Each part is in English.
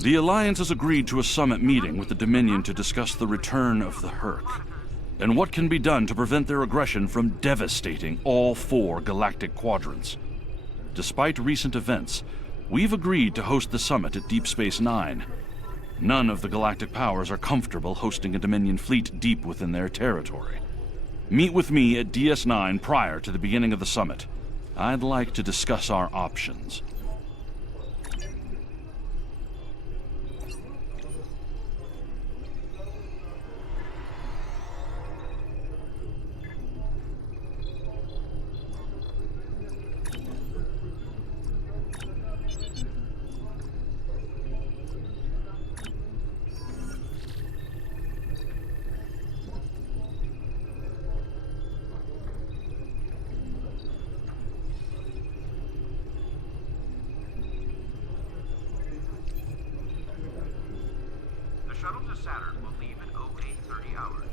The Alliance has agreed to a summit meeting with the Dominion to discuss the return of the Herc, and what can be done to prevent their aggression from devastating all 4 galactic quadrants. Despite recent events, we've agreed to host the summit at Deep Space Nine. None of the galactic powers are comfortable hosting a Dominion fleet deep within their territory. Meet with me at DS9 prior to the beginning of the summit. I'd like to discuss our options. The shuttle to Saturn will leave in 0830 hours.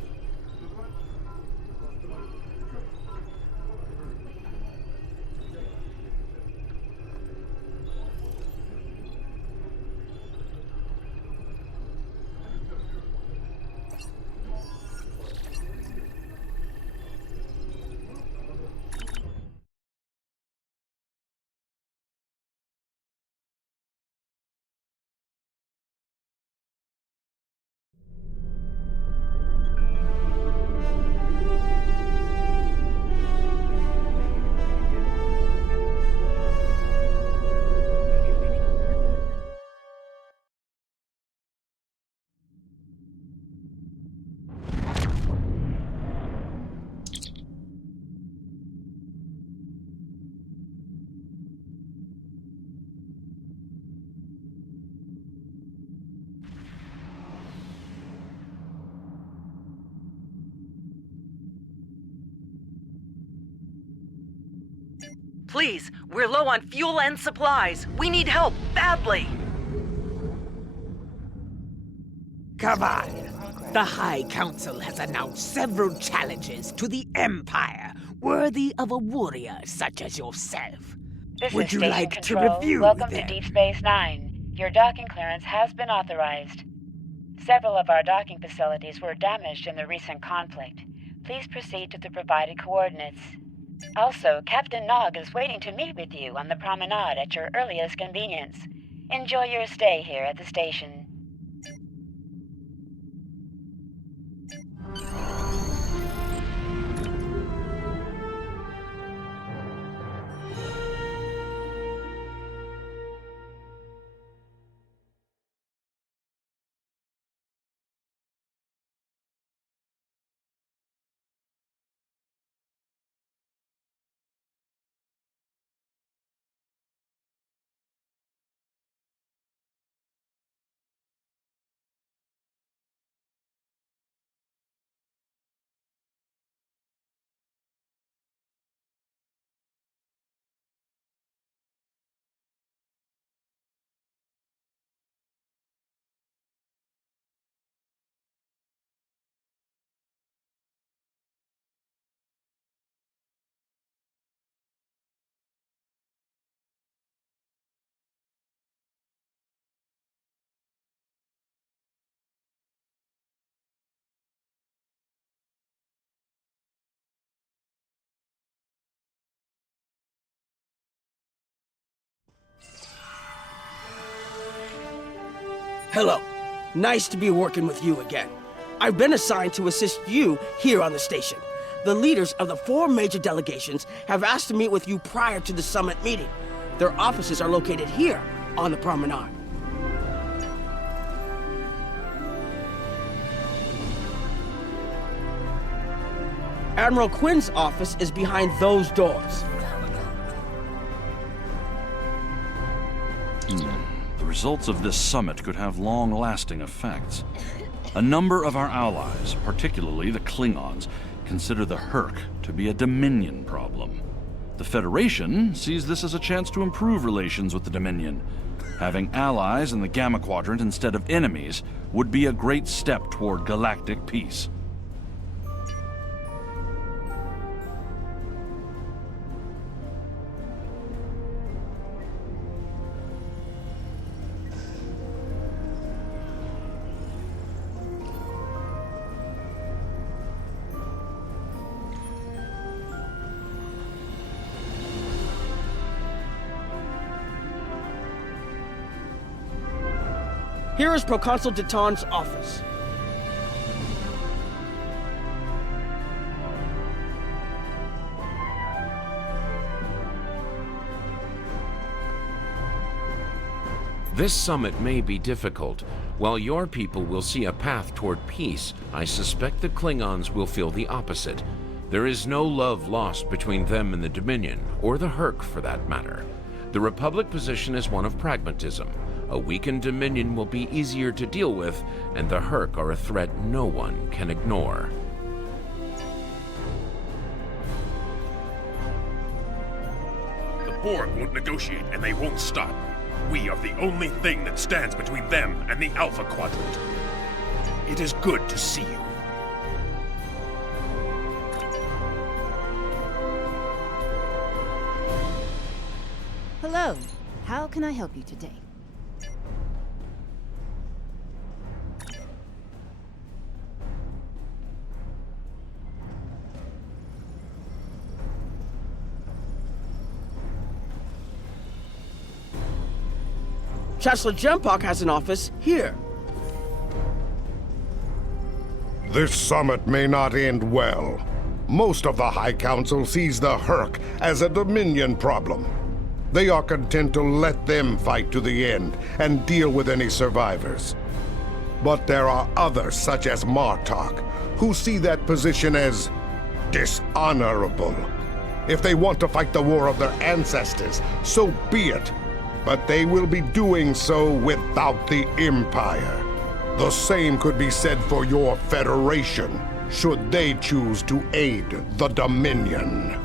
Please, we're low on fuel and supplies. We need help, badly. Kavai, the High Council has announced several challenges to the Empire, worthy of a warrior such as yourself. This Would is you Station like to Control. review Welcome them? to Deep Space Nine. Your docking clearance has been authorized. Several of our docking facilities were damaged in the recent conflict. Please proceed to the provided coordinates. Also, Captain Nog is waiting to meet with you on the promenade at your earliest convenience. Enjoy your stay here at the station. Hello. Nice to be working with you again. I've been assigned to assist you here on the station. The leaders of the 4 major delegations have asked to meet with you prior to the summit meeting. Their offices are located here on the promenade. Admiral Quinn's office is behind those doors. The results of this summit could have long-lasting effects. A number of our allies, particularly the Klingons, consider the Herc to be a Dominion problem. The Federation sees this as a chance to improve relations with the Dominion. Having allies in the Gamma Quadrant instead of enemies would be a great step toward galactic peace. Here is Proconsul Deton's office. This summit may be difficult. While your people will see a path toward peace, I suspect the Klingons will feel the opposite. There is no love lost between them and the Dominion, or the Hurk for that matter. The Republic position is one of pragmatism. A weakened Dominion will be easier to deal with, and the Hurk are a threat no one can ignore. The Borg won't negotiate, and they won't stop. We are the only thing that stands between them and the Alpha Quadrant. It is good to see you. Hello. How can I help you today? Chancellor Jempok has an office here. This summit may not end well. Most of the High Council sees the Hurk as a Dominion problem. They are content to let them fight to the end and deal with any survivors. But there are others, such as Martok, who see that position as dishonorable. If they want to fight the war of their ancestors, so be it. But they will be doing so without the Empire. The same could be said for your Federation, should they choose to aid the Dominion.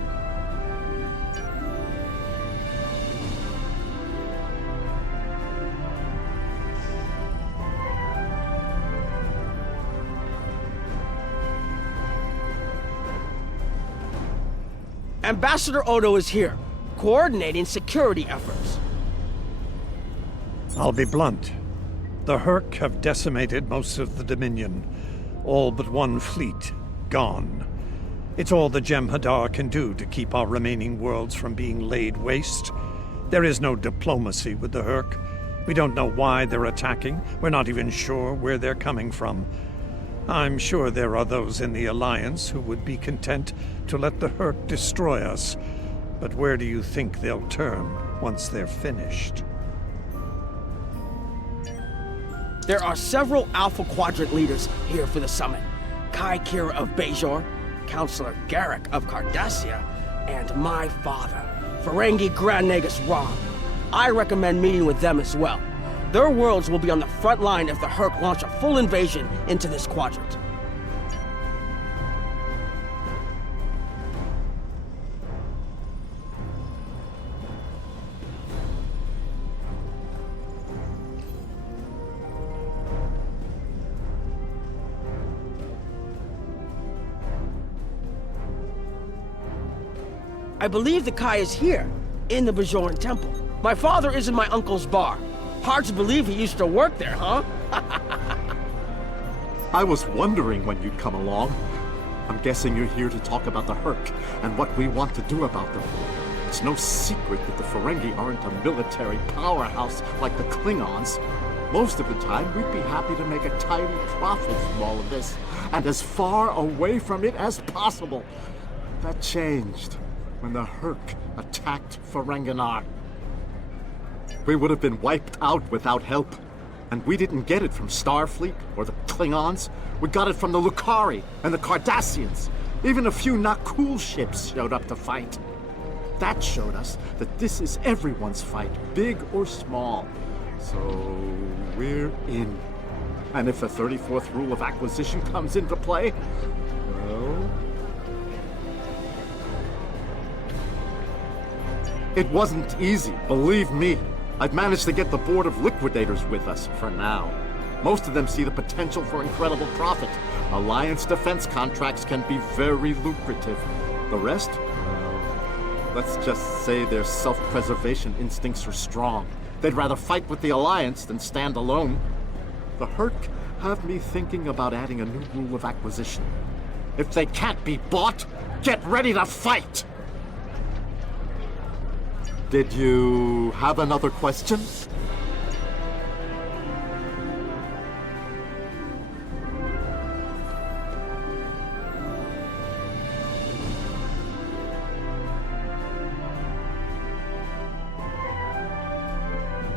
Ambassador Odo is here, coordinating security efforts. I'll be blunt. The Hurk have decimated most of the Dominion. All but one fleet, gone. It's all the Jem'Hadar can do to keep our remaining worlds from being laid waste. There is no diplomacy with the Hurk. We don't know why they're attacking. We're not even sure where they're coming from. I'm sure there are those in the Alliance who would be content to let the Hurk destroy us. But where do you think they'll turn once they're finished? There are several Alpha Quadrant leaders here for the summit. Kai Kira of Bajor, Counselor Garrick of Cardassia, and my father, Ferengi Grand Nagus Rom. I recommend meeting with them as well. Their worlds will be on the front line if the Hurk launch a full invasion into this quadrant. I believe the Kai is here, in the Bajoran Temple. My father is in my uncle's bar. Hard to believe he used to work there, huh? I was wondering when you'd come along. I'm guessing you're here to talk about the Hurk and what we want to do about them. It's no secret that the Ferengi aren't a military powerhouse like the Klingons. Most of the time, we'd be happy to make a tidy profit from all of this, and as far away from it as possible. That changed when the Hurk attacked Ferenginar. We would have been wiped out without help. And we didn't get it from Starfleet or the Klingons. We got it from the Lukari and the Cardassians. Even a few not cool ships showed up to fight. That showed us that this is everyone's fight, big or small. So we're in. And if the 34th rule of acquisition comes into play, well, it wasn't easy, believe me. I've managed to get the Board of Liquidators with us, for now. Most of them see the potential for incredible profit. Alliance defense contracts can be very lucrative. The rest? Well, let's just say their self-preservation instincts are strong. They'd rather fight with the Alliance than stand alone. The Hurk have me thinking about adding a new rule of acquisition. If they can't be bought, get ready to fight! Did you have another question?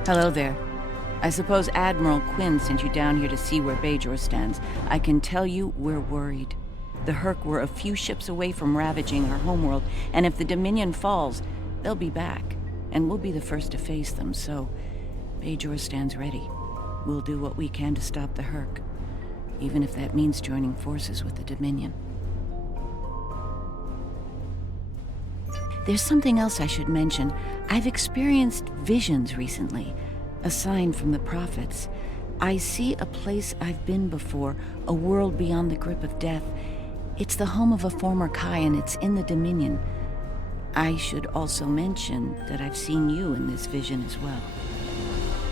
Hello there. I suppose Admiral Quinn sent you down here to see where Bajor stands. I can tell you we're worried. The Hurk were a few ships away from ravaging our homeworld, and if the Dominion falls, they'll be back, and we'll be the first to face them, so Bajor stands ready. We'll do what we can to stop the Hurk, even if that means joining forces with the Dominion. There's something else I should mention. I've experienced visions recently, a sign from the prophets. I see a place I've been before, a world beyond the grip of death. It's the home of a former Kai, and it's in the Dominion. I should also mention that I've seen you in this vision as well.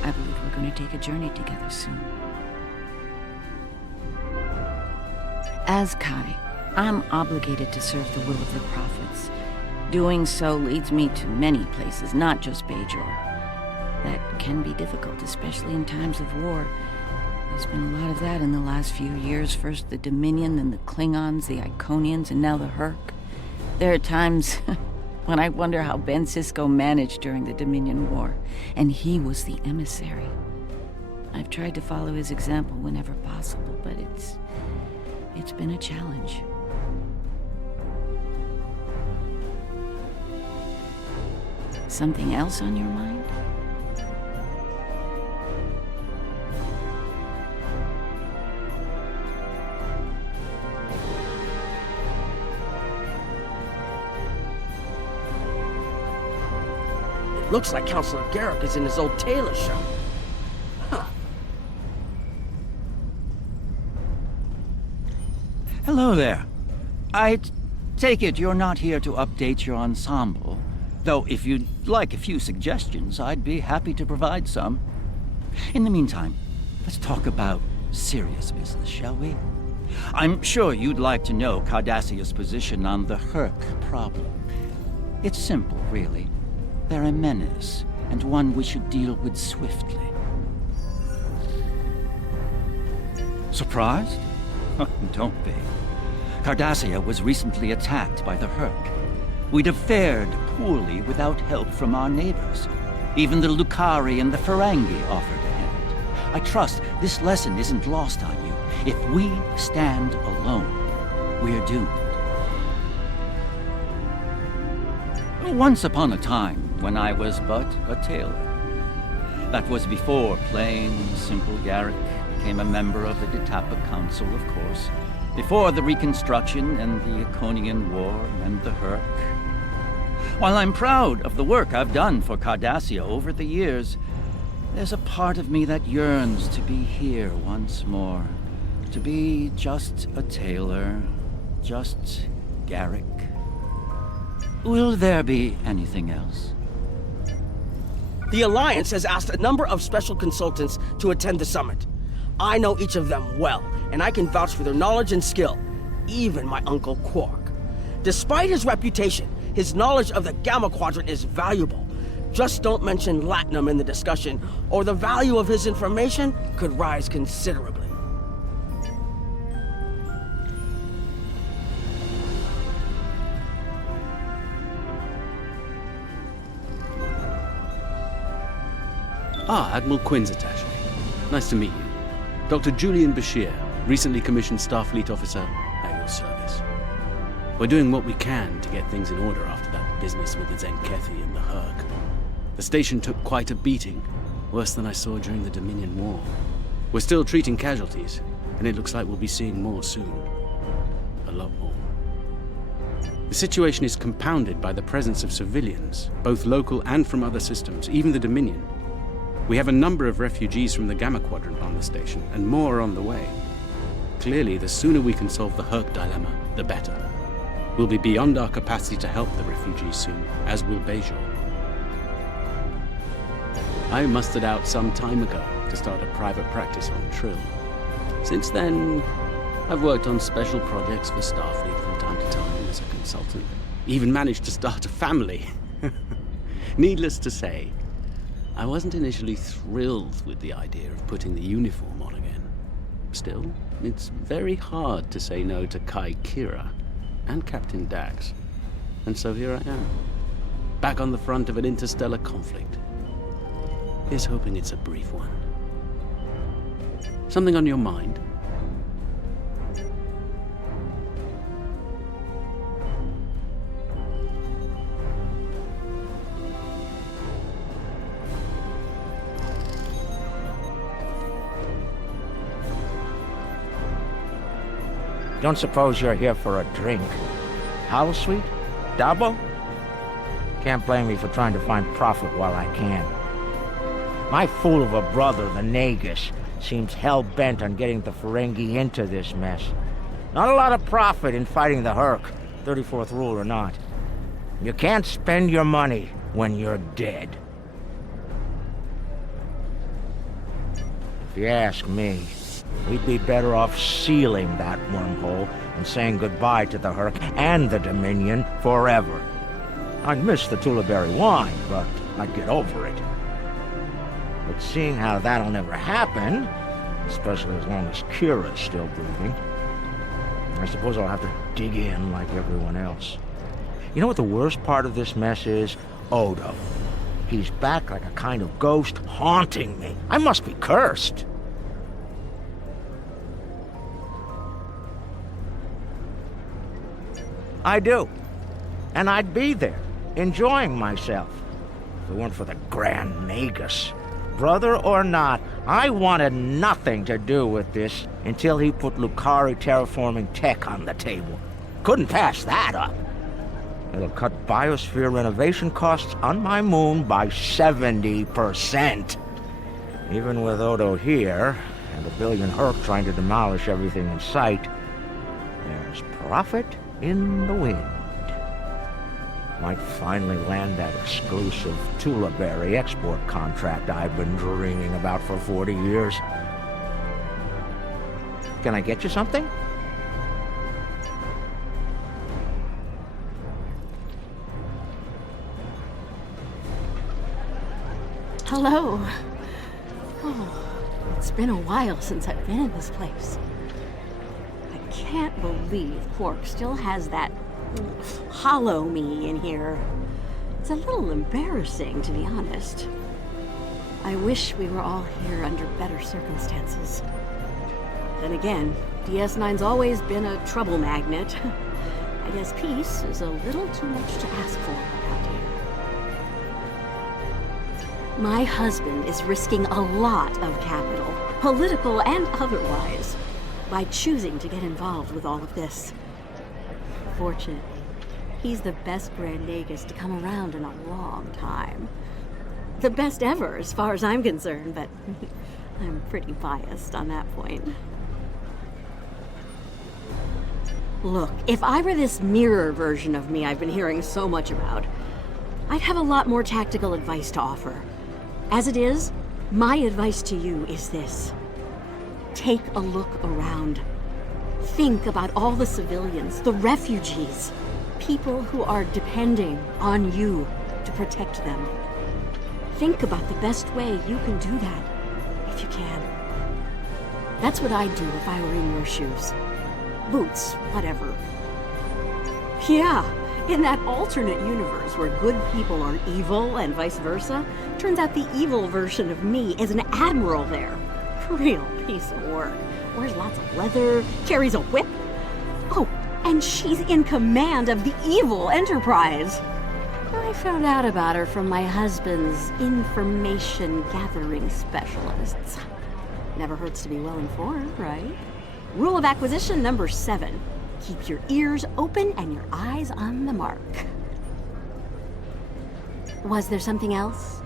I believe we're going to take a journey together soon. As Kai, I'm obligated to serve the will of the prophets. Doing so leads me to many places, not just Bajor. That can be difficult, especially in times of war. There's been a lot of that in the last few years. First the Dominion, then the Klingons, the Iconians, and now the Hurk. There are times when I wonder how Ben Sisko managed during the Dominion War, and he was the emissary. I've tried to follow his example whenever possible, but it's been a challenge. Something else on your mind? It looks like Counselor Garrick is in his old tailor shop. Huh. Hello there. I take it you're not here to update your ensemble. Though if you'd like a few suggestions, I'd be happy to provide some. In the meantime, let's talk about serious business, shall we? I'm sure you'd like to know Cardassia's position on the Hurk problem. It's simple, really. They're a menace, and one we should deal with swiftly. Surprised? Don't be. Cardassia was recently attacked by the Hurk. We'd have fared poorly without help from our neighbors. Even the Lukari and the Ferengi offered a hand. I trust this lesson isn't lost on you. If we stand alone, we're doomed. Once upon a time, when I was but a tailor. That was before plain, simple Garrick became a member of the Detapa Council, of course. Before the Reconstruction and the Iconian War and the Hurk. While I'm proud of the work I've done for Cardassia over the years, there's a part of me that yearns to be here once more. To be just a tailor, just Garrick. Will there be anything else? The Alliance has asked a number of special consultants to attend the summit. I know each of them well, and I can vouch for their knowledge and skill, even my Uncle Quark. Despite his reputation, his knowledge of the Gamma Quadrant is valuable. Just don't mention Latinum in the discussion, or the value of his information could rise considerably. Ah, Admiral Quinn's attaché. Nice to meet you. Dr. Julian Bashir, recently commissioned Starfleet Officer at your service. We're doing what we can to get things in order after that business with the Zenkethi and the Hurk. The station took quite a beating, worse than I saw during the Dominion War. We're still treating casualties, and it looks like we'll be seeing more soon. A lot more. The situation is compounded by the presence of civilians, both local and from other systems, even the Dominion. We have a number of refugees from the Gamma Quadrant on the station, and more are on the way. Clearly, the sooner we can solve the Hurk dilemma, the better. We'll be beyond our capacity to help the refugees soon, as will Bajor. I mustered out some time ago to start a private practice on Trill. Since then, I've worked on special projects for Starfleet from time to time as a consultant. Even managed to start a family. Needless to say, I wasn't initially thrilled with the idea of putting the uniform on again. Still, it's very hard to say no to Kai Kira and Captain Dax. And so here I am, back on the front of an interstellar conflict. Here's hoping it's a brief one. Something on your mind? Don't suppose you're here for a drink? Hollow Sweet? Double? Can't blame me for trying to find profit while I can. My fool of a brother, the Nagus, seems hell-bent on getting the Ferengi into this mess. Not a lot of profit in fighting the Hurk, 34th rule or not. You can't spend your money when you're dead. If you ask me, we'd be better off sealing that wormhole and saying goodbye to the Hurk and the Dominion forever. I'd miss the Tulaberry wine, but I'd get over it. But seeing how that'll never happen, especially as long as Kira's still breathing, I suppose I'll have to dig in like everyone else. You know what the worst part of this mess is? Odo. He's back like a kind of ghost haunting me. I must be cursed. I do. And I'd be there, enjoying myself, if it weren't for the Grand Nagus. Brother or not, I wanted nothing to do with this until he put Lukari terraforming tech on the table. Couldn't pass that up. It'll cut biosphere renovation costs on my moon by 70%. Even with Odo here, and a billion Hurk trying to demolish everything in sight, there's profit in the wind. Might finally land that exclusive Tulaberry export contract I've been dreaming about for 40 years. Can I get you something? Hello. Oh, it's been a while since I've been in this place. I can't believe Quark still has that hollow me in here. It's a little embarrassing, to be honest. I wish we were all here under better circumstances. Then again, DS9's always been a trouble magnet. I guess peace is a little too much to ask for around here. My husband is risking a lot of capital, political and otherwise, by choosing to get involved with all of this. Fortunately, he's the best Grand Nagus to come around in a long time. The best ever, as far as I'm concerned, but I'm pretty biased on that point. Look, if I were this mirror version of me I've been hearing so much about, I'd have a lot more tactical advice to offer. As it is, my advice to you is this. Take a look around. Think about all the civilians, the refugees, people who are depending on you to protect them. Think about the best way you can do that, if you can. That's what I'd do if I were in your shoes. Boots, whatever. Yeah, in that alternate universe where good people are evil and vice versa, turns out the evil version of me is an admiral there. Real piece of work. Wears lots of leather, carries a whip. Oh, and she's in command of the evil Enterprise. I found out about her from my husband's information gathering specialists. Never hurts to be well informed, right? Rule of acquisition number 7. Keep your ears open and your eyes on the mark. Was there something else?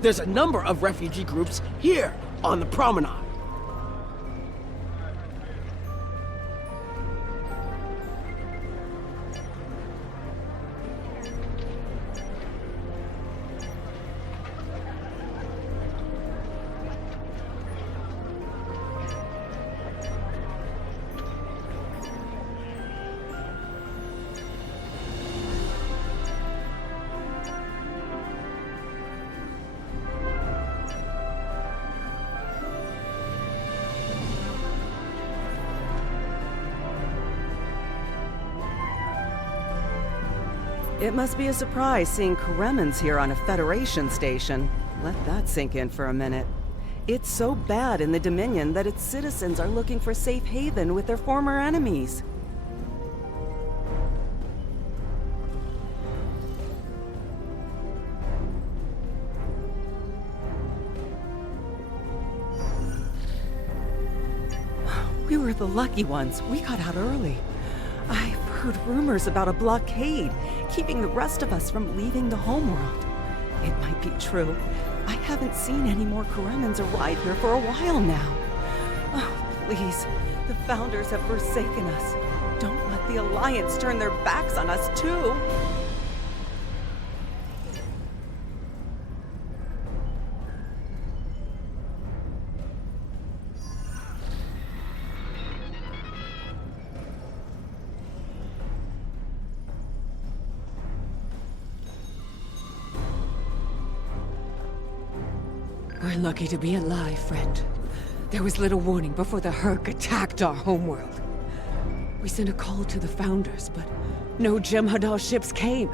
There's a number of refugee groups here on the promenade. It must be a surprise seeing Kremens here on a Federation station. Let that sink in for a minute. It's so bad in the Dominion that its citizens are looking for safe haven with their former enemies. We were the lucky ones. We got out early. I've heard rumors about a blockade, keeping the rest of us from leaving the homeworld. It might be true. I haven't seen any more Kremens arrive here for a while now. Oh, please. The Founders have forsaken us. Don't let the Alliance turn their backs on us, too. We're lucky to be alive, friend. There was little warning before the Hurk attacked our homeworld. We sent a call to the Founders, but no Jem'Hadar ships came.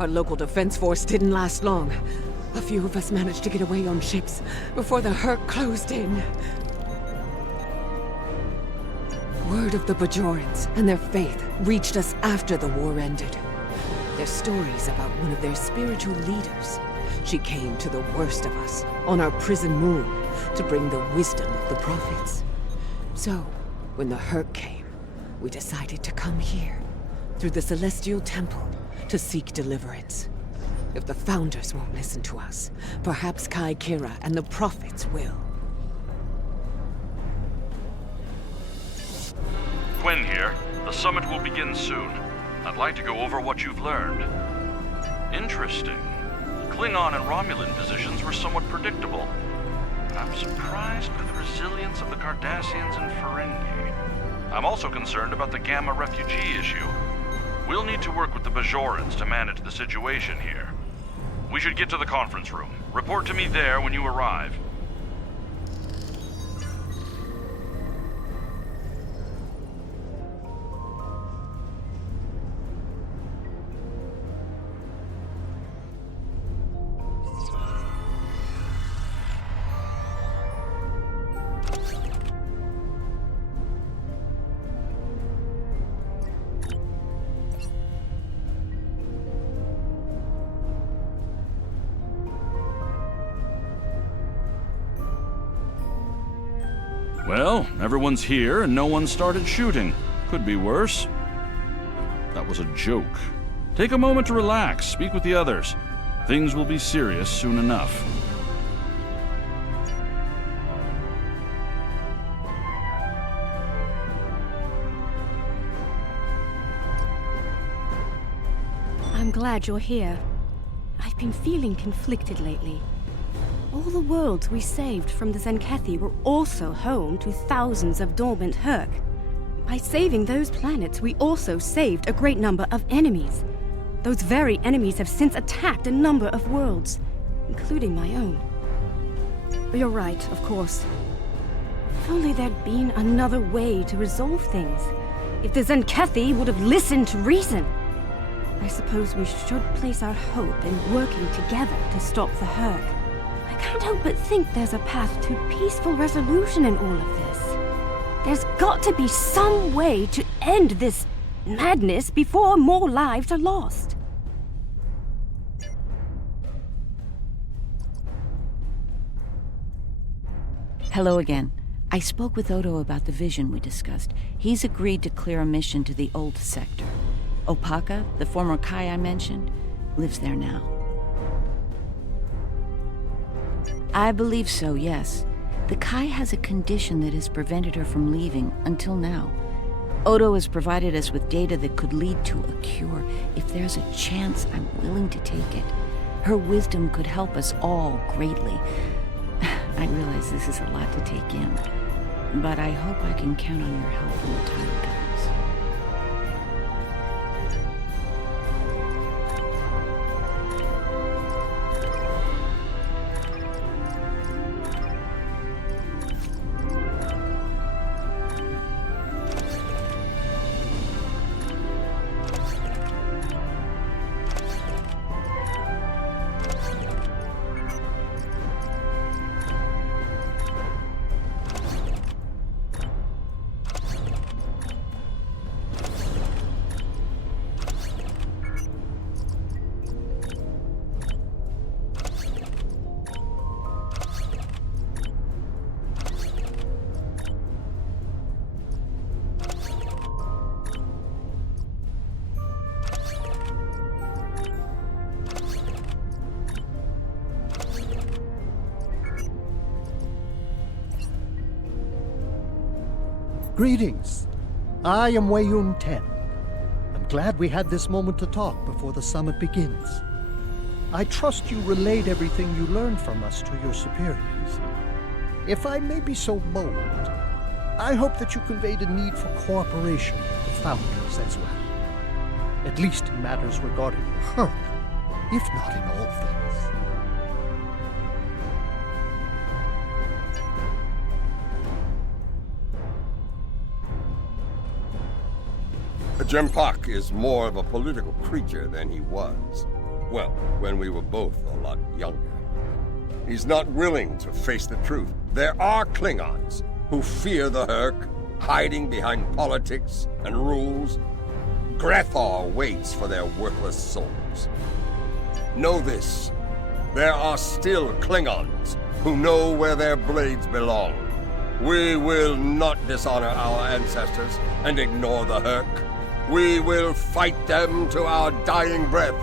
Our local defense force didn't last long. A few of us managed to get away on ships before the Hurk closed in. Word of the Bajorans and their faith reached us after the war ended. Their stories about one of their spiritual leaders. She came to the worst of us, on our prison moon, to bring the wisdom of the prophets. So, when the Hurk came, we decided to come here, through the Celestial Temple, to seek deliverance. If the Founders won't listen to us, perhaps Kai Kira and the prophets will. Quinn here. The summit will begin soon. I'd like to go over what you've learned. Interesting. Klingon and Romulan positions were somewhat predictable. I'm surprised by the resilience of the Cardassians and Ferengi. I'm also concerned about the Gamma refugee issue. We'll need to work with the Bajorans to manage the situation here. We should get to the conference room. Report to me there when you arrive. Well, everyone's here and no one started shooting. Could be worse. That was a joke. Take a moment to relax, speak with the others. Things will be serious soon enough. I'm glad you're here. I've been feeling conflicted lately. All the worlds we saved from the Zenkethi were also home to thousands of dormant Hurk. By saving those planets, we also saved a great number of enemies. Those very enemies have since attacked a number of worlds, including my own. You're right, of course. If only there'd been another way to resolve things. If the Zenkethi would have listened to reason. I suppose we should place our hope in working together to stop the Hurk. I can't help but think there's a path to peaceful resolution in all of this. There's got to be some way to end this madness before more lives are lost. Hello again. I spoke with Odo about the vision we discussed. He's agreed to clear a mission to the old sector. Opaka, the former Kai I mentioned, lives there now. I believe so, yes. The Kai has a condition that has prevented her from leaving until now. Odo has provided us with data that could lead to a cure. If there's a chance, I'm willing to take it. Her wisdom could help us all greatly. I realize this is a lot to take in, but I hope I can count on your help when the time comes. Greetings. I am Weiyun Ten. I'm glad we had this moment to talk before the summit begins. I trust you relayed everything you learned from us to your superiors. If I may be so bold, I hope that you conveyed a need for cooperation with the Founders as well. At least in matters regarding the Herc, if not in all things. Jempak is more of a political creature than he was. Well, when we were both a lot younger. He's not willing to face the truth. There are Klingons who fear the Herc, hiding behind politics and rules. Grethor waits for their worthless souls. Know this, there are still Klingons who know where their blades belong. We will not dishonor our ancestors and ignore the Herc. We will fight them to our dying breath,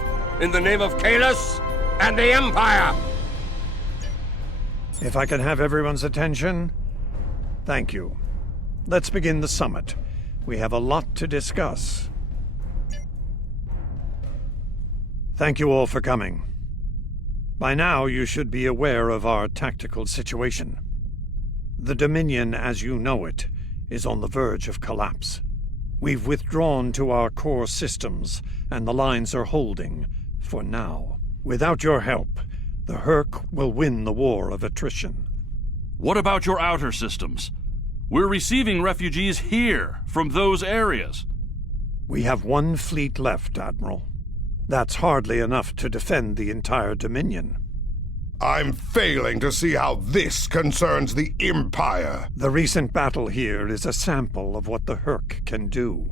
in the name of Kahless and the Empire! If I can have everyone's attention? Thank you. Let's begin the summit. We have a lot to discuss. Thank you all for coming. By now, you should be aware of our tactical situation. The Dominion, as you know it, is on the verge of collapse. We've withdrawn to our core systems, and the lines are holding, for now. Without your help, the Herc will win the war of attrition. What about your outer systems? We're receiving refugees here, from those areas. We have one fleet left, Admiral. That's hardly enough to defend the entire Dominion. I'm failing to see how this concerns the Empire. The recent battle here is a sample of what the Herc can do.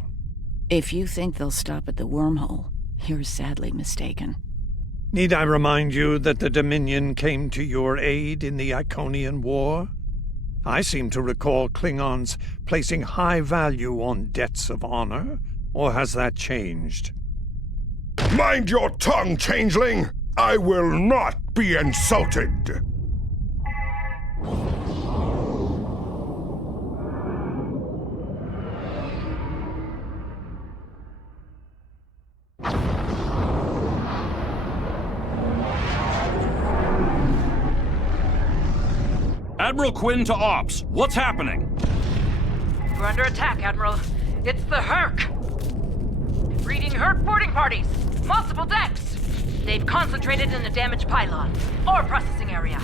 If you think they'll stop at the wormhole, you're sadly mistaken. Need I remind you that the Dominion came to your aid in the Iconian War? I seem to recall Klingons placing high value on debts of honor, or has that changed? Mind your tongue, changeling! I will not be insulted! Admiral Quinn to Ops. What's happening? We're under attack, Admiral. It's the Herc! Reading Herc boarding parties! Multiple decks! They've concentrated in a damaged pylon. Ore processing area.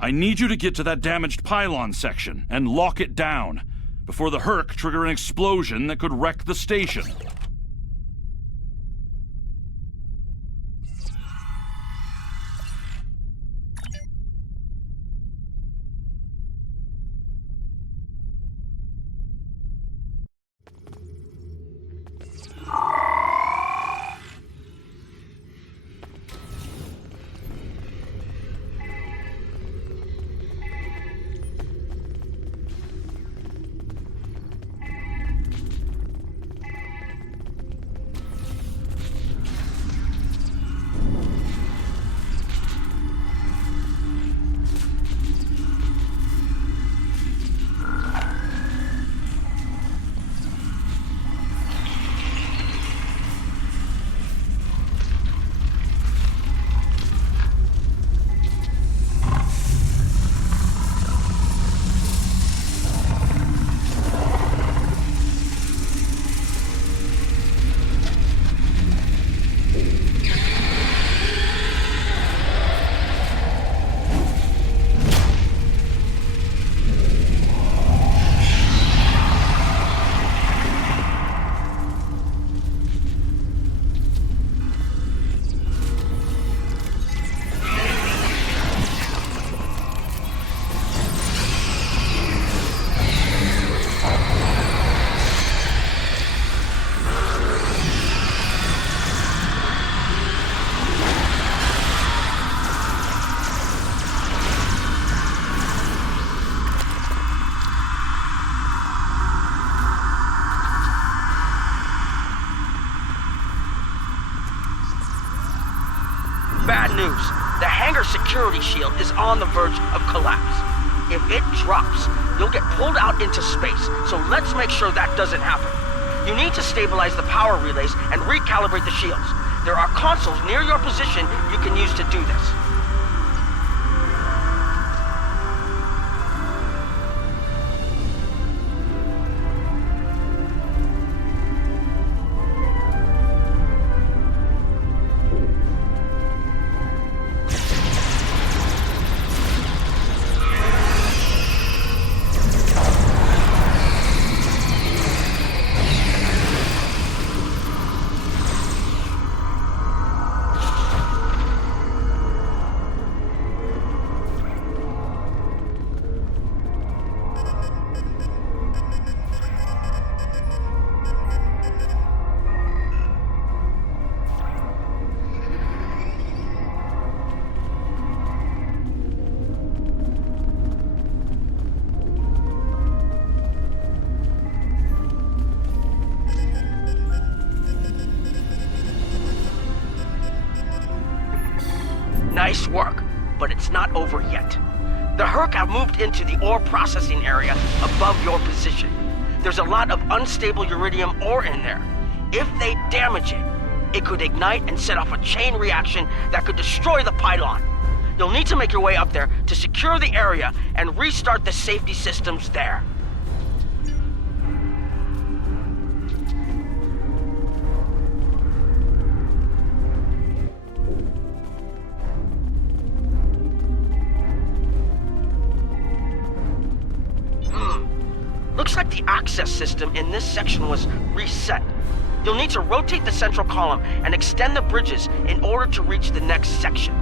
I need you to get to that damaged pylon section and lock it down before the Herc trigger an explosion that could wreck the station. Bad news. The hangar security shield is on the verge of collapse. If it drops, you'll get pulled out into space, so let's make sure that doesn't happen. You need to stabilize the power relays and recalibrate the shields. There are consoles near your position you can use to do this. Nice work, but it's not over yet. The Herc have moved into the ore processing area above your position. There's a lot of unstable uridium ore in there. If they damage it, it could ignite and set off a chain reaction that could destroy the pylon. You'll need to make your way up there to secure the area and restart the safety systems there. Looks like the access system in this section was reset. You'll need to rotate the central column and extend the bridges in order to reach the next section.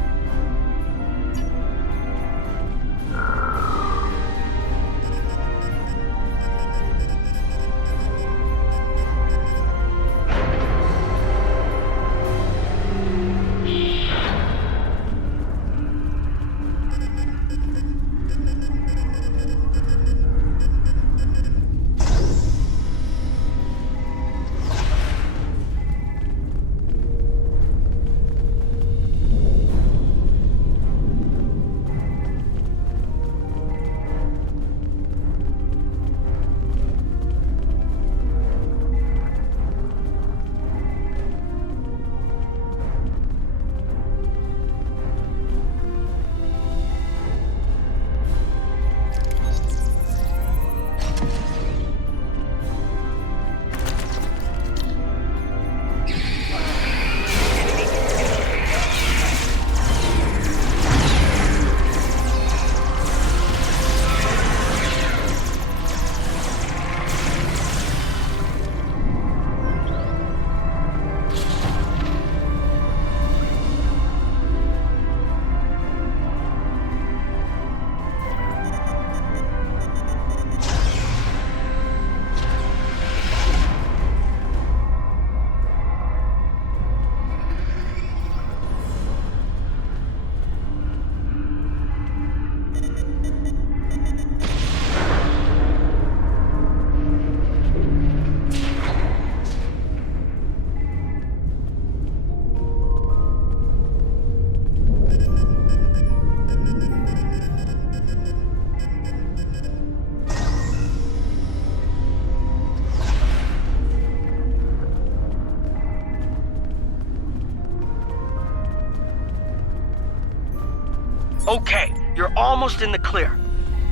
Okay, you're almost in the clear.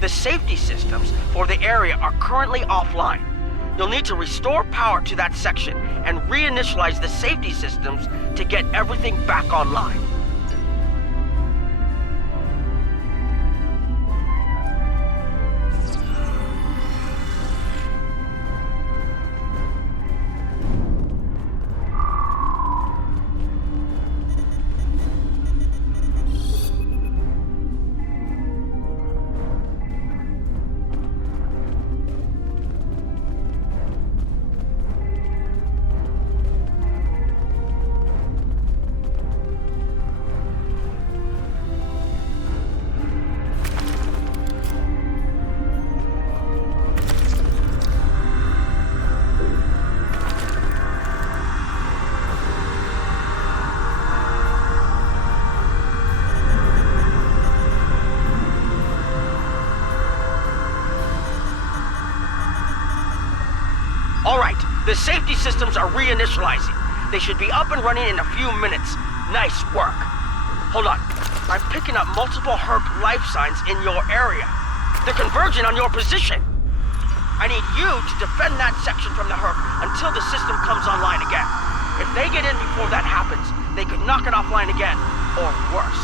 The safety systems for the area are currently offline. You'll need to restore power to that section and reinitialize the safety systems to get everything back online. The safety systems are reinitializing. They should be up and running in a few minutes. Nice work. Hold on. I'm picking up multiple Herc life signs in your area. They're converging on your position. I need you to defend that section from the Herc until the system comes online again. If they get in before that happens, they could knock it offline again, or worse.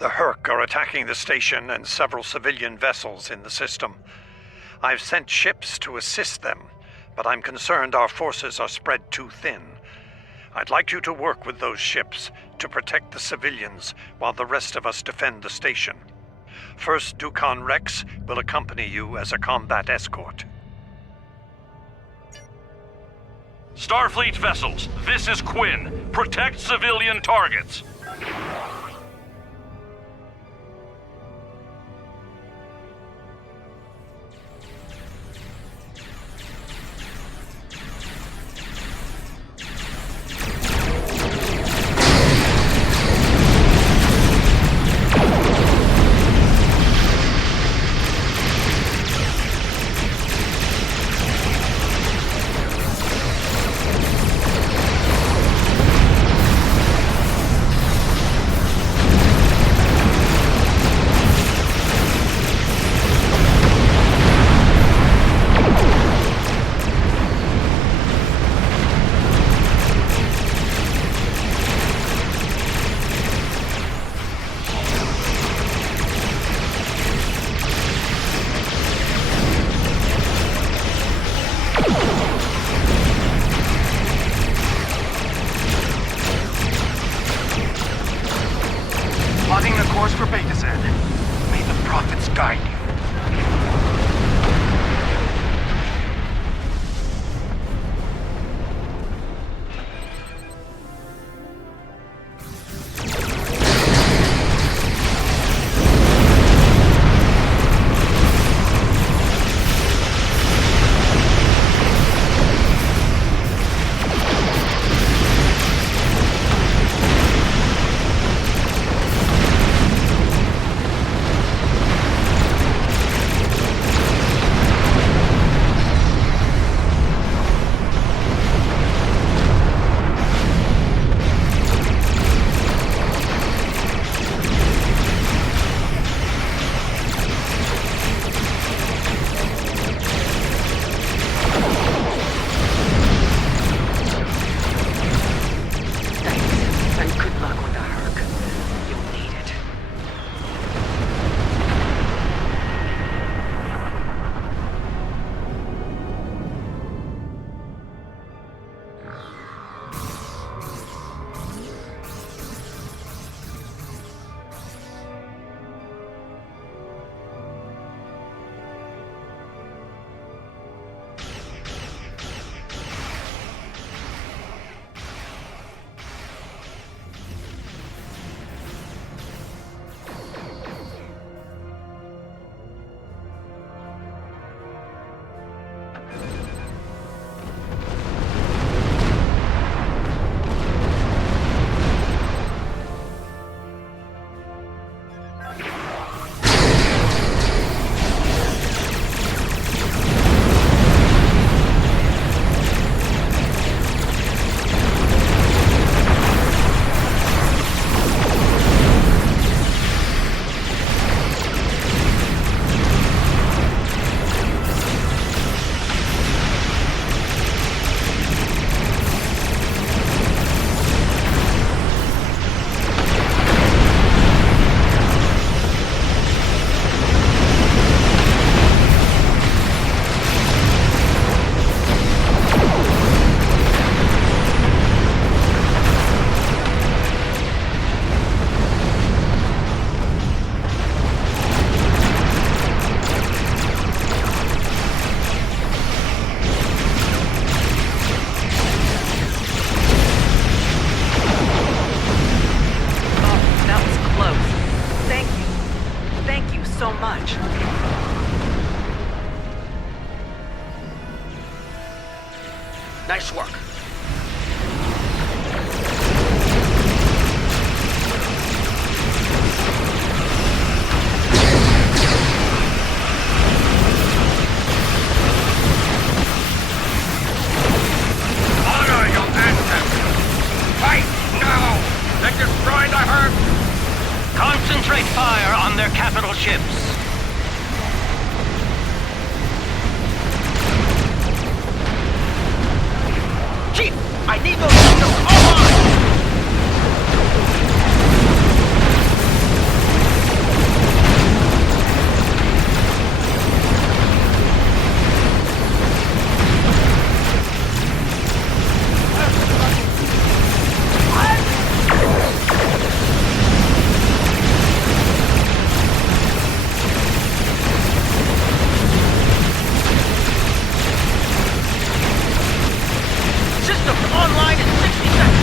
The Herc are attacking the station and several civilian vessels in the system. I've sent ships to assist them, but I'm concerned our forces are spread too thin. I'd like you to work with those ships to protect the civilians while the rest of us defend the station. First Dukan Rex will accompany you as a combat escort. Starfleet vessels, this is Quinn. Protect civilian targets. Plotting the course for Betazen. May the prophets guide you. much. Nice work. Honor your ancestors! Fight now! Then destroy the Hurk! Concentrate fire on their capital ships. Chief, I need those systems online! Systems online in 60 seconds!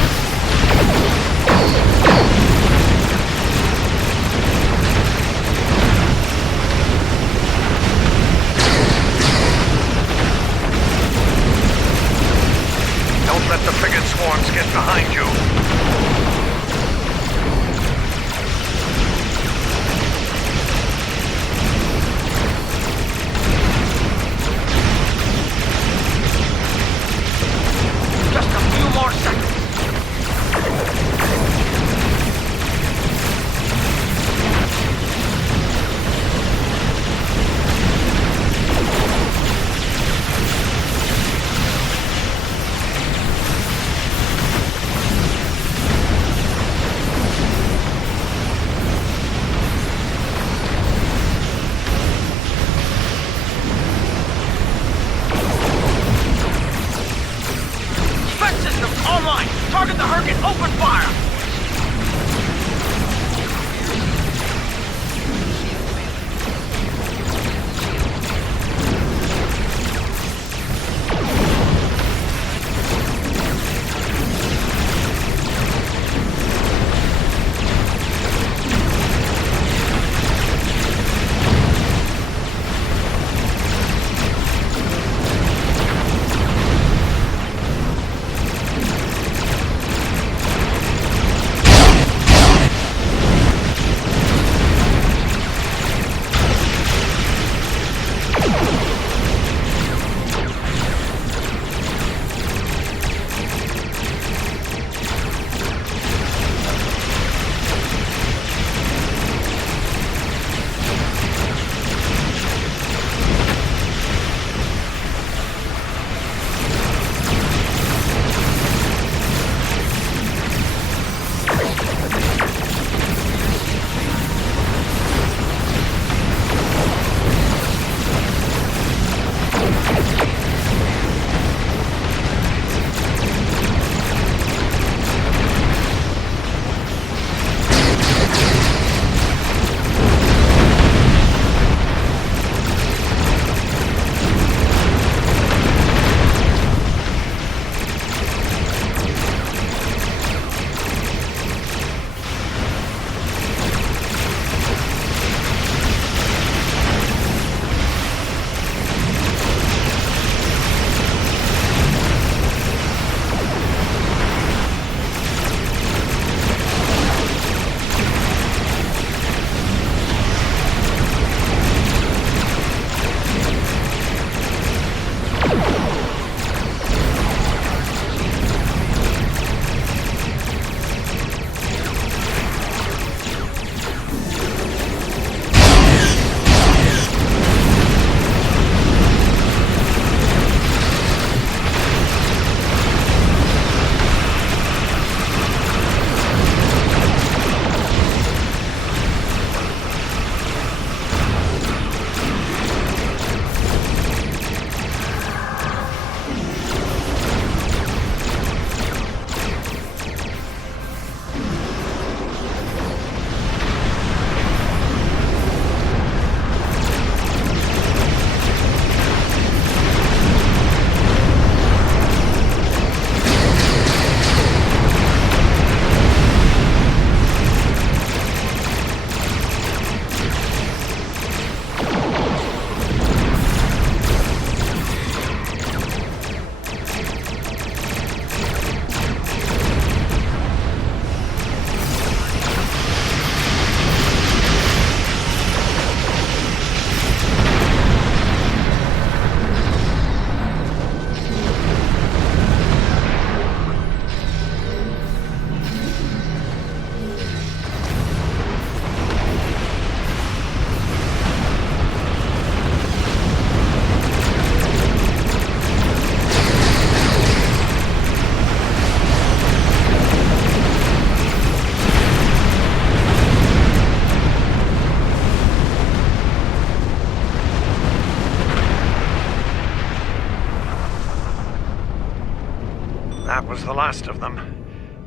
was the last of them.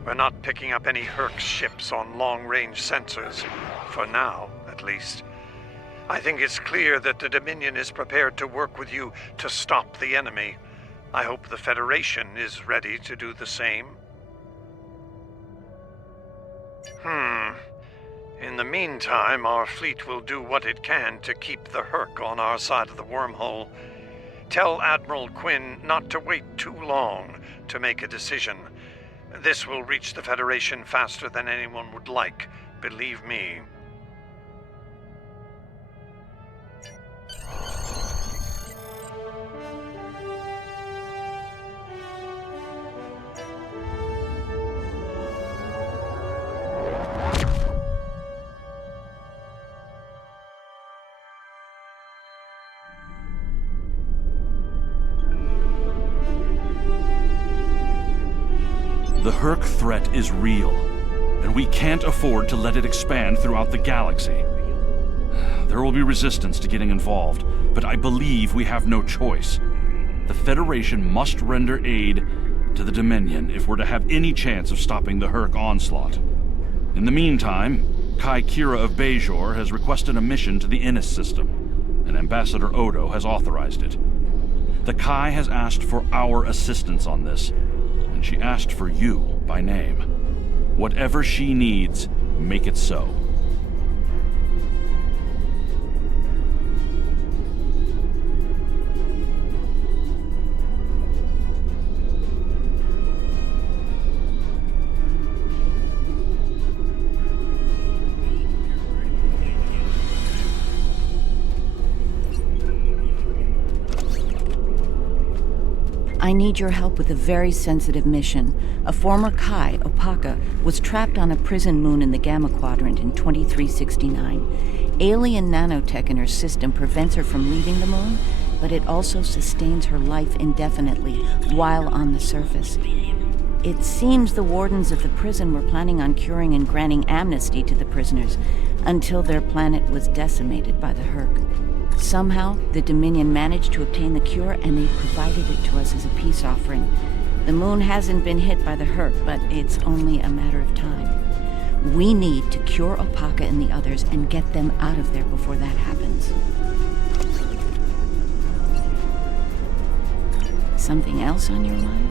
We're not picking up any Herc ships on long-range sensors. For now, at least. I think it's clear that the Dominion is prepared to work with you to stop the enemy. I hope the Federation is ready to do the same. In the meantime, our fleet will do what it can to keep the Herc on our side of the wormhole. Tell Admiral Quinn not to wait too long to make a decision. This will reach the Federation faster than anyone would like, believe me. The Herc threat is real, and we can't afford to let it expand throughout the galaxy. There will be resistance to getting involved, but I believe we have no choice. The Federation must render aid to the Dominion if we're to have any chance of stopping the Herc onslaught. In the meantime, Kai Kira of Bajor has requested a mission to the Innis system, and Ambassador Odo has authorized it. The Kai has asked for our assistance on this, and she asked for you by name. Whatever she needs, make it so. I need your help with a very sensitive mission. A former Kai, Opaka, was trapped on a prison moon in the Gamma Quadrant in 2369. Alien nanotech in her system prevents her from leaving the moon, but it also sustains her life indefinitely while on the surface. It seems the wardens of the prison were planning on curing and granting amnesty to the prisoners until their planet was decimated by the Herc. Somehow, the Dominion managed to obtain the cure, and they provided it to us as a peace offering. The moon hasn't been hit by the Herc, but it's only a matter of time. We need to cure Opaka and the others and get them out of there before that happens. Something else on your mind?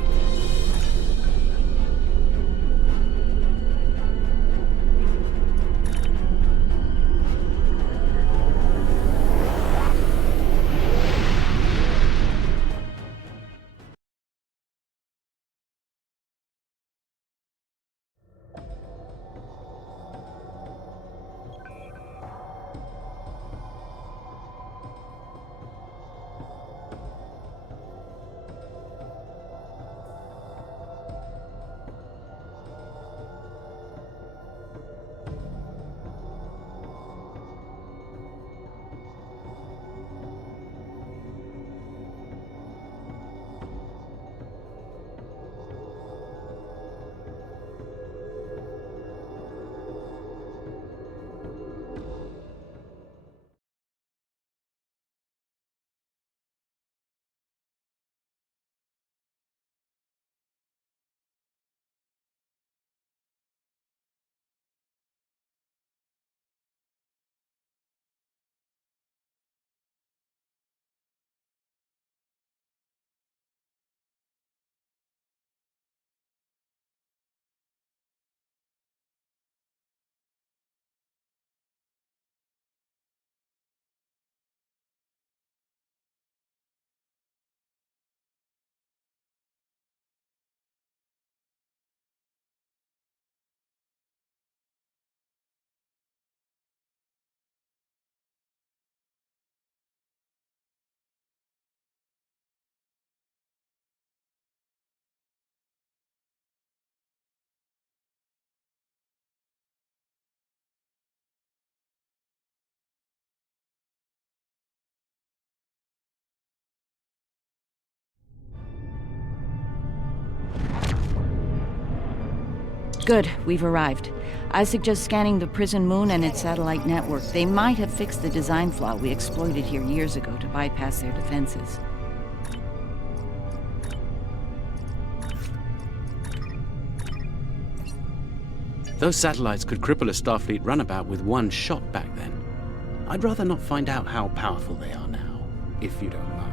Good, we've arrived. I suggest scanning the prison moon and its satellite network. They might have fixed the design flaw we exploited here years ago to bypass their defenses. Those satellites could cripple a Starfleet runabout with one shot back then. I'd rather not find out how powerful they are now, if you don't mind.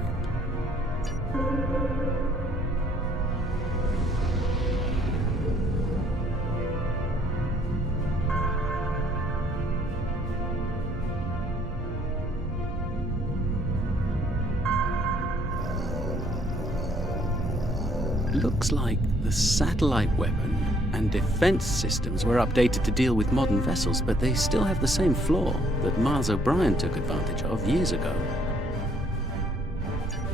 Looks like the satellite weapon and defense systems were updated to deal with modern vessels, but they still have the same flaw that Miles O'Brien took advantage of years ago.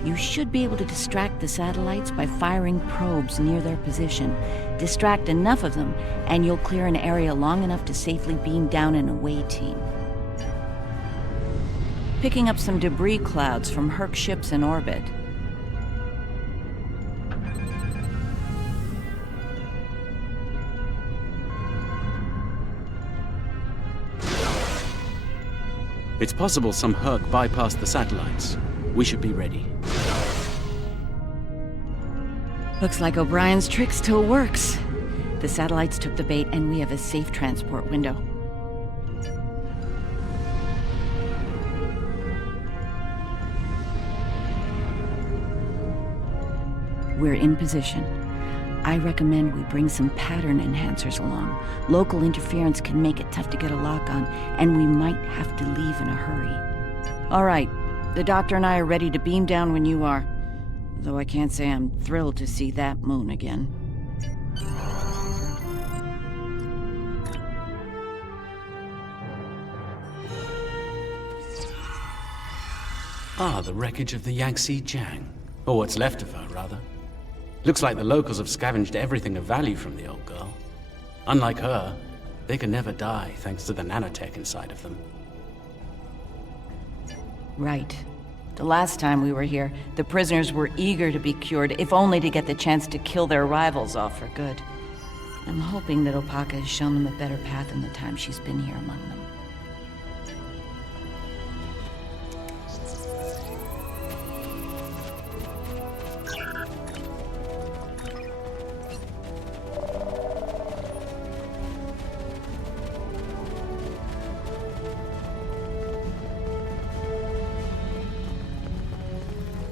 You should be able to distract the satellites by firing probes near their position. Distract enough of them, and you'll clear an area long enough to safely beam down an away team. Picking up some debris clouds from Herc ships in orbit. It's possible some Herc bypassed the satellites. We should be ready. Looks like O'Brien's trick still works. The satellites took the bait, and we have a safe transport window. We're in position. I recommend we bring some pattern enhancers along. Local interference can make it tough to get a lock on, and we might have to leave in a hurry. All right, the doctor and I are ready to beam down when you are. Though I can't say I'm thrilled to see that moon again. Ah, the wreckage of the Yangtze Jiang. Or what's left of her, rather. Looks like the locals have scavenged everything of value from the old girl. Unlike her, they can never die thanks to the nanotech inside of them. Right. The last time we were here, the prisoners were eager to be cured, if only to get the chance to kill their rivals off for good. I'm hoping that Opaka has shown them a better path in the time she's been here among them.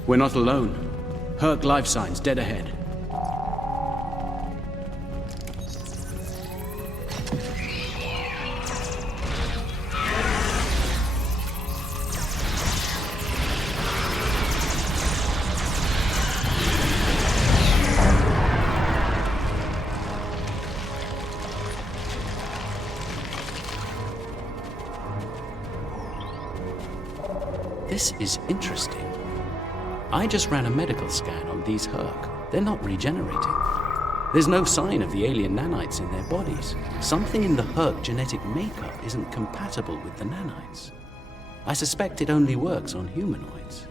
We're not alone. Herc life signs dead ahead. This is interesting. I just ran a medical scan on these Herc. They're not regenerating. There's no sign of the alien nanites in their bodies. Something in the Herc genetic makeup isn't compatible with the nanites. I suspect it only works on humanoids.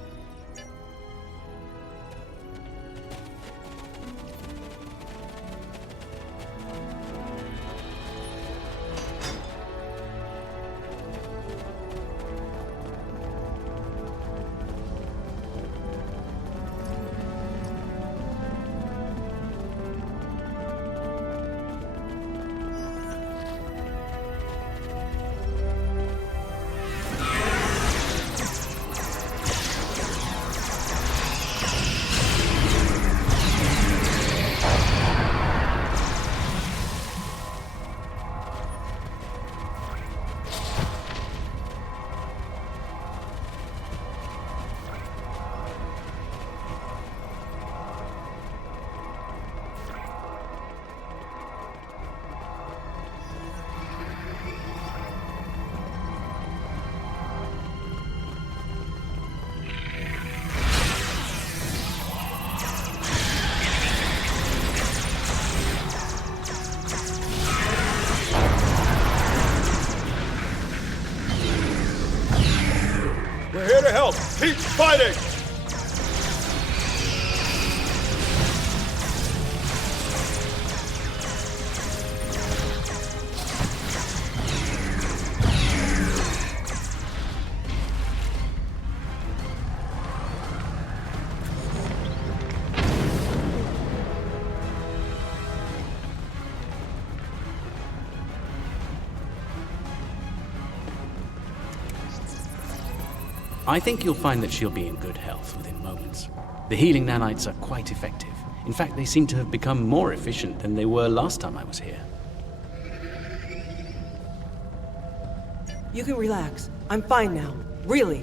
We're here to help. Keep fighting! I think you'll find that she'll be in good health within moments. The healing nanites are quite effective. In fact, they seem to have become more efficient than they were last time I was here. You can relax. I'm fine now. Really.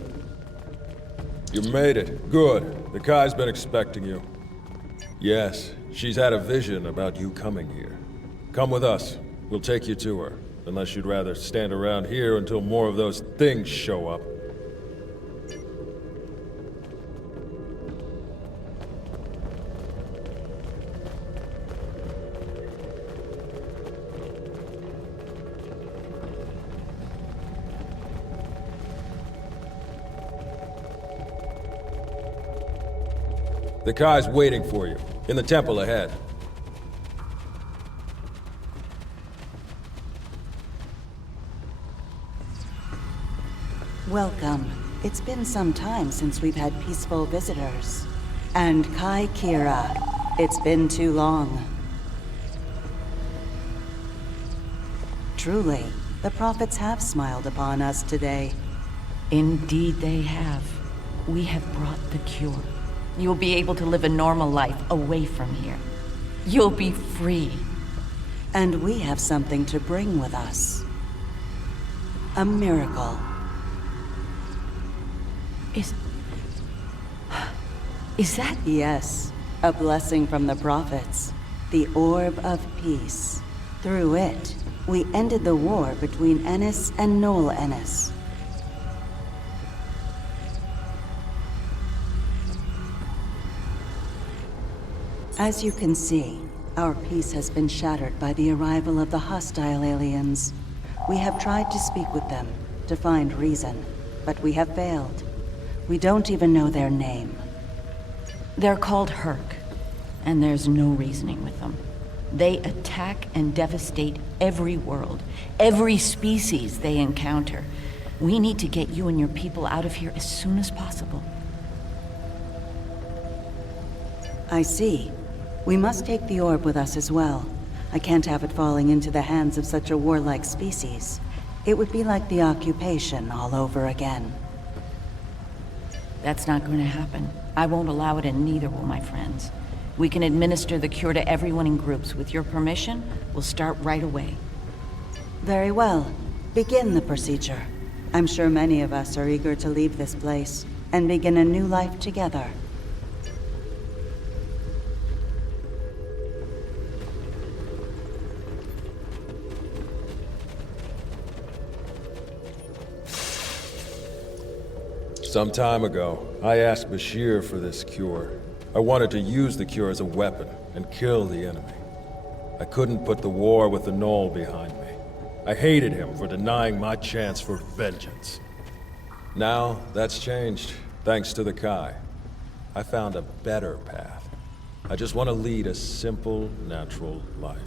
You made it. Good. The Kai's been expecting you. Yes, she's had a vision about you coming here. Come with us. We'll take you to her. Unless you'd rather stand around here until more of those things show up. The Kai's waiting for you, in the temple ahead. Welcome. It's been some time since we've had peaceful visitors. And Kai Kira, it's been too long. Truly, the prophets have smiled upon us today. Indeed they have. We have brought the cure. You'll be able to live a normal life away from here. You'll be free. And we have something to bring with us. A miracle. Is that? Yes. A blessing from the prophets. The Orb of Peace. Through it, we ended the war between Ennis and Noel Ennis. As you can see, our peace has been shattered by the arrival of the hostile aliens. We have tried to speak with them, to find reason, but we have failed. We don't even know their name. They're called Herc, and there's no reasoning with them. They attack and devastate every world, every species they encounter. We need to get you and your people out of here as soon as possible. I see. We must take the orb with us as well. I can't have it falling into the hands of such a warlike species. It would be like the occupation all over again. That's not going to happen. I won't allow it, and neither will my friends. We can administer the cure to everyone in groups. With your permission, we'll start right away. Very well. Begin the procedure. I'm sure many of us are eager to leave this place and begin a new life together. Some time ago, I asked Bashir for this cure. I wanted to use the cure as a weapon and kill the enemy. I couldn't put the war with the Knoll behind me. I hated him for denying my chance for vengeance. Now, that's changed, thanks to the Kai. I found a better path. I just want to lead a simple, natural life.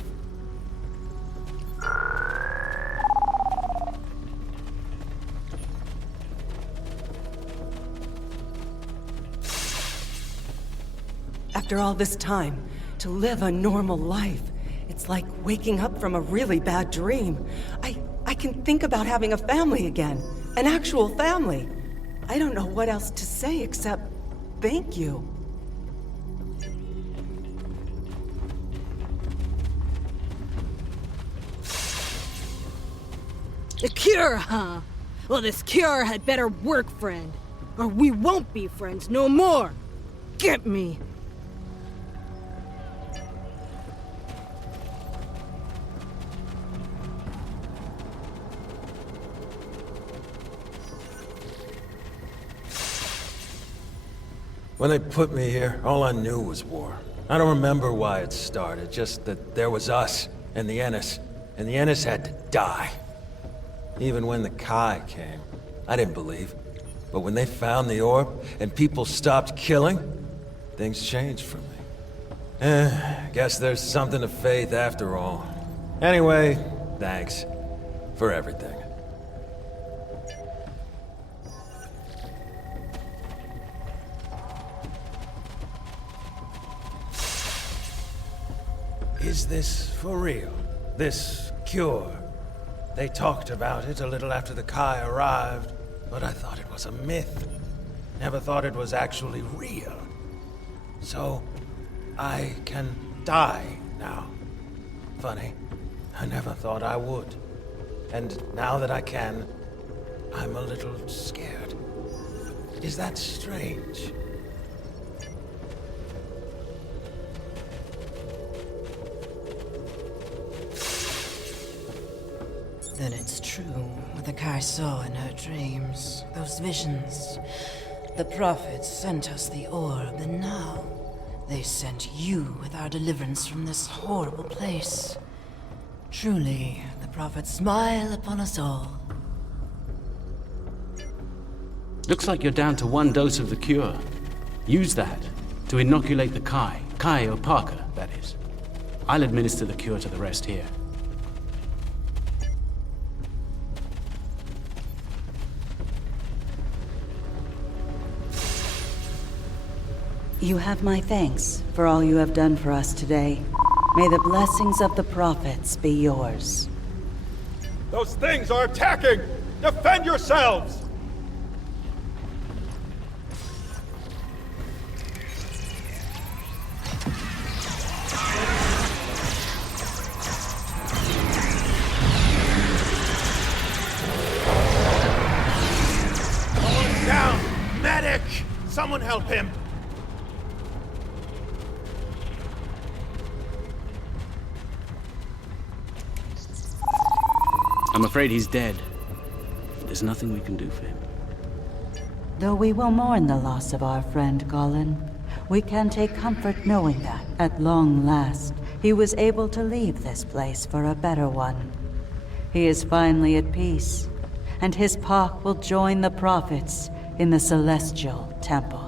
After all this time, to live a normal life, it's like waking up from a really bad dream. I can think about having a family again, an actual family. I don't know what else to say except thank you. The cure, huh? Well, this cure had better work, friend. Or we won't be friends no more. Get me. When they put me here, all I knew was war. I don't remember why it started, just that there was us and the Ennis had to die. Even when the Kai came, I didn't believe. But when they found the orb and people stopped killing, things changed for me. Guess there's something to faith after all. Anyway, thanks for everything. Is this for real? This cure? They talked about it a little after the Kai arrived, but I thought it was a myth. Never thought it was actually real. So, I can die now. Funny, I never thought I would. And now that I can, I'm a little scared. Is that strange? Then it's true what the Kai saw in her dreams. Those visions. The prophets sent us the orb, and now they sent you with our deliverance from this horrible place. Truly, the prophets smile upon us all. Looks like you're down to 1 dose of the cure. Use that to inoculate the Kai. Kai or Parker, that is. I'll administer the cure to the rest here. You have my thanks for all you have done for us today. May the blessings of the prophets be yours. Those things are attacking! Defend yourselves! Going down! Medic! Someone help him! I'm afraid he's dead. There's nothing we can do for him. Though we will mourn the loss of our friend Gollin, we can take comfort knowing that, at long last, he was able to leave this place for a better one. He is finally at peace, and his Pak will join the prophets in the Celestial Temple.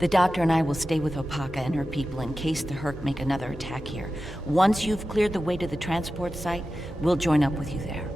The doctor and I will stay with Opaka and her people in case the Hurk make another attack here. Once you've cleared the way to the transport site, we'll join up with you there.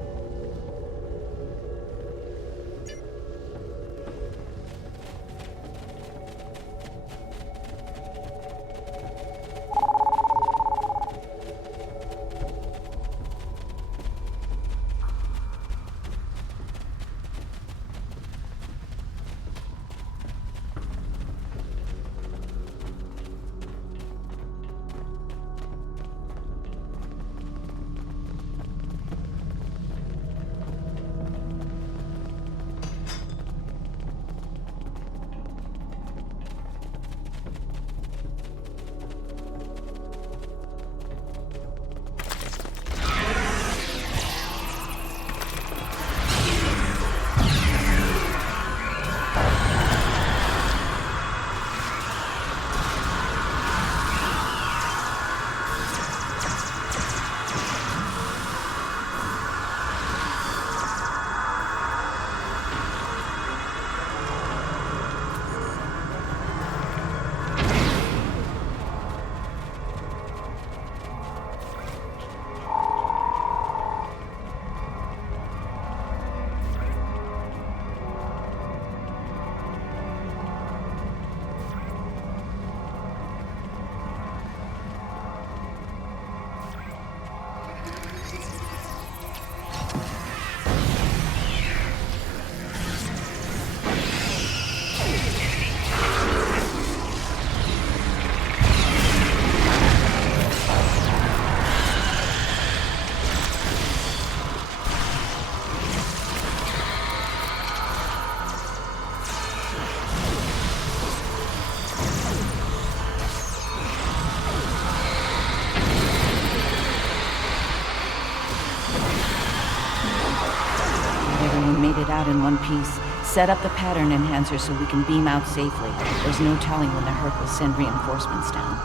Made it out in one piece. Set up the pattern enhancer so we can beam out safely. There's no telling when the Hurk will send reinforcements down.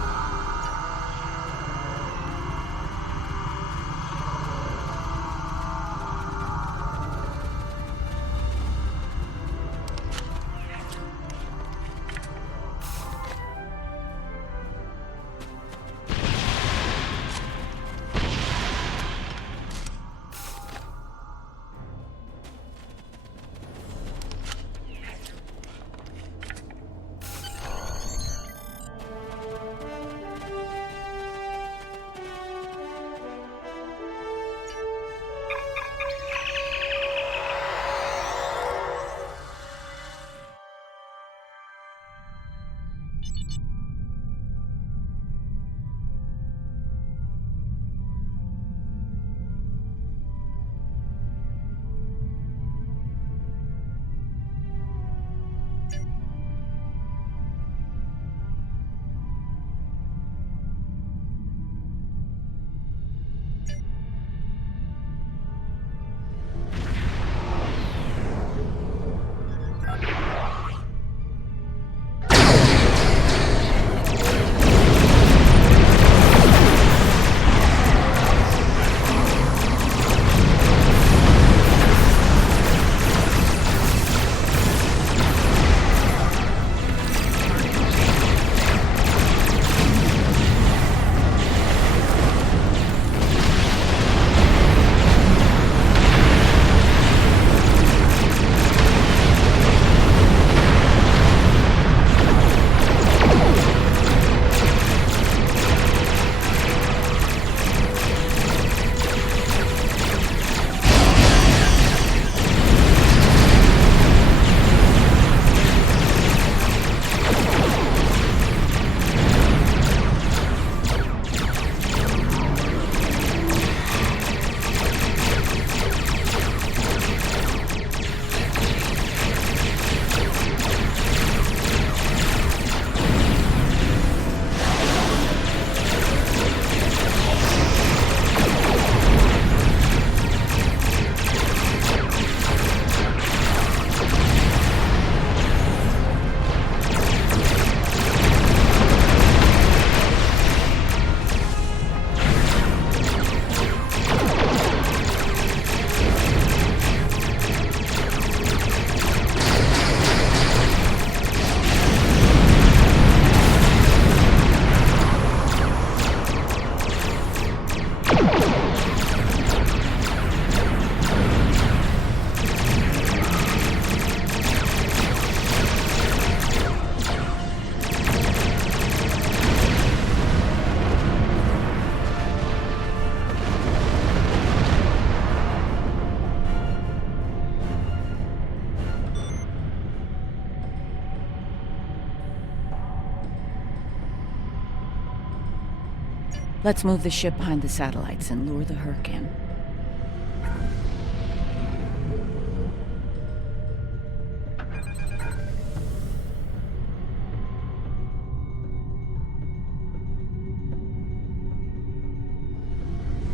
Let's move the ship behind the satellites and lure the Herc in.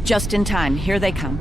Just in time. Here they come.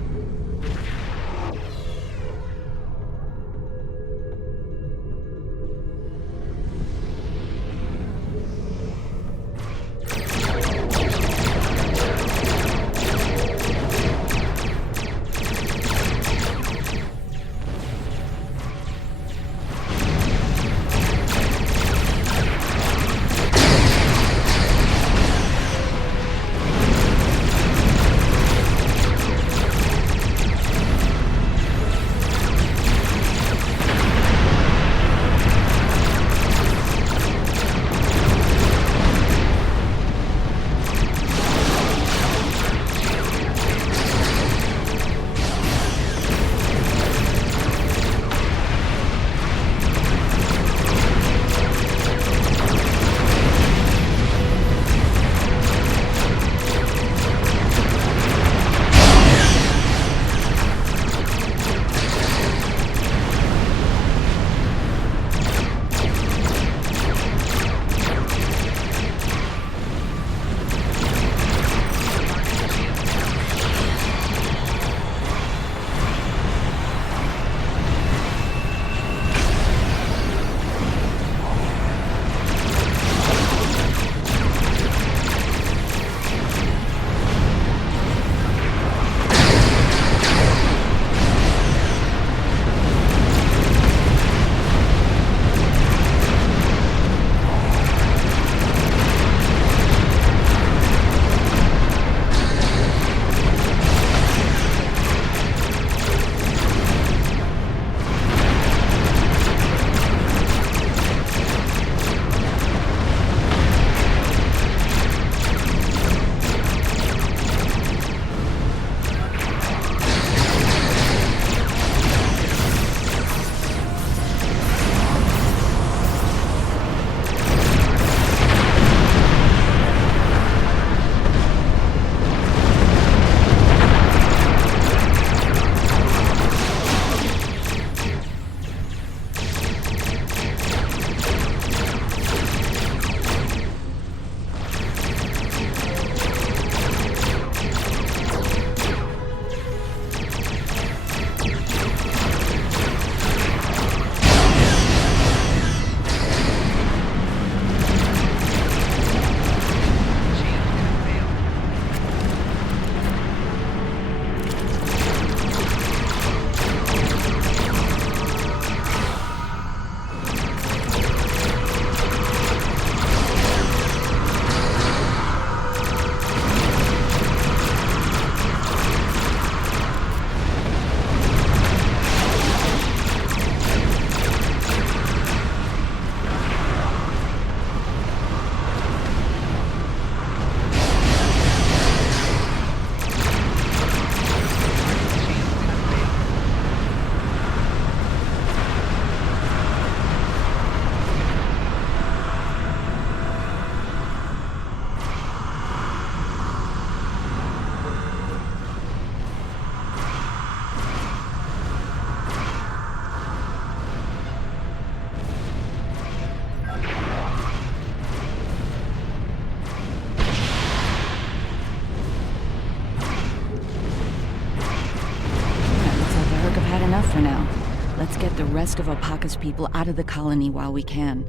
For now. Let's get the rest of Opaka's people out of the colony while we can.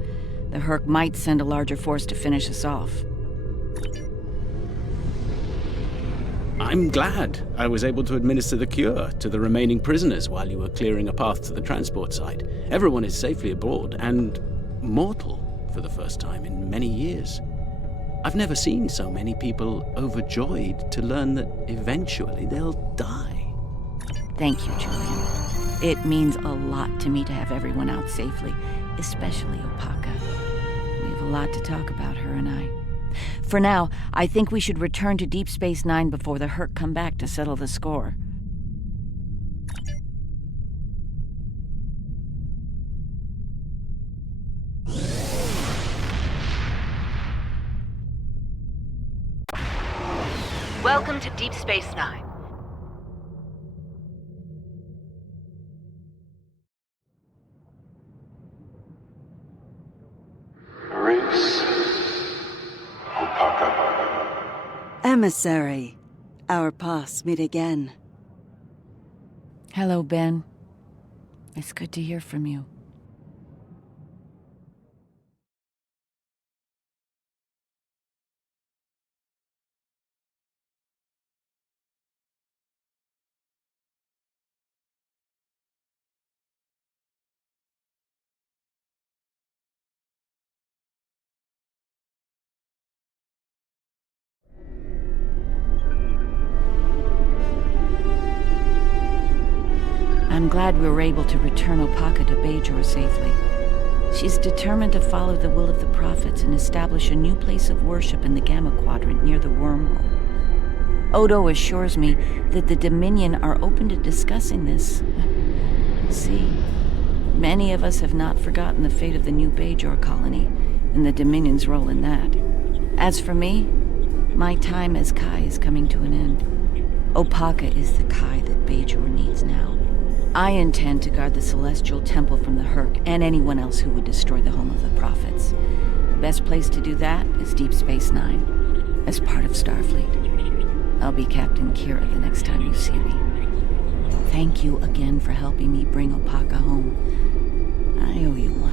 The Herc might send a larger force to finish us off. I'm glad I was able to administer the cure to the remaining prisoners while you were clearing a path to the transport site. Everyone is safely aboard and mortal for the first time in many years. I've never seen so many people overjoyed to learn that eventually they'll die. Thank you, Julian. It means a lot to me to have everyone out safely, especially Opaka. We have a lot to talk about, her and I. For now, I think we should return to Deep Space Nine before the Herc come back to settle the score. Welcome to Deep Space Nine. Emissary, our paths meet again. Hello, Ben. It's good to hear from you. I'm glad we were able to return Opaka to Bajor safely. She's determined to follow the will of the prophets and establish a new place of worship in the Gamma Quadrant near the wormhole. Odo assures me that the Dominion are open to discussing this. See, many of us have not forgotten the fate of the new Bajor colony and the Dominion's role in that. As for me, my time as Kai is coming to an end. Opaka is the Kai that Bajor needs now. I intend to guard the Celestial Temple from the Herc and anyone else who would destroy the home of the Prophets. The best place to do that is Deep Space Nine, as part of Starfleet. I'll be Captain Kira the next time you see me. Thank you again for helping me bring Opaka home. I owe you one.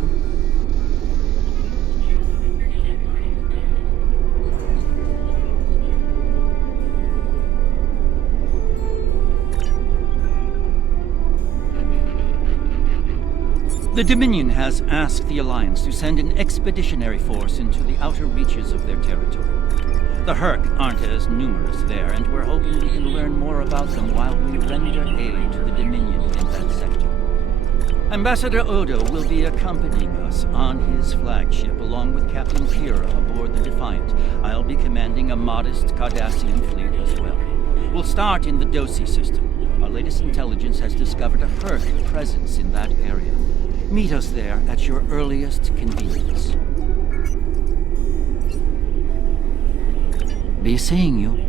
The Dominion has asked the Alliance to send an expeditionary force into the outer reaches of their territory. The Herc aren't as numerous there, and we're hoping we can learn more about them while we render aid to the Dominion in that sector. Ambassador Odo will be accompanying us on his flagship, along with Captain Kira aboard the Defiant. I'll be commanding a modest Cardassian fleet as well. We'll start in the Dosi system. Our latest intelligence has discovered a Herc presence in that area. Meet us there at your earliest convenience. Be seeing you.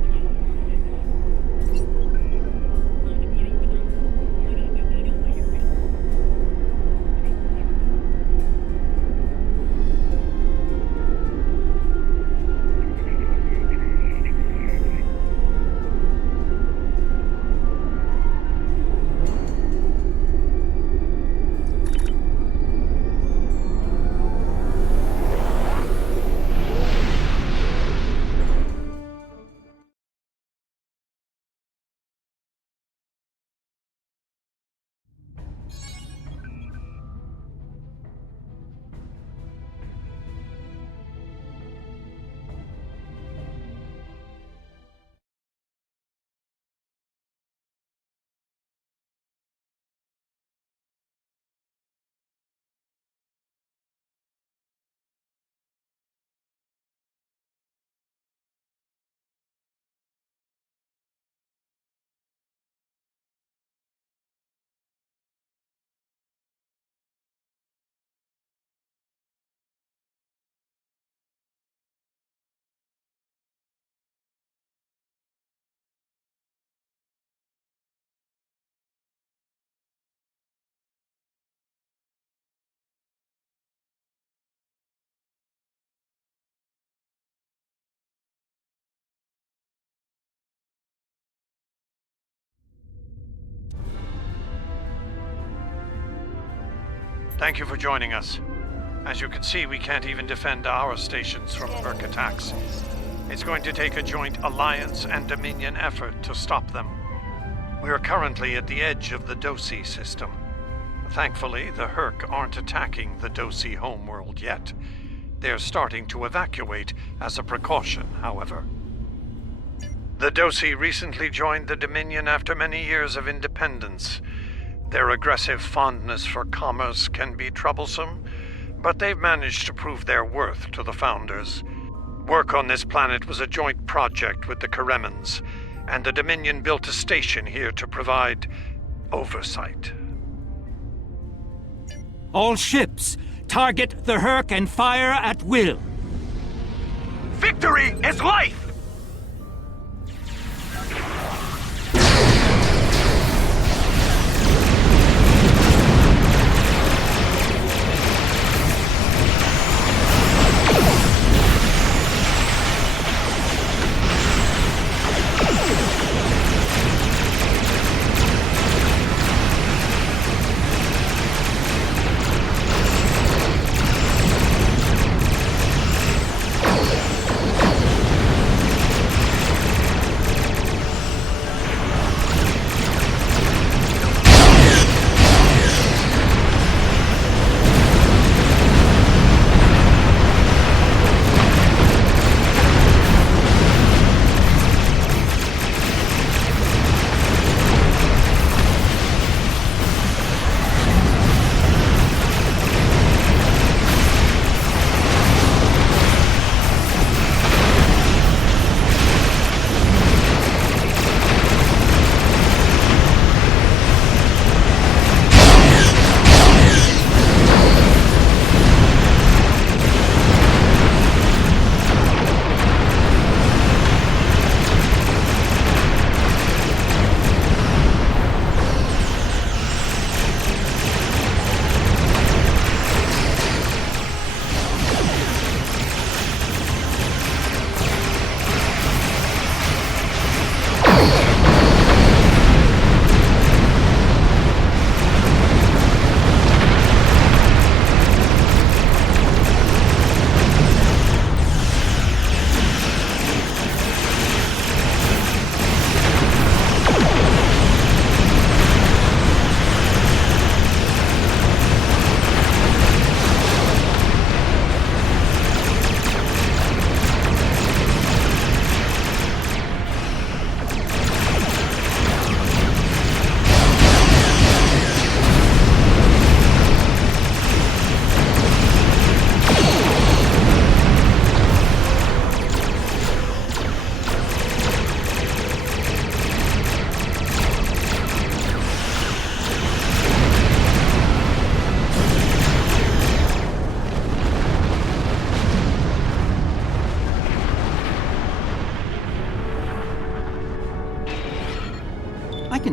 Thank you for joining us. As you can see, we can't even defend our stations from Herc attacks. It's going to take a joint Alliance and Dominion effort to stop them. We are currently at the edge of the Dosi system. Thankfully, the Herc aren't attacking the Dosi homeworld yet. They're starting to evacuate as a precaution, however. The Dosi recently joined the Dominion after many years of independence. Their aggressive fondness for commerce can be troublesome, but they've managed to prove their worth to the Founders. Work on this planet was a joint project with the Karemans, and the Dominion built a station here to provide oversight. All ships, target the Herc and fire at will. Victory is life!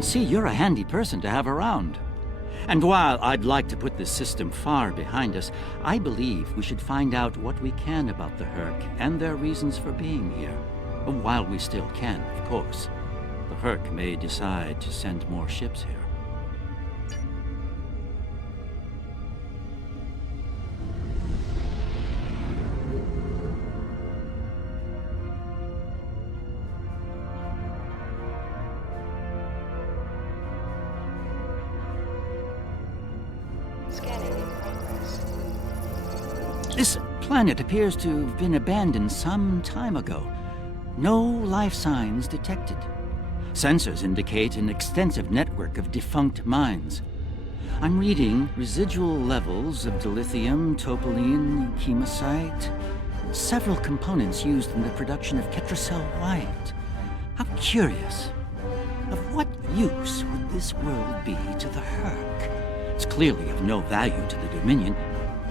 see you're a handy person to have around. And while I'd like to put this system far behind us, I believe we should find out what we can about the Herc and their reasons for being here. While we still can, of course. The Herc may decide to send more ships here. This planet appears to have been abandoned some time ago. No life signs detected. Sensors indicate an extensive network of defunct mines. I'm reading residual levels of dilithium, topoline, chemosite, several components used in the production of Ketracel White. How curious. Of what use would this world be to the Herc? It's clearly of no value to the Dominion.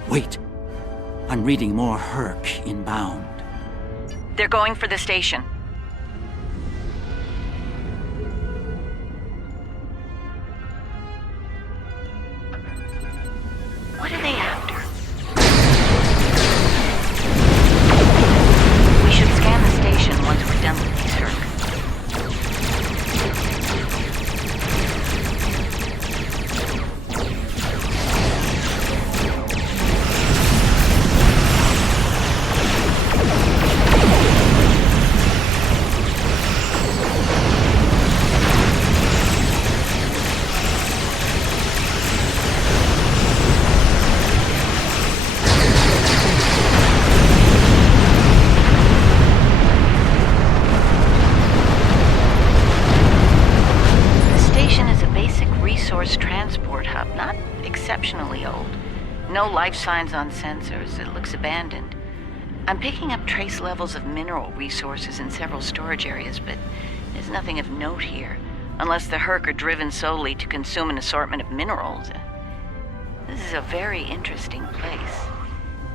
Wait. I'm reading more Herc inbound. They're going for the station. What are they after? We should scan the station once we're done with these Herc. Transport hub, not exceptionally old. No life signs on sensors. It looks abandoned. I'm picking up trace levels of mineral resources in several storage areas, but there's nothing of note here, unless the Herc are driven solely to consume an assortment of minerals. This is a very interesting place,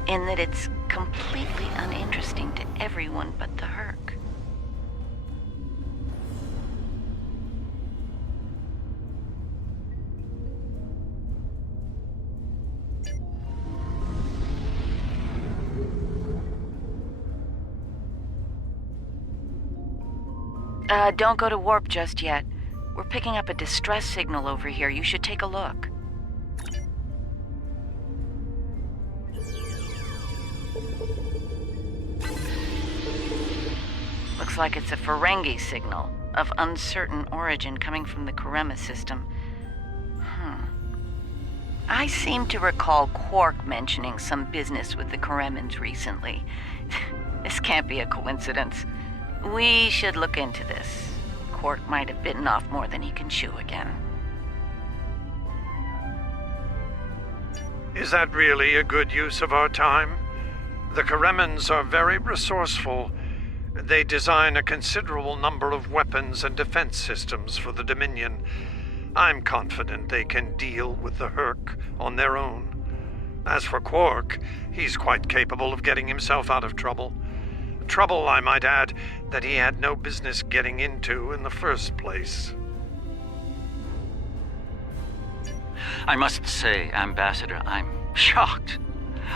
in that it's completely uninteresting to everyone but the Herc. Don't go to warp just yet. We're picking up a distress signal over here. You should take a look. Looks like it's a Ferengi signal of uncertain origin coming from the Karema system. I seem to recall Quark mentioning some business with the Karemans recently. This can't be a coincidence. We should look into this. Quark might have bitten off more than he can chew again. Is that really a good use of our time? The Karemans are very resourceful. They design a considerable number of weapons and defense systems for the Dominion. I'm confident they can deal with the Herc on their own. As for Quark, he's quite capable of getting himself out of trouble. Trouble, I might add, that he had no business getting into in the first place. I must say, Ambassador, I'm shocked.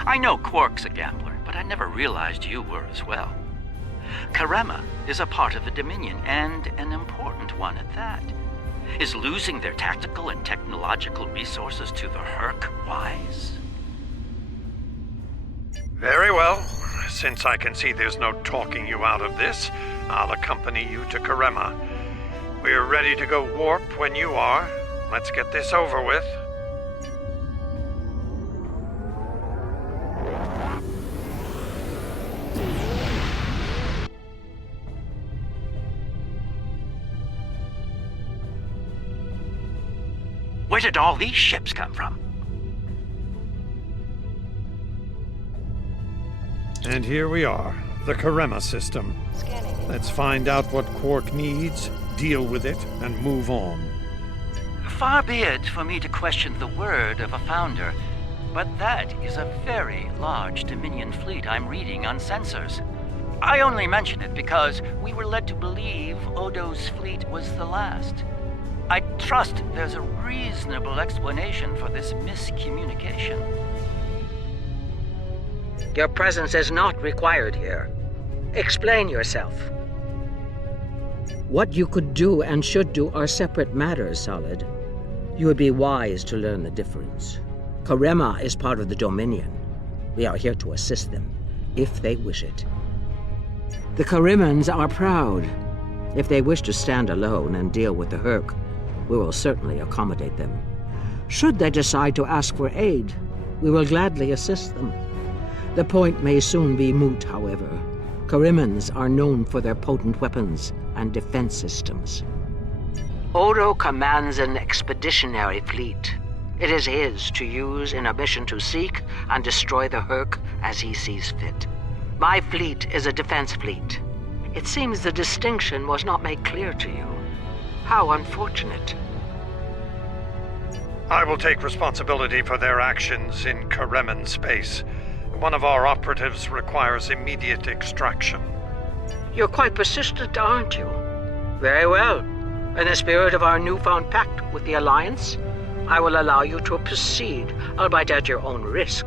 I know Quark's a gambler, but I never realized you were as well. Karema is a part of the Dominion, and an important one at that. Is losing their tactical and technological resources to the Herc wise? Very well. Since I can see there's no talking you out of this, I'll accompany you to Karema. We're ready to go warp when you are. Let's get this over with. Where did all these ships come from? And here we are, the Karema system. Let's find out what Quark needs, deal with it, and move on. Far be it for me to question the word of a founder, but that is a very large Dominion fleet I'm reading on sensors. I only mention it because we were led to believe Odo's fleet was the last. I trust there's a reasonable explanation for this miscommunication. Your presence is not required here. Explain yourself. What you could do and should do are separate matters, Solid. You would be wise to learn the difference. Karema is part of the Dominion. We are here to assist them, if they wish it. The Karemans are proud. If they wish to stand alone and deal with the Hurk, we will certainly accommodate them. Should they decide to ask for aid, we will gladly assist them. The point may soon be moot, however. Karemans are known for their potent weapons and defense systems. Odo commands an expeditionary fleet. It is his to use in a mission to seek and destroy the Hurk as he sees fit. My fleet is a defense fleet. It seems the distinction was not made clear to you. How unfortunate. I will take responsibility for their actions in Kareman space. One of our operatives requires immediate extraction. You're quite persistent, aren't you? Very well. In the spirit of our newfound pact with the Alliance, I will allow you to proceed, albeit at your own risk.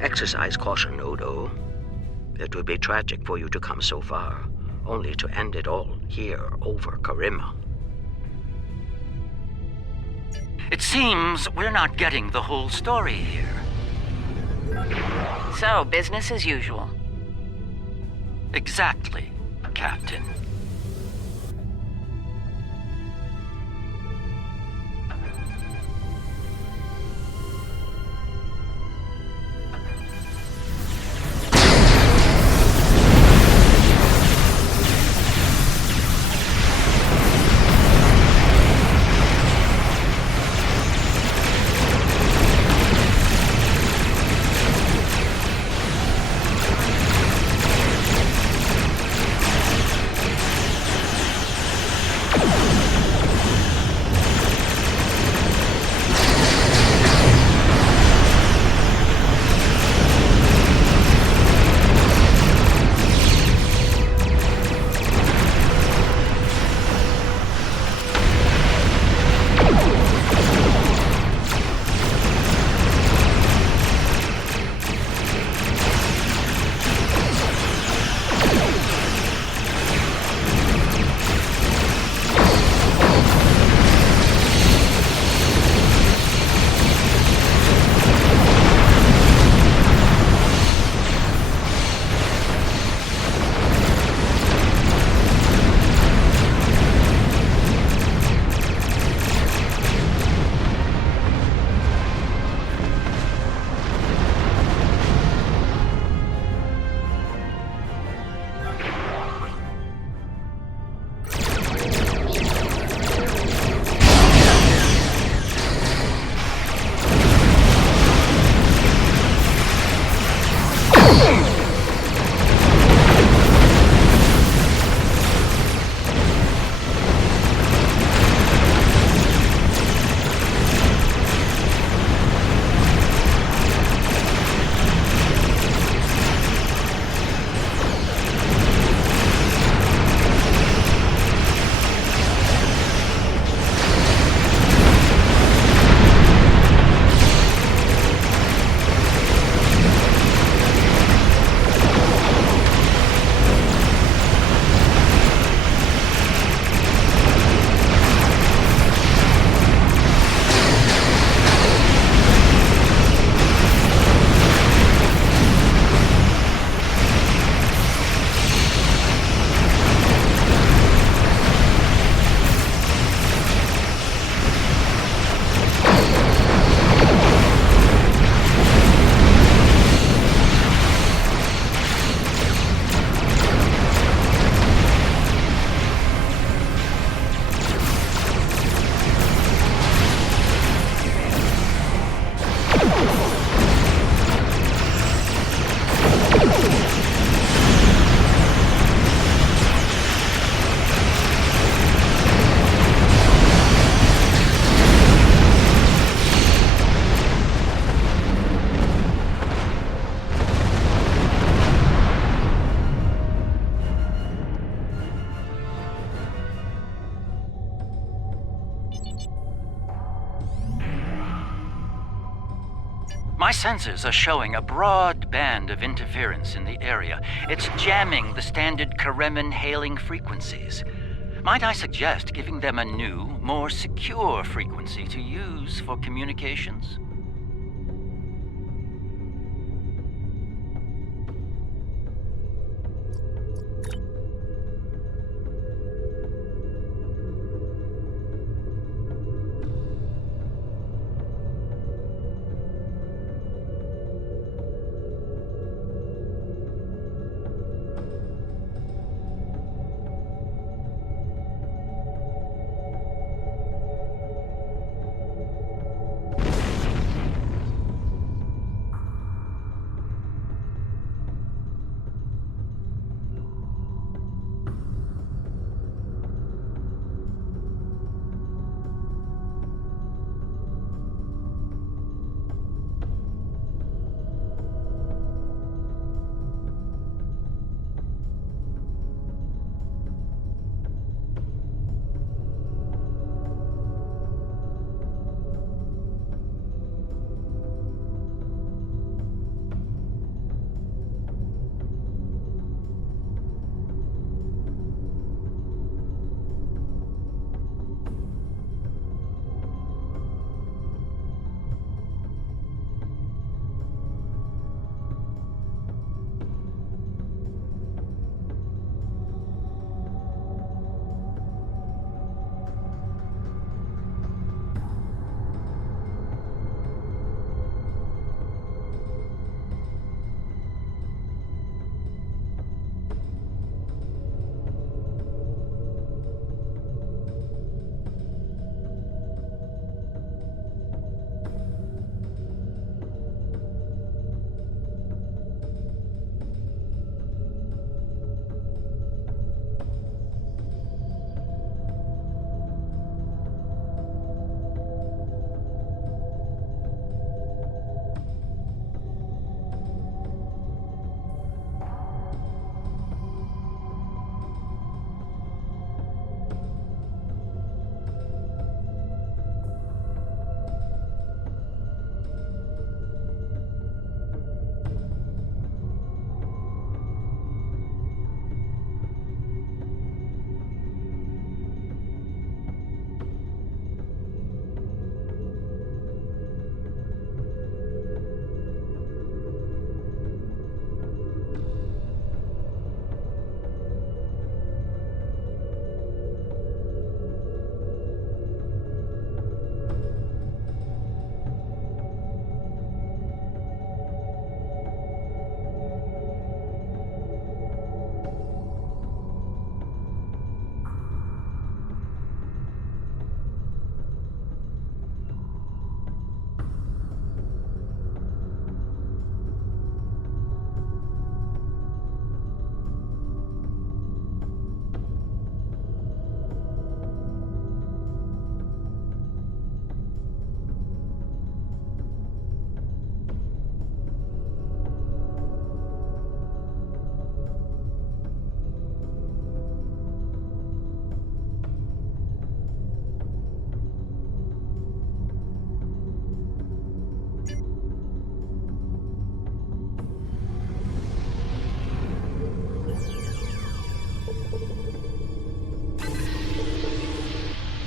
Exercise caution, Odo. It would be tragic for you to come so far, only to end it all here over Karema. It seems we're not getting the whole story here. So, business as usual. Exactly, Captain. My sensors are showing a broad band of interference in the area. It's jamming the standard Karemin hailing frequencies. Might I suggest giving them a new, more secure frequency to use for communications?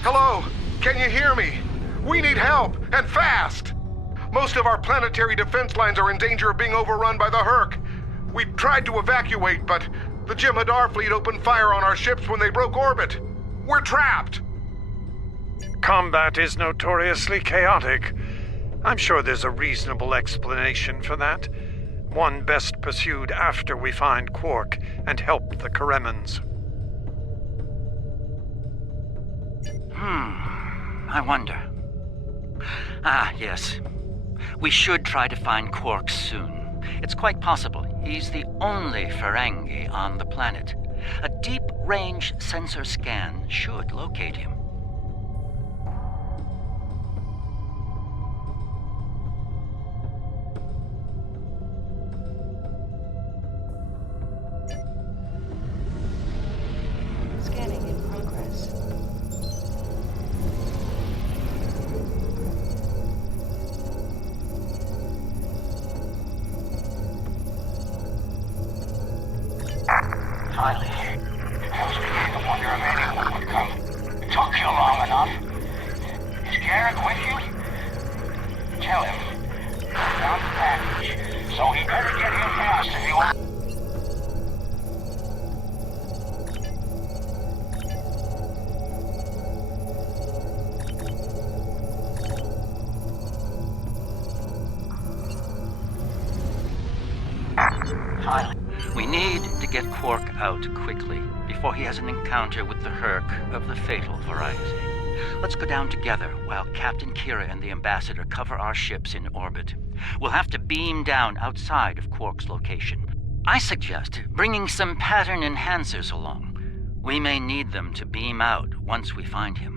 Hello? Can you hear me? We need help, and fast! Most of our planetary defense lines are in danger of being overrun by the Hurk. We tried to evacuate, but the Jem'Hadar fleet opened fire on our ships when they broke orbit. We're trapped! Combat is notoriously chaotic. I'm sure there's a reasonable explanation for that. One best pursued after we find Quark and help the Karemans. I wonder. Ah, yes. We should try to find Quark soon. It's quite possible he's the only Ferengi on the planet. A deep-range sensor scan should locate him. Scanning in progress. tell him. Found the package, so he better get here fast if he wants. We need to get Quark out quickly, before he has an encounter with the Herc of the fatal variety. Let's go down together while Captain Kira and the Ambassador cover our ships in orbit. We'll have to beam down outside of Quark's location. I suggest bringing some pattern enhancers along. We may need them to beam out once we find him.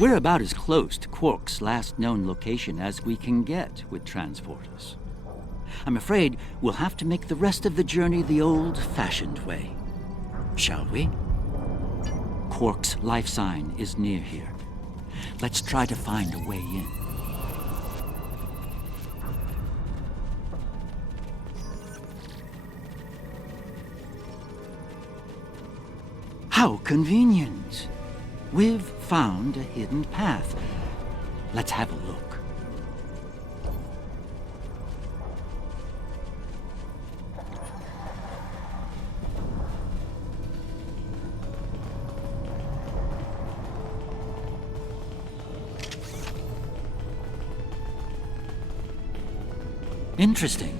We're about as close to Quark's last known location as we can get with transporters. I'm afraid we'll have to make the rest of the journey the old-fashioned way. Shall we? Quark's life sign is near here. Let's try to find a way in. How convenient! We've found a hidden path. Let's have a look. Interesting.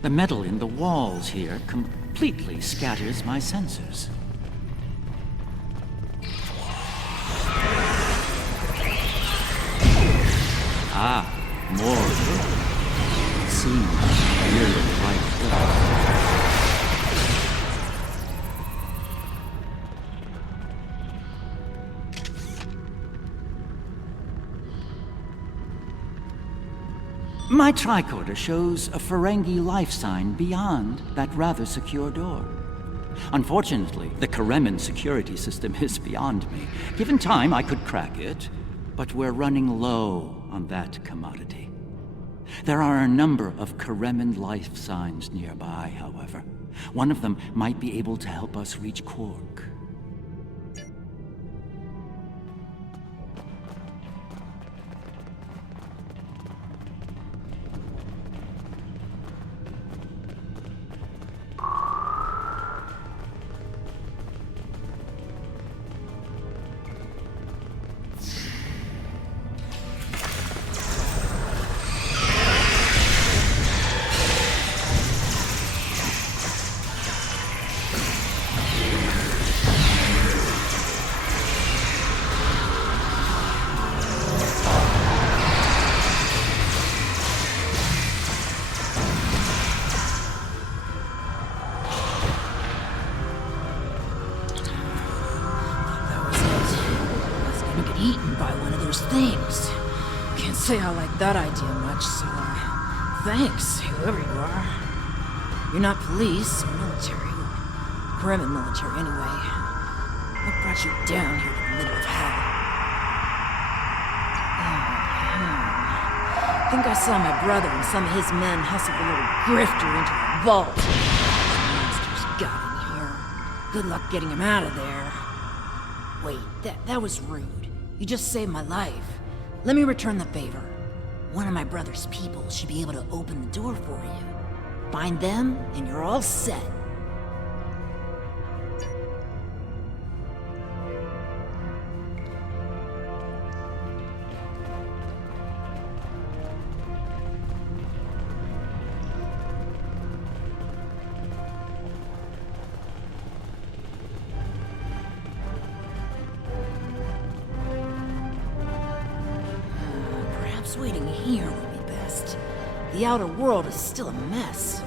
The metal in the walls here completely scatters my sensors. Ah, more. It seems nearly quite good. My tricorder shows a Ferengi life sign beyond that rather secure door. Unfortunately, the Karemin security system is beyond me. Given time, I could crack it, but we're running low on that commodity. There are a number of Karemin life signs nearby, however. One of them might be able to help us reach Quark. Things. Can't say I like that idea much, so, thanks, whoever you are. You're not police or military. Karemin military, anyway. What brought you down here to the middle of hell? I think I saw my brother and some of his men hustle the little grifter into a vault. Monsters got in here. Good luck getting him out of there. Wait, that was rude. You just saved my life. Let me return the favor. One of my brother's people should be able to open the door for you. Find them, and you're all set. Waiting here would be best. The outer world is still a mess.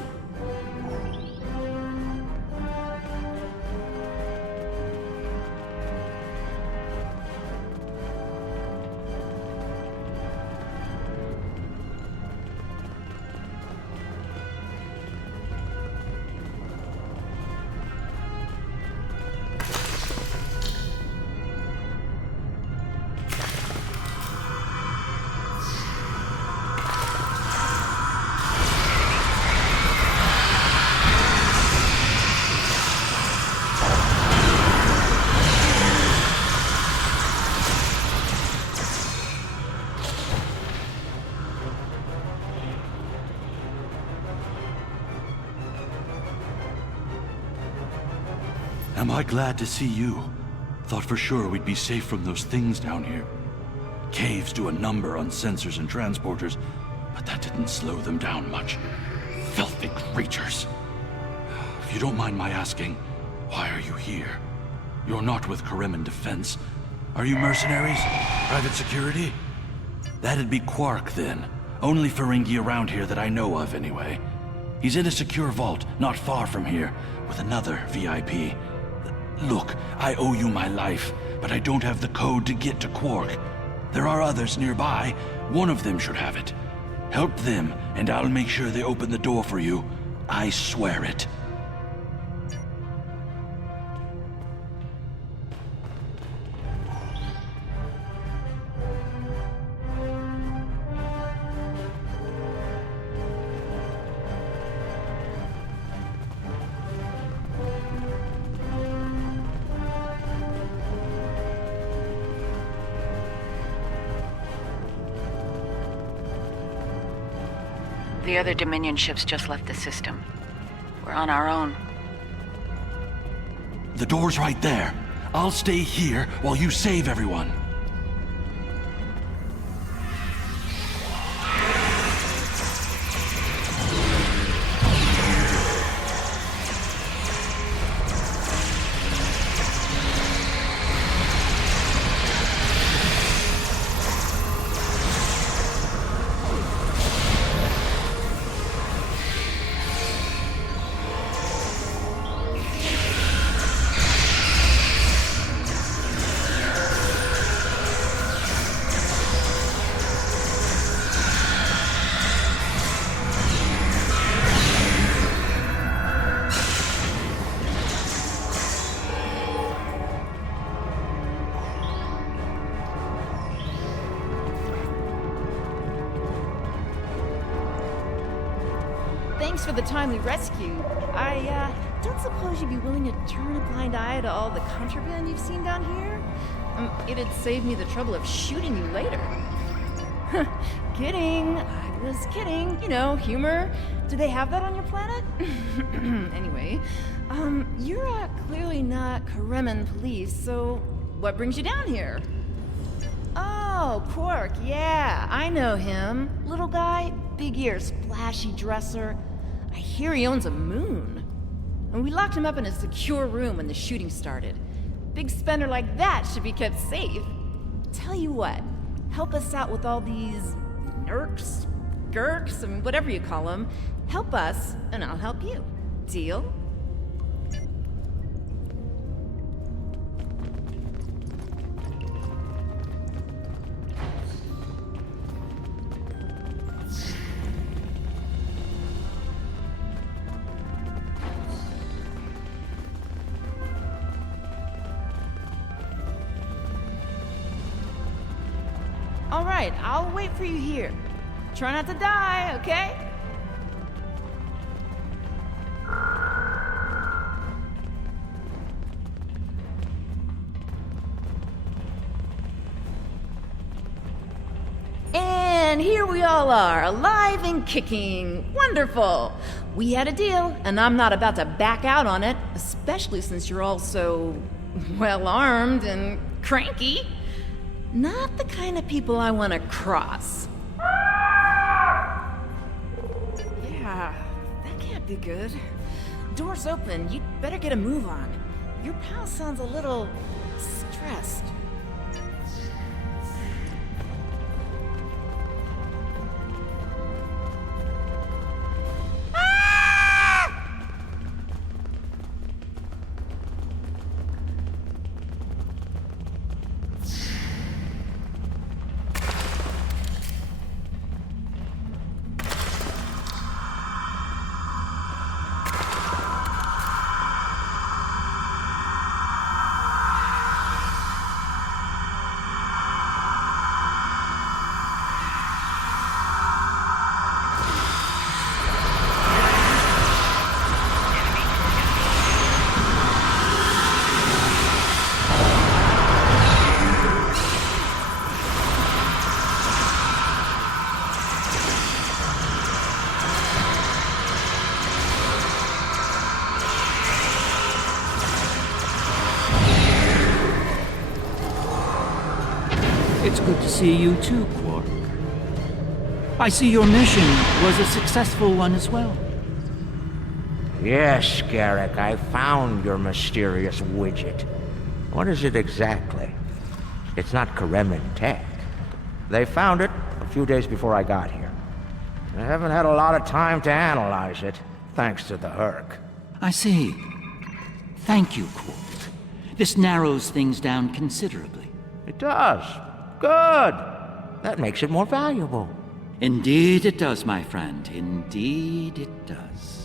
Am I glad to see you? Thought for sure we'd be safe from those things down here. Caves do a number on sensors and transporters, but that didn't slow them down much. Filthy creatures. If you don't mind my asking, why are you here? You're not with Karemen Defense. Are you mercenaries? Private security? That'd be Quark, then. Only Ferengi around here that I know of, anyway. He's in a secure vault, not far from here, with another VIP. Look, I owe you my life, but I don't have the code to get to Quark. There are others nearby. One of them should have it. Help them, and I'll make sure they open the door for you. I swear it. The other Dominion ships just left the system. We're on our own. The door's right there. I'll stay here while you save everyone. Thanks for the timely rescue. I don't suppose you'd be willing to turn a blind eye to all the contraband you've seen down here? It'd save me the trouble of shooting you later. Kidding. I was kidding. You know, humor. Do they have that on your planet? Anyway, you're clearly not Karemen police, so what brings you down here? Oh, Quark, yeah, I know him. Little guy, big ears, flashy dresser. I hear he owns a moon. And we locked him up in a secure room when the shooting started. Big spender like that should be kept safe. Tell you what, help us out with all these nerks, gurks, and whatever you call them. Help us, and I'll help you. Deal? All right, I'll wait for you here. Try not to die, okay? And here we all are, alive and kicking. Wonderful. We had a deal, and I'm not about to back out on it, especially since you're all so well-armed and cranky. Not the kind of people I want to cross. Yeah, that can't be good. Door's open. You'd better get a move on. Your pal sounds a little stressed. It's good to see you too, Quark. I see your mission was a successful one as well. Yes, Garrick, I found your mysterious widget. What is it exactly? It's not Karemin tech. They found it a few days before I got here. I haven't had a lot of time to analyze it, thanks to the Herc. I see. Thank you, Quark. This narrows things down considerably. It does. Good. That makes it more valuable. Indeed it does, my friend. Indeed it does.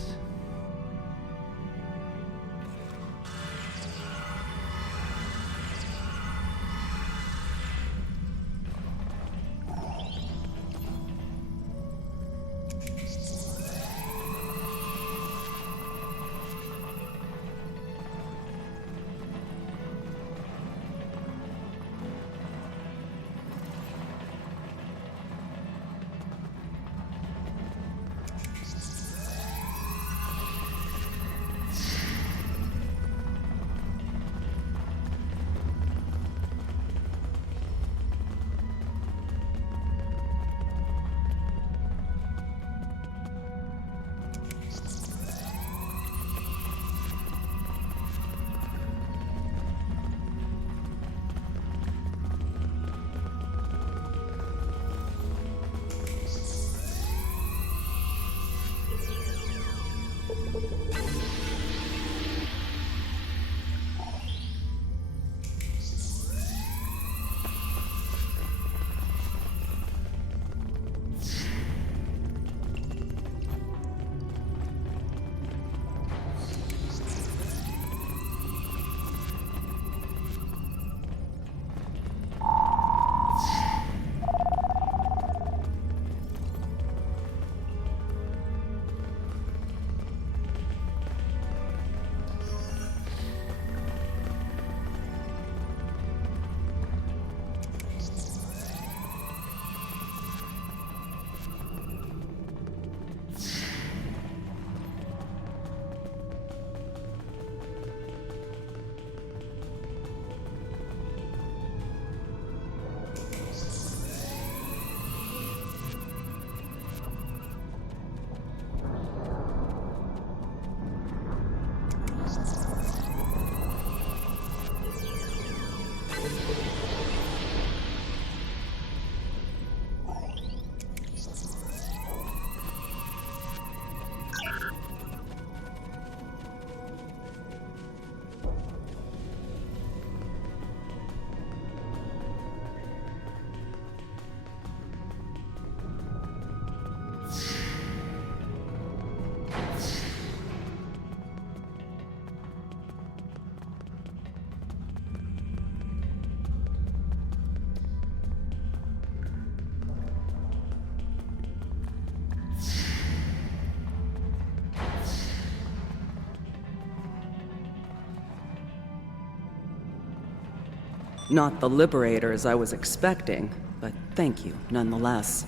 Not the liberators I was expecting, but thank you nonetheless.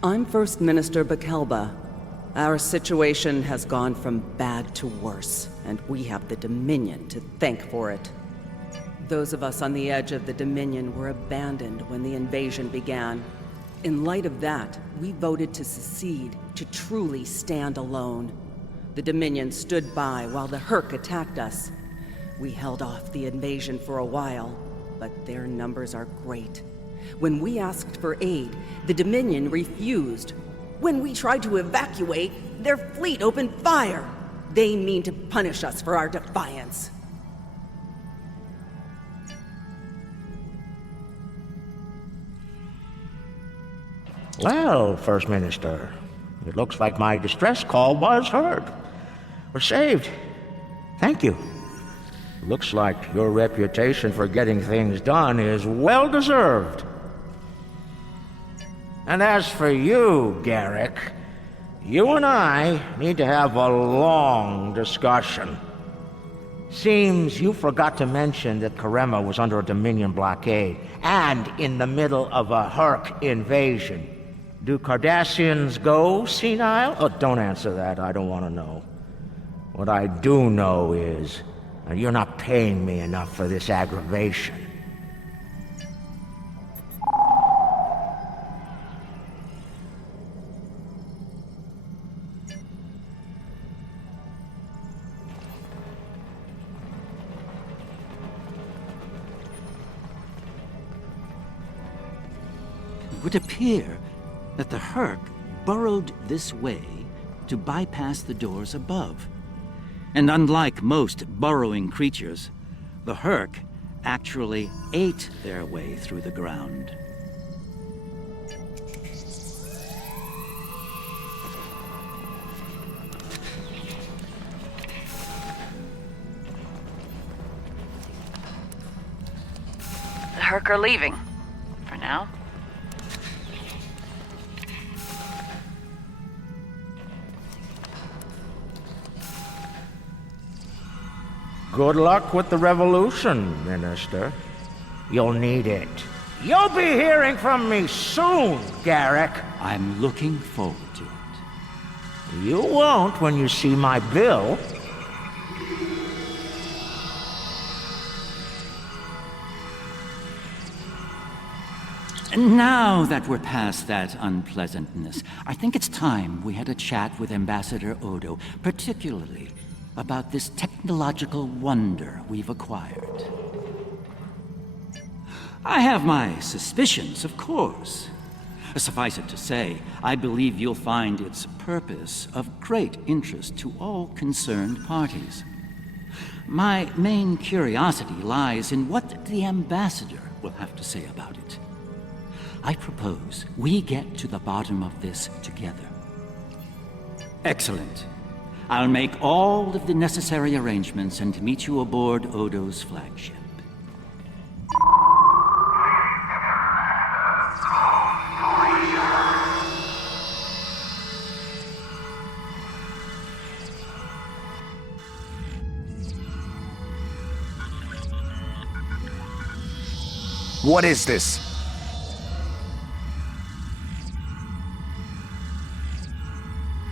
I'm First Minister Bekelba. Our situation has gone from bad to worse, and we have the Dominion to thank for it. Those of us on the edge of the Dominion were abandoned when the invasion began. In light of that, we voted to secede, to truly stand alone. The Dominion stood by while the Herc attacked us. We held off the invasion for a while, but their numbers are great. When we asked for aid, the Dominion refused. When we tried to evacuate, their fleet opened fire. They mean to punish us for our defiance. Well, First Minister, it looks like my distress call was heard. We're saved. Thank you. Looks like your reputation for getting things done is well deserved. And as for you, Garrick, you and I need to have a long discussion. Seems you forgot to mention that Karema was under a Dominion blockade and in the middle of a Herc invasion. Do Cardassians go senile? Oh, don't answer that. I don't want to know. What I do know is you're not paying me enough for this aggravation. It would appear that the Herc burrowed this way to bypass the doors above. And unlike most burrowing creatures, the Herc actually ate their way through the ground. The Herc are leaving. For now. Good luck with the revolution, Minister. You'll need it. You'll be hearing from me soon, Garrick. I'm looking forward to it. You won't when you see my bill. Now that we're past that unpleasantness, I think it's time we had a chat with Ambassador Odo, particularly about this technological wonder we've acquired. I have my suspicions, of course. Suffice it to say, I believe you'll find its purpose of great interest to all concerned parties. My main curiosity lies in what the Ambassador will have to say about it. I propose we get to the bottom of this together. Excellent. I'll make all of the necessary arrangements and meet you aboard Odo's flagship. What is this?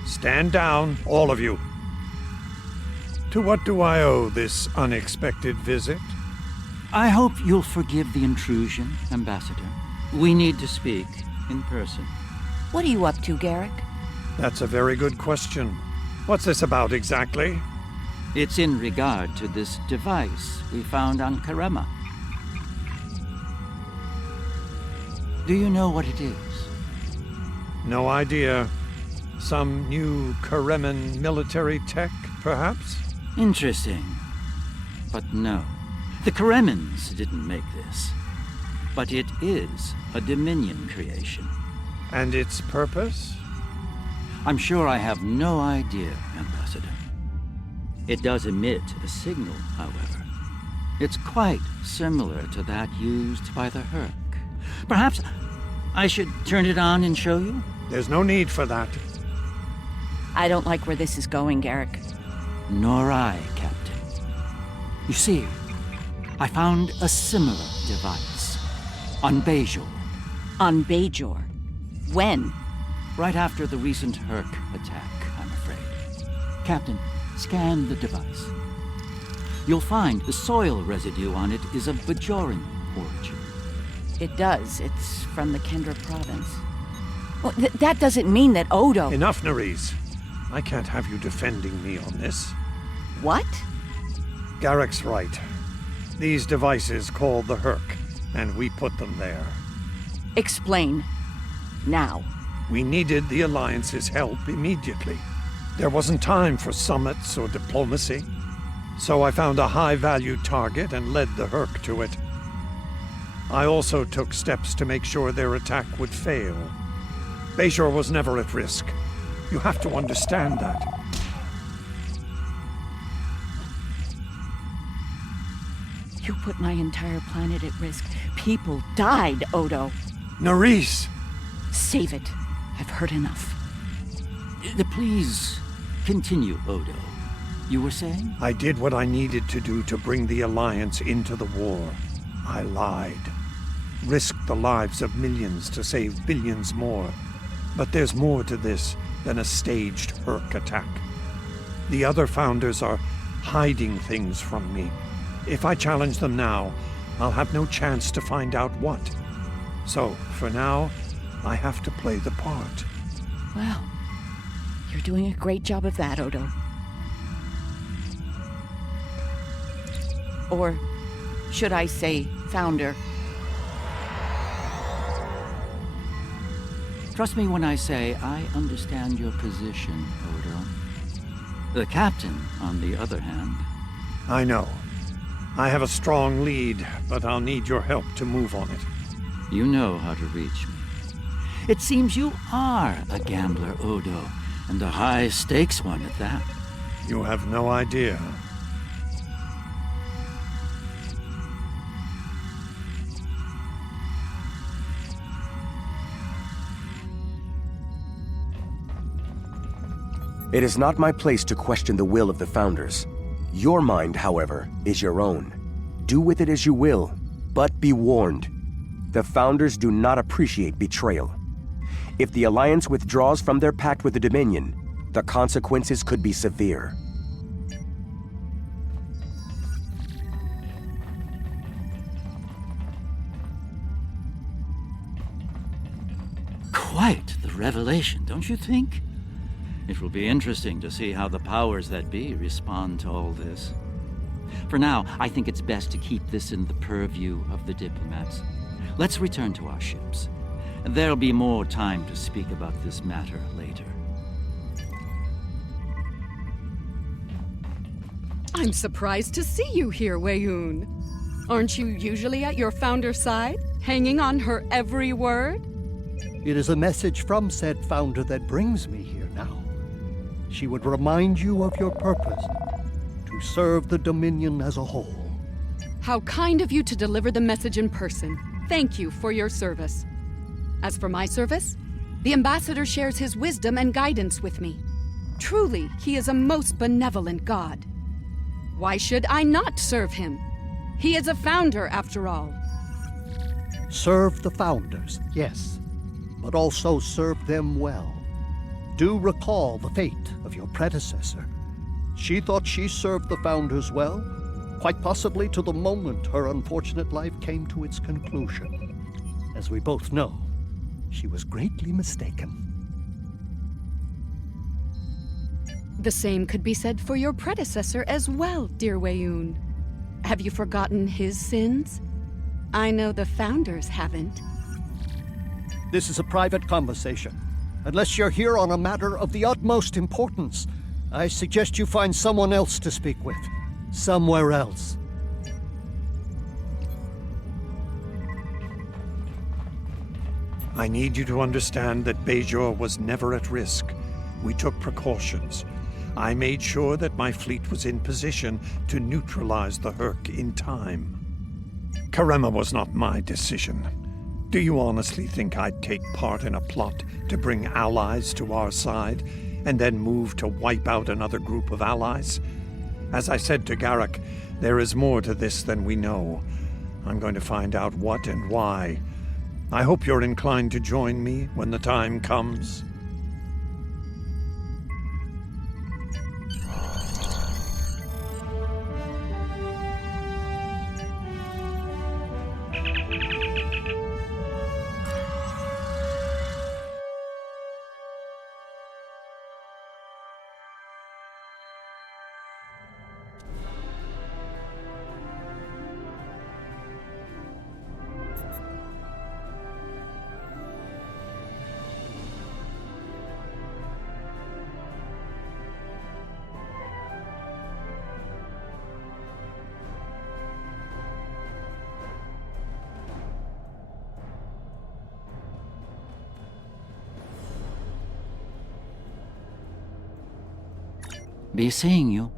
Stand down, all of you. To what do I owe this unexpected visit? I hope you'll forgive the intrusion, Ambassador. We need to speak in person. What are you up to, Garrick? That's a very good question. What's this about exactly? It's in regard to this device we found on Karema. Do you know what it is? No idea. Some new Kareman military tech, perhaps? Interesting. But no. The Karemans didn't make this. But it is a Dominion creation. And its purpose? I'm sure I have no idea, Ambassador. It does emit a signal, however. It's quite similar to that used by the Herc. Perhaps I should turn it on and show you? There's no need for that. I don't like where this is going, Garrick. Nor I, Captain. You see, I found a similar device on Bajor. On Bajor? When? Right after the recent Herc attack, I'm afraid. Captain, scan the device. You'll find the soil residue on it is of Bajoran origin. It does. It's from the Kendra province. Well, that doesn't mean that Odo... Enough, Nerys. I can't have you defending me on this. What? Garrick's right. These devices called the Herc, and we put them there. Explain. Now. We needed the Alliance's help immediately. There wasn't time for summits or diplomacy. So I found a high-value target and led the Herc to it. I also took steps to make sure their attack would fail. Bajor was never at risk. You have to understand that. You put my entire planet at risk. People died, Odo. Nerys! Save it. I've heard enough. Please continue, Odo. You were saying? I did what I needed to do to bring the Alliance into the war. I lied. Risked the lives of millions to save billions more. But there's more to this than a staged Herc attack. The other founders are hiding things from me. If I challenge them now, I'll have no chance to find out what. So, for now, I have to play the part. Well, you're doing a great job of that, Odo. Or should I say, founder? Trust me when I say I understand your position, Odo. The captain, on the other hand... I know. I have a strong lead, but I'll need your help to move on it. You know how to reach me. It seems you are a gambler, Odo, and a high-stakes one at that. You have no idea. It is not my place to question the will of the Founders. Your mind, however, is your own. Do with it as you will, but be warned. The Founders do not appreciate betrayal. If the Alliance withdraws from their pact with the Dominion, the consequences could be severe. Quite the revelation, don't you think? It will be interesting to see how the powers that be respond to all this. For now, I think it's best to keep this in the purview of the diplomats. Let's return to our ships. There'll be more time to speak about this matter later. I'm surprised to see you here, Weyoun. Aren't you usually at your founder's side, hanging on her every word? It is a message from said founder that brings me here now. She would remind you of your purpose, to serve the Dominion as a whole. How kind of you to deliver the message in person. Thank you for your service. As for my service, the ambassador shares his wisdom and guidance with me. Truly, he is a most benevolent god. Why should I not serve him? He is a founder, after all. Serve the Founders, yes, but also serve them well. Do recall the fate of your predecessor. She thought she served the Founders well, quite possibly to the moment her unfortunate life came to its conclusion. As we both know, she was greatly mistaken. The same could be said for your predecessor as well, dear Weyoun. Have you forgotten his sins? I know the Founders haven't. This is a private conversation. Unless you're here on a matter of the utmost importance, I suggest you find someone else to speak with. Somewhere else. I need you to understand that Bajor was never at risk. We took precautions. I made sure that my fleet was in position to neutralize the Hurk in time. Karema was not my decision. Do you honestly think I'd take part in a plot to bring allies to our side, and then move to wipe out another group of allies? As I said to Garrick, there is more to this than we know. I'm going to find out what and why. I hope you're inclined to join me when the time comes. Be seeing you.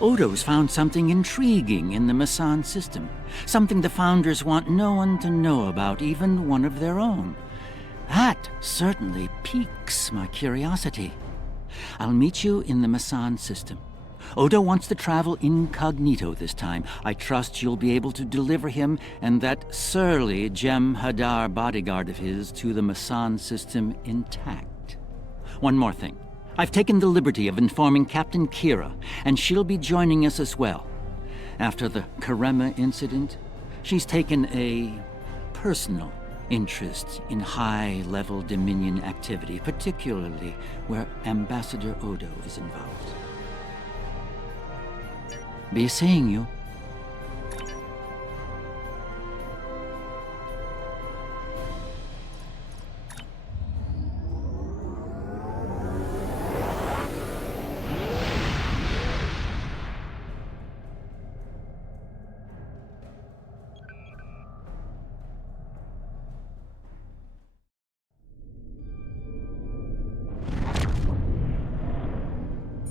Odo's found something intriguing in the Masan system. Something the Founders want no one to know about, even one of their own. That certainly piques my curiosity. I'll meet you in the Masan system. Odo wants to travel incognito this time. I trust you'll be able to deliver him and that surly Jem'Hadar bodyguard of his to the Masan system intact. One more thing. I've taken the liberty of informing Captain Kira, and she'll be joining us as well. After the Karema incident, she's taken a personal interest in high-level Dominion activity, particularly where Ambassador Odo is involved. Be seeing you.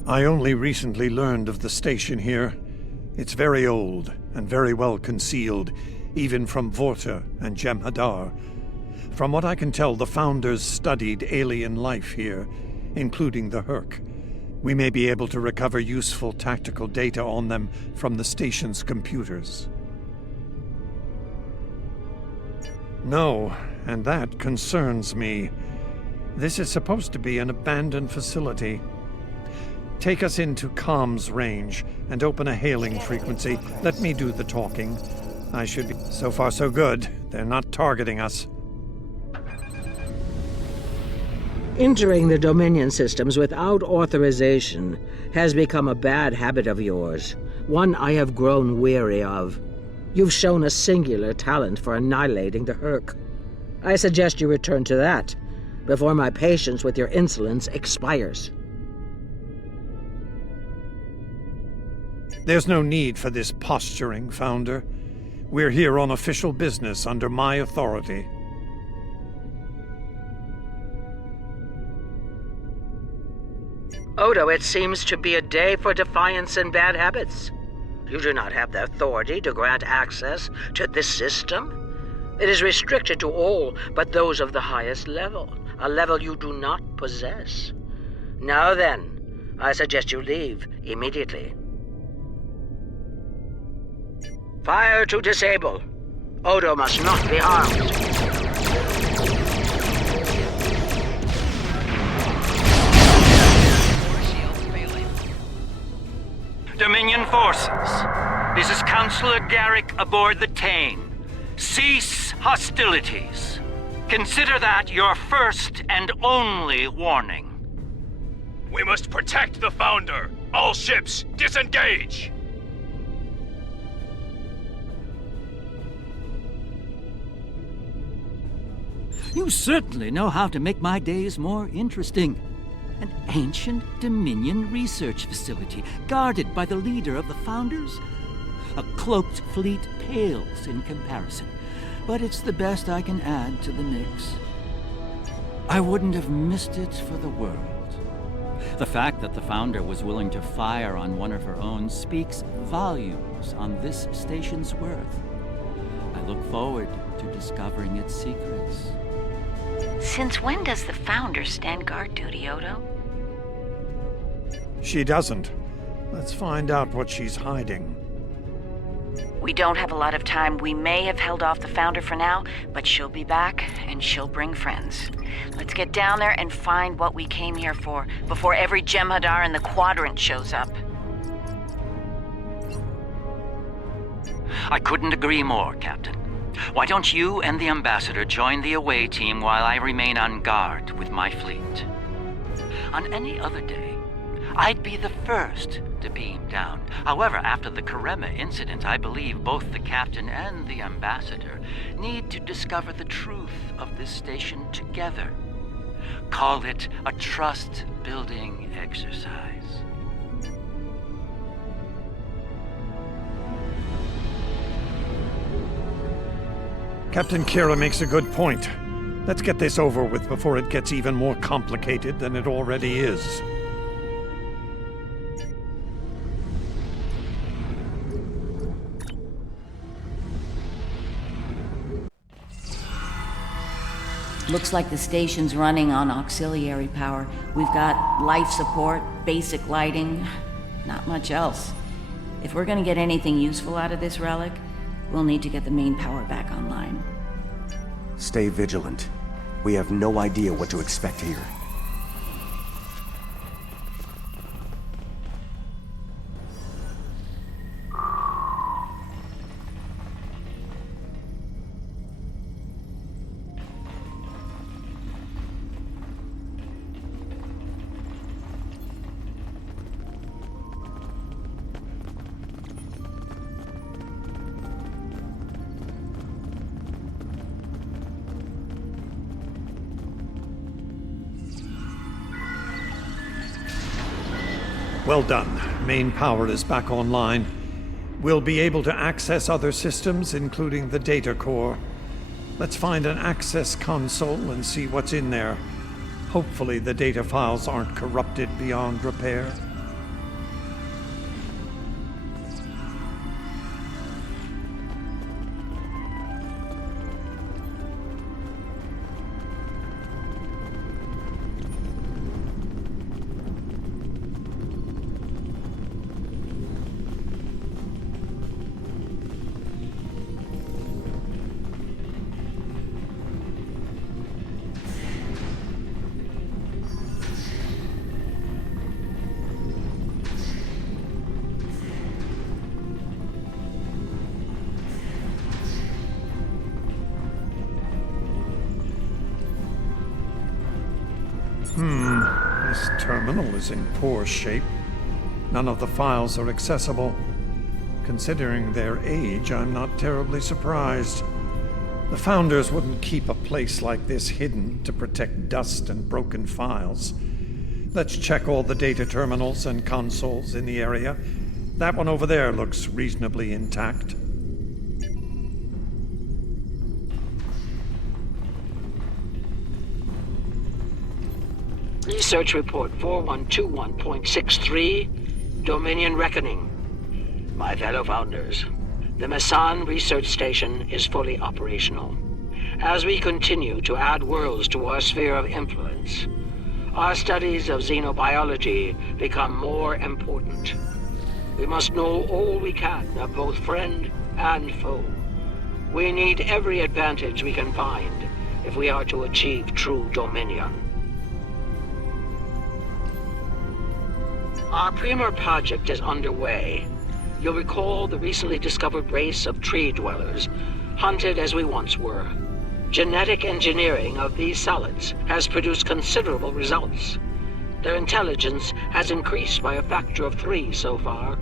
I only recently learned of the station here. It's very old and very well concealed, even from Vorta and Jem'Hadar. From what I can tell, the Founders studied alien life here, including the Herc. We may be able to recover useful tactical data on them from the station's computers. No, and that concerns me. This is supposed to be an abandoned facility. Take us into comms range and open a hailing frequency. Let me do the talking. I should be... So far, so good. They're not targeting us. Entering the Dominion systems without authorization has become a bad habit of yours, one I have grown weary of. You've shown a singular talent for annihilating the Herc. I suggest you return to that before my patience with your insolence expires. There's no need for this posturing, Founder. We're here on official business under my authority. Odo, it seems to be a day for defiance and bad habits. You do not have the authority to grant access to this system. It is restricted to all but those of the highest level, a level you do not possess. Now then, I suggest you leave immediately. Fire to disable. Odo must not be harmed. Dominion forces, this is Counselor Garrick aboard the Tane. Cease hostilities. Consider that your first and only warning. We must protect the Founder. All ships, disengage! You certainly know how to make my days more interesting. An ancient Dominion research facility, guarded by the leader of the Founders? A cloaked fleet pales in comparison, but it's the best I can add to the mix. I wouldn't have missed it for the world. The fact that the Founder was willing to fire on one of her own speaks volumes on this station's worth. I look forward to discovering its secrets. Since when does the Founder stand guard duty, Odo? She doesn't. Let's find out what she's hiding. We don't have a lot of time. We may have held off the Founder for now, but she'll be back, and she'll bring friends. Let's get down there and find what we came here for, before every Jem'Hadar in the Quadrant shows up. I couldn't agree more, Captain. Why don't you and the Ambassador join the away team while I remain on guard with my fleet? On any other day, I'd be the first to beam down. However, after the Karema incident, I believe both the Captain and the Ambassador need to discover the truth of this station together. Call it a trust-building exercise. Captain Kira makes a good point. Let's get this over with before it gets even more complicated than it already is. Looks like the station's running on auxiliary power. We've got life support, basic lighting. Not much else. If we're gonna get anything useful out of this relic, we'll need to get the main power back online. Stay vigilant. We have no idea what to expect here. Well done. Main power is back online. We'll be able to access other systems, including the data core. Let's find an access console and see what's in there. Hopefully the data files aren't corrupted beyond repair. This terminal is in poor shape. None of the files are accessible. Considering their age, I'm not terribly surprised. The Founders wouldn't keep a place like this hidden to protect dust and broken files. Let's check all the data terminals and consoles in the area. That one over there looks reasonably intact. Research Report 4121.63, Dominion Reckoning. My fellow Founders, the Mesan Research Station is fully operational. As we continue to add worlds to our sphere of influence, our studies of xenobiology become more important. We must know all we can of both friend and foe. We need every advantage we can find if we are to achieve true dominion. Our Premier project is underway. You'll recall the recently discovered race of tree dwellers, hunted as we once were. Genetic engineering of these solids has produced considerable results. Their intelligence has increased by a factor of 3 so far.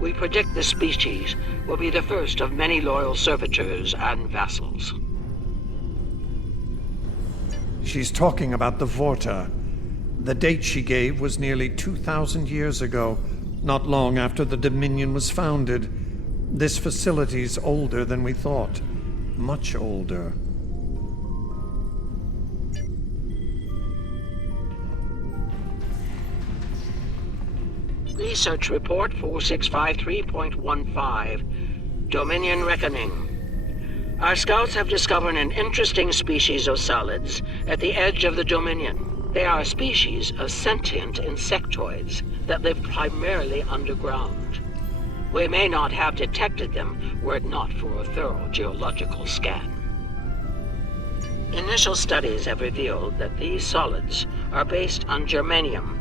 We predict this species will be the first of many loyal servitors and vassals. She's talking about the Vorta. The date she gave was nearly 2,000 years ago, not long after the Dominion was founded. This facility's older than we thought. Much older. Research Report 4653.15, Dominion Reckoning. Our scouts have discovered an interesting species of solids at the edge of the Dominion. They are a species of sentient insectoids that live primarily underground. We may not have detected them were it not for a thorough geological scan. Initial studies have revealed that these solids are based on germanium.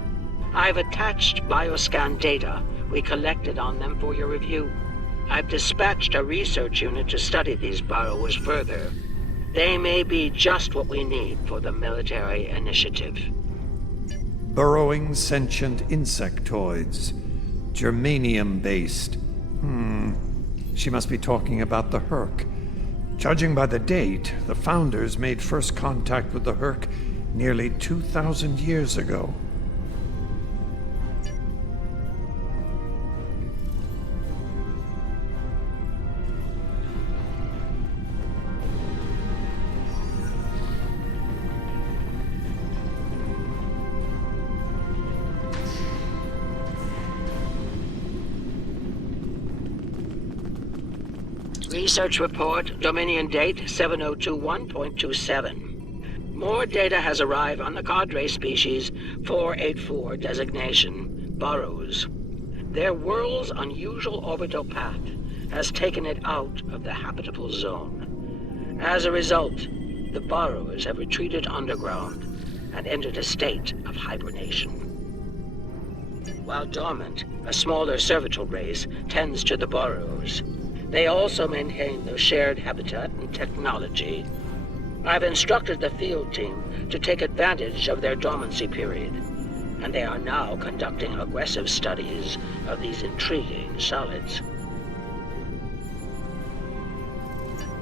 I've attached bioscan data we collected on them for your review. I've dispatched a research unit to study these burrowers further. They may be just what we need for the military initiative. Burrowing sentient insectoids. Germanium-based. She must be talking about the Herc. Judging by the date, the Founders made first contact with the Herc nearly 2,000 years ago. Research Report, Dominion Date 7021.27. More data has arrived on the cadre species 484 designation, burrows. Their world's unusual orbital path has taken it out of the habitable zone. As a result, the borrowers have retreated underground and entered a state of hibernation. While dormant, a smaller servitor race tends to the borrowers. They also maintain their shared habitat and technology. I've instructed the field team to take advantage of their dormancy period, and they are now conducting aggressive studies of these intriguing solids.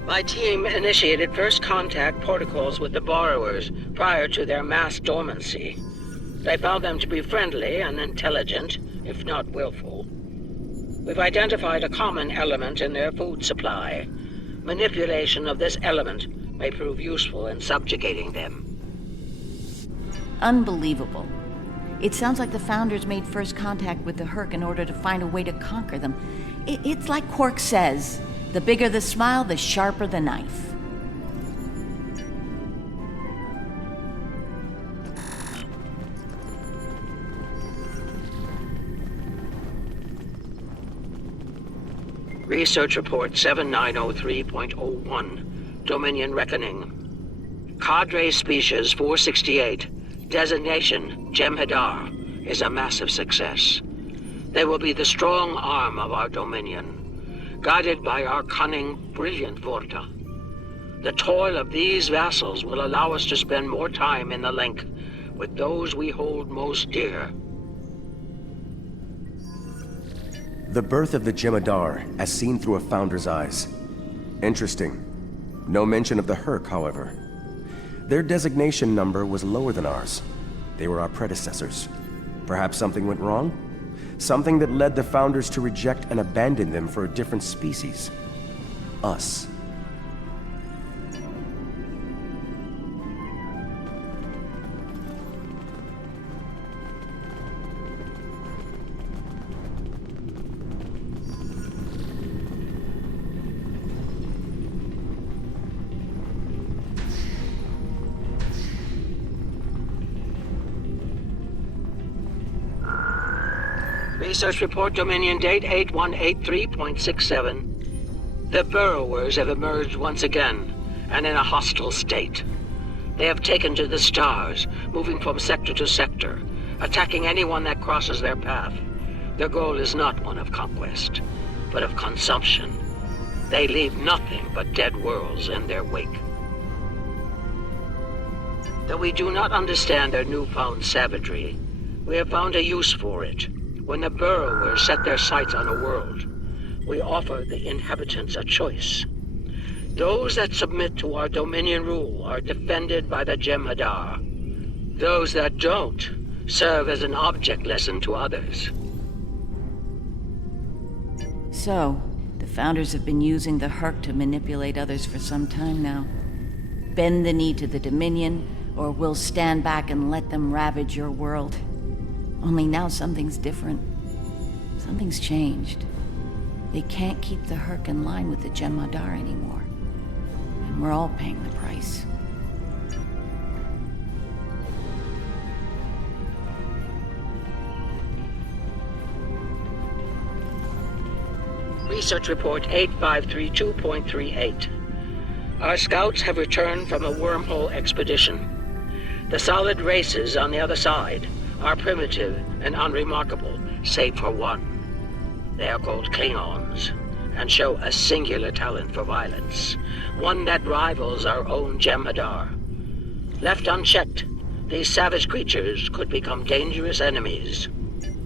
My team initiated first contact protocols with the borrowers prior to their mass dormancy. They found them to be friendly and intelligent, if not willful. We've identified a common element in their food supply. Manipulation of this element may prove useful in subjugating them. Unbelievable. It sounds like the Founders made first contact with the Herc in order to find a way to conquer them. It's like Quark says, the bigger the smile, the sharper the knife. Research Report 7903.01, Dominion Reckoning. Cadre Species 468, designation Jem'Hadar, is a massive success. They will be the strong arm of our Dominion, guided by our cunning, brilliant Vorta. The toil of these vassals will allow us to spend more time in the link with those we hold most dear. The birth of the Jem'Hadar, as seen through a Founder's eyes. Interesting. No mention of the Herc, however. Their designation number was lower than ours. They were our predecessors. Perhaps something went wrong? Something that led the Founders to reject and abandon them for a different species. Us. Research Report Dominion Date 8183.67. The Burrowers have emerged once again, and in a hostile state. They have taken to the stars, moving from sector to sector, attacking anyone that crosses their path. Their goal is not one of conquest, but of consumption. They leave nothing but dead worlds in their wake. Though we do not understand their newfound savagery, we have found a use for it. When the Burrowers set their sights on a world, we offer the inhabitants a choice. Those that submit to our Dominion rule are defended by the Jem'Hadar. Those that don't serve as an object lesson to others. So, the Founders have been using the Herc to manipulate others for some time now. Bend the knee to the Dominion, or we'll stand back and let them ravage your world. Only now something's different. Something's changed. They can't keep the Herc in line with the Jem'Hadar anymore. And we're all paying the price. Research Report 8532.38. Our scouts have returned from a wormhole expedition. The solid races on the other side are primitive and unremarkable, save for one. They are called Klingons, and show a singular talent for violence, one that rivals our own Jem'Hadar. Left unchecked, these savage creatures could become dangerous enemies.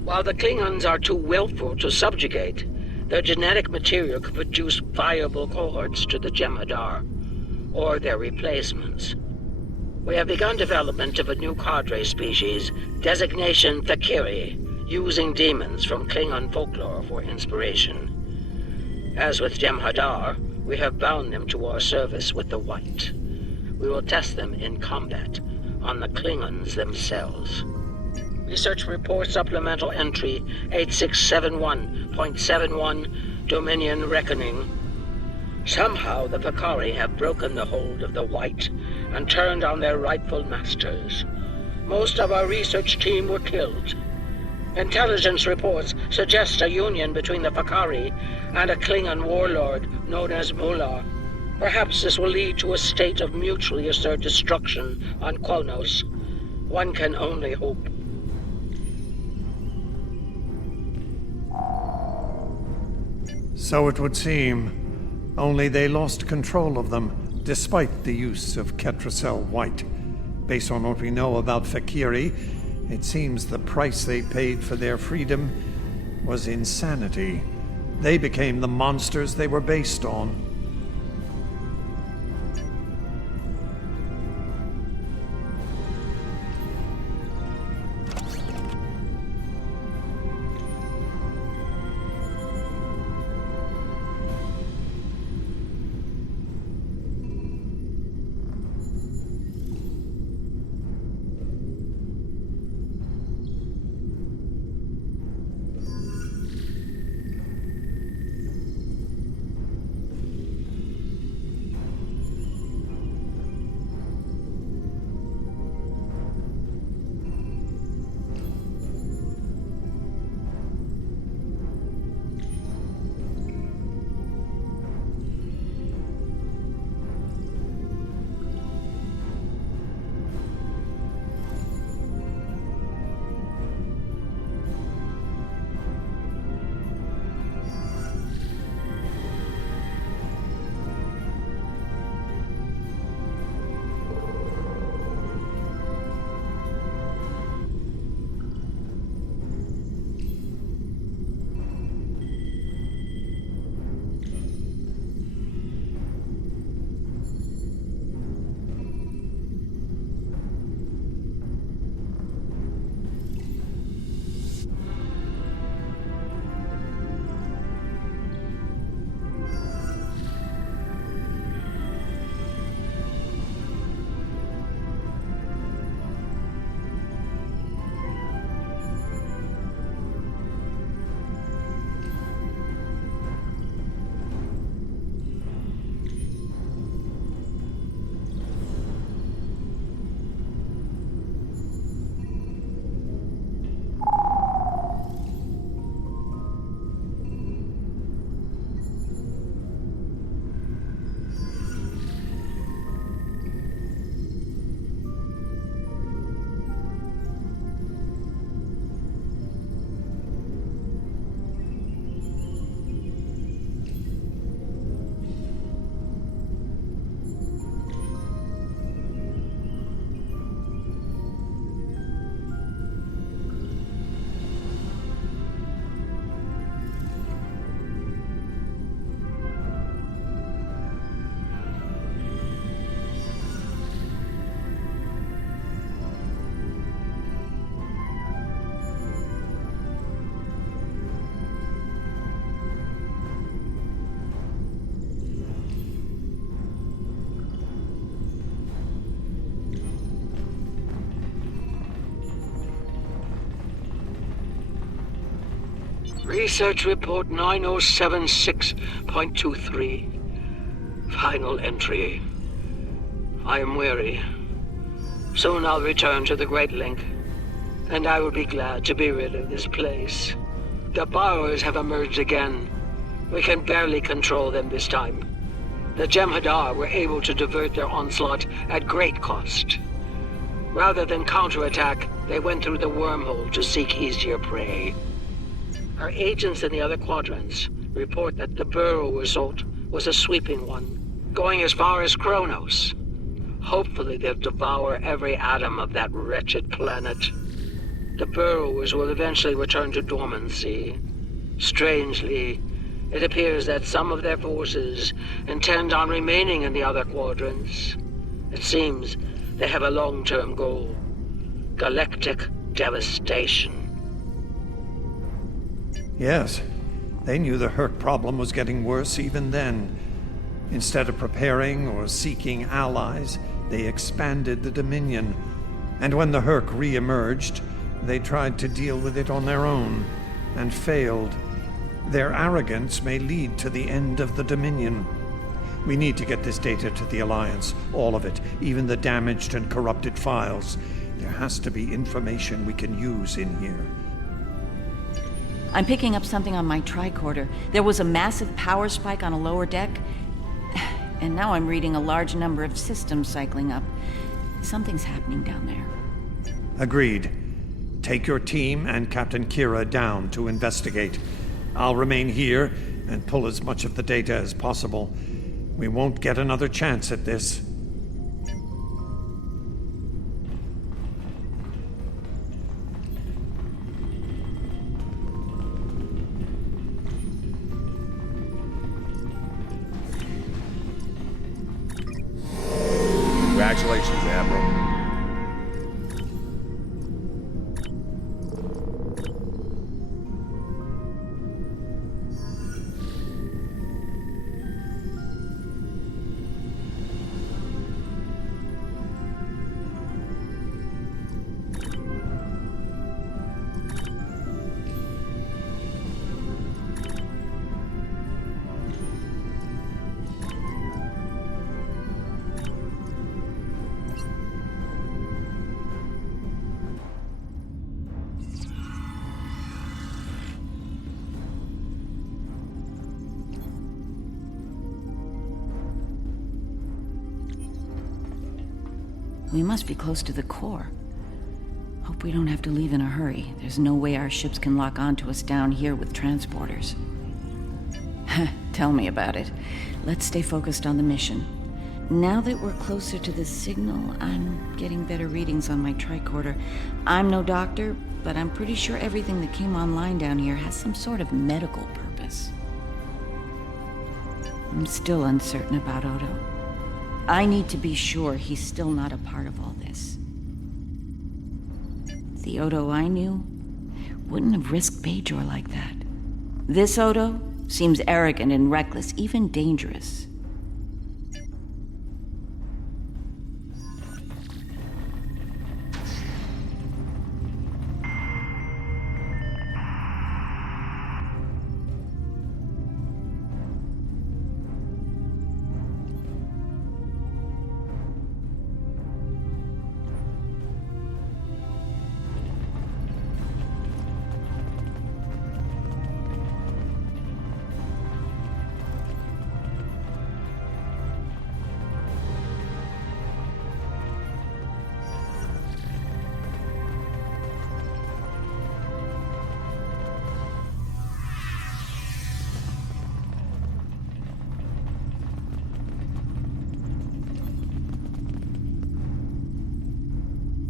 While the Klingons are too willful to subjugate, their genetic material could produce viable cohorts to the Jem'Hadar, or their replacements. We have begun development of a new cadre species, designation Thakiri, using demons from Klingon folklore for inspiration. As with Jem'Hadar, we have bound them to our service with the White. We will test them in combat on the Klingons themselves. Research Report Supplemental Entry 8671.71, Dominion Reckoning. Somehow the Vakari have broken the hold of the White and turned on their rightful masters. Most of our research team were killed. Intelligence reports suggest a union between the Fakari and a Klingon warlord known as Mullah. Perhaps this will lead to a state of mutually assured destruction on Kronos. One can only hope. So it would seem. Only they lost control of them, despite the use of Ketracel White. Based on what we know about Fakiri, it seems the price they paid for their freedom was insanity. They became the monsters they were based on. Research Report 9076.23. Final entry. I am weary. Soon I'll return to the Great Link, and I will be glad to be rid of this place. The borrowers have emerged again. We can barely control them this time. The Jem'Hadar were able to divert their onslaught at great cost. Rather than counterattack, they went through the wormhole to seek easier prey. Our agents in the other quadrants report that the Burrow assault was a sweeping one, going as far as Kronos. Hopefully they'll devour every atom of that wretched planet. The Burrowers will eventually return to dormancy. Strangely, it appears that some of their forces intend on remaining in the other quadrants. It seems they have a long-term goal: galactic devastation. Yes, they knew the Herc problem was getting worse even then. Instead of preparing or seeking allies, they expanded the Dominion. And when the Herc re-emerged, they tried to deal with it on their own, and failed. Their arrogance may lead to the end of the Dominion. We need to get this data to the Alliance, all of it, even the damaged and corrupted files. There has to be information we can use in here. I'm picking up something on my tricorder. There was a massive power spike on a lower deck, and now I'm reading a large number of systems cycling up. Something's happening down there. Agreed. Take your team and Captain Kira down to investigate. I'll remain here and pull as much of the data as possible. We won't get another chance at this. Congratulations, Admiral. We must be close to the core. Hope we don't have to leave in a hurry. There's no way our ships can lock onto us down here with transporters. Tell me about it. Let's stay focused on the mission. Now that we're closer to the signal, I'm getting better readings on my tricorder. I'm no doctor, but I'm pretty sure everything that came online down here has some sort of medical purpose. I'm still uncertain about Odo. I need to be sure he's still not a part of all this. The Odo I knew wouldn't have risked Bajor like that. This Odo seems arrogant and reckless, even dangerous.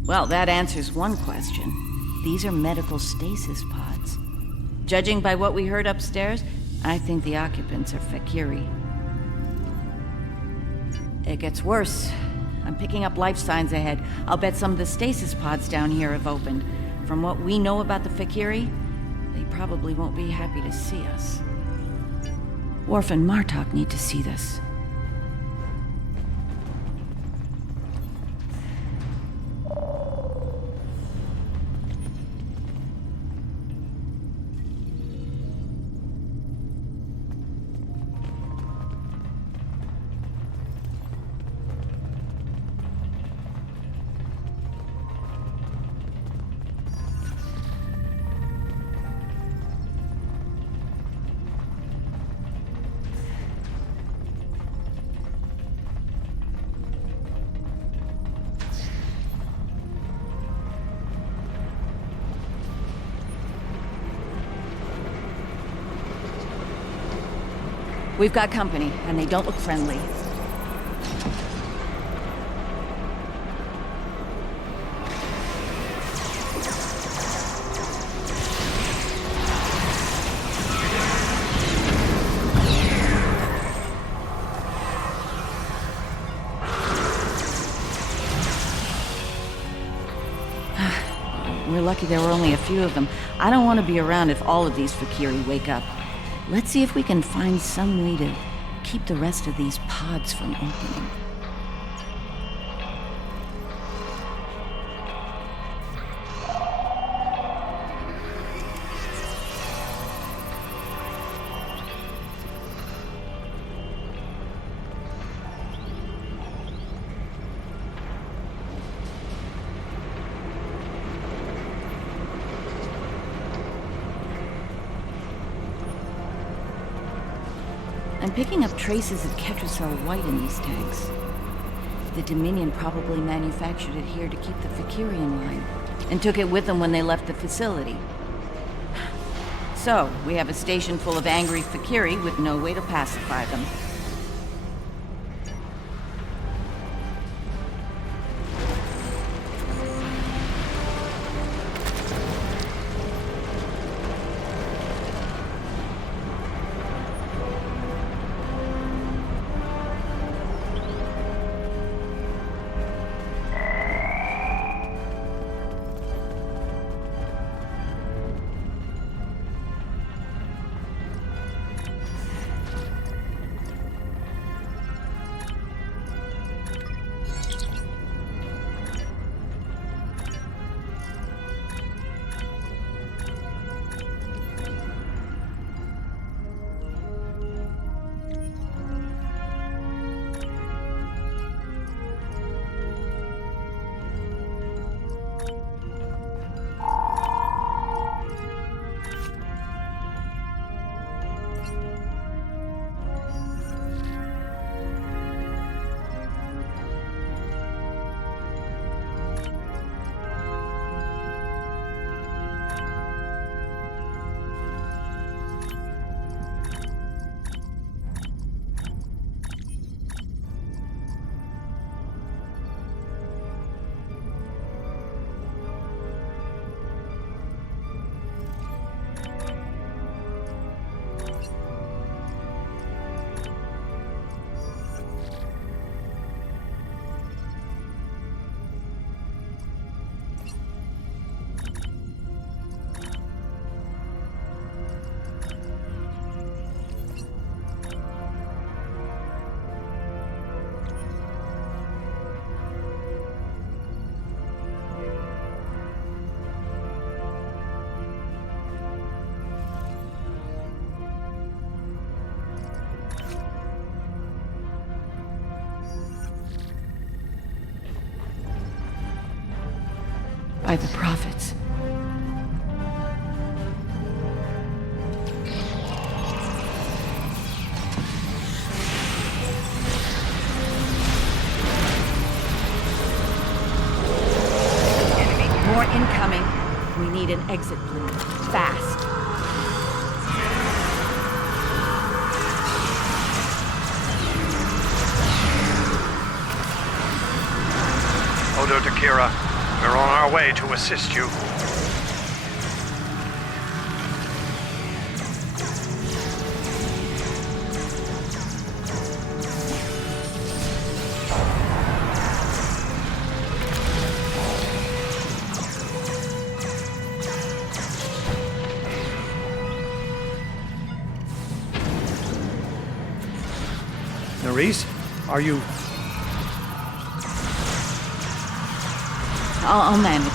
Well, that answers one question. These are medical stasis pods. Judging by what we heard upstairs, I think the occupants are Fakiri. It gets worse. I'm picking up life signs ahead. I'll bet some of the stasis pods down here have opened. From what we know about the Fakiri, they probably won't be happy to see us. Worf and Martok need to see this. We've got company, and they don't look friendly. We're lucky there were only a few of them. I don't want to be around if all of these Fakiri wake up. Let's see if we can find some way to keep the rest of these pods from opening. I'm picking up traces of Ketracel White in these tanks. The Dominion probably manufactured it here to keep the Fakiri in line, and took it with them when they left the facility. So, we have a station full of angry Fakiri with no way to pacify them. By the prophets. More incoming. We need an exit plan. Fast. Odo Takira, we're on our way to assist you. Nerys, are you... I'll manage.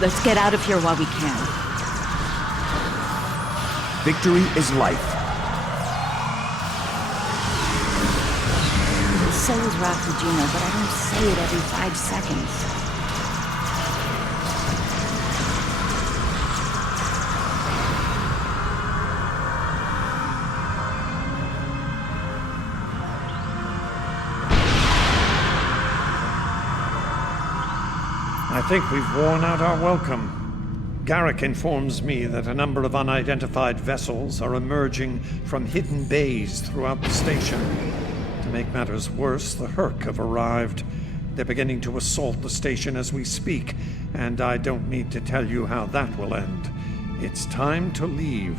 Let's get out of here while we can. Victory is life. So is Rakujino, but I don't say it every 5 seconds. I think we've worn out our welcome. Garrick informs me that a number of unidentified vessels are emerging from hidden bays throughout the station. To make matters worse, the Herc have arrived. They're beginning to assault the station as we speak, and I don't need to tell you how that will end. It's time to leave.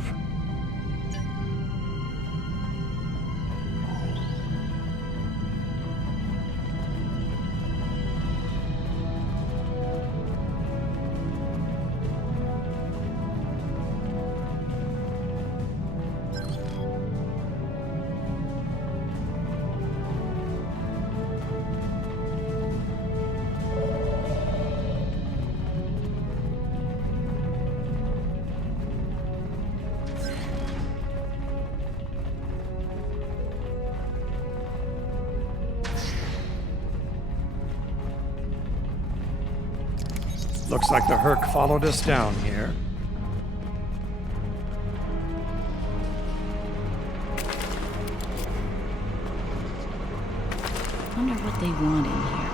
Looks like the Herc followed us down here. what they want in here.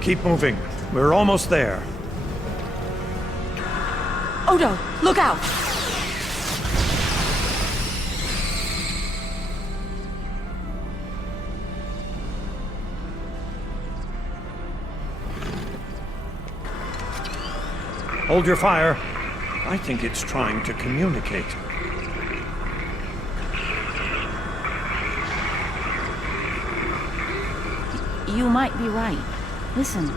Keep moving. We're almost there. Odo, look out! Hold your fire. I think it's trying to communicate. You might be right. Listen.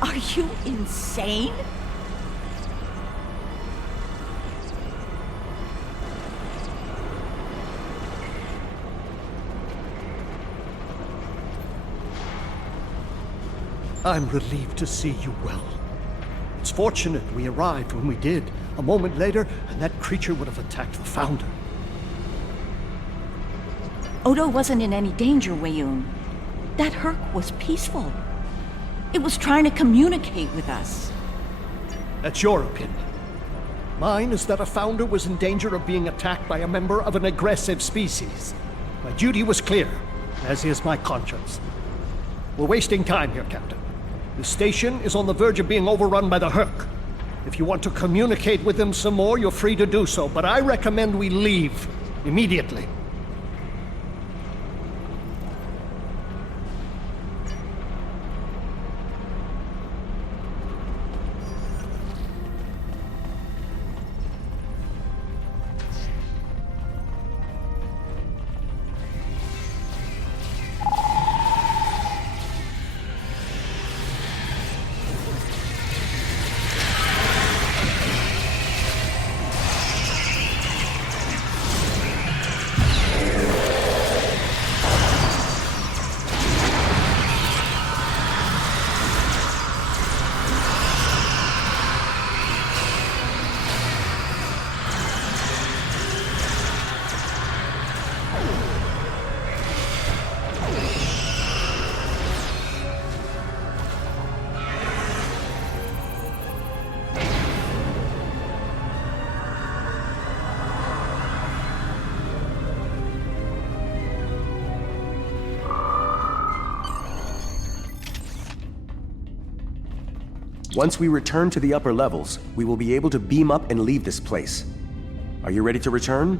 Are you insane? I'm relieved to see you well. It's fortunate we arrived when we did. A moment later, and that creature would have attacked the Founder. Odo wasn't in any danger, Weyoun. That Herc was peaceful. It was trying to communicate with us. That's your opinion. Mine is that a Founder was in danger of being attacked by a member of an aggressive species. My duty was clear, as is my conscience. We're wasting time here, Captain. The station is on the verge of being overrun by the Herc. If you want to communicate with them some more, you're free to do so, but I recommend we leave immediately. Once we return to the upper levels, we will be able to beam up and leave this place. Are you ready to return?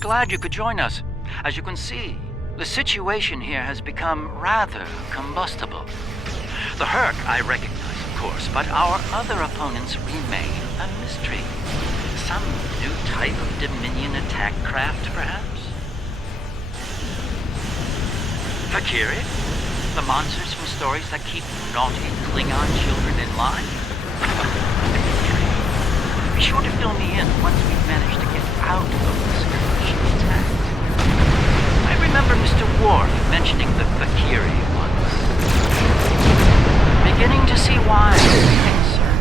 Glad you could join us. As you can see, the situation here has become rather combustible. The Herc I recognize, of course, but our other opponents remain a mystery. Some new type of Dominion attack craft, perhaps? Valkyrie? The monsters from stories that keep naughty Klingon children in line? Be sure to fill me in once we've managed to get out of this commercial attack. I remember Mr. Worf mentioning the Valkyrie once. Beginning to see why I'm concerned.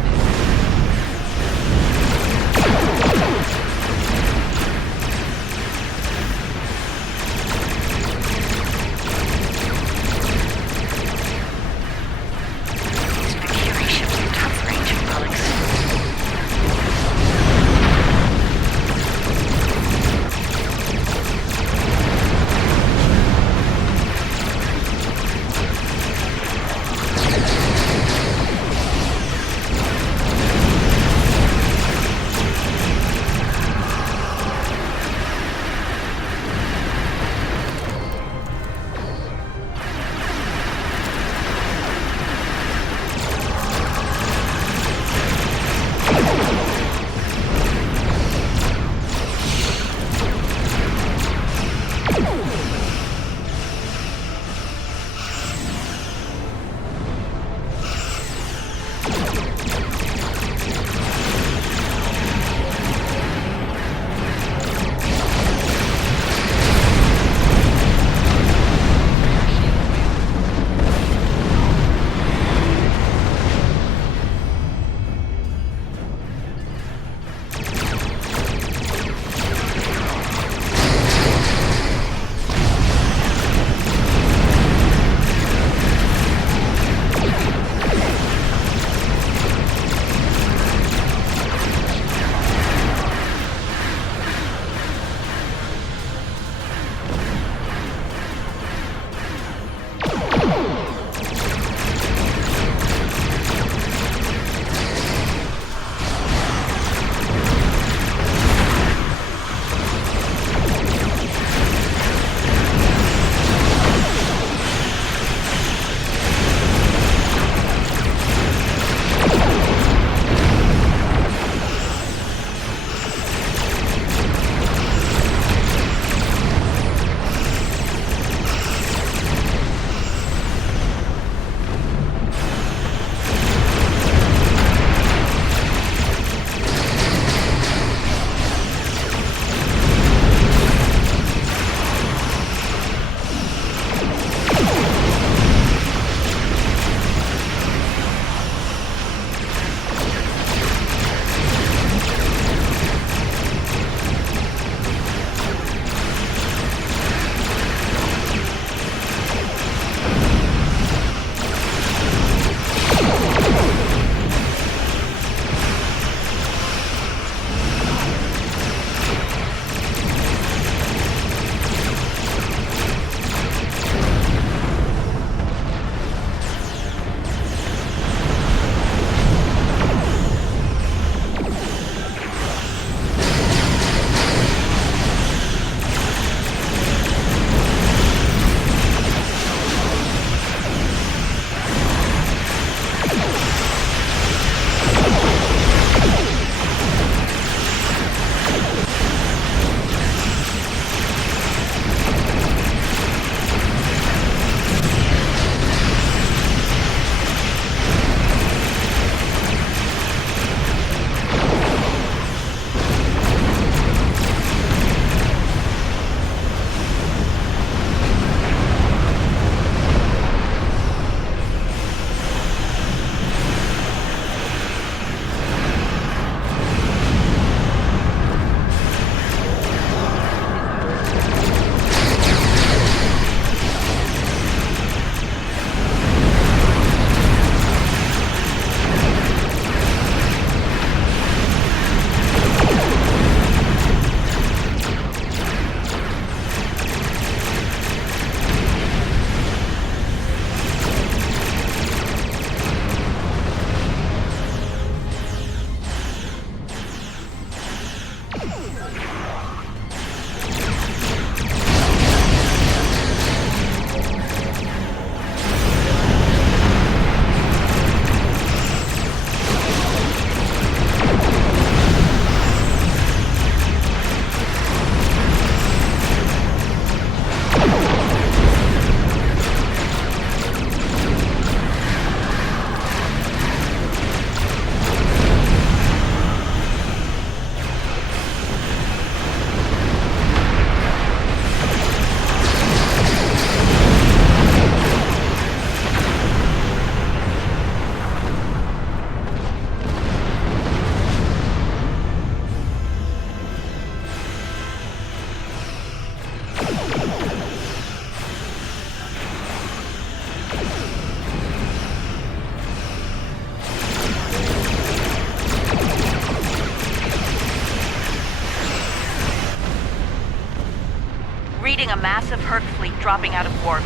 a massive Herc fleet dropping out of warp.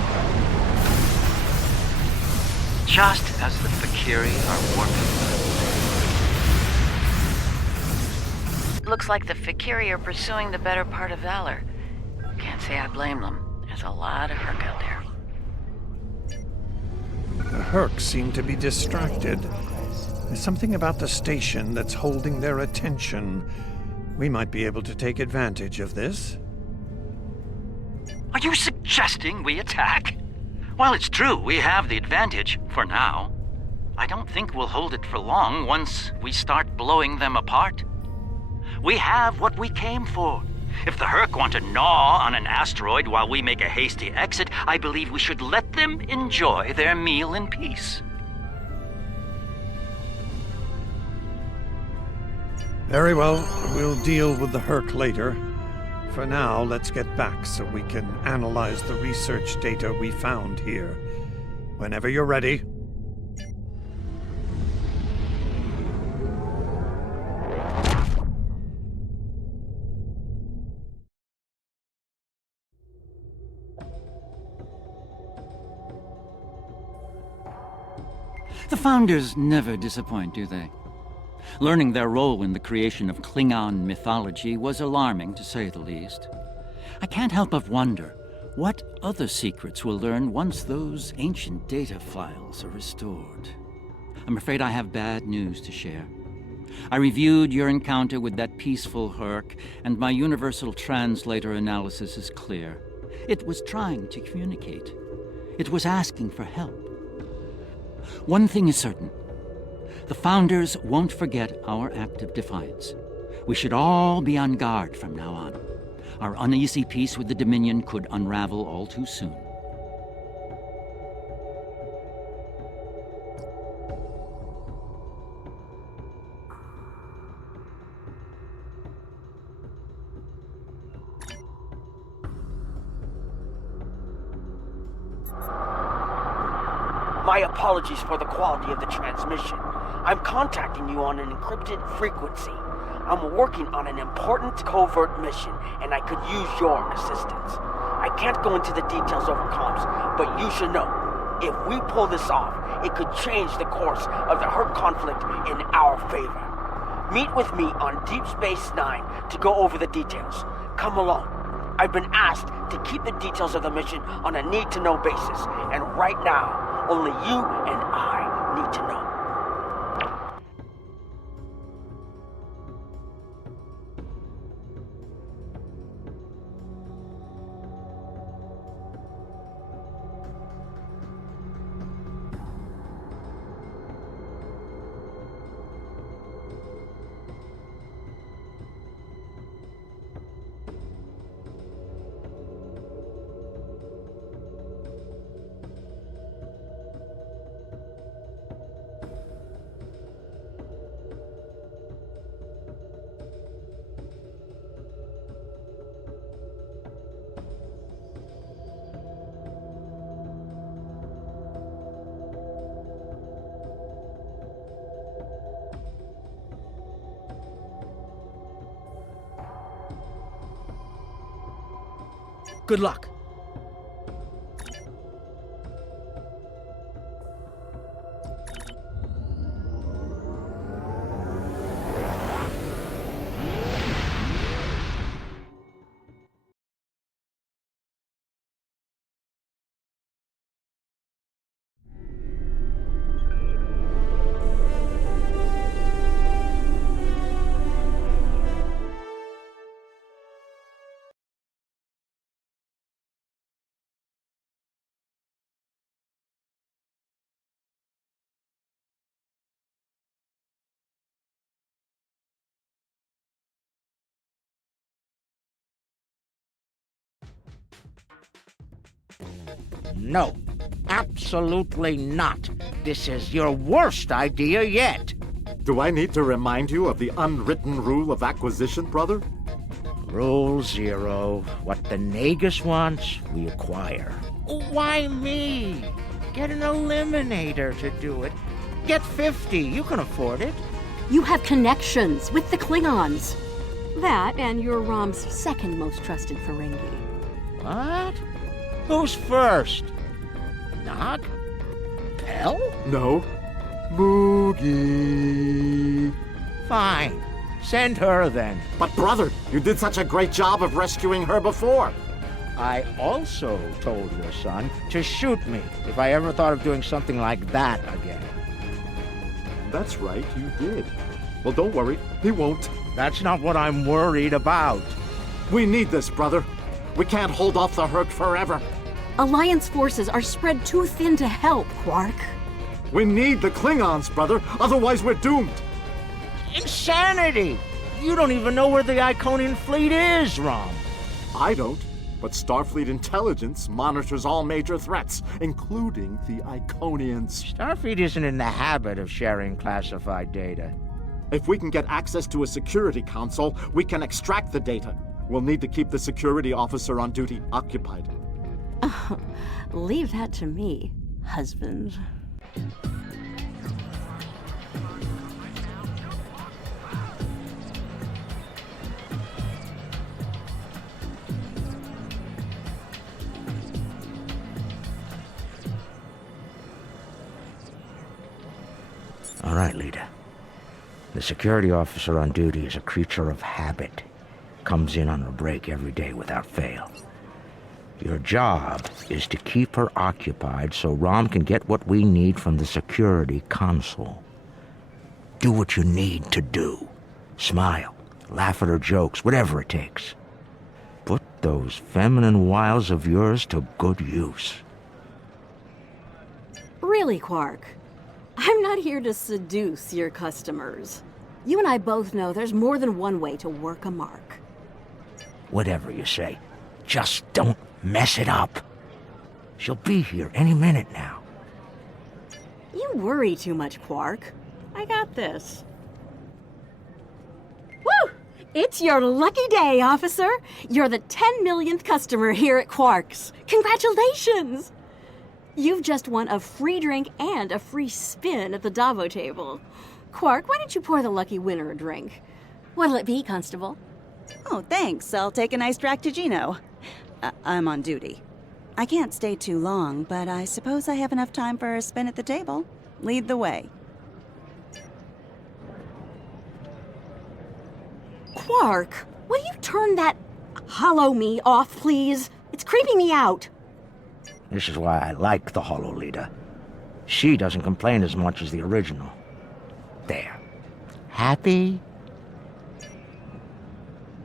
Just as the Fakiri are warping. Looks like the Fakiri are pursuing the better part of Valor. Can't say I blame them. There's a lot of Herc out there. The Herc seem to be distracted. There's something about the station that's holding their attention. We might be able to take advantage of this. Are you suggesting we attack? While it's true we have the advantage, for now, I don't think we'll hold it for long once we start blowing them apart. We have what we came for. If the Herc want to gnaw on an asteroid while we make a hasty exit, I believe we should let them enjoy their meal in peace. Very well, we'll deal with the Herc later. For now, let's get back so we can analyze the research data we found here. Whenever you're ready. The Founders never disappoint, do they? Learning their role in the creation of Klingon mythology was alarming, to say the least. I can't help but wonder what other secrets we'll learn once those ancient data files are restored. I'm afraid I have bad news to share. I reviewed your encounter with that peaceful Herc, and my universal translator analysis is clear. It was trying to communicate. It was asking for help. One thing is certain. The Founders won't forget our act of defiance. We should all be on guard from now on. Our uneasy peace with the Dominion could unravel all too soon. My apologies for the quality of the transmission. I'm contacting you on an encrypted frequency. I'm working on an important covert mission, and I could use your assistance. I can't go into the details over comms, but you should know, if we pull this off, it could change the course of the Herc conflict in our favor. Meet with me on Deep Space Nine to go over the details. Come along. I've been asked to keep the details of the mission on a need-to-know basis, and right now, only you and I need to know. Good luck. No, absolutely not. This is your worst idea yet. Do I need to remind you of the unwritten rule of acquisition, brother? Rule 0. What the Nagus wants, we acquire. Why me? Get an eliminator to do it. Get 50. You can afford it. You have connections with the Klingons. That and you're Rom's second most trusted Ferengi. What? Who's first? Nog? Bell? No. Moogie. Fine. Send her then. But brother, you did such a great job of rescuing her before. I also told your son to shoot me if I ever thought of doing something like that again. That's right, you did. Well, don't worry, he won't. That's not what I'm worried about. We need this, brother. We can't hold off the Hurk forever. Alliance forces are spread too thin to help, Quark. We need the Klingons, brother, otherwise we're doomed. Insanity! You don't even know where the Iconian fleet is, Rom. I don't, but Starfleet intelligence monitors all major threats, including the Iconians. Starfleet isn't in the habit of sharing classified data. If we can get access to a security console, we can extract the data. We'll need to keep the security officer on duty occupied. Oh, leave that to me, husband. All right, Lita. The security officer on duty is a creature of habit. Comes in on her break every day without fail. Your job is to keep her occupied so Rom can get what we need from the security console. Do what you need to do. Smile, laugh at her jokes, whatever it takes. Put those feminine wiles of yours to good use. Really, Quark? I'm not here to seduce your customers. You and I both know there's more than one way to work a mark. Whatever you say, just don't mess it up. She'll be here any minute now. You worry too much, Quark. I got this. Woo! It's your lucky day, officer. You're the 10 millionth customer here at Quark's. Congratulations! You've just won a free drink and a free spin at the Davo table. Quark, why don't you pour the lucky winner a drink? What'll it be, Constable? Oh, thanks. I'll take a nice Dractigino. I'm on duty. I can't stay too long, but I suppose I have enough time for a spin at the table. Lead the way. Quark, will you turn that hollow me off, please? It's creeping me out. This is why I like the Hollow Leader. She doesn't complain as much as the original. There. Happy?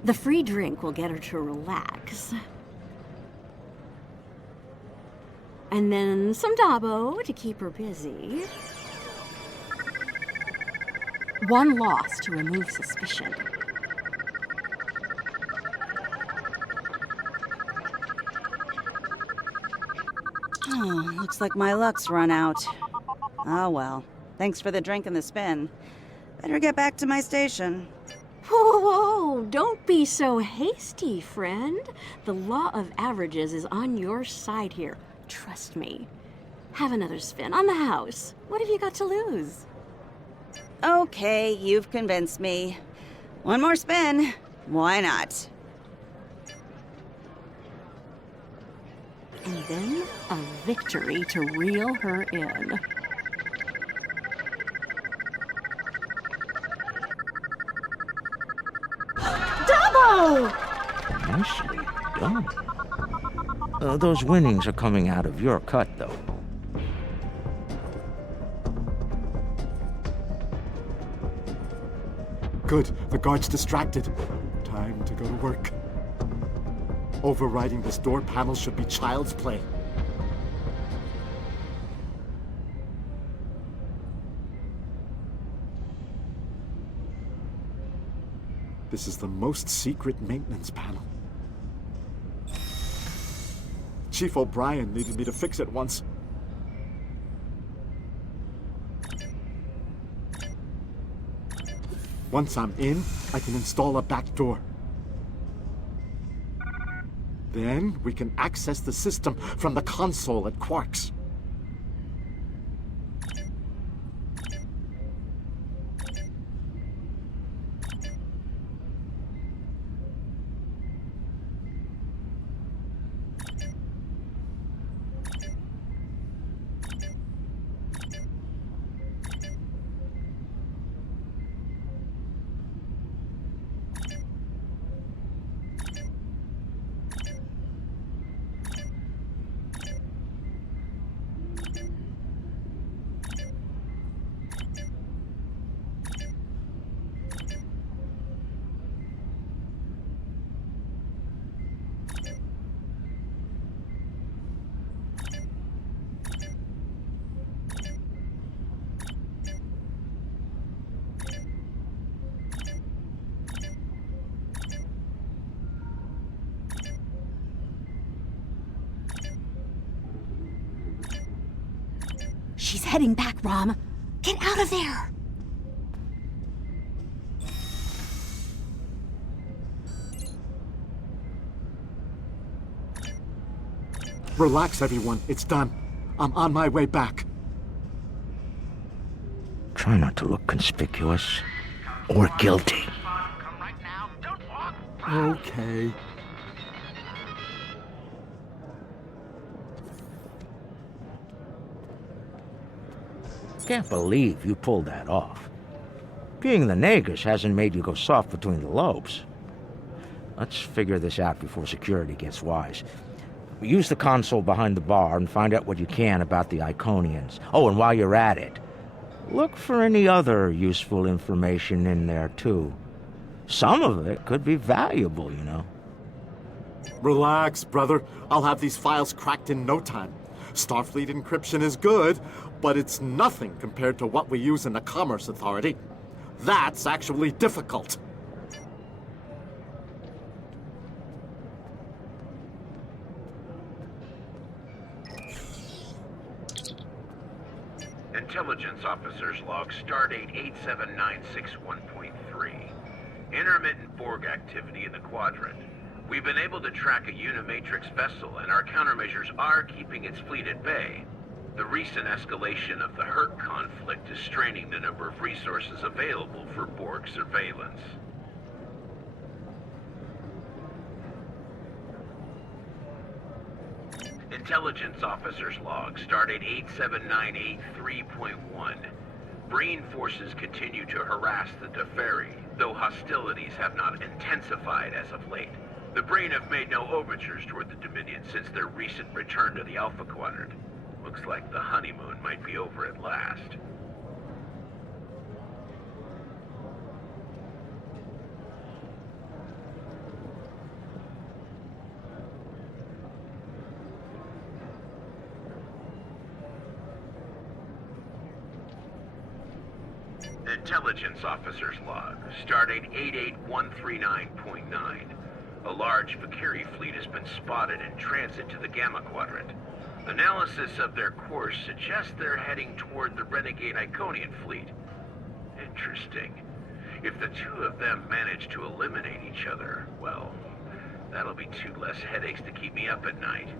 The free drink will get her to relax. And then some Dabo to keep her busy. One loss to remove suspicion. Oh, looks like my luck's run out. Oh well. Thanks for the drink and the spin. Better get back to my station. Whoa, don't be so hasty, friend. The law of averages is on your side here. Trust me. Have another spin on the house. What have you got to lose? Okay, you've convinced me. One more spin. Why not? And then a victory to reel her in. Dabo! Nicely done. Those winnings are coming out of your cut, though. Good, the guard's distracted. Time to go to work. Overriding this door panel should be child's play. This is the most secret maintenance panel. Chief O'Brien needed me to fix it once. Once I'm in, I can install a back door. Then we can access the system from the console at Quark's. She's heading back, Rom. Get out of there! Relax, everyone. It's done. I'm on my way back. Try not to look conspicuous or guilty. Okay. Can't believe you pulled that off. Being the Nagus hasn't made you go soft between the lobes. Let's figure this out before security gets wise. Use the console behind the bar and find out what you can about the Iconians. Oh, and while you're at it, look for any other useful information in there, too. Some of it could be valuable, you know. Relax, brother. I'll have these files cracked in no time. Starfleet encryption is good, but it's nothing compared to what we use in the Commerce Authority. That's actually difficult. Intelligence Officer's Log, Stardate 87961.3. Intermittent Borg activity in the Quadrant. We've been able to track a Unimatrix vessel, and our countermeasures are keeping its fleet at bay. The recent escalation of the Herc conflict is straining the number of resources available for Borg surveillance. Intelligence Officer's Log, Stardate 87983.1. Breen forces continue to harass the Teferi, though hostilities have not intensified as of late. The Breen have made no overtures toward the Dominion since their recent return to the Alpha Quadrant. Looks like the honeymoon might be over at last. Intelligence Officer's Log, Stardate 88139.9. A large Vakiri fleet has been spotted in transit to the Gamma Quadrant. Analysis of their course suggests they're heading toward the renegade Iconian fleet. Interesting. If the two of them manage to eliminate each other, well, that'll be 2 less headaches to keep me up at night.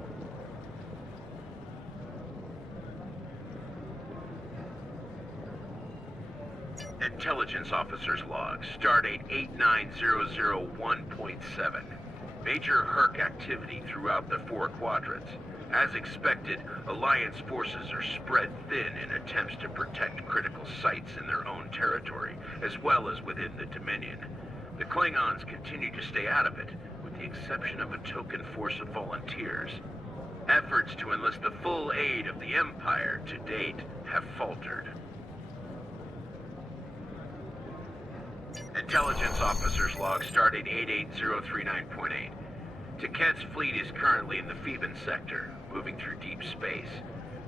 Intelligence Officer's Log, Stardate 89001.7. Major Herc activity throughout the 4 quadrants. As expected, Alliance forces are spread thin in attempts to protect critical sites in their own territory, as well as within the Dominion. The Klingons continue to stay out of it, with the exception of a token force of volunteers. Efforts to enlist the full aid of the Empire to date have faltered. Intelligence Officer's Log, Stardate 88039.8. Taket's fleet is currently in the Phoeban sector, moving through deep space.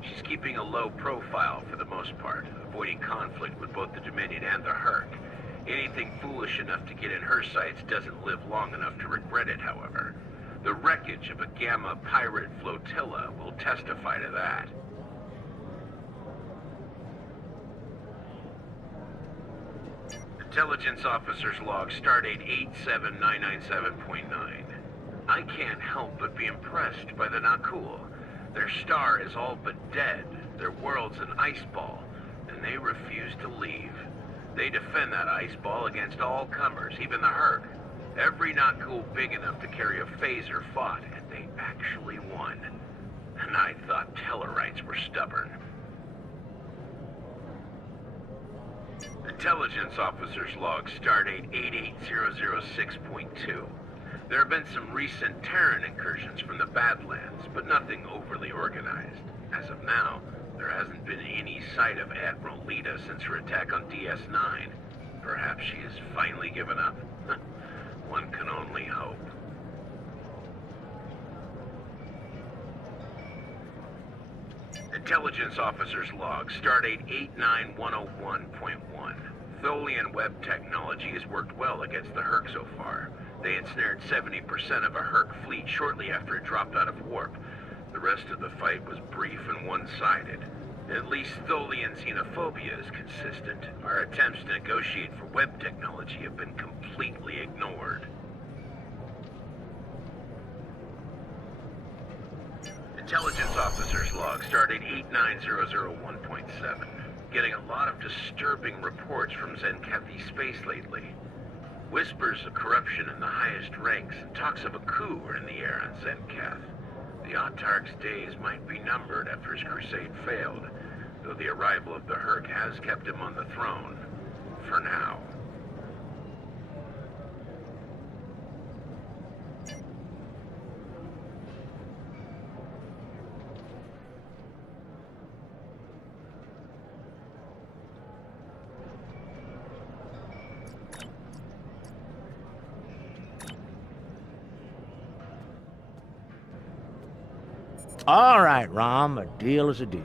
She's keeping a low profile for the most part, avoiding conflict with both the Dominion and the Herc. Anything foolish enough to get in her sights doesn't live long enough to regret it, however. The wreckage of a Gamma pirate flotilla will testify to that. Intelligence Officer's Log, Stardate 87997.9. I can't help but be impressed by the Nakul. Their star is all but dead, their world's an ice ball, and they refuse to leave. They defend that ice ball against all comers, even the Herc. Every Nakul big enough to carry a phaser fought, and they actually won. And I thought Tellarites were stubborn. Intelligence Officer's Log, Stardate 88006.2. There have been some recent Terran incursions from the Badlands, but nothing overly organized. As of now, there hasn't been any sight of Admiral Lita since her attack on DS9. Perhaps she has finally given up? One can only hope. Intelligence Officer's Log, Stardate 89101.1. Tholian web technology has worked well against the Herc so far. They ensnared 70% of a Herc fleet shortly after it dropped out of warp. The rest of the fight was brief and one-sided. At least Tholian xenophobia is consistent. Our attempts to negotiate for web technology have been completely ignored. Intelligence officer's log started 89001.7. Getting a lot of disturbing reports from Zenkethi space lately. Whispers of corruption in the highest ranks and talks of a coup are in the air on Zenketh. The Autarch's days might be numbered after his crusade failed, though the arrival of the Herc has kept him on the throne. For now. All right, Rom, a deal is a deal.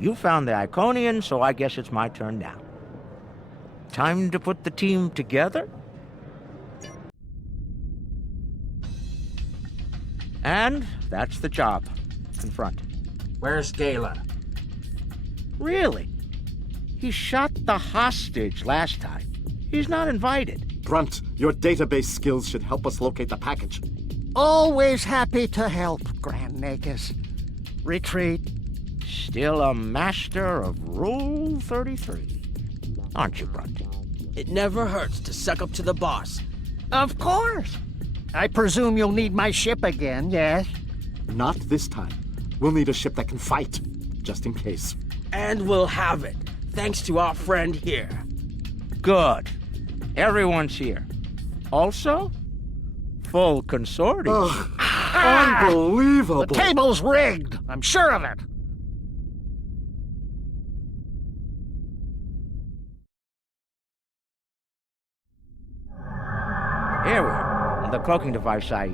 You found the Iconian, so I guess it's my turn now. Time to put the team together? And that's the job. Confront. Where's Gala? Really? He shot the hostage last time. He's not invited. Brunt, your database skills should help us locate the package. Always happy to help, Grand Nagus. Retreat. Still a master of Rule 33. Aren't you, Brunt? It never hurts to suck up to the boss. Of course. I presume you'll need my ship again, yes? Not this time. We'll need a ship that can fight, just in case. And we'll have it, thanks to our friend here. Good. Everyone's here. Also, full consortium. Unbelievable! The table's rigged. I'm sure of it. Here we are. The cloaking device I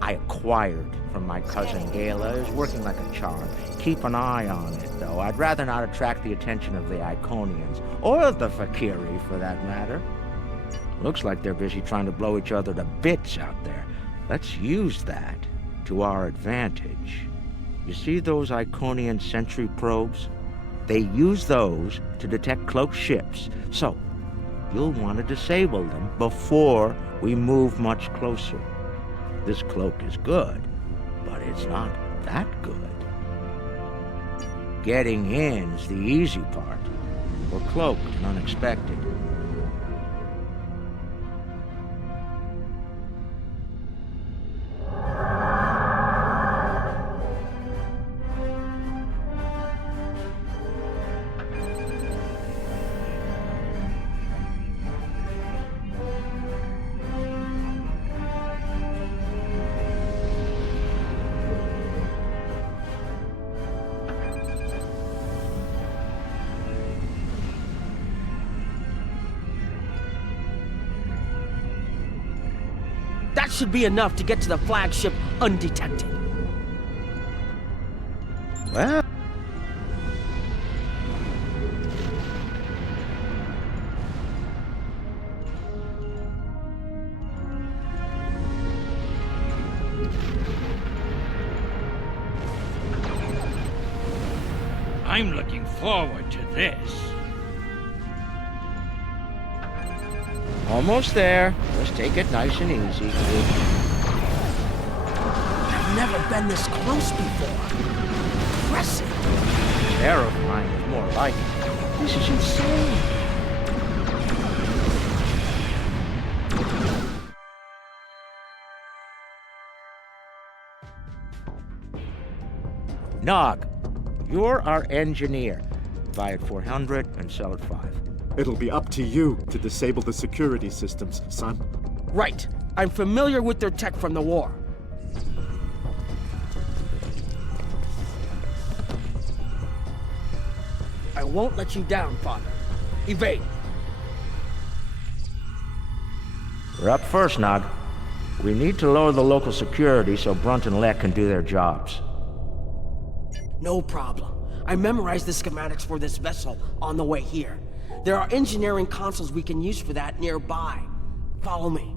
acquired from my cousin Gala is working like a charm. Keep an eye on it, though. I'd rather not attract the attention of the Iconians, or the Fakiri, for that matter. Looks like they're busy trying to blow each other to bits out there. Let's use that to our advantage. You see those Iconian sentry probes? They use those to detect cloaked ships, so you'll want to disable them before we move much closer. This cloak is good, but it's not that good. Getting in's the easy part. We're cloaked and unexpected. That should be enough to get to the flagship undetected. Well... I'm looking forward to this. Almost there. Just take it nice and easy. I've never been this close before. Impressive. Terrifying is more like it. This is insane. Nog, you're our engineer. Buy at 400 and sell at 5. It'll be up to you to disable the security systems, son. Right. I'm familiar with their tech from the war. I won't let you down, Father. Evade. We're up first, Nog. We need to lower the local security so Brunt and Lek can do their jobs. No problem. I memorized the schematics for this vessel on the way here. There are engineering consoles we can use for that nearby. Follow me.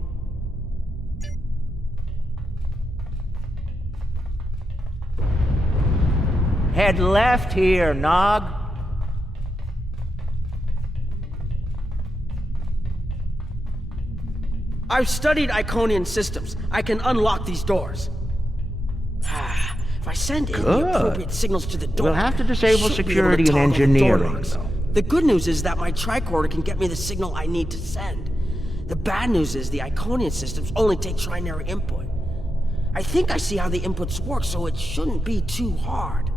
Head left here, Nog. I've studied Iconian systems. I can unlock these doors. If I send in the appropriate signals to the door... We'll have to disable should be security able to and toggle the door engineering, locks. though. The good news is that my tricorder can get me the signal I need to send. The bad news is the Iconian systems only take trinary input. I think I see how the inputs work, so it shouldn't be too hard.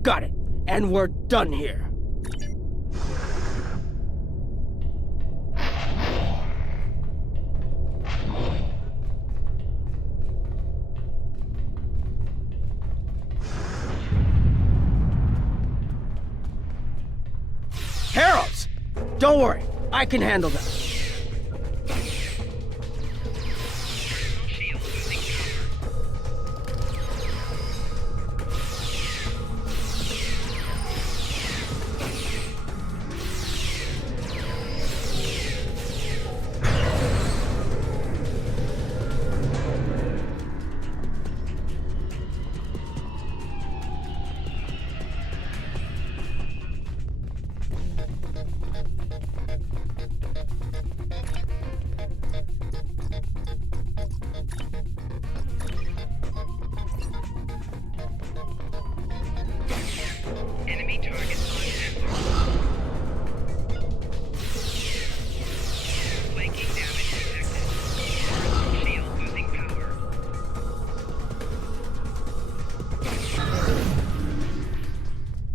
Got it. And we're done here. Heralds! Don't worry, I can handle them.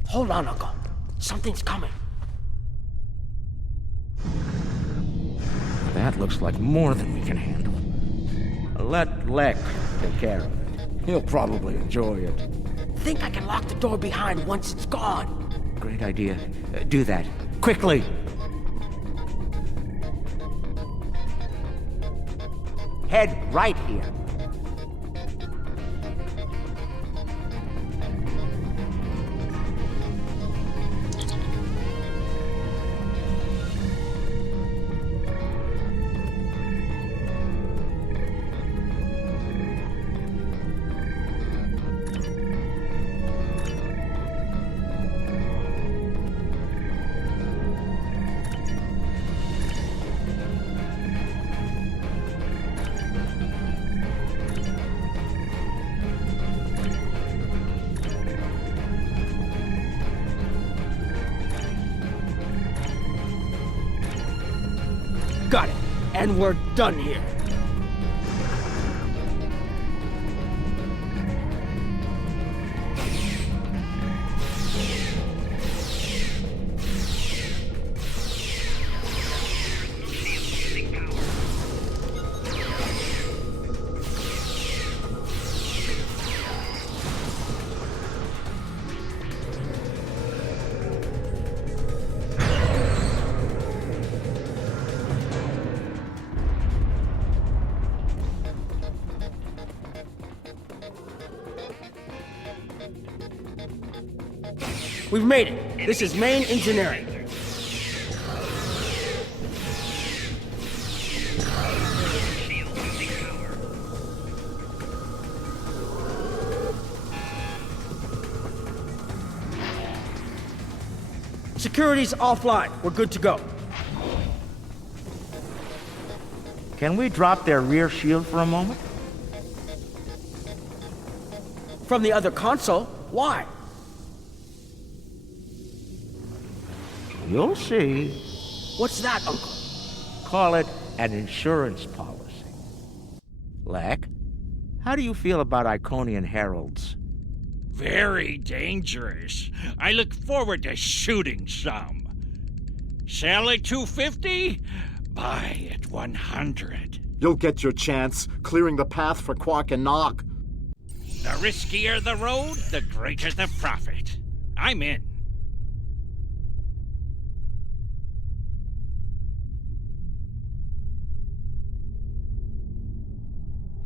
Hold on, Uncle. Something's coming. That looks like more than we can handle. Let Lek take care of it. He'll probably enjoy it. Think I can lock the door behind once it's gone. Great idea. Do that. Quickly! Head right here. Got it. And we're done here. We've made it. This is main engineering. Security's offline. We're good to go. Can we drop their rear shield for a moment? From the other console? Why? You'll see. What's that, Uncle? Call it an insurance policy. Lek, how do you feel about Iconian heralds? Very dangerous. I look forward to shooting some. Sell at 250? Buy at 100. You'll get your chance, clearing the path for Quark and Nog. The riskier the road, the greater the profit. I'm in.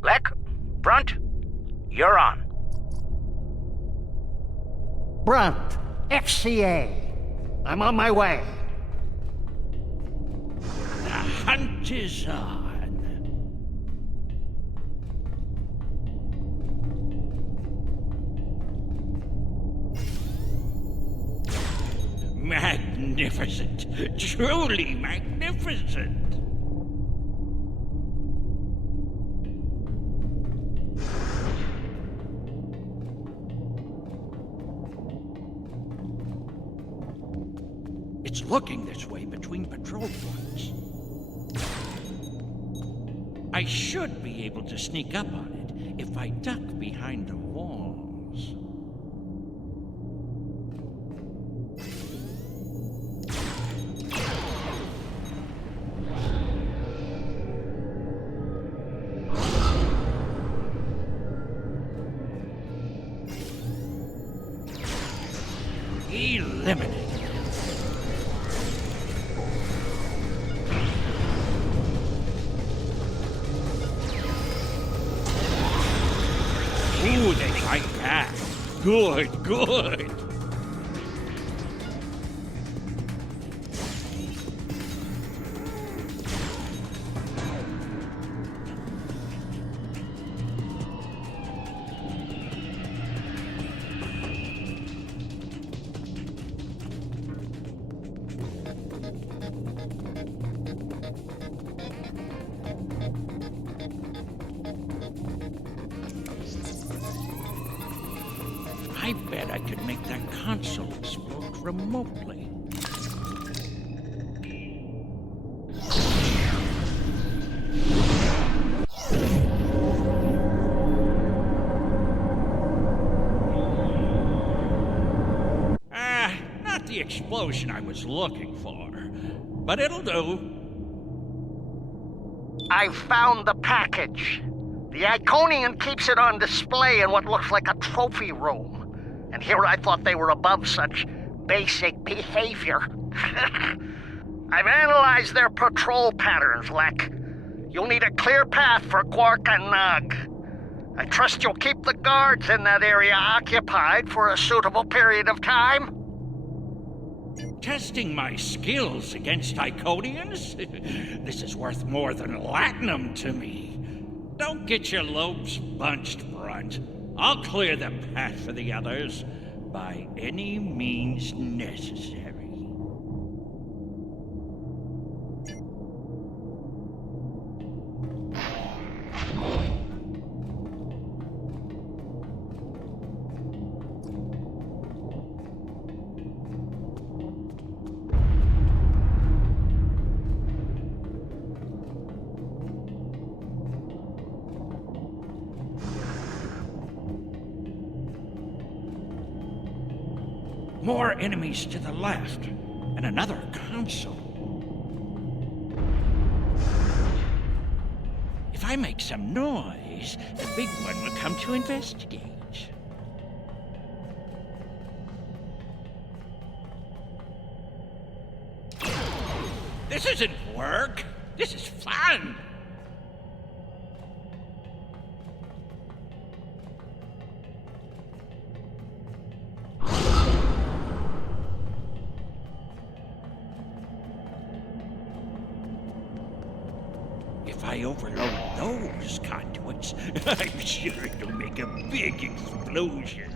Lek, Brunt, you're on. Brunt, FCA. I'm on my way. The hunt is on. Magnificent. Truly magnificent. It's looking this way between patrol points. I should be able to sneak up on it if I duck behind the walls. Eliminate. Ooh, they fight back. Good, good. I bet I could make that console explode remotely. Not the explosion I was looking for, but it'll do. I found the package. The Iconian keeps it on display in what looks like a trophy room. And here I thought they were above such basic behavior. I've analyzed their patrol patterns, Lek. You'll need a clear path for Quark and Nog. I trust you'll keep the guards in that area occupied for a suitable period of time. Testing my skills against Iconians? This is worth more than Latinum to me. Don't get your lobes bunched, Brunt. I'll clear the path for the others by any means necessary. More enemies to the left, and another console. If I make some noise, the big one will come to investigate. This isn't work. This is fun. If I overload those conduits, I'm sure it'll make a big explosion.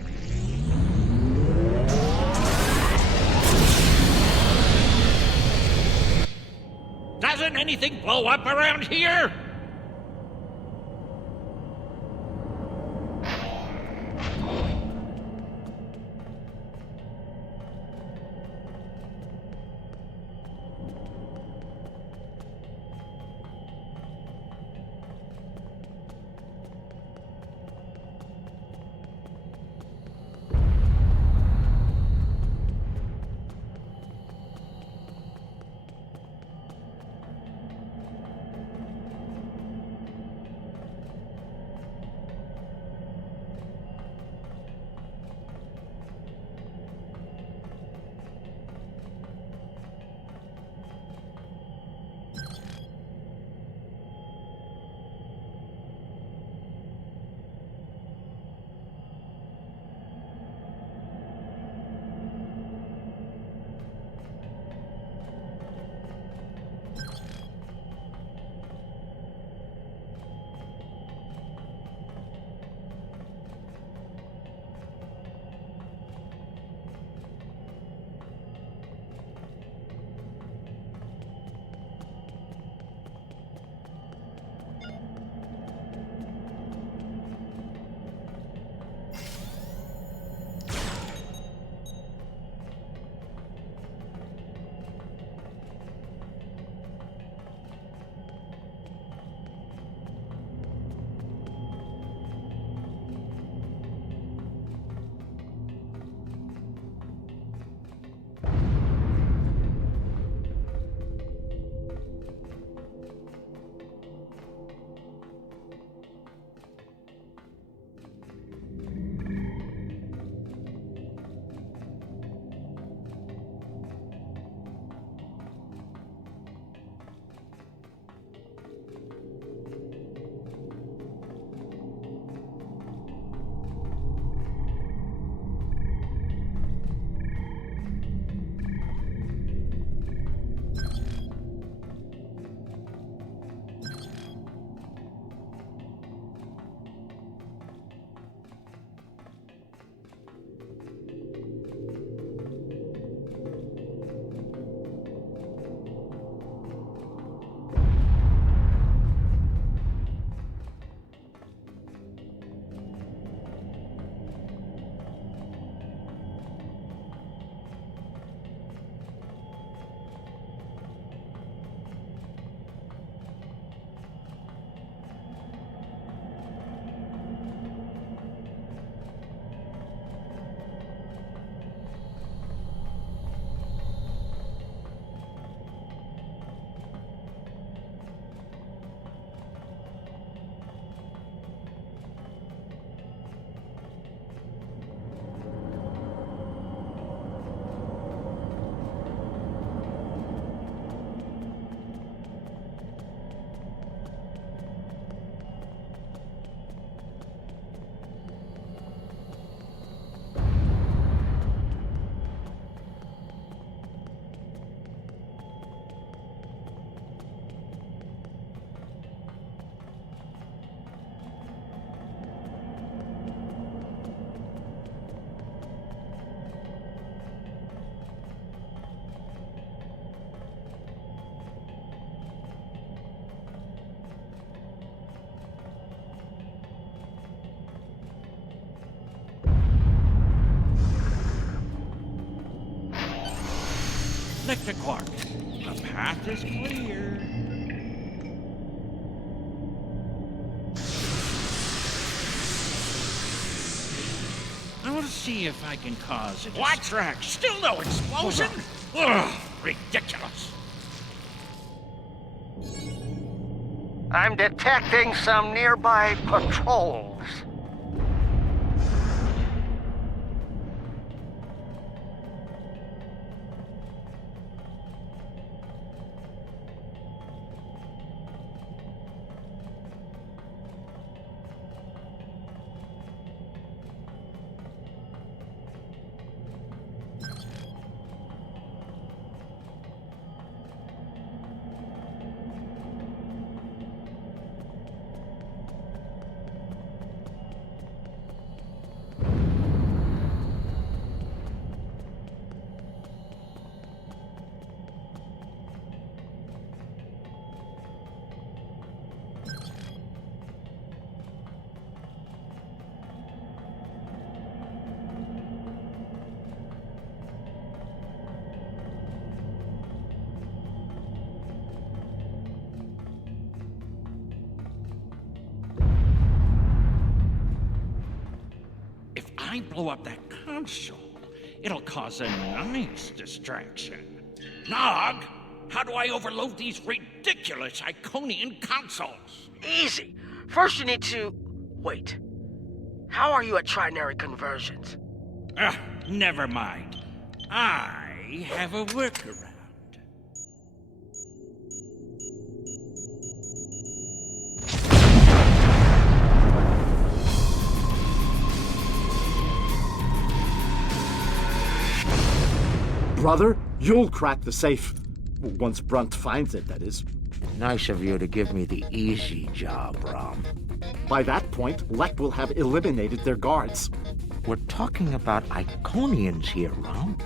Doesn't anything blow up around here? to Quark. The path is clear. I want to see if I can cause it. What's wreck? Still no explosion? Ugh, ridiculous. I'm detecting some nearby patrols. If I blow up that console, it'll cause a nice distraction. Nog, how do I overload these ridiculous Iconian consoles? Easy. First you need to... Wait. How are you at trinary conversions? Never mind. I have a workaround. Brother, you'll crack the safe. Once Brunt finds it, that is. Nice of you to give me the easy job, Rom. By that point, Lek will have eliminated their guards. We're talking about Iconians here, Rom.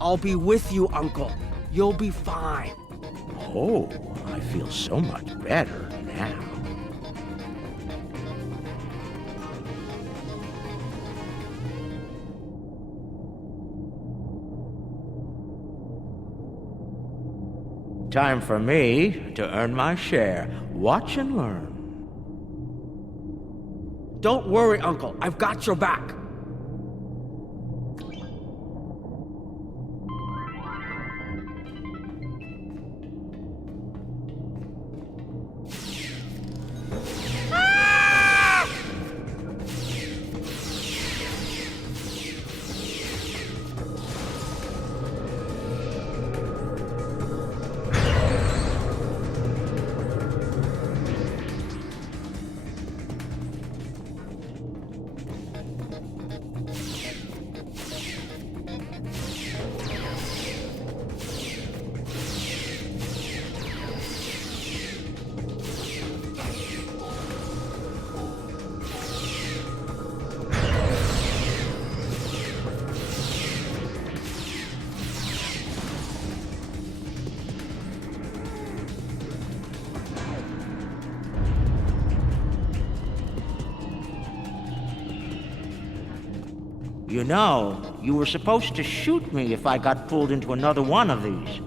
I'll be with you, Uncle. You'll be fine. Oh, I feel so much better now. Time for me to earn my share. Watch and learn. Don't worry, Uncle. I've got your back. You know, you were supposed to shoot me if I got pulled into another one of these.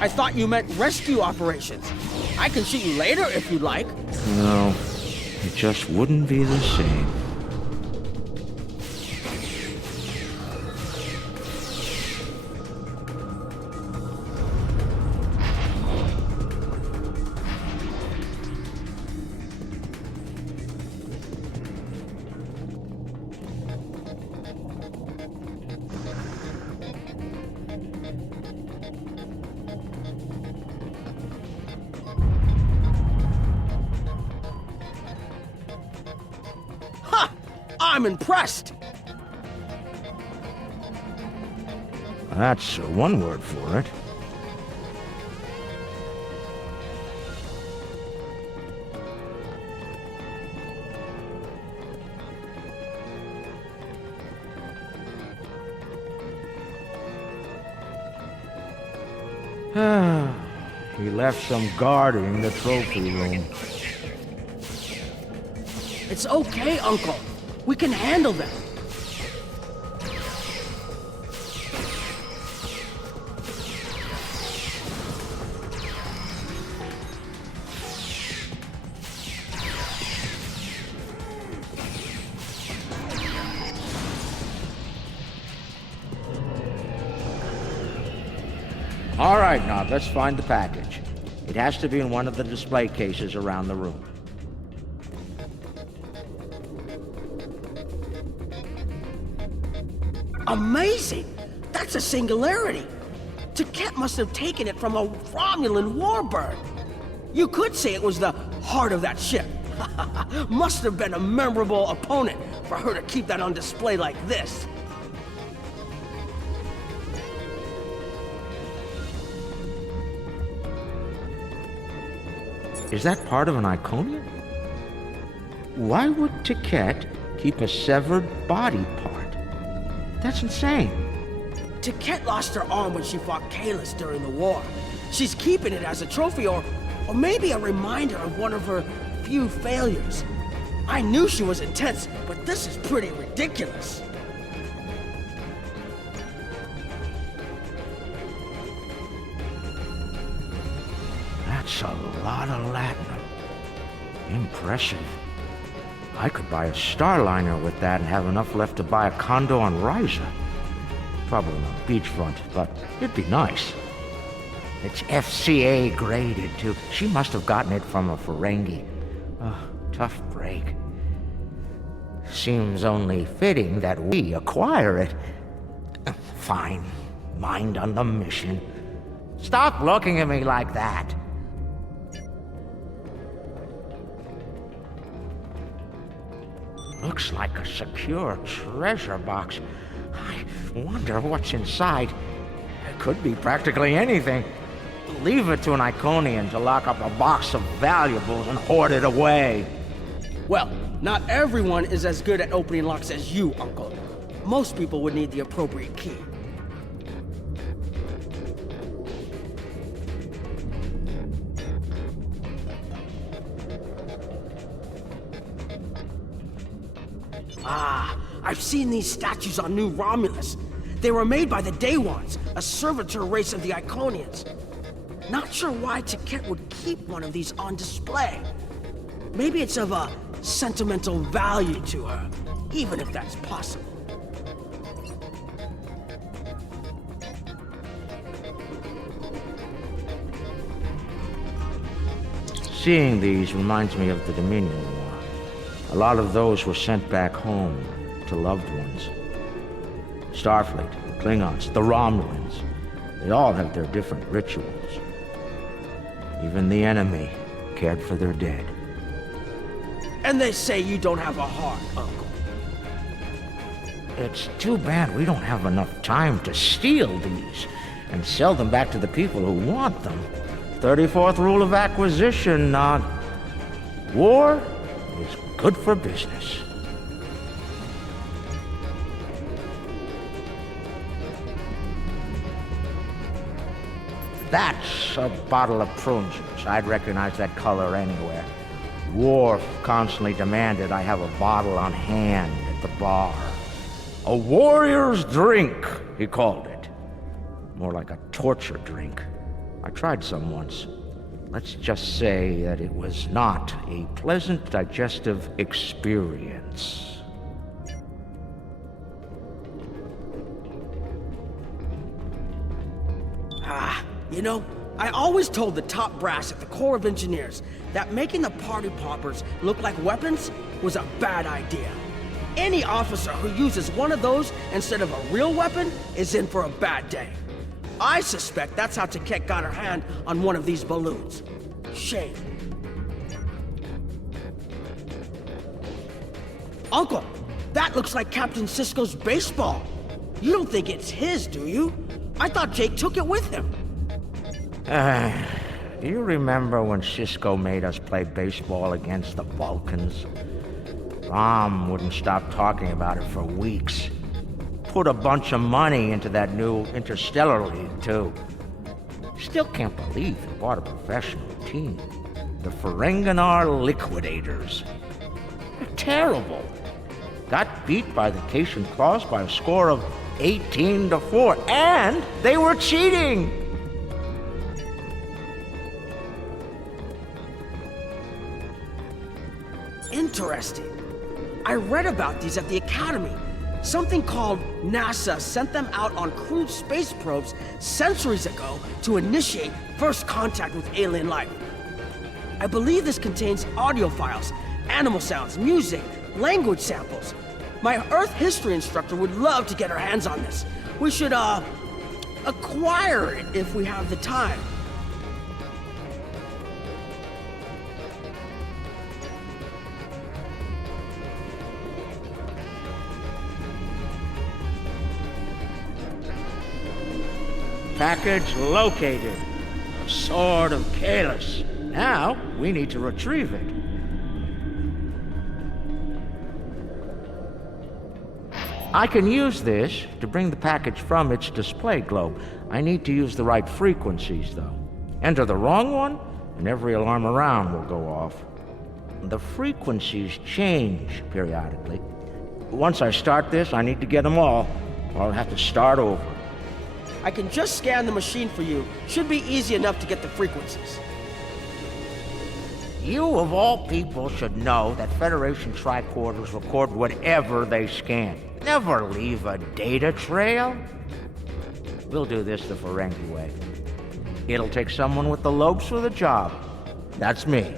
I thought you meant rescue operations. I can shoot you later if you'd like. No, it just wouldn't be the same. I'm impressed! That's one word for it. He left some guarding the trophy room. It's okay, Uncle. We can handle them. All right, now let's find the package. It has to be in one of the display cases around the room. Amazing! That's a singularity! Taket must have taken it from a Romulan warbird. You could say it was the heart of that ship. Must have been a memorable opponent for her to keep that on display like this. Is that part of an Iconian? Why would Taket keep a severed body part? That's insane. Taket lost her arm when she fought Kahless during the war. She's keeping it as a trophy or maybe a reminder of one of her few failures. I knew she was intense, but this is pretty ridiculous. That's a lot of Latinum. Impressive. I could buy a Starliner with that and have enough left to buy a condo on Ryza. Probably not beachfront, but it'd be nice. It's FCA graded, too. She must have gotten it from a Ferengi. Oh, tough break. Seems only fitting that we acquire it. Fine. Mind on the mission. Stop looking at me like that. Looks like a secure treasure box. I wonder what's inside. It could be practically anything. Leave it to an Iconian to lock up a box of valuables and hoard it away. Well, not everyone is as good at opening locks as you, Uncle. Most people would need the appropriate key. Ah, I've seen these statues on New Romulus. They were made by the Daewons, a servitor race of the Iconians. Not sure why Taket would keep one of these on display. Maybe it's of a sentimental value to her, even if that's possible. Seeing these reminds me of the Dominion War. A lot of those were sent back home to loved ones. Starfleet, the Klingons, the Romulans, they all have their different rituals. Even the enemy cared for their dead. And they say you don't have a heart, Uncle. It's too bad we don't have enough time to steal these and sell them back to the people who want them. 34th rule of acquisition, war is good for business. That's a bottle of prune juice. I'd recognize that color anywhere. Worf constantly demanded I have a bottle on hand at the bar. A warrior's drink, he called it. More like a torture drink. I tried some once. Let's just say that it was not a pleasant digestive experience. You know, I always told the top brass at the Corps of Engineers that making the party poppers look like weapons was a bad idea. Any officer who uses one of those instead of a real weapon is in for a bad day. I suspect that's how Taket got her hand on one of these balloons. Shame. Uncle, that looks like Captain Sisko's baseball. You don't think it's his, do you? I thought Jake took it with him. Do you remember when Sisko made us play baseball against the Vulcans? Rom wouldn't stop talking about it for weeks. Put a bunch of money into that new Interstellar League, too. Still can't believe he bought a professional team. The Ferenginar Liquidators. They're terrible. Got beat by the Cation Claws by a score of 18-4, and they were cheating! Interesting. I read about these at the Academy. Something called NASA sent them out on crewed space probes centuries ago to initiate first contact with alien life. I believe this contains audio files, animal sounds, music, language samples. My Earth history instructor would love to get her hands on this. We should, acquire it if we have the time. Package located. The Sword of Kahless. Now, we need to retrieve it. I can use this to bring the package from its display globe. I need to use the right frequencies, though. Enter the wrong one, and every alarm around will go off. The frequencies change periodically. Once I start this, I need to get them all, or I'll have to start over. I can just scan the machine for you. Should be easy enough to get the frequencies. You, of all people, should know that Federation tricorders record whatever they scan. Never leave a data trail. We'll do this the Ferengi way. It'll take someone with the lopes for the job. That's me.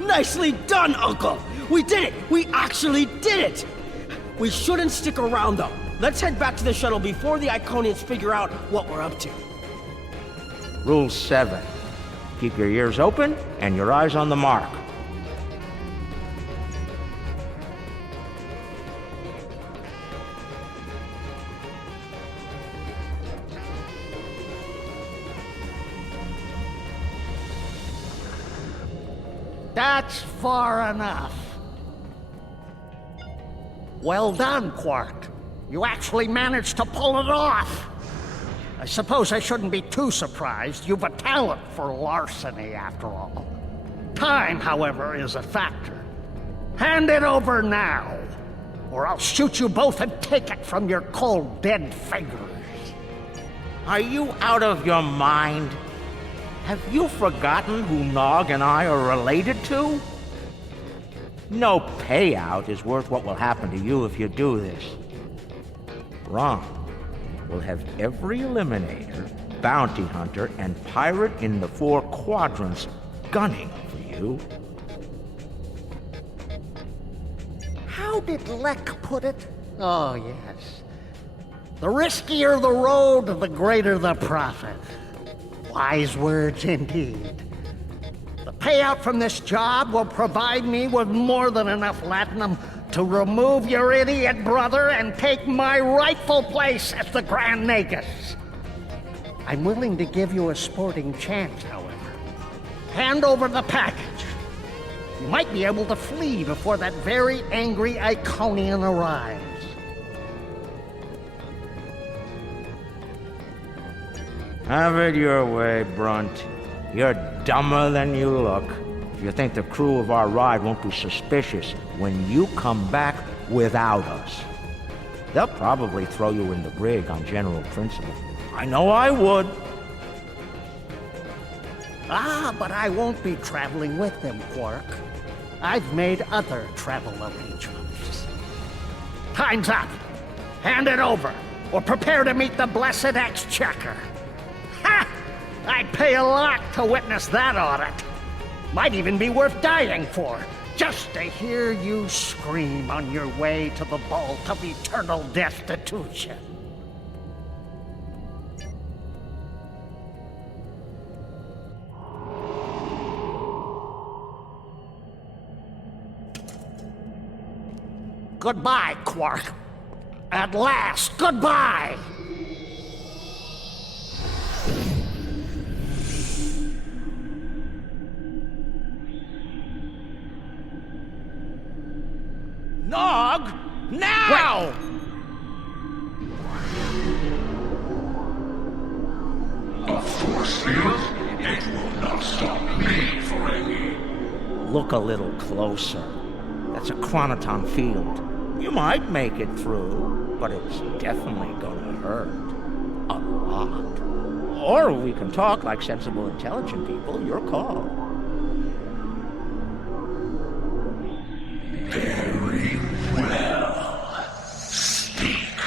Nicely done, Uncle! We did it! We actually did it! We shouldn't stick around, though. Let's head back to the shuttle before the Iconians figure out what we're up to. Rule 7. Keep your ears open and your eyes on the mark. That's far enough. Well done, Quark. You actually managed to pull it off. I suppose I shouldn't be too surprised. You've a talent for larceny, after all. Time, however, is a factor. Hand it over now, or I'll shoot you both and take it from your cold, dead fingers. Are you out of your mind? Have you forgotten who Nog and I are related to? No payout is worth what will happen to you if you do this. Wrong. We'll have every Eliminator, Bounty Hunter, and Pirate in the 4 quadrants gunning for you. How did Lek put it? Oh, yes. The riskier the road, the greater the profit. Wise words indeed. The payout from this job will provide me with more than enough latinum to remove your idiot brother and take my rightful place as the Grand Nagus. I'm willing to give you a sporting chance, however. Hand over the package. You might be able to flee before that very angry Iconian arrives. Have it your way, Brunt. You're dumber than you look. If you think the crew of our ride won't be suspicious when you come back without us. They'll probably throw you in the brig on general principle. I know I would. Ah, but I won't be traveling with them, Quark. I've made other travel arrangements. Time's up. Hand it over, or prepare to meet the blessed Exchequer. Ha! I'd pay a lot to witness that audit. Might even be worth dying for, just to hear you scream on your way to the vault of eternal destitution. Goodbye, Quark. At last, goodbye! Nog! Now! A force field? It will not stop me, Ferengi. Look a little closer. That's a chronoton field. You might make it through, but it's definitely gonna hurt. A lot. Or we can talk like sensible, intelligent people. Your call. Very well. Speak.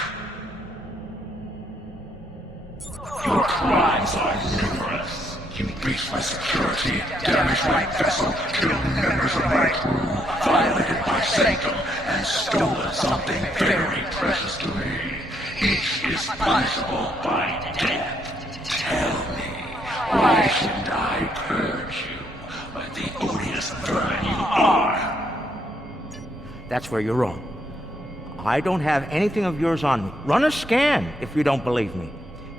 Your crimes are numerous. You breached my security, damaged my vessel, killed members of my crew, violated my sanctum, and stolen something very precious to me. Each is punishable by death. Tell me, why shouldn't I purge you like the odious vermin you are? That's where you're wrong. I don't have anything of yours on me. Run a scan if you don't believe me.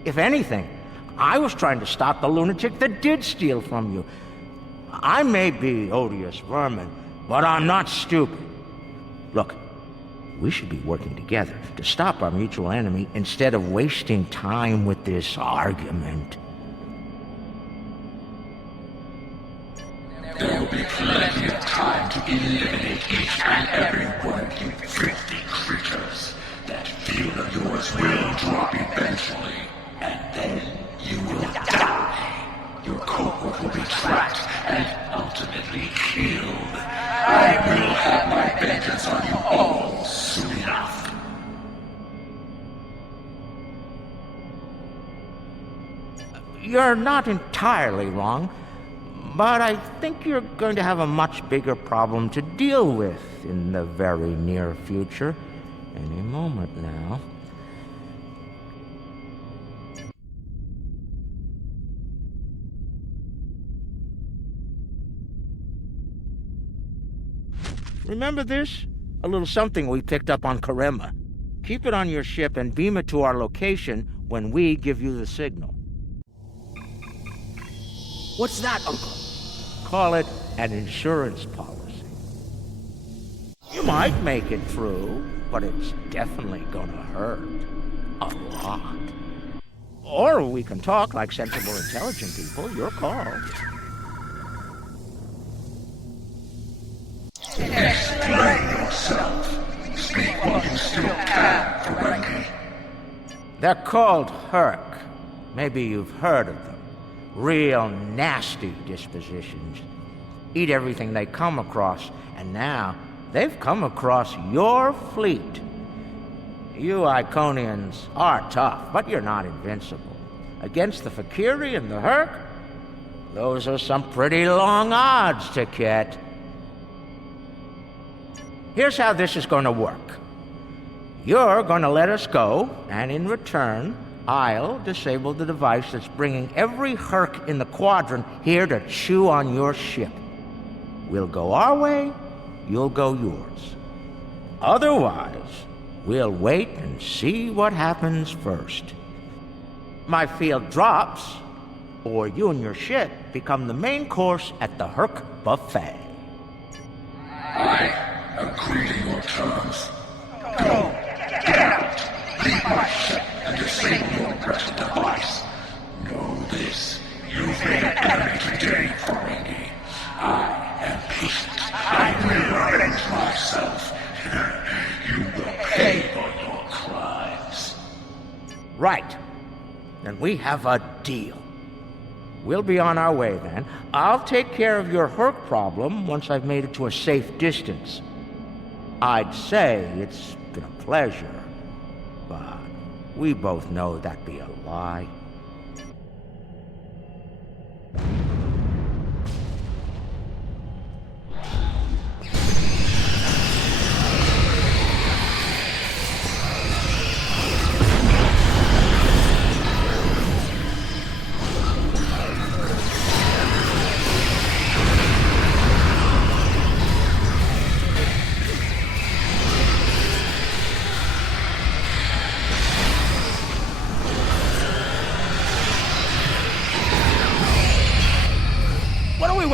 If anything, I was trying to stop the lunatic that did steal from you. I may be odious vermin, but I'm not stupid. Look, we should be working together to stop our mutual enemy instead of wasting time with this argument. There will be plenty of time to eliminate each and every one of you filthy creatures. That field of yours will drop eventually, and then you will die. Your cohort will be tracked and ultimately killed. I will have my vengeance on you all soon enough. You're not entirely wrong. But I think you're going to have a much bigger problem to deal with in the very near future. Any moment now. Remember this? A little something we picked up on Karema. Keep it on your ship and beam it to our location when we give you the signal. What's that, Uncle? Call it an insurance policy. You might make it through, but it's definitely gonna hurt. A lot. Or we can talk like sensible, intelligent people. Your call. Explain yourself. Speak while you still can, Ferengi. They're called Herc. Maybe you've heard of them. Real nasty dispositions. Eat everything they come across, and now they've come across your fleet. You Iconians are tough, but you're not invincible. Against the Fakiri and the Herc, those are some pretty long odds, Taket. Here's how this is going to work. You're going to let us go, and in return, I'll disable the device that's bringing every Herc in the Quadrant here to chew on your ship. We'll go our way, you'll go yours. Otherwise, we'll wait and see what happens first. My field drops, or you and your ship become the main course at the Herc buffet. I agree to your terms. Go, get out, leave my ship and disable your precious device. Know this, you've made an enemy today, Ferengi. I am patient. I will avenge myself. You will pay for your crimes. Right. Then we have a deal. We'll be on our way then. I'll take care of your Herc problem once I've made it to a safe distance. I'd say it's been a pleasure, but we both know that'd be a lie.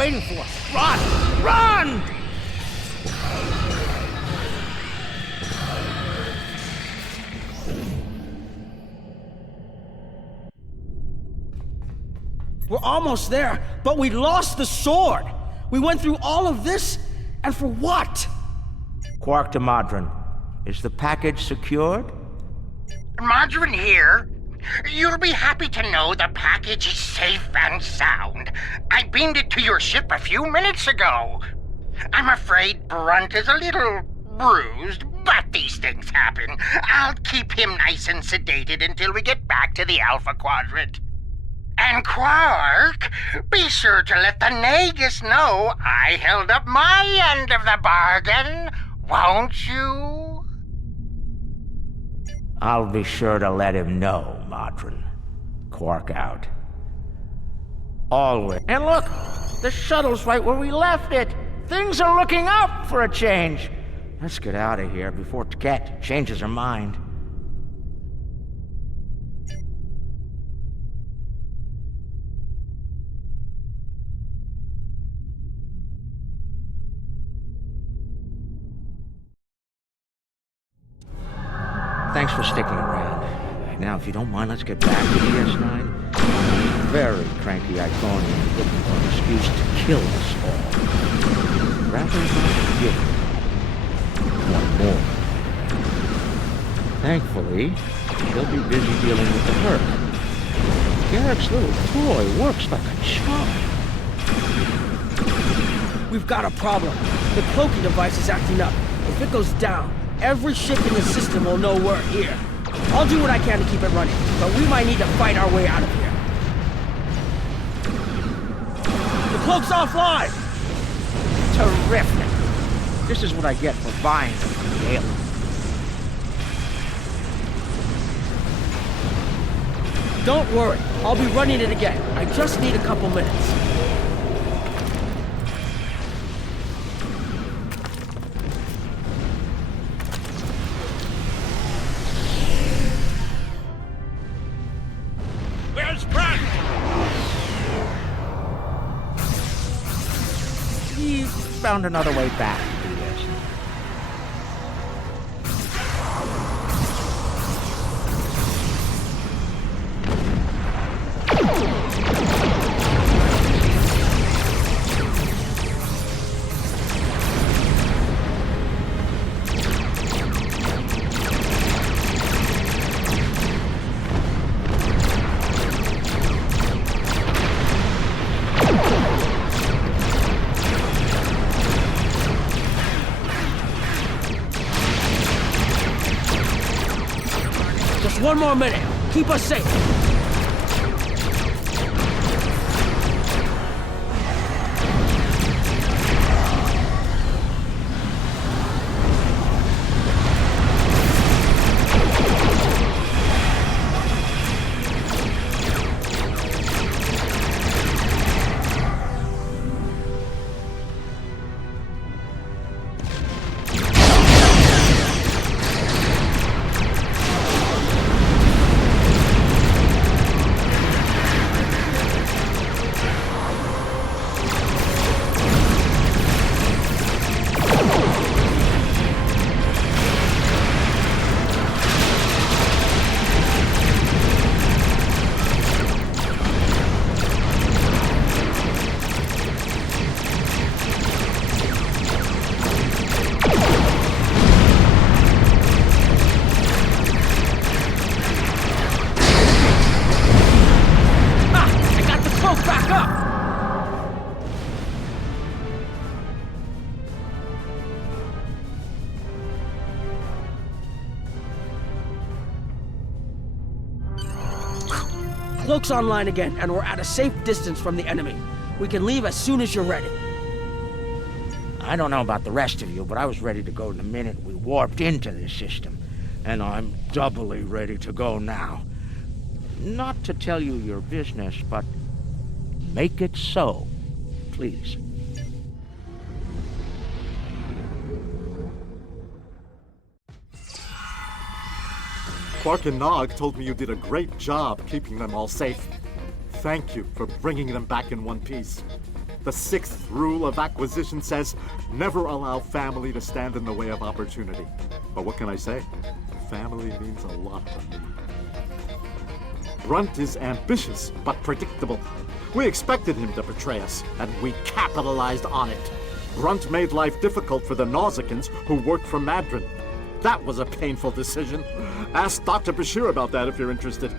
waiting for? Run! Run! We're almost there, but we lost the sword! We went through all of this, and for what? Quark to Modron. Is the package secured? Modron here. You'll be happy to know the package is safe and sound. I beamed it to your ship a few minutes ago. I'm afraid Brunt is a little bruised, but these things happen. I'll keep him nice and sedated until we get back to the Alpha Quadrant. And Quark, be sure to let the Nagus know I held up my end of the bargain, won't you? I'll be sure to let him know, Modron. Quark out. Always. And look! The shuttle's right where we left it! Things are looking up for a change! Let's get out of here before Ket changes her mind. Thanks for sticking around. Now, if you don't mind, let's get back to DS9. Very cranky Iconian looking for an excuse to kill us all. Rather not give one more. Thankfully, she'll be busy dealing with the hurt. Garrick's little toy works like a charm. We've got a problem. The cloaking device is acting up. If it goes down, every ship in the system will know we're here. I'll do what I can to keep it running, but we might need to fight our way out of here. The cloak's offline! Terrific! This is what I get for buying it from the alien. Don't worry, I'll be running it again. I just need a couple minutes. Where's Brunt? He found another way back to do this. Just one more minute. Keep us safe. Back up! Cloak's online again, and we're at a safe distance from the enemy. We can leave as soon as you're ready. I don't know about the rest of you, but I was ready to go the minute we warped into this system. And I'm doubly ready to go now. Not to tell you your business, but make it so, please. Quark and Nog told me you did a great job keeping them all safe. Thank you for bringing them back in one piece. The 6th rule of acquisition says, never allow family to stand in the way of opportunity. But what can I say? Family means a lot to me. Brunt is ambitious, but predictable. We expected him to betray us, and we capitalized on it. Brunt made life difficult for the Nausicans who worked for Madron. That was a painful decision. Ask Dr. Bashir about that if you're interested.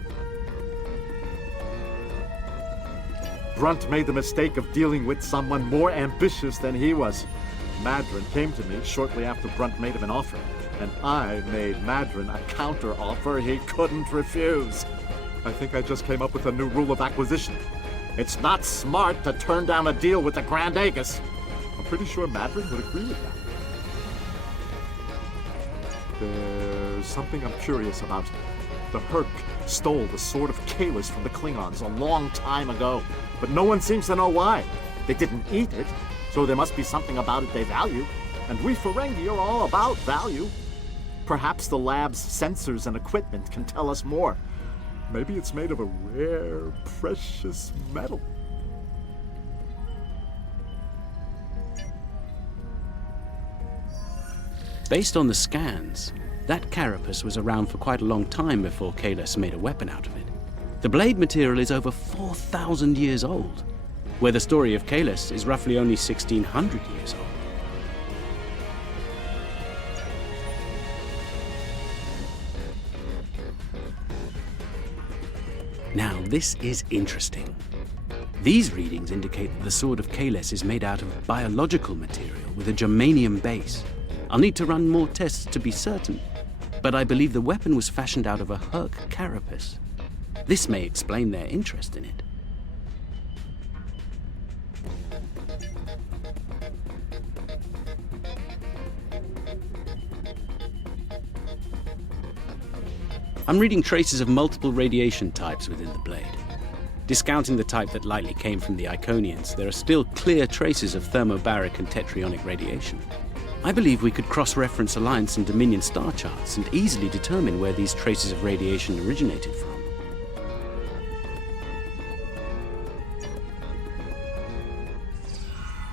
Brunt made the mistake of dealing with someone more ambitious than he was. Madron came to me shortly after Brunt made him an offer, and I made Madron a counter-offer he couldn't refuse. I think I just came up with a new rule of acquisition. It's not smart to turn down a deal with the Grand Aegis. I'm pretty sure Madron would agree with that. There's something I'm curious about. The Herc stole the Sword of Kalis from the Klingons a long time ago, but no one seems to know why. They didn't eat it, so there must be something about it they value, and we Ferengi are all about value. Perhaps the lab's sensors and equipment can tell us more. Maybe it's made of a rare, precious metal. Based on the scans, that carapace was around for quite a long time before Kalis made a weapon out of it. The blade material is over 4,000 years old, where the story of Kalis is roughly only 1,600 years old. Now, this is interesting. These readings indicate that the Sword of Kalis is made out of biological material with a germanium base. I'll need to run more tests to be certain, but I believe the weapon was fashioned out of a Herc carapace. This may explain their interest in it. I'm reading traces of multiple radiation types within the blade. Discounting the type that likely came from the Iconians, there are still clear traces of thermobaric and tetrionic radiation. I believe we could cross-reference Alliance and Dominion star charts and easily determine where these traces of radiation originated from.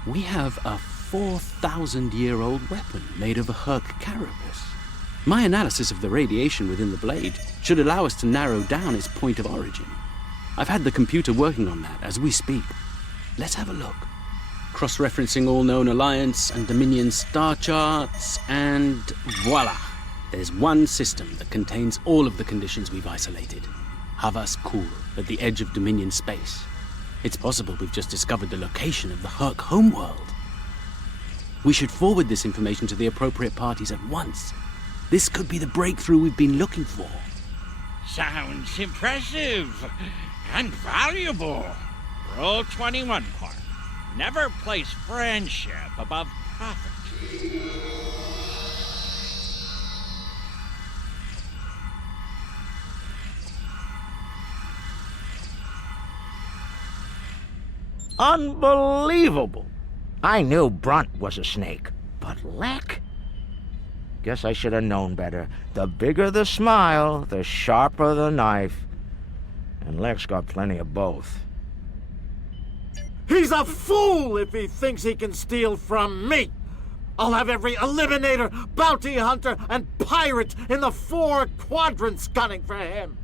We have a 4,000-year-old weapon made of a Herc carapace. My analysis of the radiation within the blade should allow us to narrow down its point of origin. I've had the computer working on that as we speak. Let's have a look. Cross-referencing all known Alliance and Dominion star charts, and voila! There's one system that contains all of the conditions we've isolated. Havas Kul, at the edge of Dominion space. It's possible we've just discovered the location of the Herc homeworld. We should forward this information to the appropriate parties at once. This could be the breakthrough we've been looking for. Sounds impressive and valuable. Rule 21, Quark. Never place friendship above profit. Unbelievable! I knew Brunt was a snake, but Lek? Guess I should have known better. The bigger the smile, the sharper the knife. And Lek's got plenty of both. He's a fool if he thinks he can steal from me! I'll have every eliminator, bounty hunter, and pirate in the 4 quadrants gunning for him!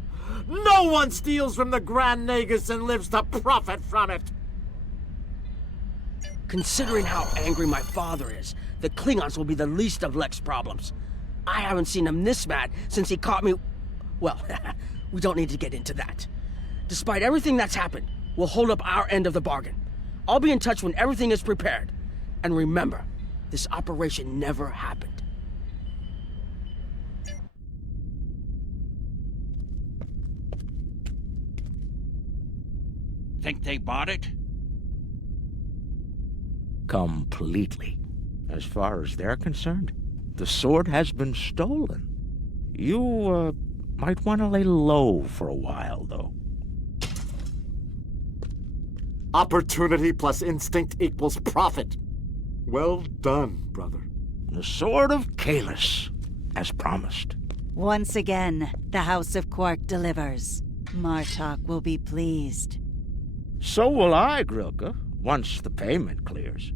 No one steals from the Grand Nagus and lives to profit from it! Considering how angry my father is, the Klingons will be the least of Lek's problems. I haven't seen him this mad since he caught me... Well, we don't need to get into that. Despite everything that's happened, we'll hold up our end of the bargain. I'll be in touch when everything is prepared. And remember, this operation never happened. Think they bought it? Completely. As far as they're concerned, the sword has been stolen. You, might want to lay low for a while, though. Opportunity plus instinct equals profit. Well done, brother. The Sword of Kalis, as promised. Once again, the House of Quark delivers. Martok will be pleased. So will I, Grilka. once the payment clears.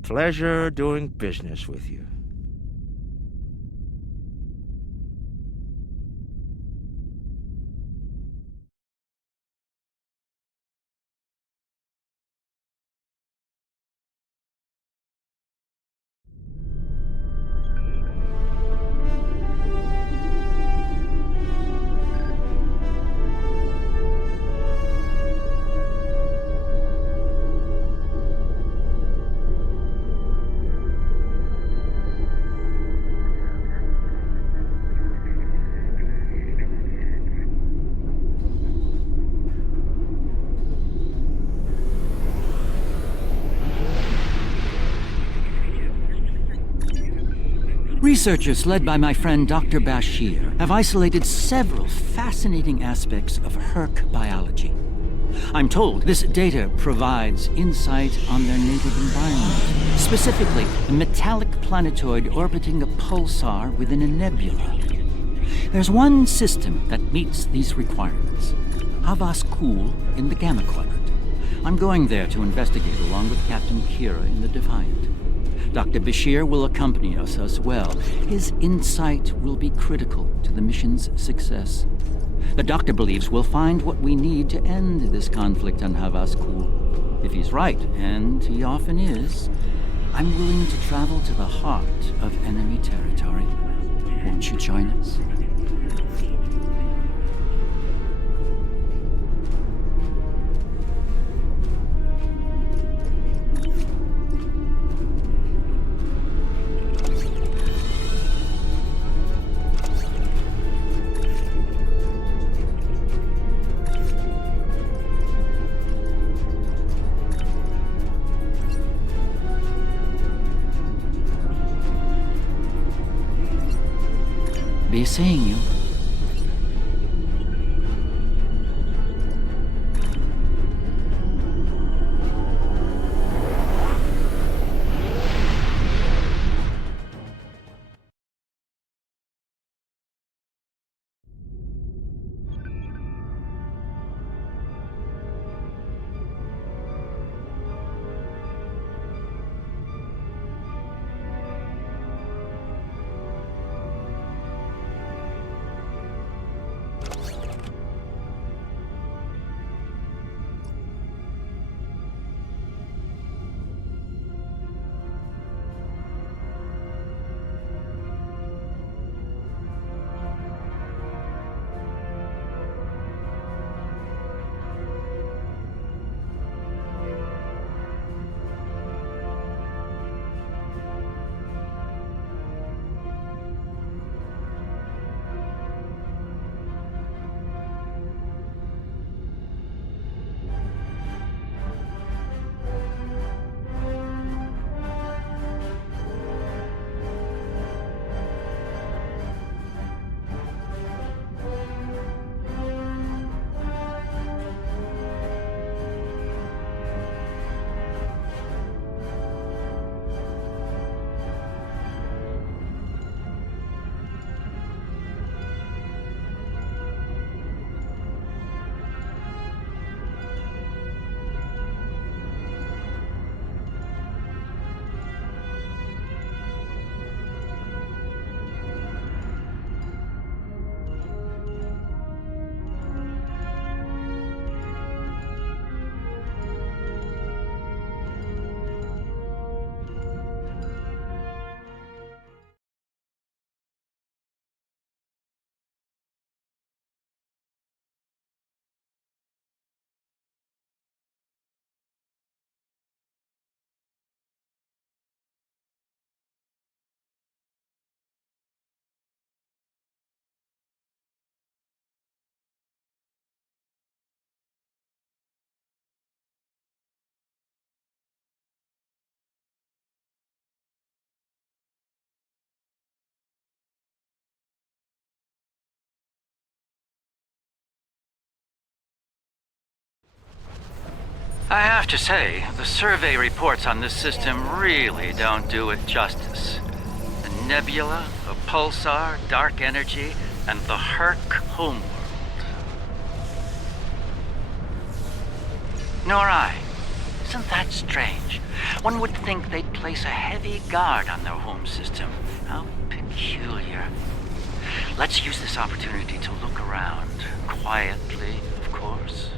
Pleasure doing business with you. Researchers led by my friend Dr. Bashir have isolated several fascinating aspects of Herc biology. I'm told this data provides insight on their native environment, specifically a metallic planetoid orbiting a pulsar within a nebula. There's one system that meets these requirements, Havas Kul in the Gamma Quadrant. I'm going there to investigate along with Captain Kira in the Defiant. Dr. Bashir will accompany us as well. His insight will be critical to the mission's success. The Doctor believes we'll find what we need to end this conflict on Havas Kul. If he's right, and he often is, I'm willing to travel to the heart of enemy territory. Won't you join us? Be seeing you. I have to say, the survey reports on this system really don't do it justice. A nebula, a pulsar, dark energy, and the Herc homeworld. Nor I. Isn't that strange? One would think they'd place a heavy guard on their home system. How peculiar. Let's use this opportunity to look around. Quietly, of course.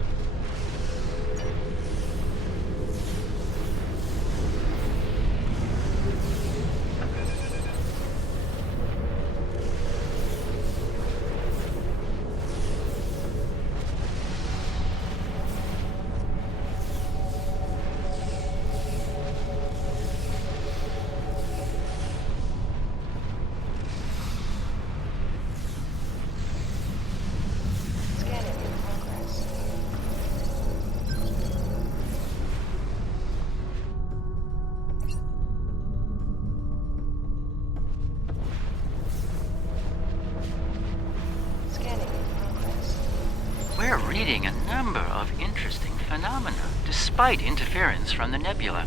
We're reading a number of interesting phenomena, despite interference from the nebula.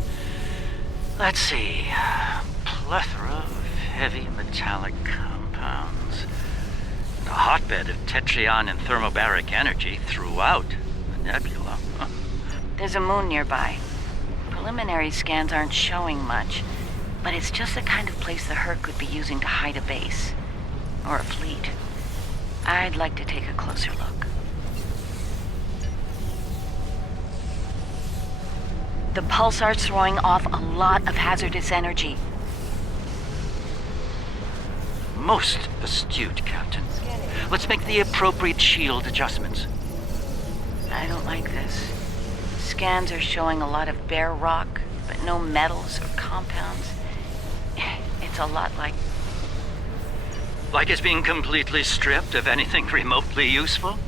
Let's see. Plethora of heavy metallic compounds. A hotbed of tetryon and thermobaric energy throughout the nebula. There's a moon nearby. Preliminary scans aren't showing much, but it's just the kind of place the Herc could be using to hide a base. Or a fleet. I'd like to take a closer look. The pulsar's throwing off a lot of hazardous energy. Most astute, Captain. Let's make the appropriate shield adjustments. I don't like this. Scans are showing a lot of bare rock, but no metals or compounds. It's a lot like... Like it's being completely stripped of anything remotely useful?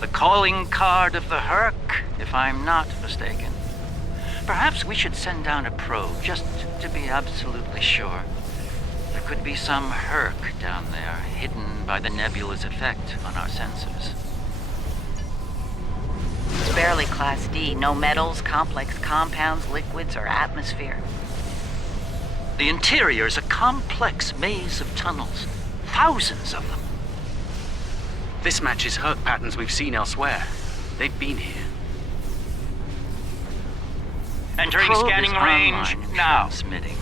The calling card of the Herc, if I'm not mistaken. Perhaps we should send down a probe, just to be absolutely sure. There could be some Herc down there, hidden by the nebula's effect on our sensors. It's barely Class D. No metals, complex compounds, liquids, or atmosphere. The interior is a complex maze of tunnels. Thousands of them. This matches Herc patterns we've seen elsewhere. They've been here. Entering Probe scanning is range online and now. transmitting.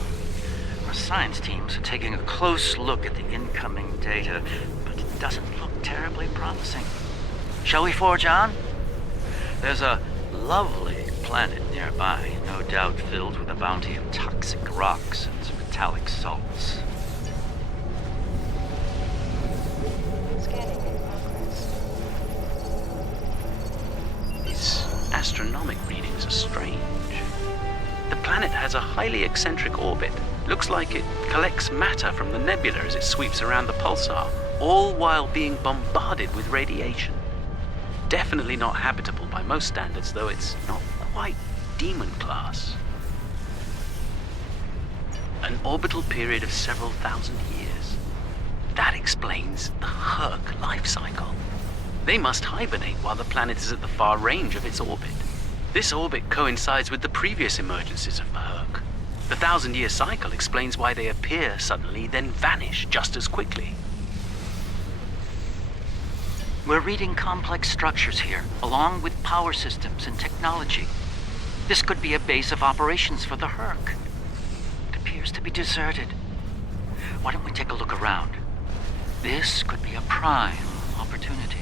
Our science teams are taking a close look at the incoming data, but it doesn't look terribly promising. Shall we forge on? There's a lovely planet nearby, no doubt filled with a bounty of toxic rocks and metallic salts. These astronomic readings are strange. The planet has a highly eccentric orbit. Looks like it collects matter from the nebula as it sweeps around the pulsar, all while being bombarded with radiation. Definitely not habitable by most standards, though it's not quite demon class. An orbital period of several thousand years. That explains the Herc life cycle. They must hibernate while the planet is at the far range of its orbit. This orbit coincides with the previous emergencies of the Herc. The 1,000-year cycle explains why they appear suddenly, then vanish just as quickly. We're reading complex structures here, along with power systems and technology. This could be a base of operations for the Herc. It appears to be deserted. Why don't we take a look around? This could be a prime opportunity.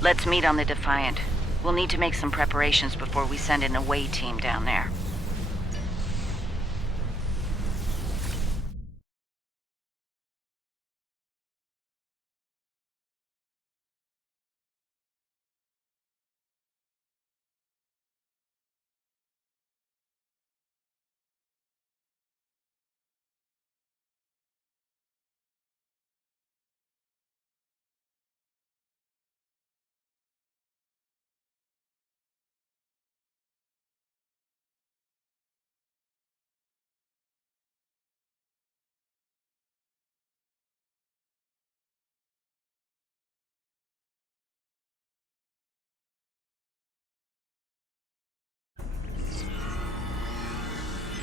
Let's meet on the Defiant. We'll need to make some preparations before we send an away team down there.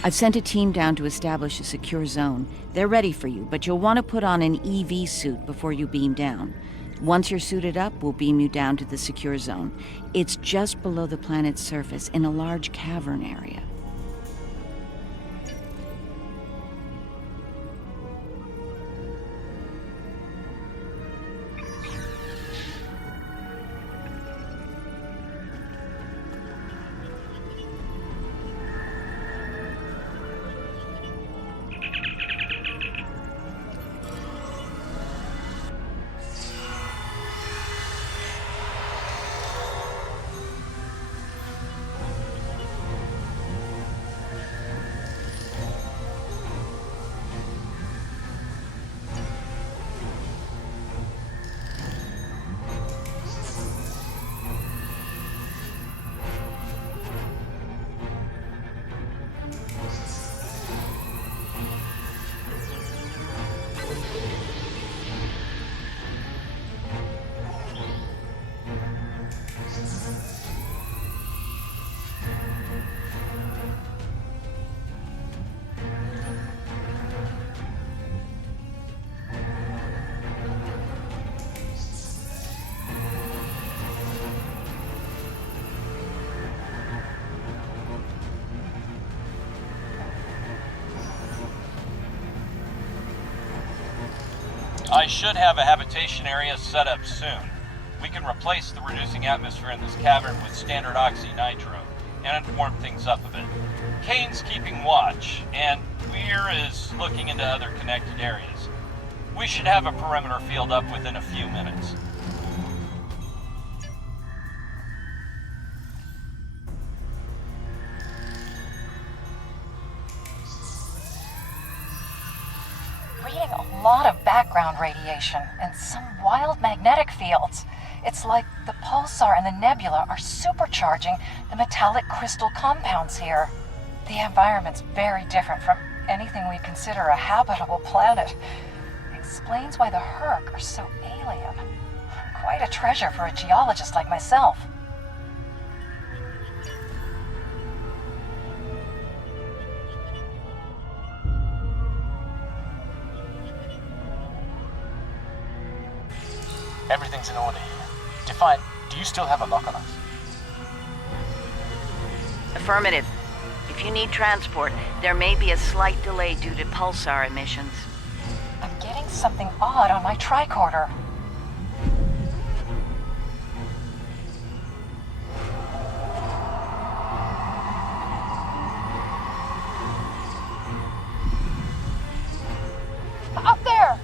I've sent a team down to establish a secure zone. They're ready for you, but you'll want to put on an EV suit before you beam down. Once you're suited up, we'll beam you down to the secure zone. It's just below the planet's surface in a large cavern area. I should have a habitation area set up soon. We can replace the reducing atmosphere in this cavern with standard oxy-nitro, and it'll warm things up a bit. Kane's keeping watch, and Weir is looking into other connected areas. We should have a perimeter field up within a few minutes. Reading a lot of background radiation and some wild magnetic fields. It's like the pulsar and the nebula are supercharging the metallic crystal compounds here. The environment's very different from anything we consider a habitable planet. Explains why the Herc are so alien. Quite a treasure for a geologist like myself. Everything's in order here. Defiant, do you still have a lock on us? Affirmative. If you need transport, there may be a slight delay due to pulsar emissions. I'm getting something odd on my tricorder. Up there!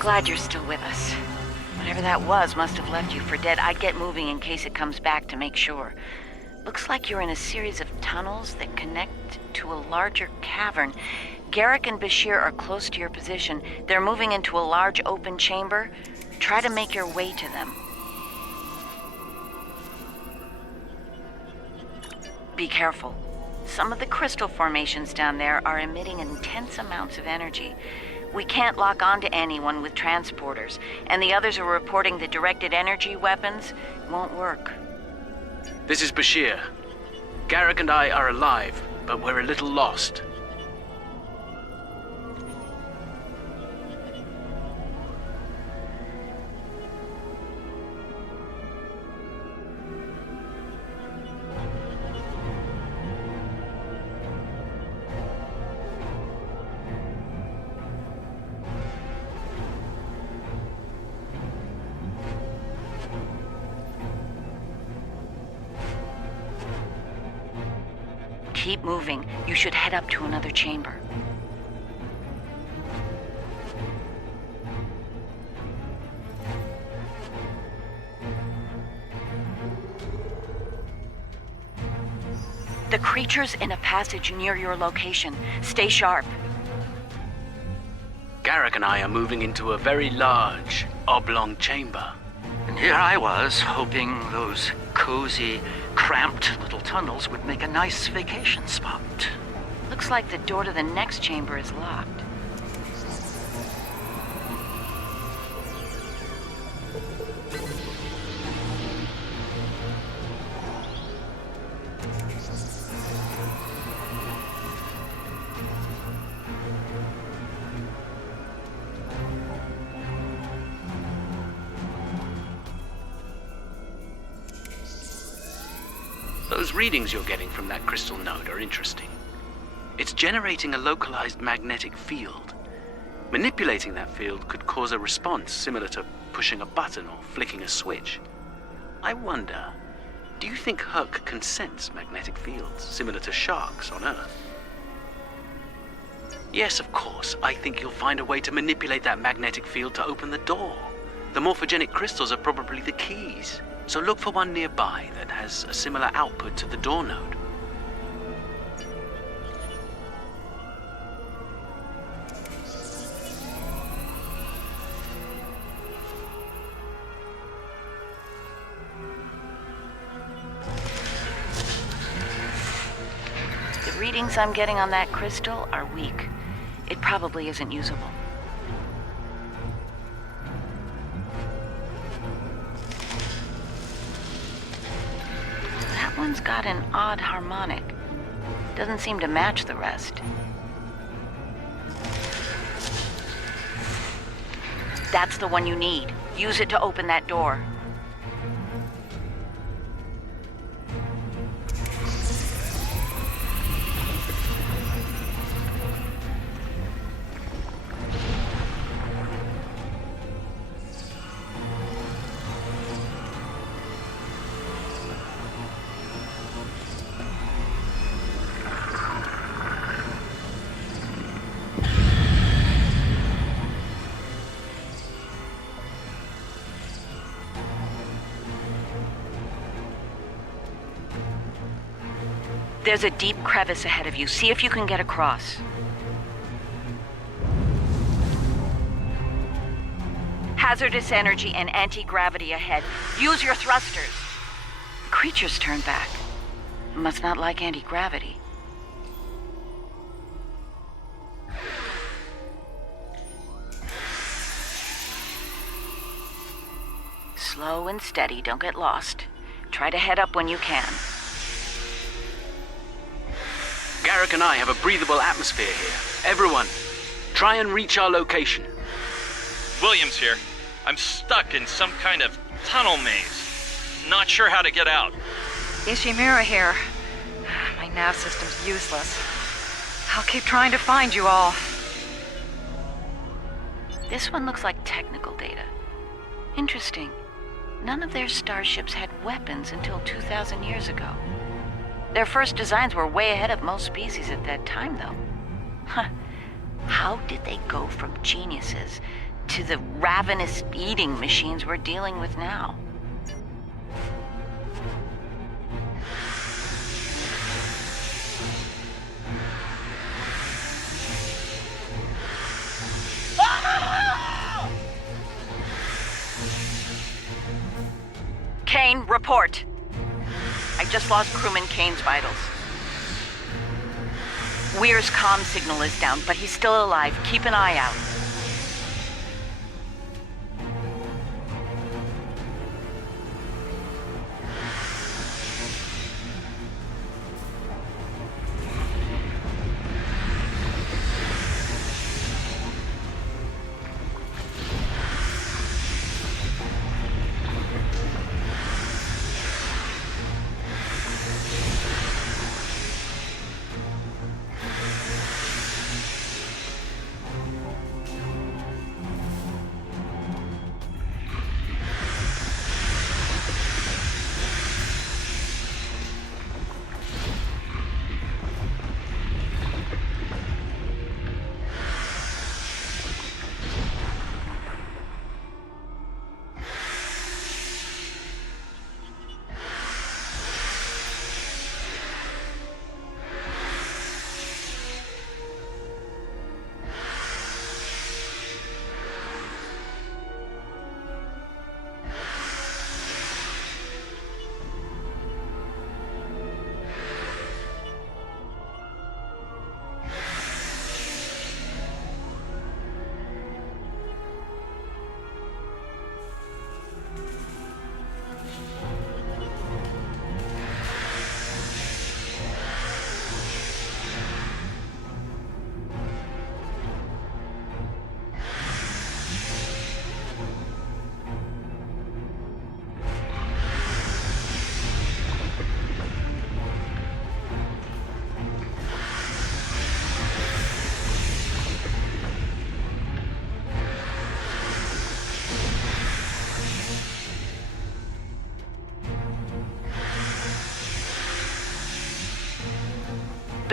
Glad you're still with us. Whatever that was must have left you for dead. I'd get moving in case it comes back to make sure. Looks like you're in a series of tunnels that connect to a larger cavern. Garrick and Bashir are close to your position. They're moving into a large open chamber. Try to make your way to them. Be careful. Some of the crystal formations down there are emitting intense amounts of energy. We can't lock onto anyone with transporters, and the others are reporting that directed energy weapons won't work. This is Bashir. Garrick and I are alive, but we're a little lost. Keep moving. You should head up to another chamber. The creature's in a passage near your location. Stay sharp. Garrick and I are moving into a very large, oblong chamber. And here I was, hoping those cozy, cramped little tunnels would make a nice vacation spot. Looks like the door to the next chamber is locked. Those readings you're getting from that crystal node are interesting. It's generating a localized magnetic field. Manipulating that field could cause a response similar to pushing a button or flicking a switch. I wonder, do you think Herc can sense magnetic fields similar to sharks on Earth? Yes, of course. I think you'll find a way to manipulate that magnetic field to open the door. The morphogenic crystals are probably the keys. So look for one nearby that has a similar output to the door node. The readings I'm getting on that crystal are weak. It probably isn't usable. That one's got an odd harmonic. Doesn't seem to match the rest. That's the one you need. Use it to open that door. There's a deep crevice ahead of you. See if you can get across. Hazardous energy and anti-gravity ahead. Use your thrusters. The creature's turned back. Must not like anti-gravity. Slow and steady. Don't get lost. Try to head up when you can. Garrick and I have a breathable atmosphere here. Everyone, try and reach our location. Williams here. I'm stuck in some kind of tunnel maze. Not sure how to get out. Ishimura here. My nav system's useless. I'll keep trying to find you all. This one looks like technical data. Interesting. None of their starships had weapons until 2,000 years ago. Their first designs were way ahead of most species at that time, though. Huh. How did they go from geniuses to the ravenous eating machines we're dealing with now? Kane, report. I just lost crewman Kane's vitals. Weir's comm signal is down, but he's still alive. Keep an eye out.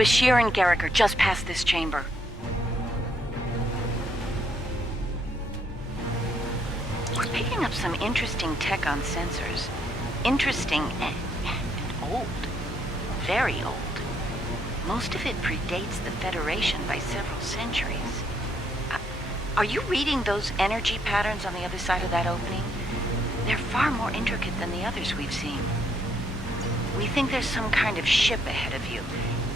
Bashir and Garrick are just past this chamber. We're picking up some interesting tech on sensors. Interesting and old. Very old. Most of it predates the Federation by several centuries. Are you reading those energy patterns on the other side of that opening? They're far more intricate than the others we've seen. We think there's some kind of ship ahead of you.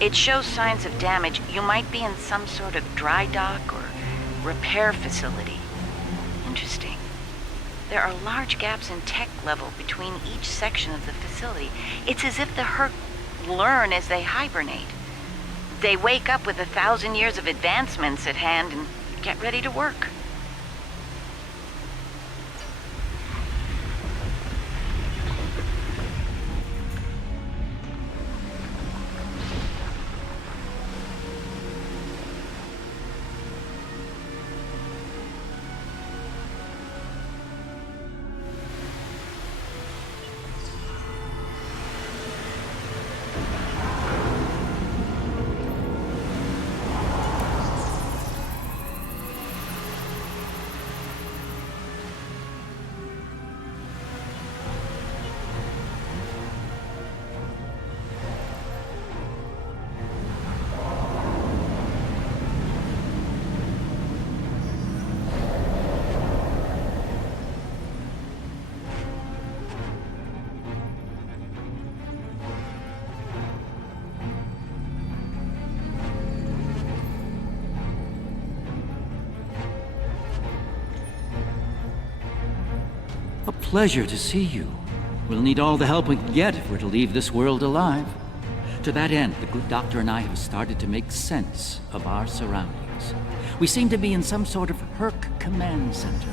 It shows signs of damage. You might be in some sort of dry dock or repair facility. Interesting. There are large gaps in tech level between each section of the facility. It's as if the Herc learn as they hibernate. They wake up with 1,000 years of advancements at hand and get ready to work. A pleasure to see you. We'll need all the help we can get if we're to leave this world alive. To that end, the good doctor and I have started to make sense of our surroundings. We seem to be in some sort of Herc command center.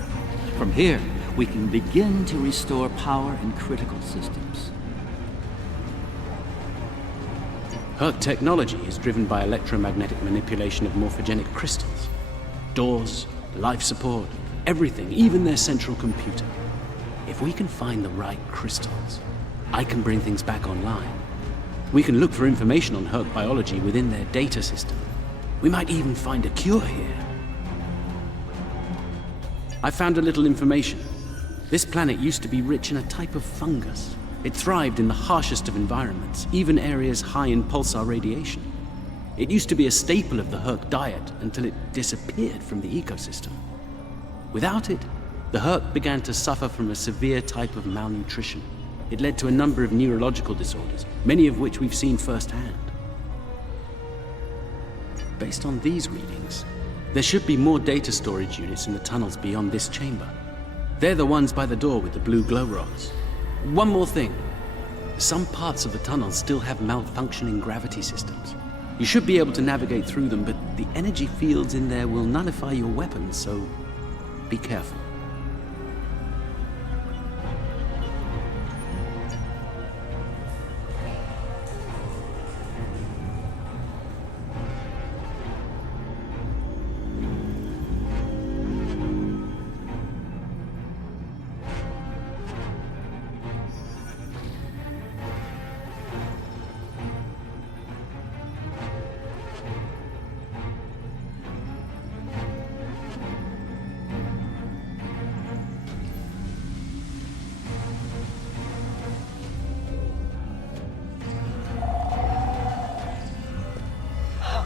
From here, we can begin to restore power in critical systems. Herc technology is driven by electromagnetic manipulation of morphogenic crystals. Doors, life support, everything, even their central computer. If we can find the right crystals, I can bring things back online. We can look for information on Herc biology within their data system. We might even find a cure here. I found a little information. This planet used to be rich in a type of fungus. It thrived in the harshest of environments, even areas high in pulsar radiation. It used to be a staple of the Herc diet until it disappeared from the ecosystem. Without it, the Herc began to suffer from a severe type of malnutrition. It led to a number of neurological disorders, many of which we've seen firsthand. Based on these readings, there should be more data storage units in the tunnels beyond this chamber. They're the ones by the door with the blue glow rods. One more thing. Some parts of the tunnel still have malfunctioning gravity systems. You should be able to navigate through them, but the energy fields in there will nullify your weapons, so be careful.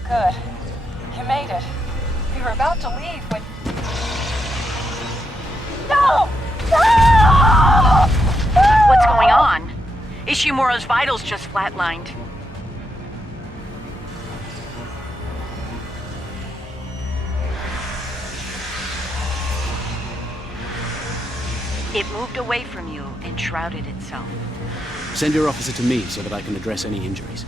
Good. You made it. We were about to leave when... No! No! What's going on? Ishimura's vitals just flatlined. It moved away from you and shrouded itself. Send your officer to me so that I can address any injuries.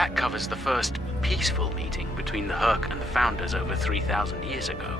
That covers the first peaceful meeting between the Herc and the Founders over 3,000 years ago.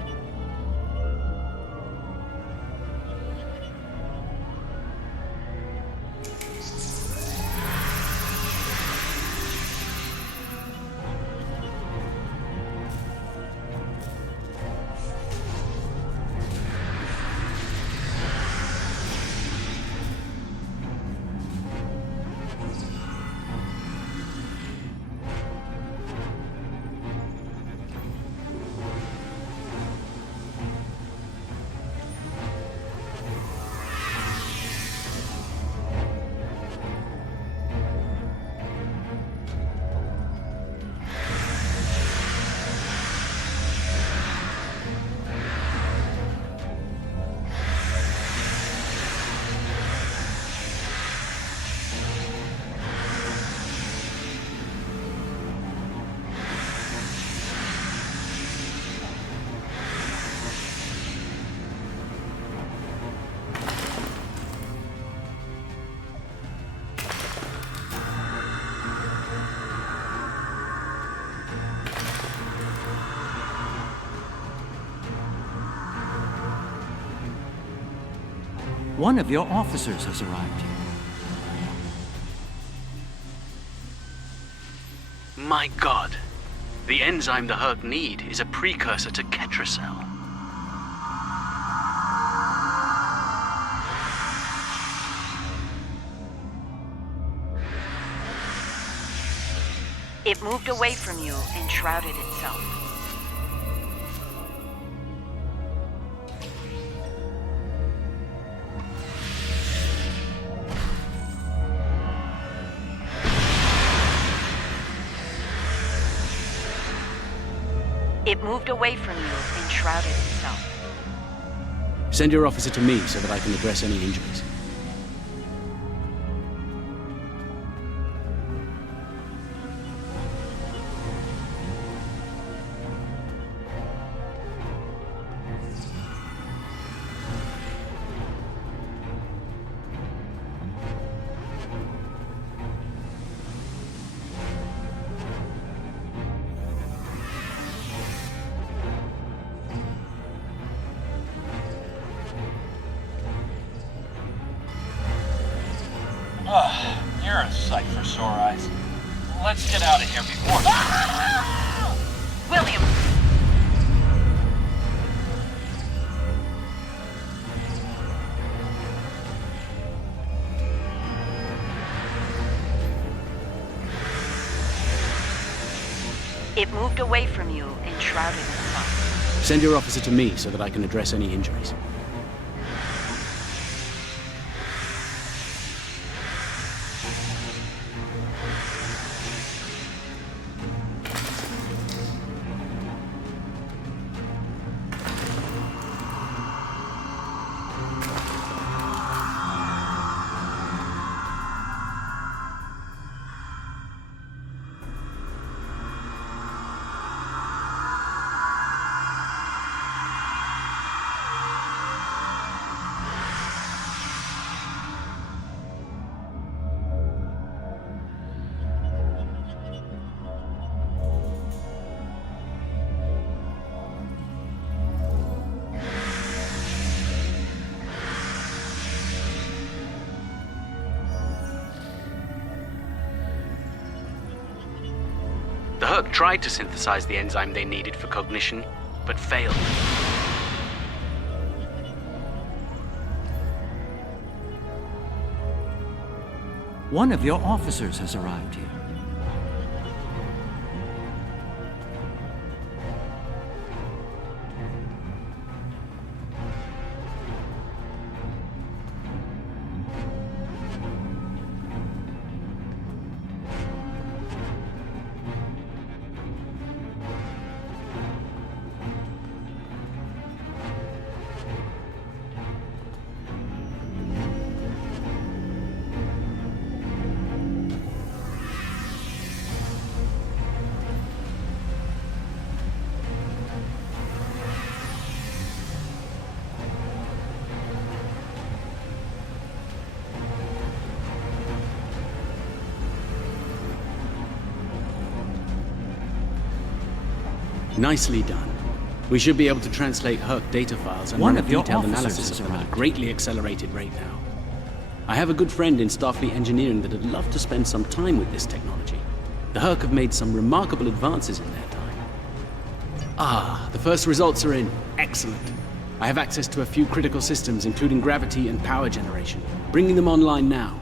One of your officers has arrived here. My god. The enzyme the Herc need is a precursor to Ketracel. It moved away from you and shrouded itself. It moved away from you and shrouded itself. Send your officer to me so that I can address any injuries. You're a sight for sore eyes. Let's get out of here before... William! It moved away from you and shrouded itself. Send your officer to me so that I can address any injuries. The Herc tried to synthesize the enzyme they needed for cognition, but failed. One of your officers has arrived here. Nicely done. We should be able to translate Herc data files and One run a of your detailed officers analysis has of them at a arrived. greatly accelerated rate now. I have a good friend in Starfleet Engineering that would love to spend some time with this technology. The Herc have made some remarkable advances in their time. Ah, the first results are in. Excellent. I have access to a few critical systems, including gravity and power generation. Bringing them online now.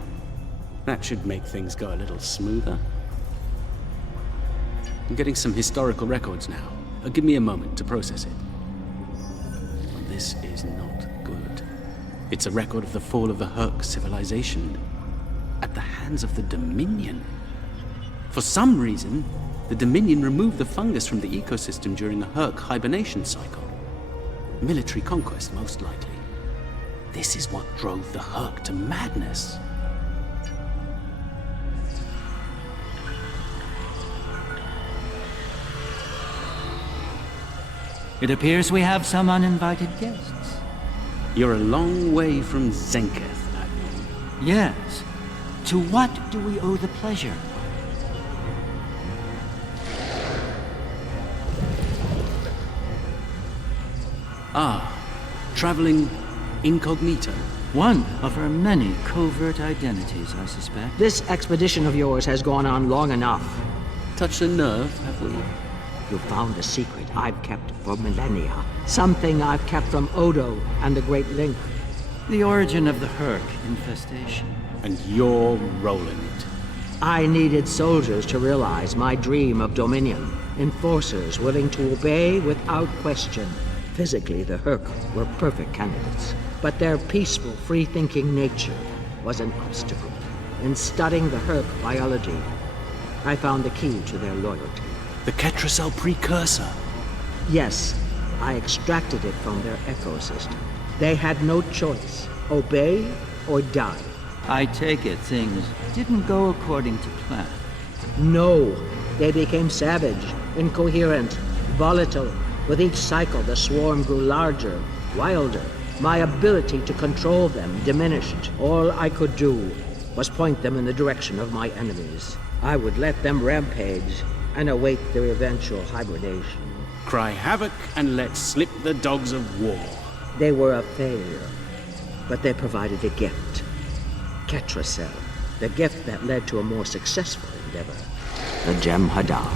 That should make things go a little smoother. I'm getting some historical records now. Give me a moment to process it. This is not good. It's a record of the fall of the Herc civilization at the hands of the Dominion. For some reason, the Dominion removed the fungus from the ecosystem during the Herc hibernation cycle. Military conquest, most likely. This is what drove the Herc to madness. It appears we have some uninvited guests. You're a long way from Zenketh, Admiral. Yes. To what do we owe the pleasure? Ah, traveling incognito. One of our many covert identities, I suspect. This expedition of yours has gone on long enough. Touched a nerve, have we? You found a secret I've kept for millennia. Something I've kept from Odo and the Great Link. The origin of the Herc infestation. And you're rolling it. I needed soldiers to realize my dream of dominion. Enforcers willing to obey without question. Physically, the Herc were perfect candidates. But their peaceful, free-thinking nature was an obstacle. In studying the Herc biology, I found the key to their loyalty. The Ketracel precursor? Yes, I extracted it from their ecosystem. They had no choice. Obey or die. I take it things didn't go according to plan. No, they became savage, incoherent, volatile. With each cycle, the swarm grew larger, wilder. My ability to control them diminished. All I could do was point them in the direction of my enemies. I would let them rampage and await their eventual hibernation. Cry havoc and let slip the dogs of war. They were a failure, but they provided a gift. Ketracel, the gift that led to a more successful endeavor. The Jem'Hadar.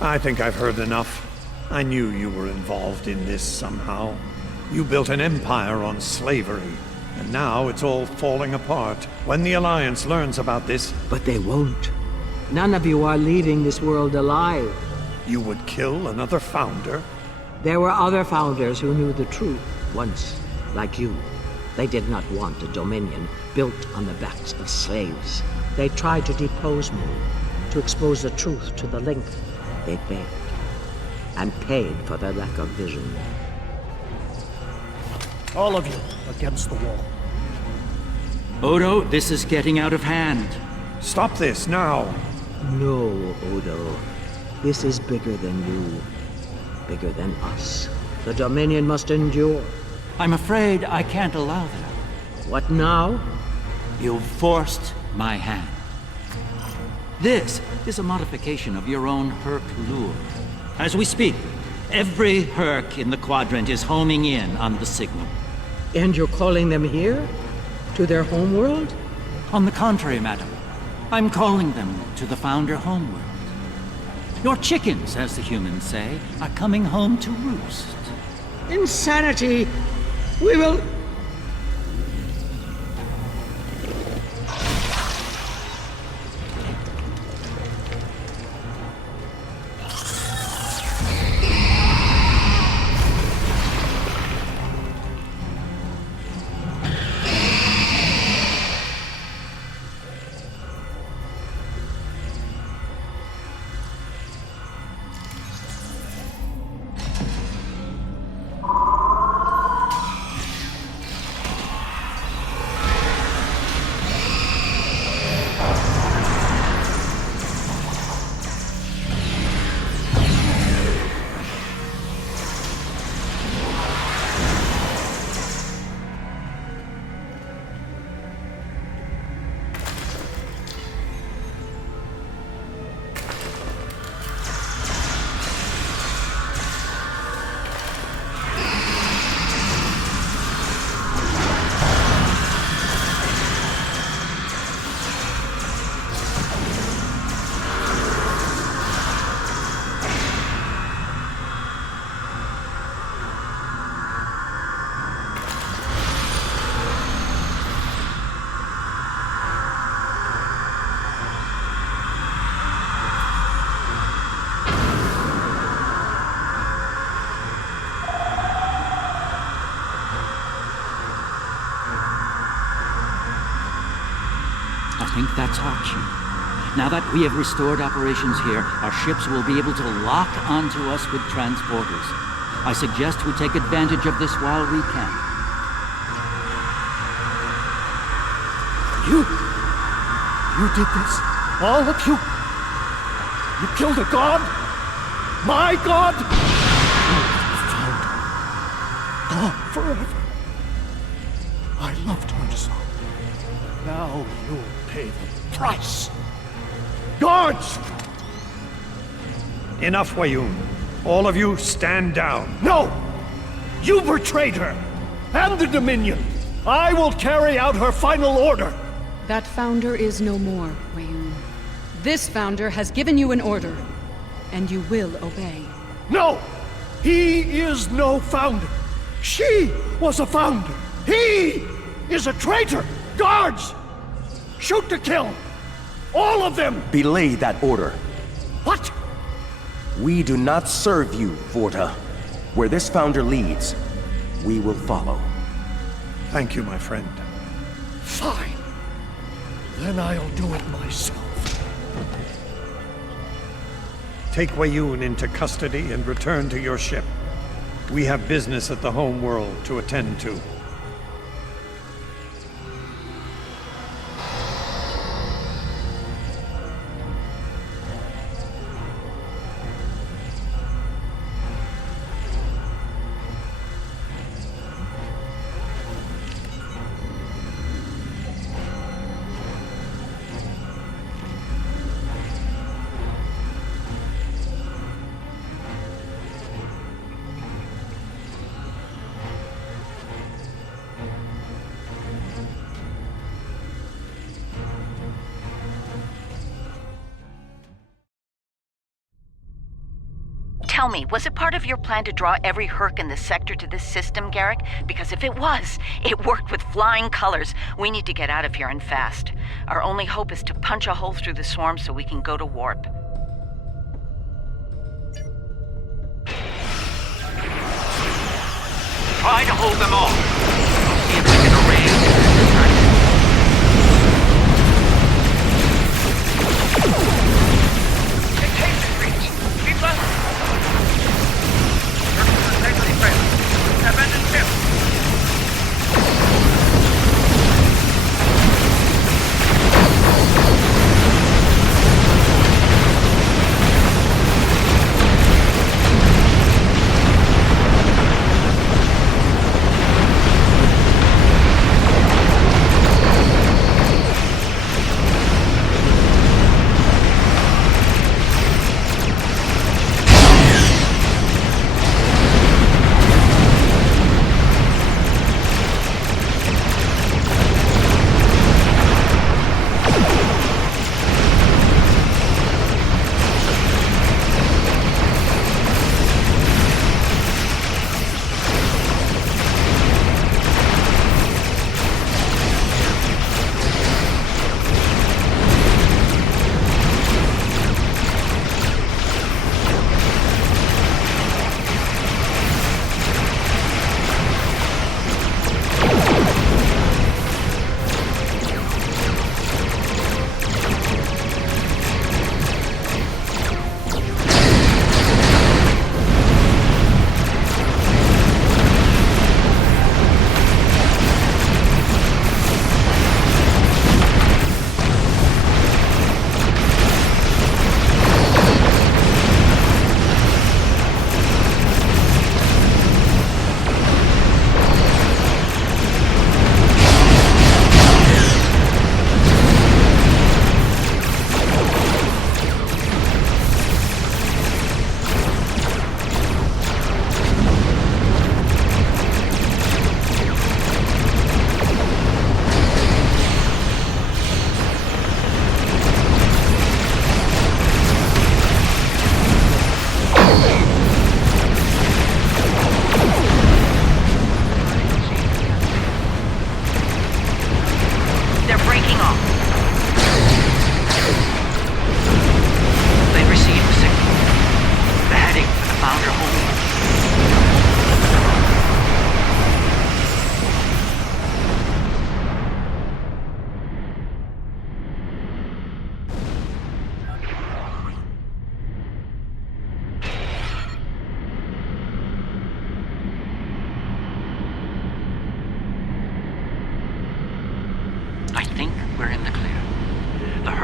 I think I've heard enough. I knew you were involved in this somehow. You built an empire on slavery, and now it's all falling apart. When the Alliance learns about this... But they won't. None of you are leaving this world alive. You would kill another founder? There were other founders who knew the truth once, like you. They did not want a dominion built on the backs of slaves. They tried to depose me, to expose the truth to the Link. They failed, and paid for their lack of vision. All of you, against the wall. Odo, this is getting out of hand. Stop this now. No, Odo. This is bigger than you. Bigger than us. The Dominion must endure. I'm afraid I can't allow that. What now? You've forced my hand. This is a modification of your own Herc lure. As we speak, every Herc in the Quadrant is homing in on the signal. And you're calling them here? To their homeworld? On the contrary, madam. I'm calling them to the Founder homeworld. Your chickens, as the humans say, are coming home to roost. Insanity! We will... think that's our cue. Now that we have restored operations here, our ships will be able to lock onto us with transporters. I suggest we take advantage of this while we can. You did this? All of you? You killed a god? My god? Found gone forever. I loved her so. Now you'll pay the price. Guards! Enough, Weyoun. All of you, stand down. No! You betrayed her! And the Dominion! I will carry out her final order! That founder is no more, Weyoun. This founder has given you an order, and you will obey. No! He is no founder! She was a founder! He is a traitor! Guards! Shoot to kill! All of them! Belay that order. What? We do not serve you, Vorta. Where this founder leads, we will follow. Thank you, my friend. Fine. Then I'll do it myself. Take Weyoun into custody and return to your ship. We have business at the home world to attend to. Tell me, was it part of your plan to draw every Herc in the sector to this system, Garrick? Because if it was, it worked with flying colors. We need to get out of here and fast. Our only hope is to punch a hole through the swarm so we can go to warp. Try to hold them off. See if we can arrange this time. Take this reach. Keep left. Abandoned ship.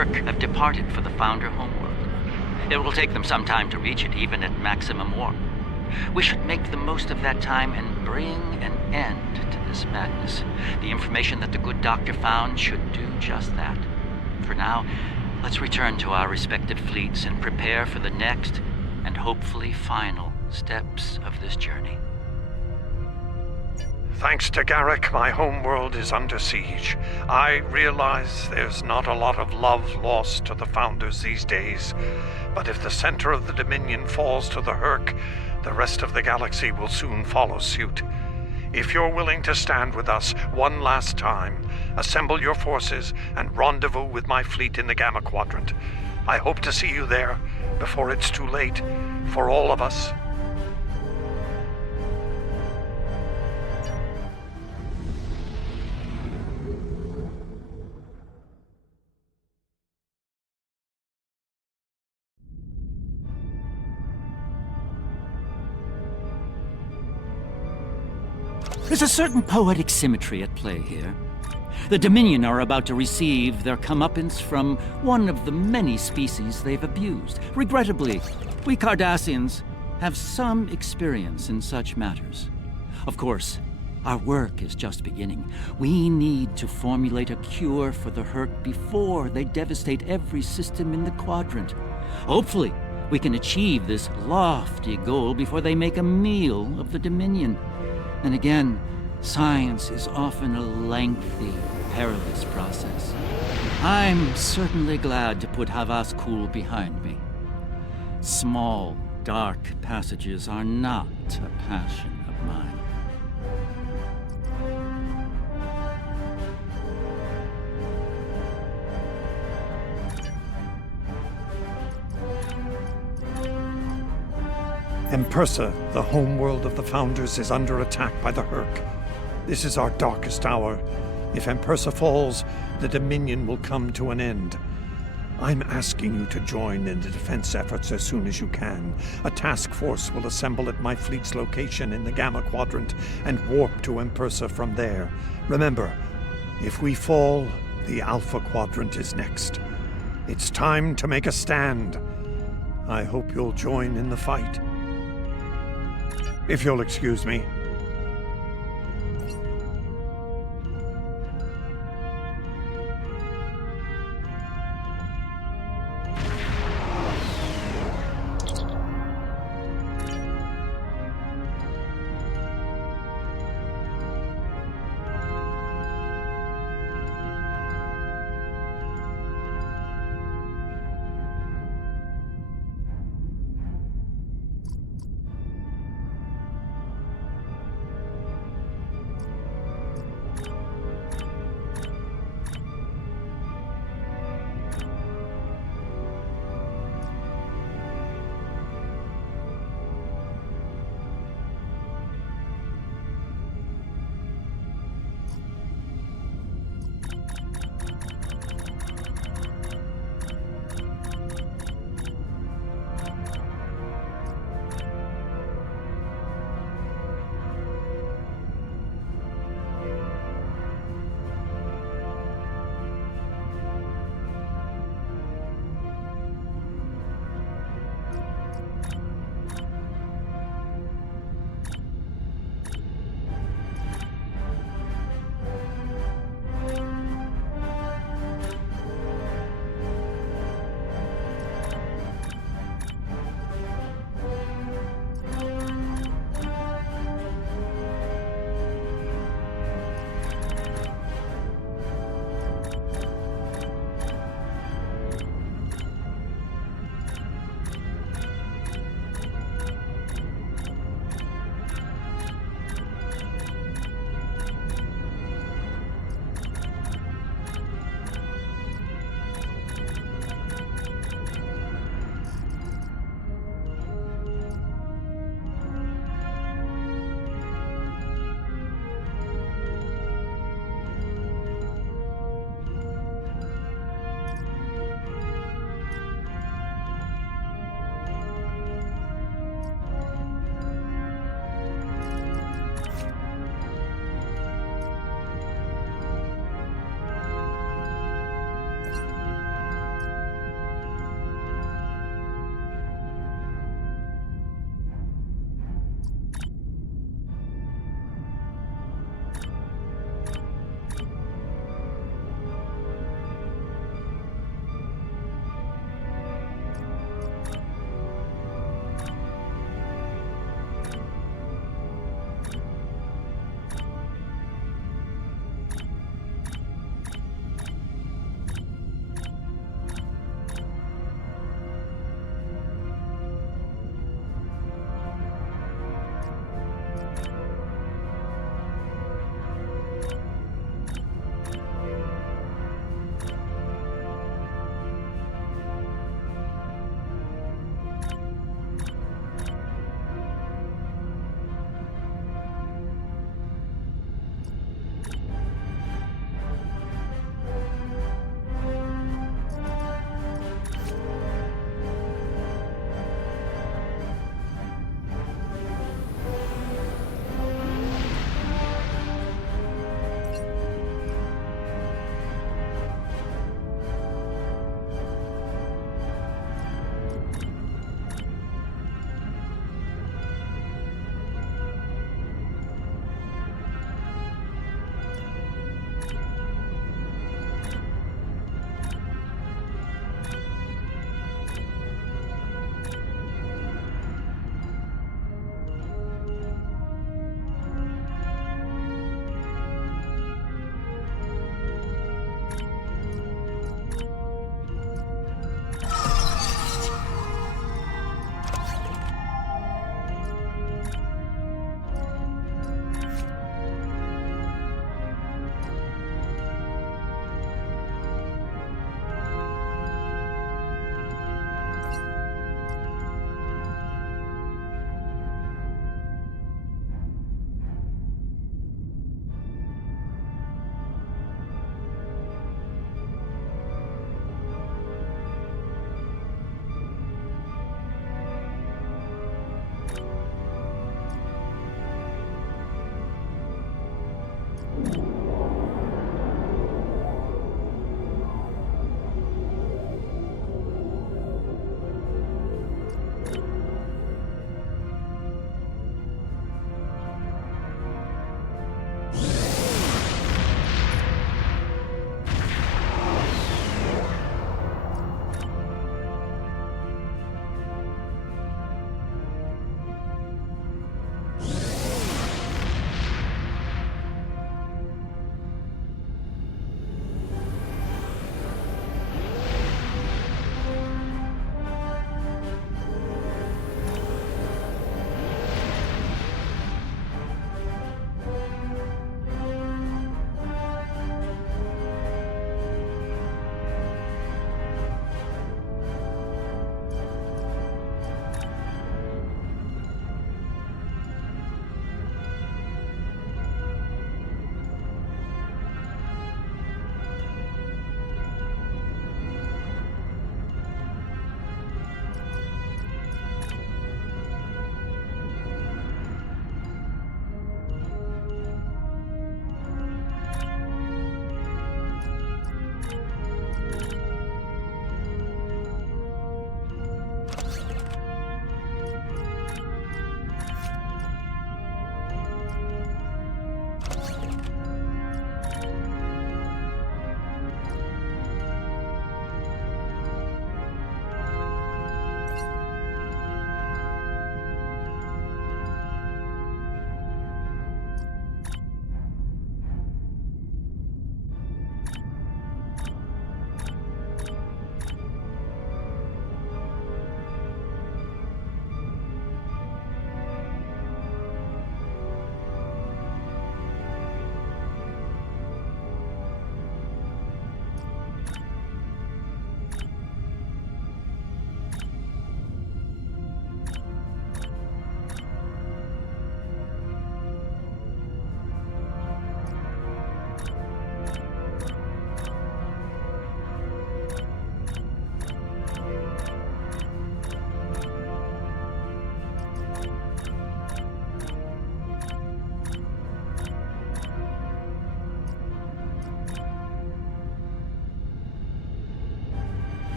Herc have departed for the Founder homeworld. It will take them some time to reach it, even at maximum warp. We should make the most of that time and bring an end to this madness. The information that the good doctor found should do just that. For now, let's return to our respective fleets and prepare for the next and hopefully final steps of this journey. Thanks to Garrick, my homeworld is under siege. I realize there's not a lot of love lost to the Founders these days, but if the center of the Dominion falls to the Herc, the rest of the galaxy will soon follow suit. If you're willing to stand with us one last time, assemble your forces and rendezvous with my fleet in the Gamma Quadrant. I hope to see you there before it's too late for all of us. There's a certain poetic symmetry at play here. The Dominion are about to receive their comeuppance from one of the many species they've abused. Regrettably, we Cardassians have some experience in such matters. Of course, our work is just beginning. We need to formulate a cure for the Herc before they devastate every system in the Quadrant. Hopefully, we can achieve this lofty goal before they make a meal of the Dominion. And again, science is often a lengthy, perilous process. I'm certainly glad to put Havas Kul behind me. Small, dark passages are not a passion of mine. Empersa, the homeworld of the Founders, is under attack by the Herc. This is our darkest hour. If Empersa falls, the Dominion will come to an end. I'm asking you to join in the defense efforts as soon as you can. A task force will assemble at my fleet's location in the Gamma Quadrant and warp to Empersa from there. Remember, if we fall, the Alpha Quadrant is next. It's time to make a stand. I hope you'll join in the fight. If you'll excuse me.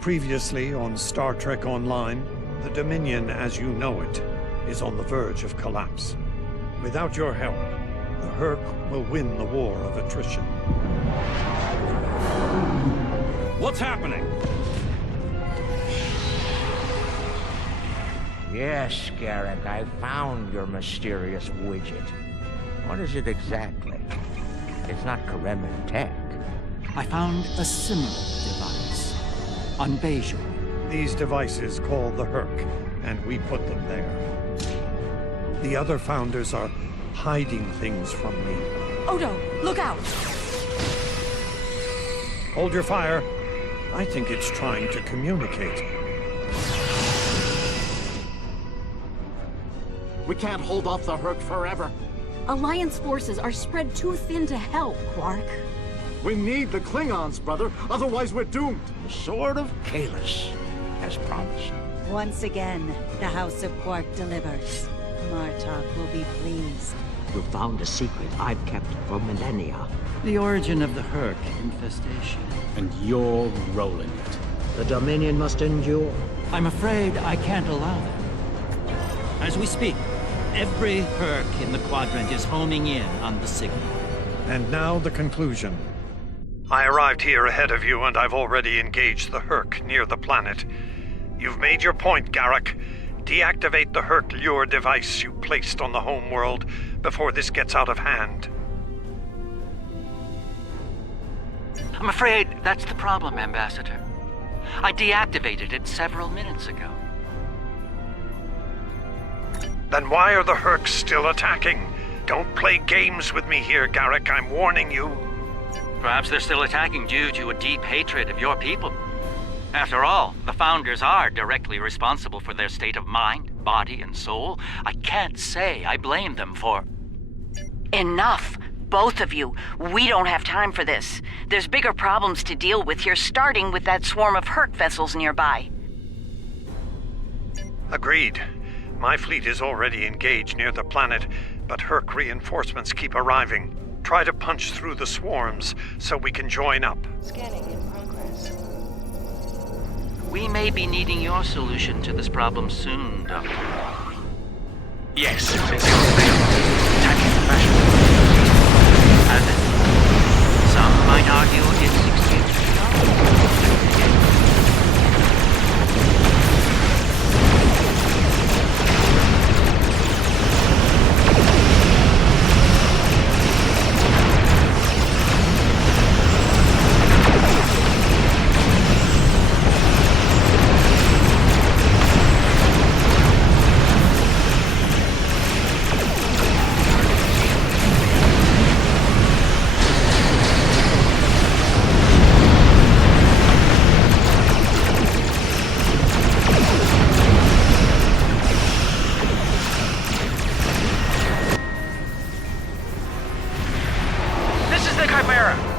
Previously on Star Trek Online, the Dominion as you know it is on the verge of collapse. Without your help, the Herc will win the war of attrition. What's happening? Yes, Garrick, I found your mysterious widget. What is it exactly? It's not Kareman tech. I found a similar device on Bajor. These devices call the Herc, and we put them there. The other Founders are hiding things from me. Odo, look out! Hold your fire. I think it's trying to communicate. We can't hold off the Herc forever. Alliance forces are spread too thin to help, Quark. We need the Klingons, brother. Otherwise, we're doomed. The Sword of Kahless, as promised. Once again, the House of Quark delivers. Martok will be pleased. You found a secret I've kept for millennia. The origin of the Herc infestation. And you're rolling it. The Dominion must endure. I'm afraid I can't allow that. As we speak, every Herc in the quadrant is homing in on the signal. And now the conclusion. I arrived here ahead of you, and I've already engaged the Herc near the planet. You've made your point, Garrick. Deactivate the Herc lure device you placed on the home world before this gets out of hand. I'm afraid that's the problem, Ambassador. I deactivated it several minutes ago. Then why are the Hercs still attacking? Don't play games with me here, Garrick. I'm warning you. Perhaps they're still attacking due to a deep hatred of your people. After all, the Founders are directly responsible for their state of mind, body, and soul. I can't say I blame them for... Enough! Both of you. We don't have time for this. There's bigger problems to deal with here, starting with that swarm of Herc vessels nearby. Agreed. My fleet is already engaged near the planet, but Herc reinforcements keep arriving. Try to punch through the swarms so we can join up. Scanning in progress. We may be needing your solution to this problem soon, Doctor. Yes. Attacking the fashion. As it, some might argue it succeeded.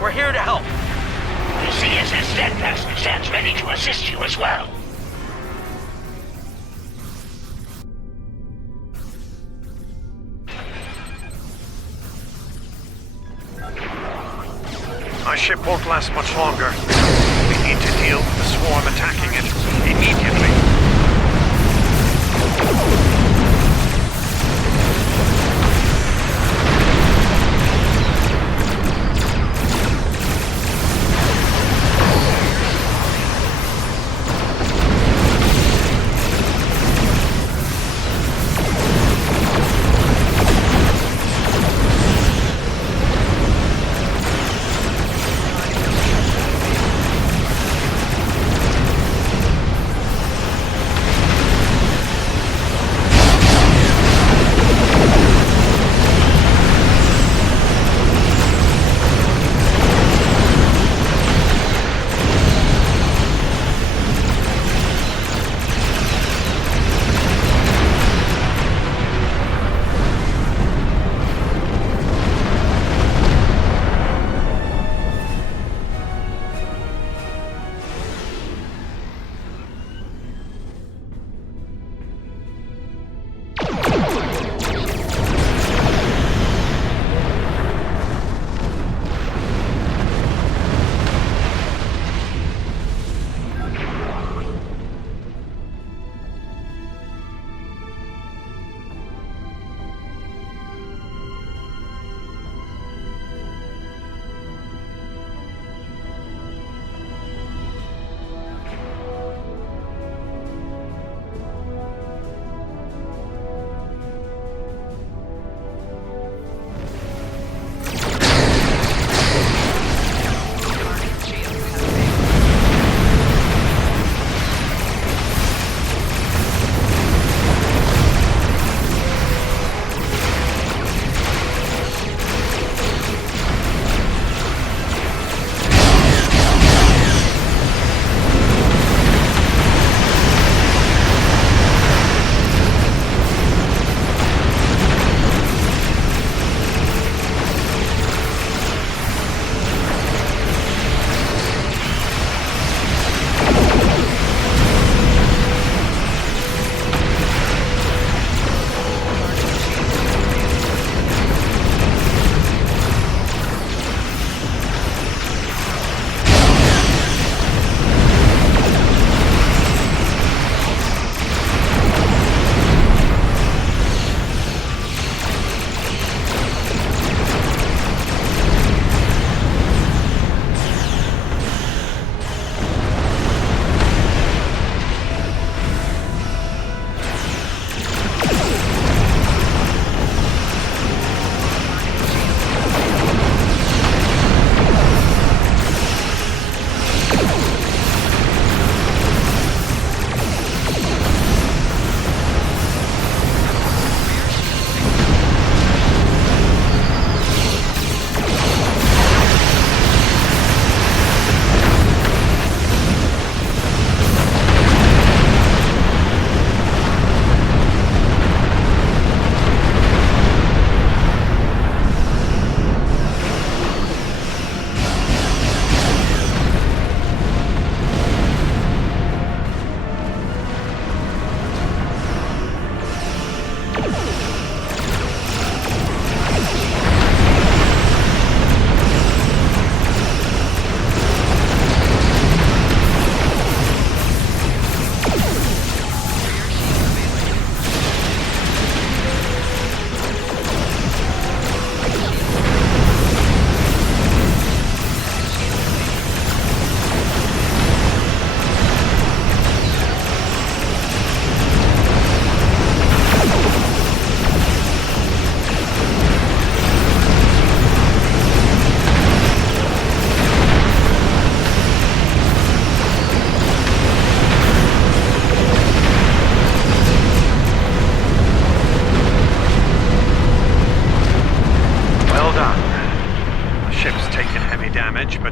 We're here to help. The CSS Steadfast stands ready to assist you as well. My ship won't last much longer. We need to deal with the swarm attacking it immediately.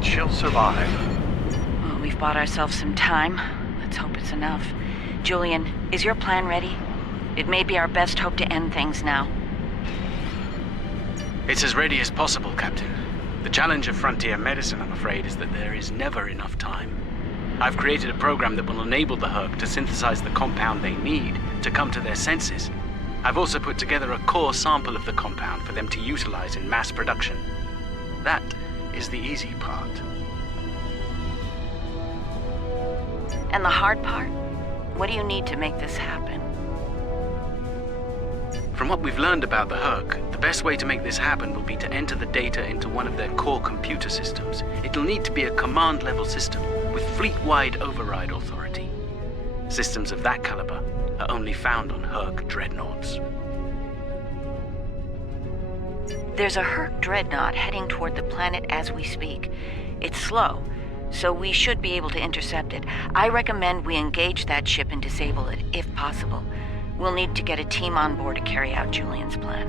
she'll survive. Well, we've bought ourselves some time. Let's hope it's enough. Julian, is your plan ready? It may be our best hope to end things now. It's as ready as possible, Captain. The challenge of frontier medicine, I'm afraid, is that there is never enough time. I've created a program that will enable the Herc to synthesize the compound they need to come to their senses. I've also put together a core sample of the compound for them to utilize in mass production. That is the easy part. And the hard part? What do you need to make this happen? From what we've learned about the Herc, the best way to make this happen will be to enter the data into one of their core computer systems. It'll need to be a command-level system with fleet-wide override authority. Systems of that caliber are only found on Herc dreadnoughts. There's a Herc dreadnought heading toward the planet as we speak. It's slow, so we should be able to intercept it. I recommend we engage that ship and disable it, if possible. We'll need to get a team on board to carry out Julian's plan.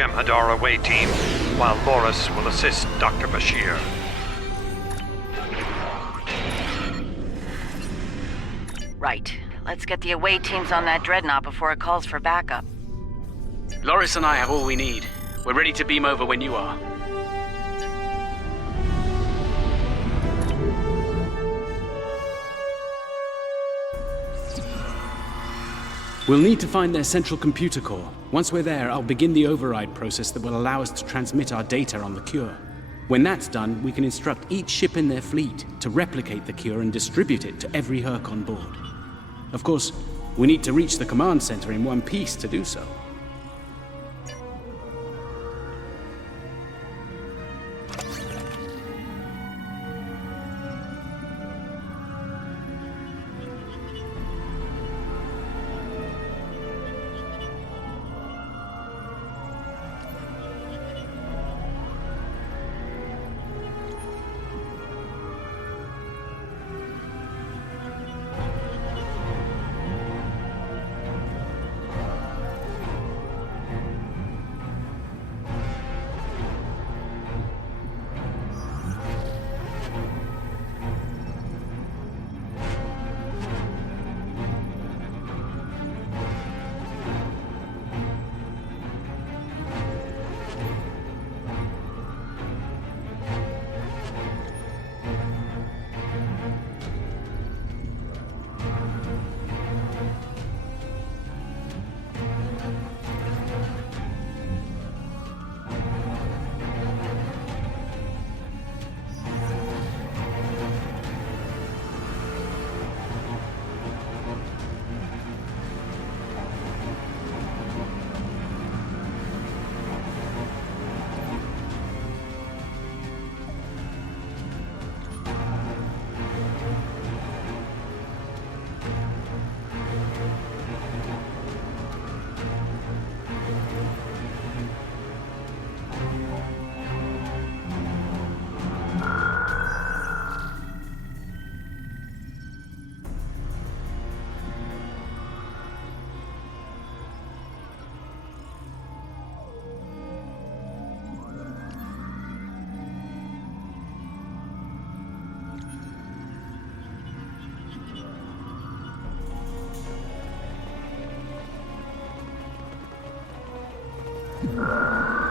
Jem'Hadar away team, while Loris will assist Dr. Bashir. Right. Let's get the away teams on that dreadnought before it calls for backup. Loris and I have all we need. We're ready to beam over when you are. We'll need to find their central computer core. Once we're there, I'll begin the override process that will allow us to transmit our data on the cure. When that's done, we can instruct each ship in their fleet to replicate the cure and distribute it to every Herc on board. Of course, we need to reach the command center in one piece to do so.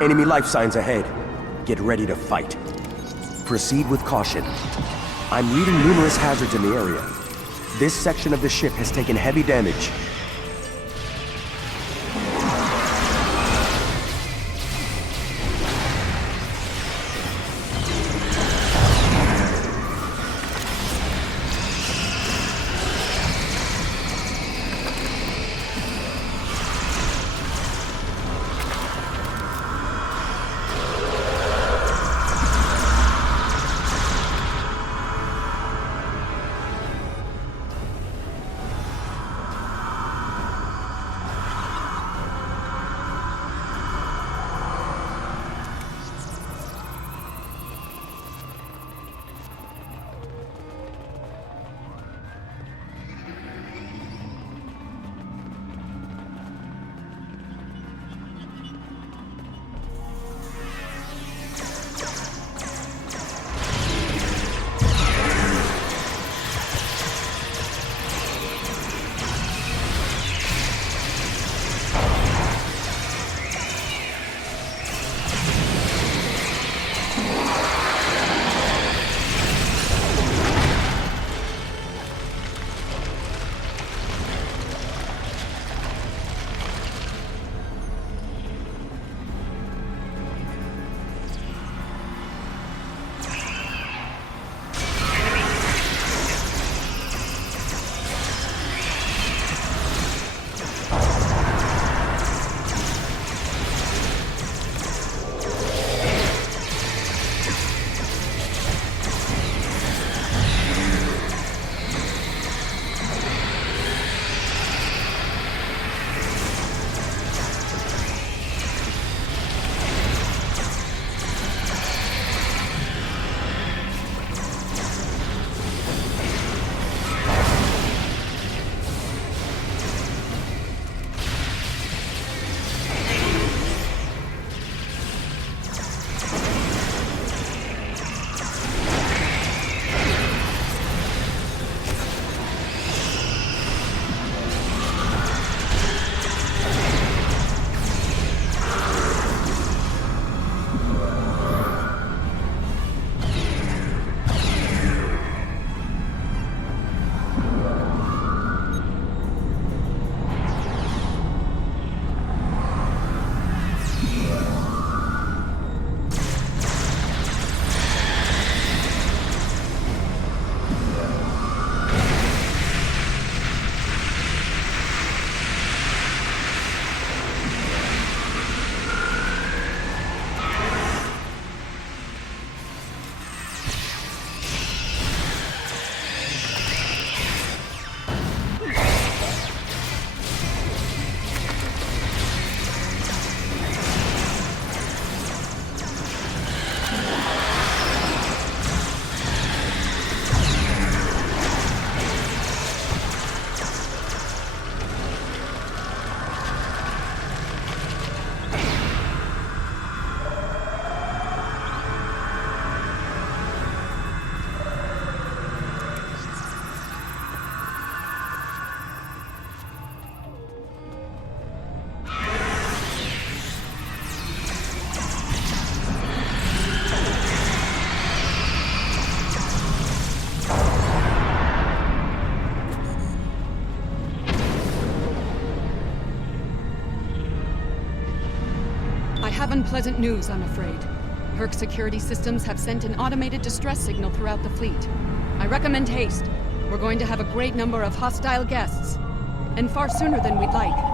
Enemy life signs ahead. Get ready to fight. Proceed with caution. I'm reading numerous hazards in the area. This section of the ship has taken heavy damage. have unpleasant news, I'm afraid. Herc security systems have sent an automated distress signal throughout the fleet. I recommend haste. We're going to have a great number of hostile guests, and far sooner than we'd like.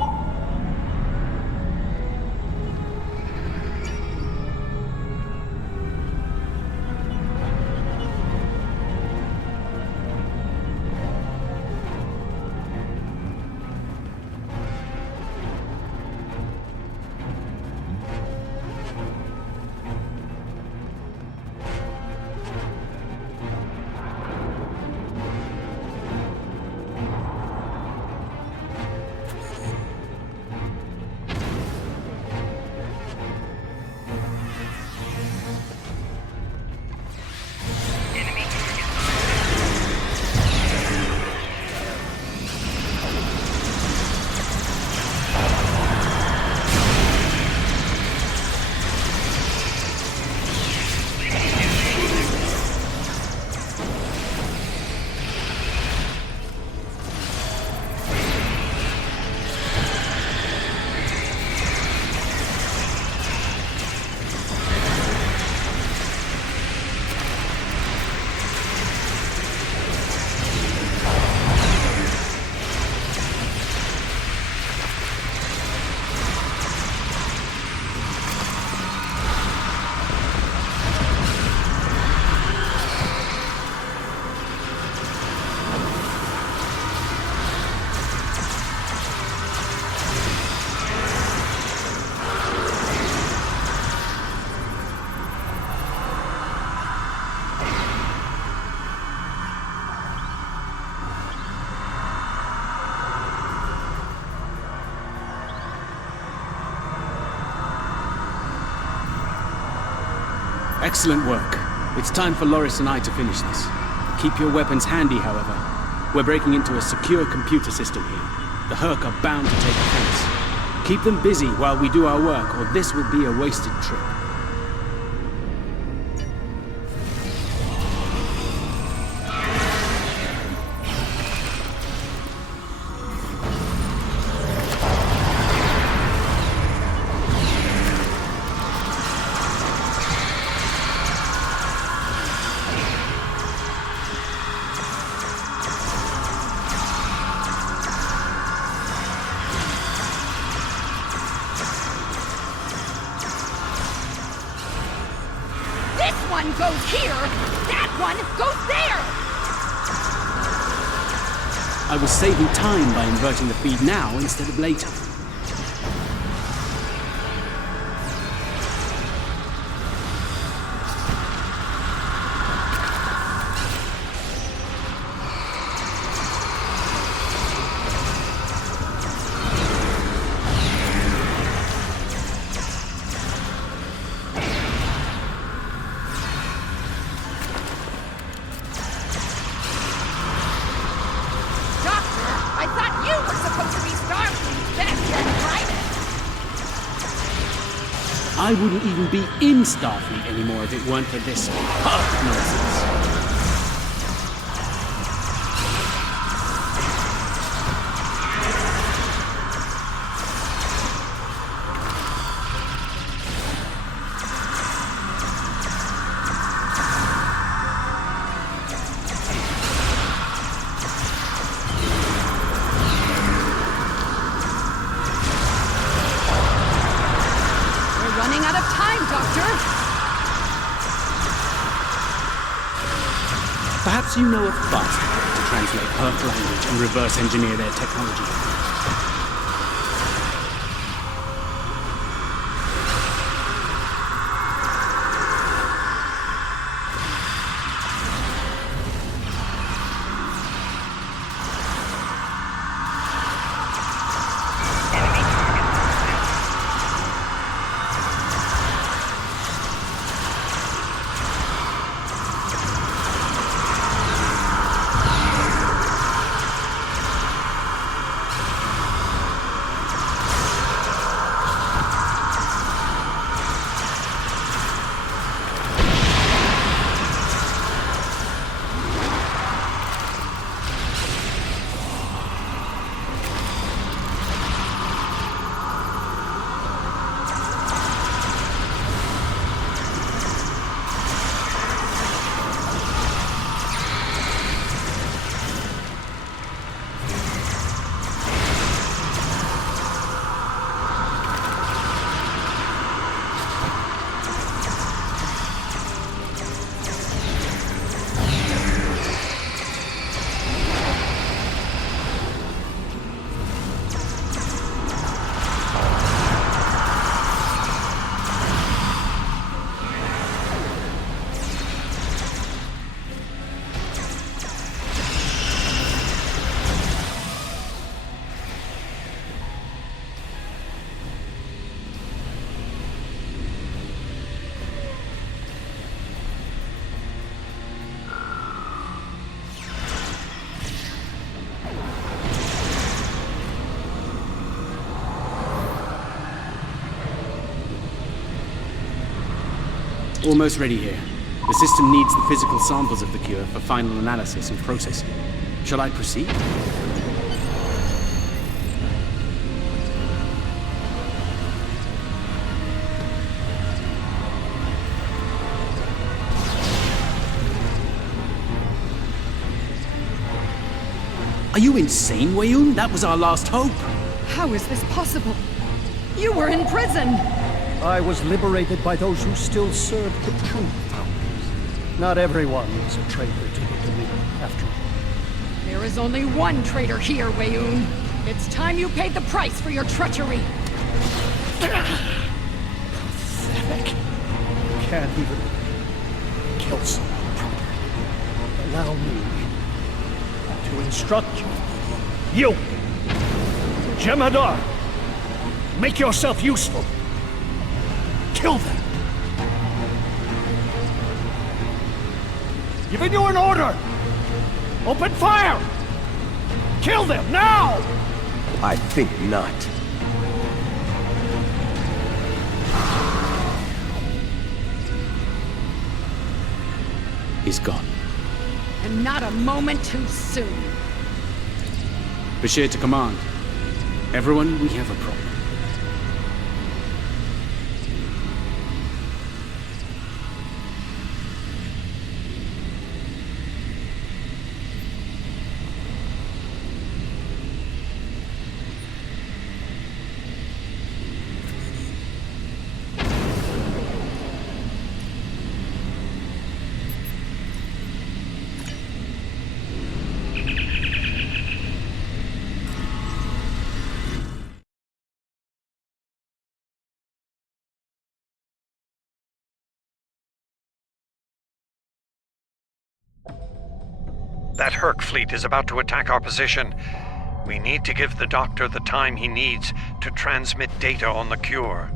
Excellent work. It's time for Loris and I to finish this. Keep your weapons handy, however. We're breaking into a secure computer system here. The Herc are bound to take offense. Keep them busy while we do our work, or this will be a wasted trip. One goes here, that one goes there! I was saving time by inverting the feed now instead of later. I wouldn't even be in Starfleet anymore if it weren't for this Herc nonsense. Perhaps you know a fast way to translate Herc language and reverse engineer their technology. Almost ready here. The system needs the physical samples of the cure for final analysis and processing. Shall I proceed? Are you insane, Weyoun? That was our last hope. How is this possible? You were in prison! I was liberated by those who still served the true founders. Not everyone is a traitor to the Dominion, after all. There is only one traitor here, Weyoun. It's time you paid the price for your treachery. Pathetic. Can't even kill someone properly. Allow me to instruct you. You! Jem'Hadar! Make yourself useful. Kill them! Giving you an order! Open fire! Kill them, now! I think not. He's gone. And not a moment too soon. Bashir to command. Everyone, we have a problem. That Herc fleet is about to attack our position. We need to give the Doctor the time he needs to transmit data on the cure.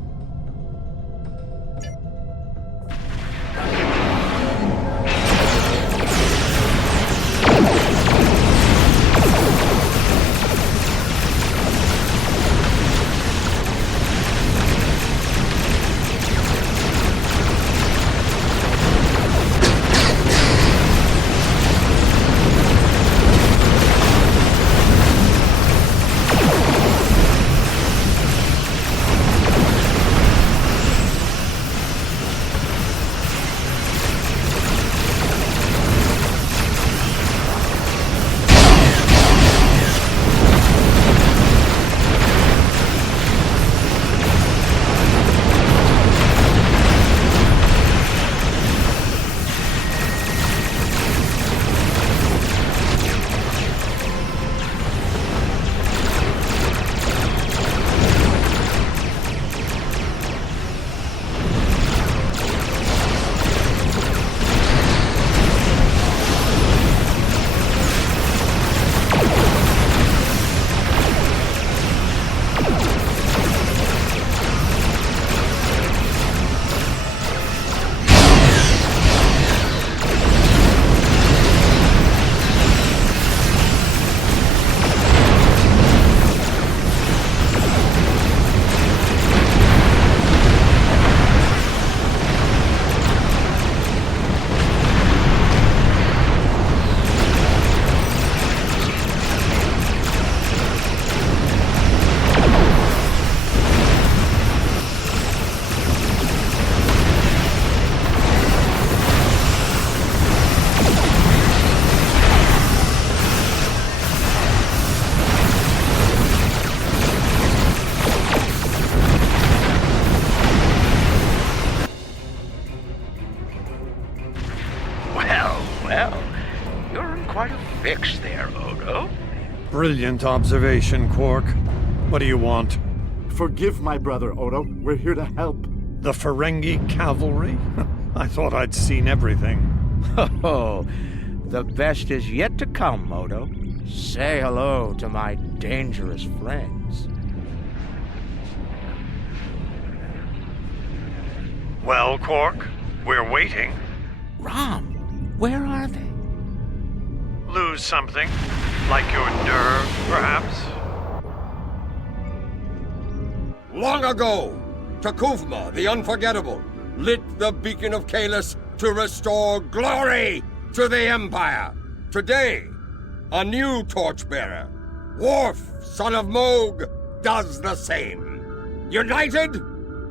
fix there, Odo. Brilliant observation, Quark. What do you want? Forgive my brother, Odo. We're here to help. The Ferengi cavalry? I thought I'd seen everything. Oh, the best is yet to come, Odo. Say hello to my dangerous friends. Well, Quark, we're waiting. Rom, where are they? Lose something? Like your nerve, perhaps? Long ago, T'Kuvma, the Unforgettable, lit the beacon of Kahless to restore glory to the Empire. Today, a new torchbearer, Worf, son of Moog, does the same. United,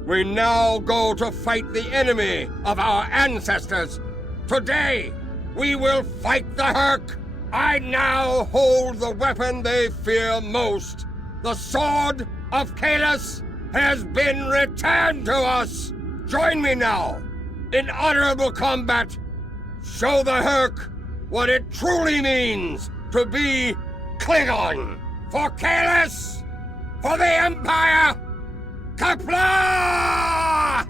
we now go to fight the enemy of our ancestors. Today, we will fight the Herc. I now hold the weapon they fear most. The Sword of Kahless has been returned to us. Join me now in honorable combat. Show the Herc what it truly means to be Klingon. For Kahless, for the Empire, Qapla'!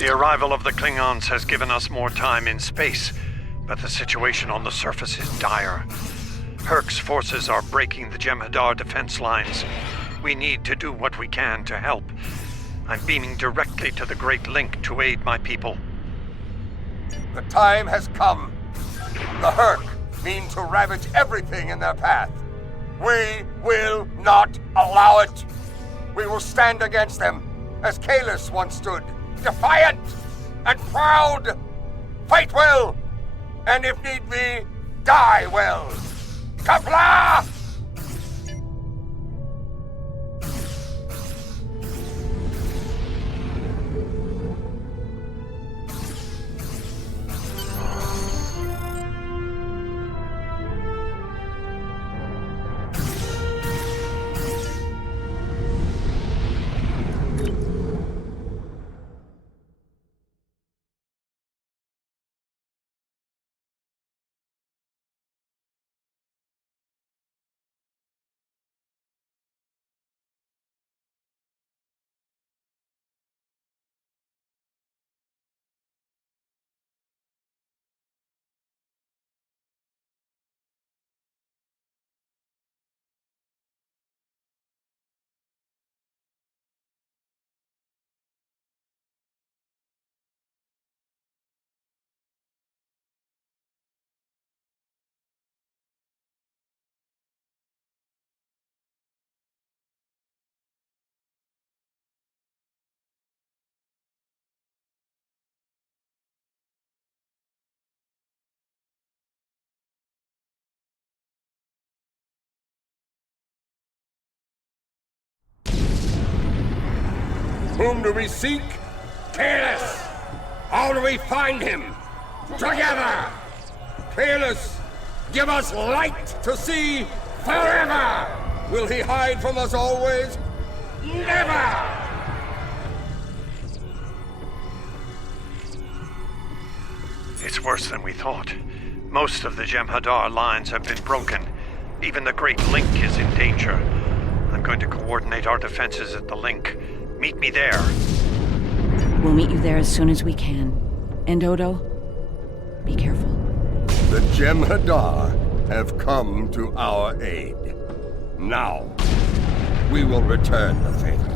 The arrival of the Klingons has given us more time in space, but the situation on the surface is dire. Herc's forces are breaking the Jem'Hadar defense lines. We need to do what we can to help. I'm beaming directly to the Great Link to aid my people. The time has come. The Herc mean to ravage everything in their path. We will not allow it. We will stand against them, as Kahless once stood, defiant and proud. Fight well, and if need be, die well. Qapla'! Whom do we seek? Kahless! How do we find him? Together! Kahless, give us light to see forever! Will he hide from us always? Never! It's worse than we thought. Most of the Jem'Hadar lines have been broken. Even the Great Link is in danger. I'm going to coordinate our defenses at the Link. Meet me there. We'll meet you there as soon as we can. And Odo, be careful. The Jem'Hadar have come to our aid. Now, we will return the favor.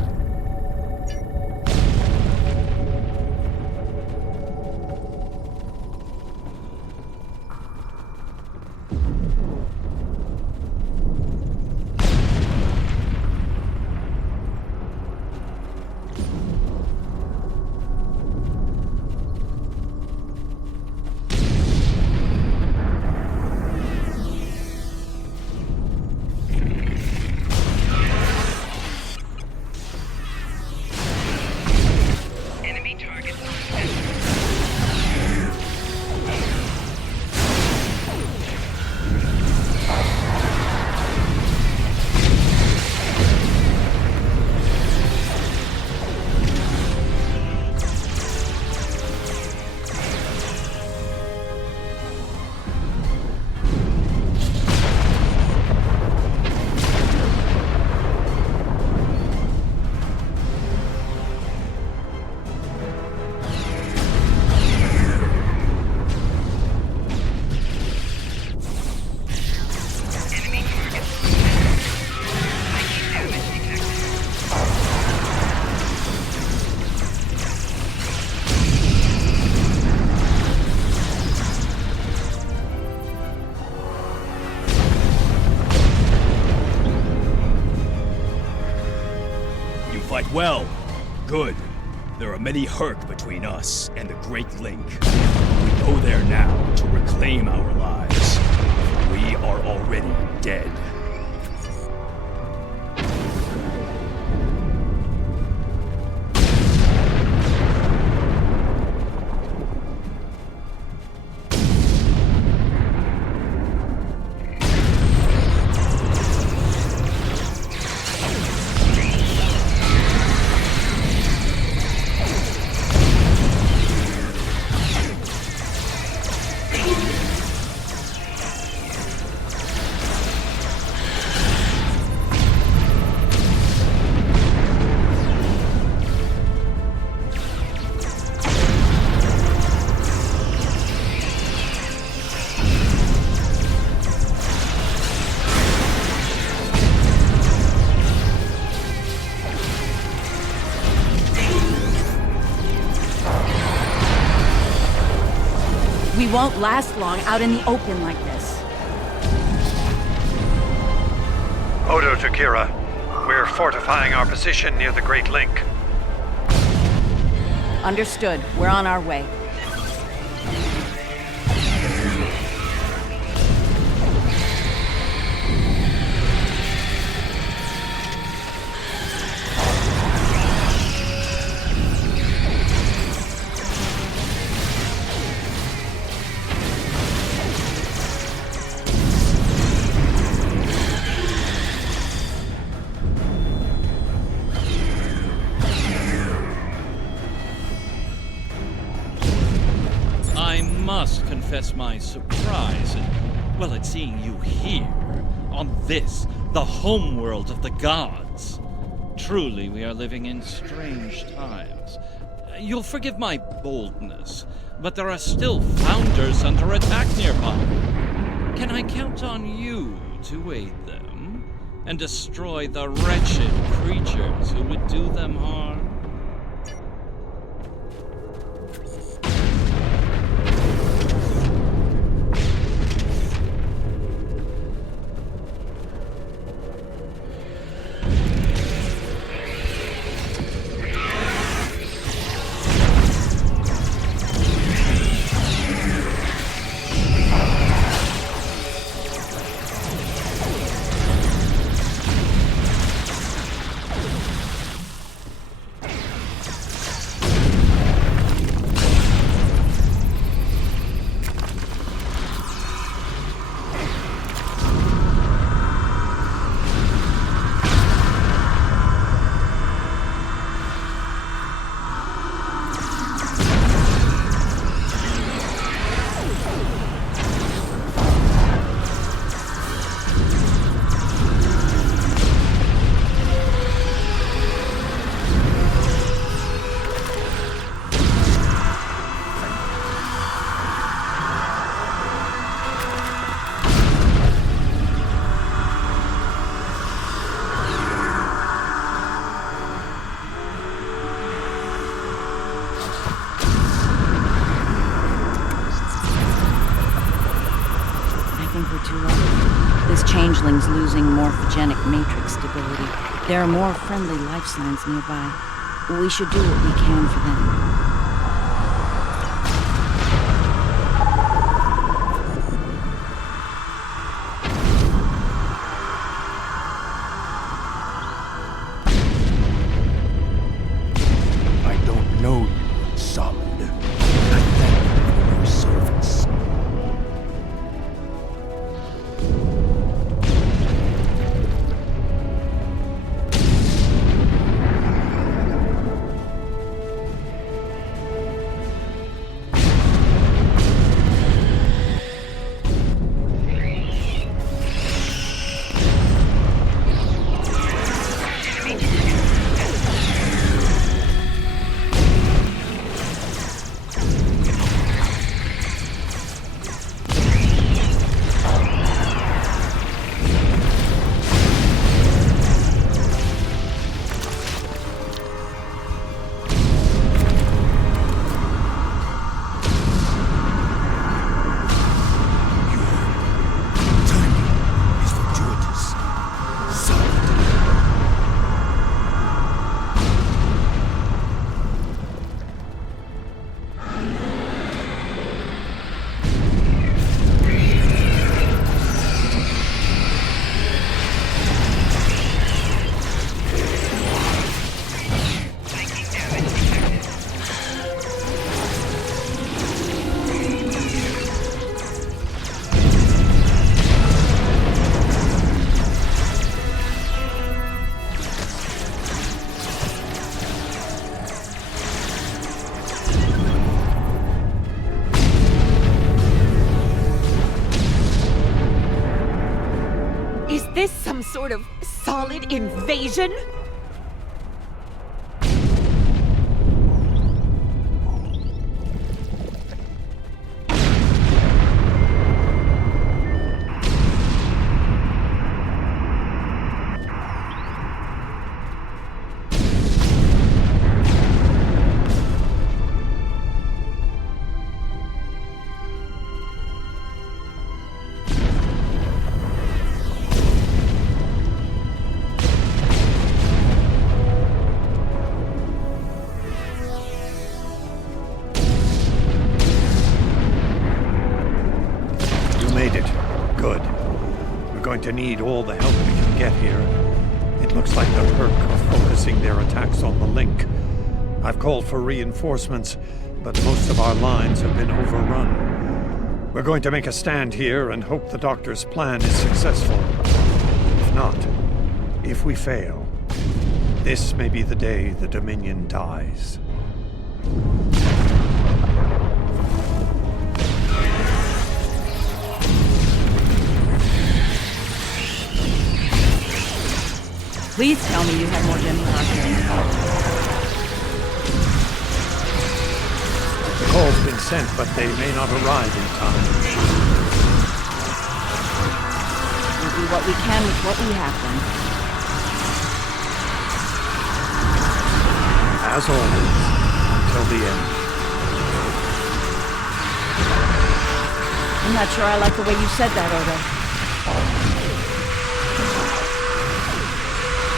Fight well. Good. There are many Herc between us and the Great Link. We go there now to reclaim our lives. We are already dead. won't last long out in the open like this. Odo to Kira. We're fortifying our position near the Great Link. Understood. We're on our way. Confess my surprise at seeing you here, on this, the homeworld of the gods. Truly, we are living in strange times. You'll forgive my boldness, but there are still founders under attack nearby. Can I count on you to aid them and destroy the wretched creatures who would do them harm? Changelings losing morphogenic matrix stability. There are more friendly life signs nearby. We should do what we can for them. I don't know you, Solid. I thank you for your service. this some sort of solid invasion? going to need all the help we can get here. It looks like the Hurk are focusing their attacks on the Link. I've called for reinforcements, but most of our lines have been overrun. We're going to make a stand here and hope the Doctor's plan is successful. If not, if we fail, this may be the day the Dominion dies. Please tell me you have more Jem'Hadar here. The call's been sent, but they may not arrive in time. We'll do what we can with what we have then. As always, until the end. I'm not sure I like the way you said that, Odo.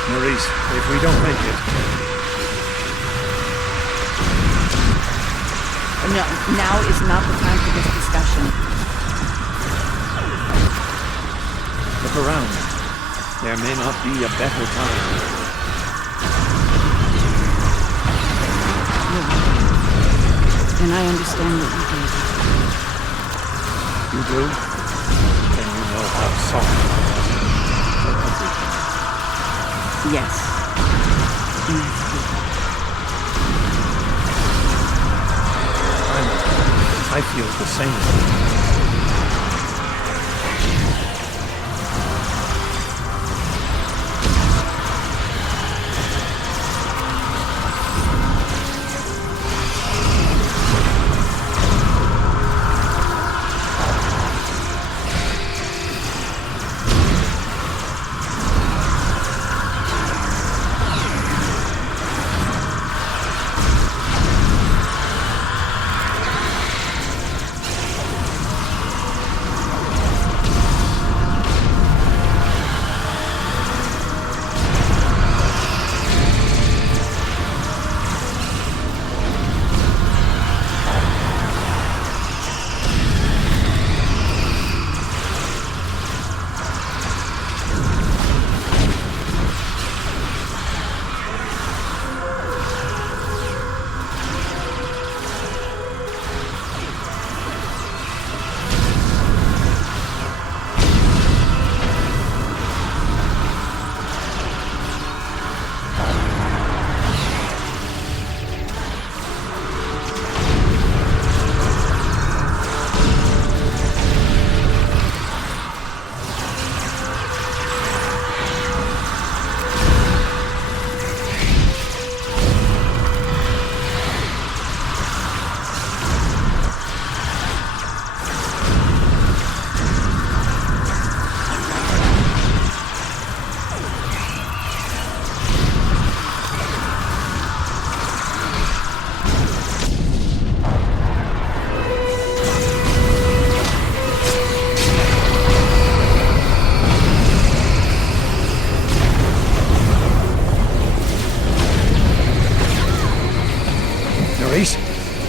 Maurice, if we don't make it... No, now is not the time for this discussion. Look around. There may not be a better time. And I understand what you did. You do? Then you know how sorry I am for everything. Yes. I feel the same.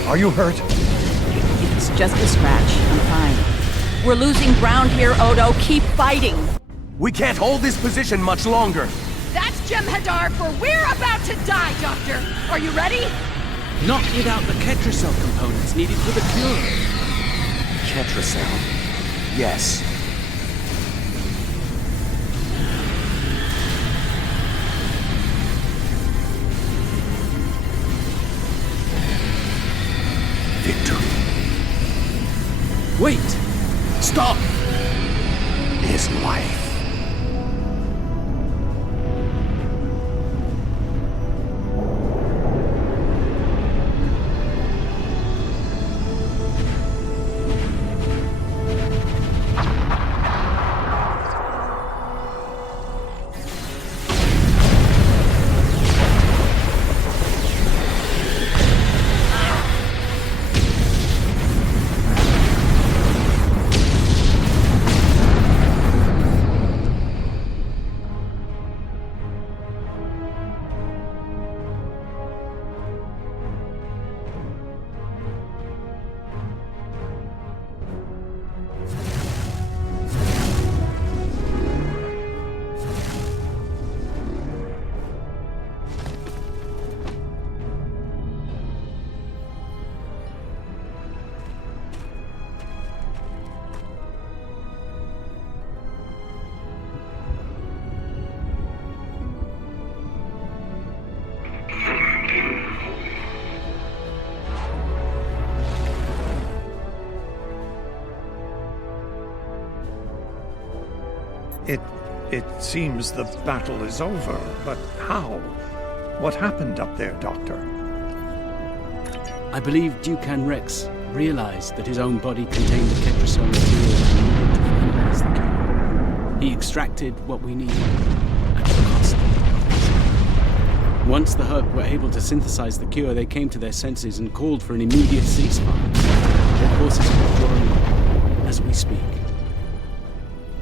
Are you hurt? It's just a scratch. I'm fine. We're losing ground here, Odo. Keep fighting. We can't hold this position much longer. That's Jem'Hadar, for we're about to die, Doctor. Are you ready? Not without the Ketracel components needed for the cure. Ketracel? Yes. Victory. Wait! Stop! His life. It seems the battle is over, but how? What happened up there, Doctor? I believe Dukan Rex realized that his own body contained the Ketracel material needed to finalize the cure. He extracted what we needed at the cost of his life. Once the Herc were able to synthesize the cure, they came to their senses and called for an immediate ceasefire. Their forces are withdrawing as we speak.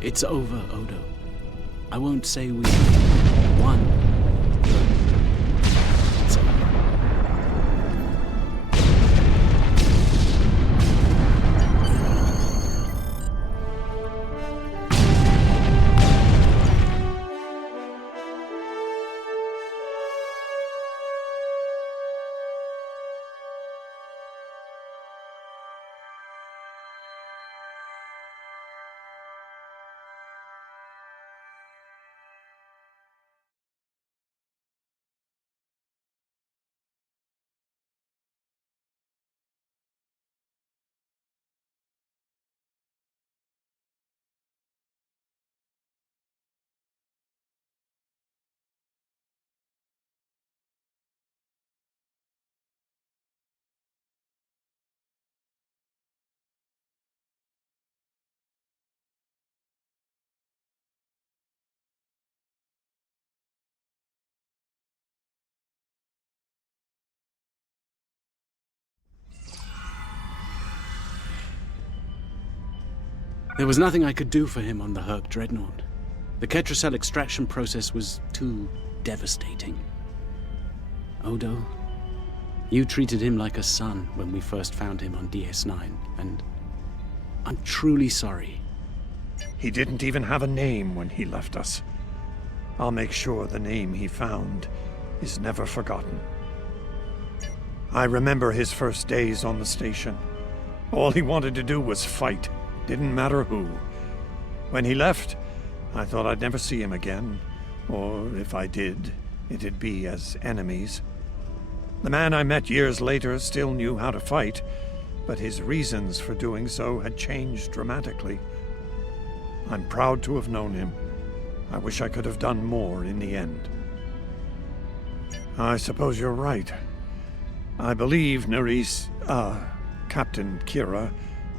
It's over, Odo. I won't say we won. It's over. There was nothing I could do for him on the Herc Dreadnought. The Ketracel extraction process was too devastating. Odo, you treated him like a son when we first found him on DS9, and I'm truly sorry. He didn't even have a name when he left us. I'll make sure the name he found is never forgotten. I remember his first days on the station. All he wanted to do was fight. Didn't matter who. When he left, I thought I'd never see him again, or if I did, it'd be as enemies. The man I met years later still knew how to fight, but his reasons for doing so had changed dramatically. I'm proud to have known him. I wish I could have done more in the end. I suppose you're right. I believe Captain Kira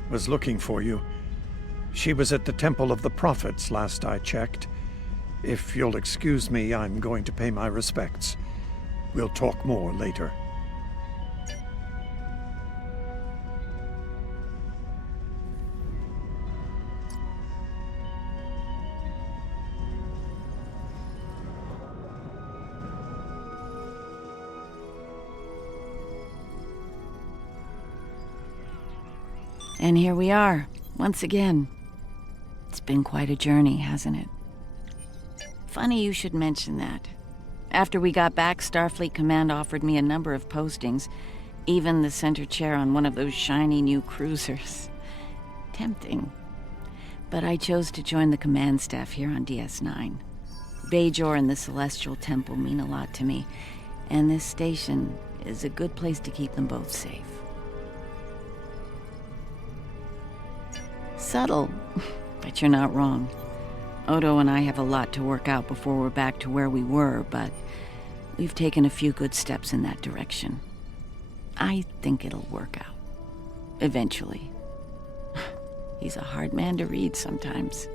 was looking for you. She was at the Temple of the Prophets last I checked. If you'll excuse me, I'm going to pay my respects. We'll talk more later. And here we are, once again. It's been quite a journey, hasn't it? Funny you should mention that. After we got back, Starfleet Command offered me a number of postings, even the center chair on one of those shiny new cruisers. Tempting. But I chose to join the command staff here on DS9. Bajor and the Celestial Temple mean a lot to me, and this station is a good place to keep them both safe. Subtle, but you're not wrong. Odo and I have a lot to work out before we're back to where we were, but we've taken a few good steps in that direction. I think it'll work out. Eventually. He's a hard man to read sometimes.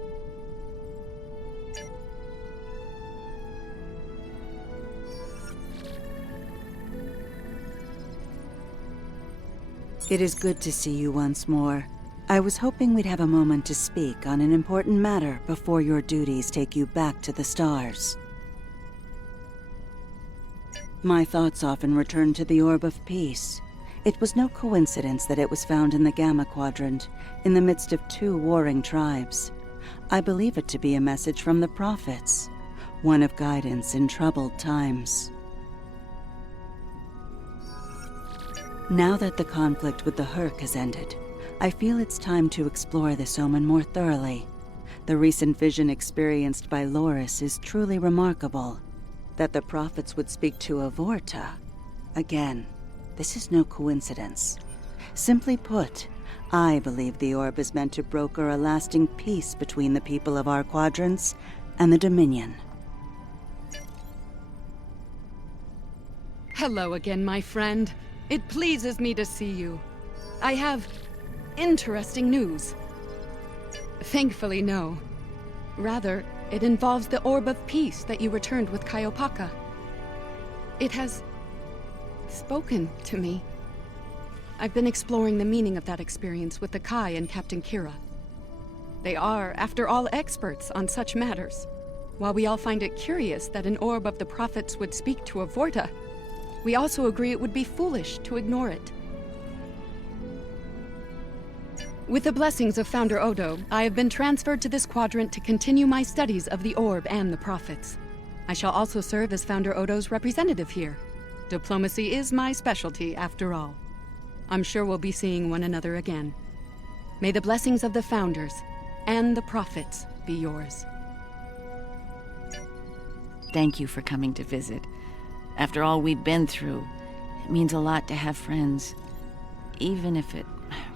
It is good to see you once more. I was hoping we'd have a moment to speak on an important matter before your duties take you back to the stars. My thoughts often return to the Orb of Peace. It was no coincidence that it was found in the Gamma Quadrant, in the midst of two warring tribes. I believe it to be a message from the prophets, one of guidance in troubled times. Now that the conflict with the Herc has ended, I feel it's time to explore this omen more thoroughly. The recent vision experienced by Loris is truly remarkable. That the prophets would speak to Avorta. Again, this is no coincidence. Simply put, I believe the orb is meant to broker a lasting peace between the people of our quadrants and the Dominion. Hello again, my friend. It pleases me to see you. I have interesting news. Thankfully, no. Rather, it involves the Orb of Peace that you returned with Kaiopaka. It has spoken to me. I've been exploring the meaning of that experience with the Kai and Captain Kira. They are, after all, experts on such matters. While we all find it curious that an Orb of the Prophets would speak to a Vorta, we also agree it would be foolish to ignore it. With the blessings of Founder Odo, I have been transferred to this quadrant to continue my studies of the Orb and the Prophets. I shall also serve as Founder Odo's representative here. Diplomacy is my specialty, after all. I'm sure we'll be seeing one another again. May the blessings of the Founders and the Prophets be yours. Thank you for coming to visit. After all we've been through, it means a lot to have friends, even if it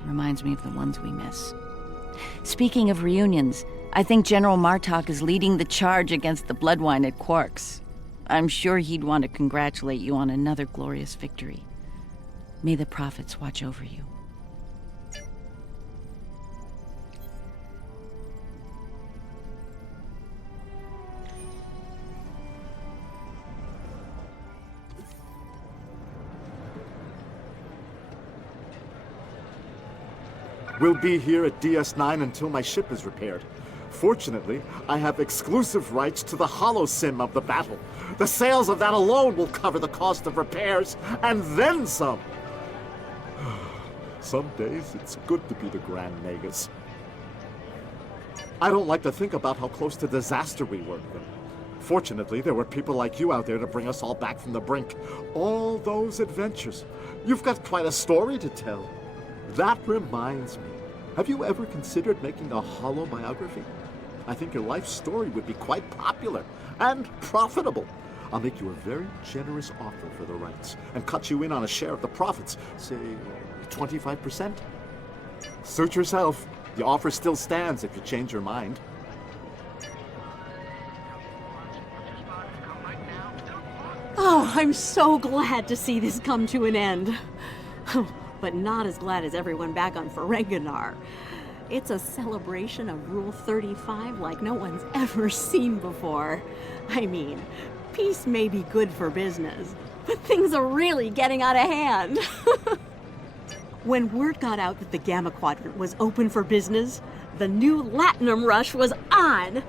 reminds me of the ones we miss. Speaking of reunions, I think General Martok is leading the charge against the Bloodwine at Quark's. I'm sure he'd want to congratulate you on another glorious victory. May the Prophets watch over you. We'll be here at DS9 until my ship is repaired. Fortunately, I have exclusive rights to the holosim of the battle. The sales of that alone will cover the cost of repairs, and then some. Some days, it's good to be the Grand Nagus. I don't like to think about how close to disaster we were. Fortunately, there were people like you out there to bring us all back from the brink. All those adventures. You've got quite a story to tell. That reminds me. Have you ever considered making a holobiography? I think your life story would be quite popular and profitable. I'll make you a very generous offer for the rights and cut you in on a share of the profits, say 25%. Suit yourself. The offer still stands if you change your mind. Oh, I'm so glad to see this come to an end. But not as glad as everyone back on Ferenginar. It's a celebration of Rule 35 like no one's ever seen before. I mean, peace may be good for business, but things are really getting out of hand. When word got out that the Gamma Quadrant was open for business, the new Latinum rush was on.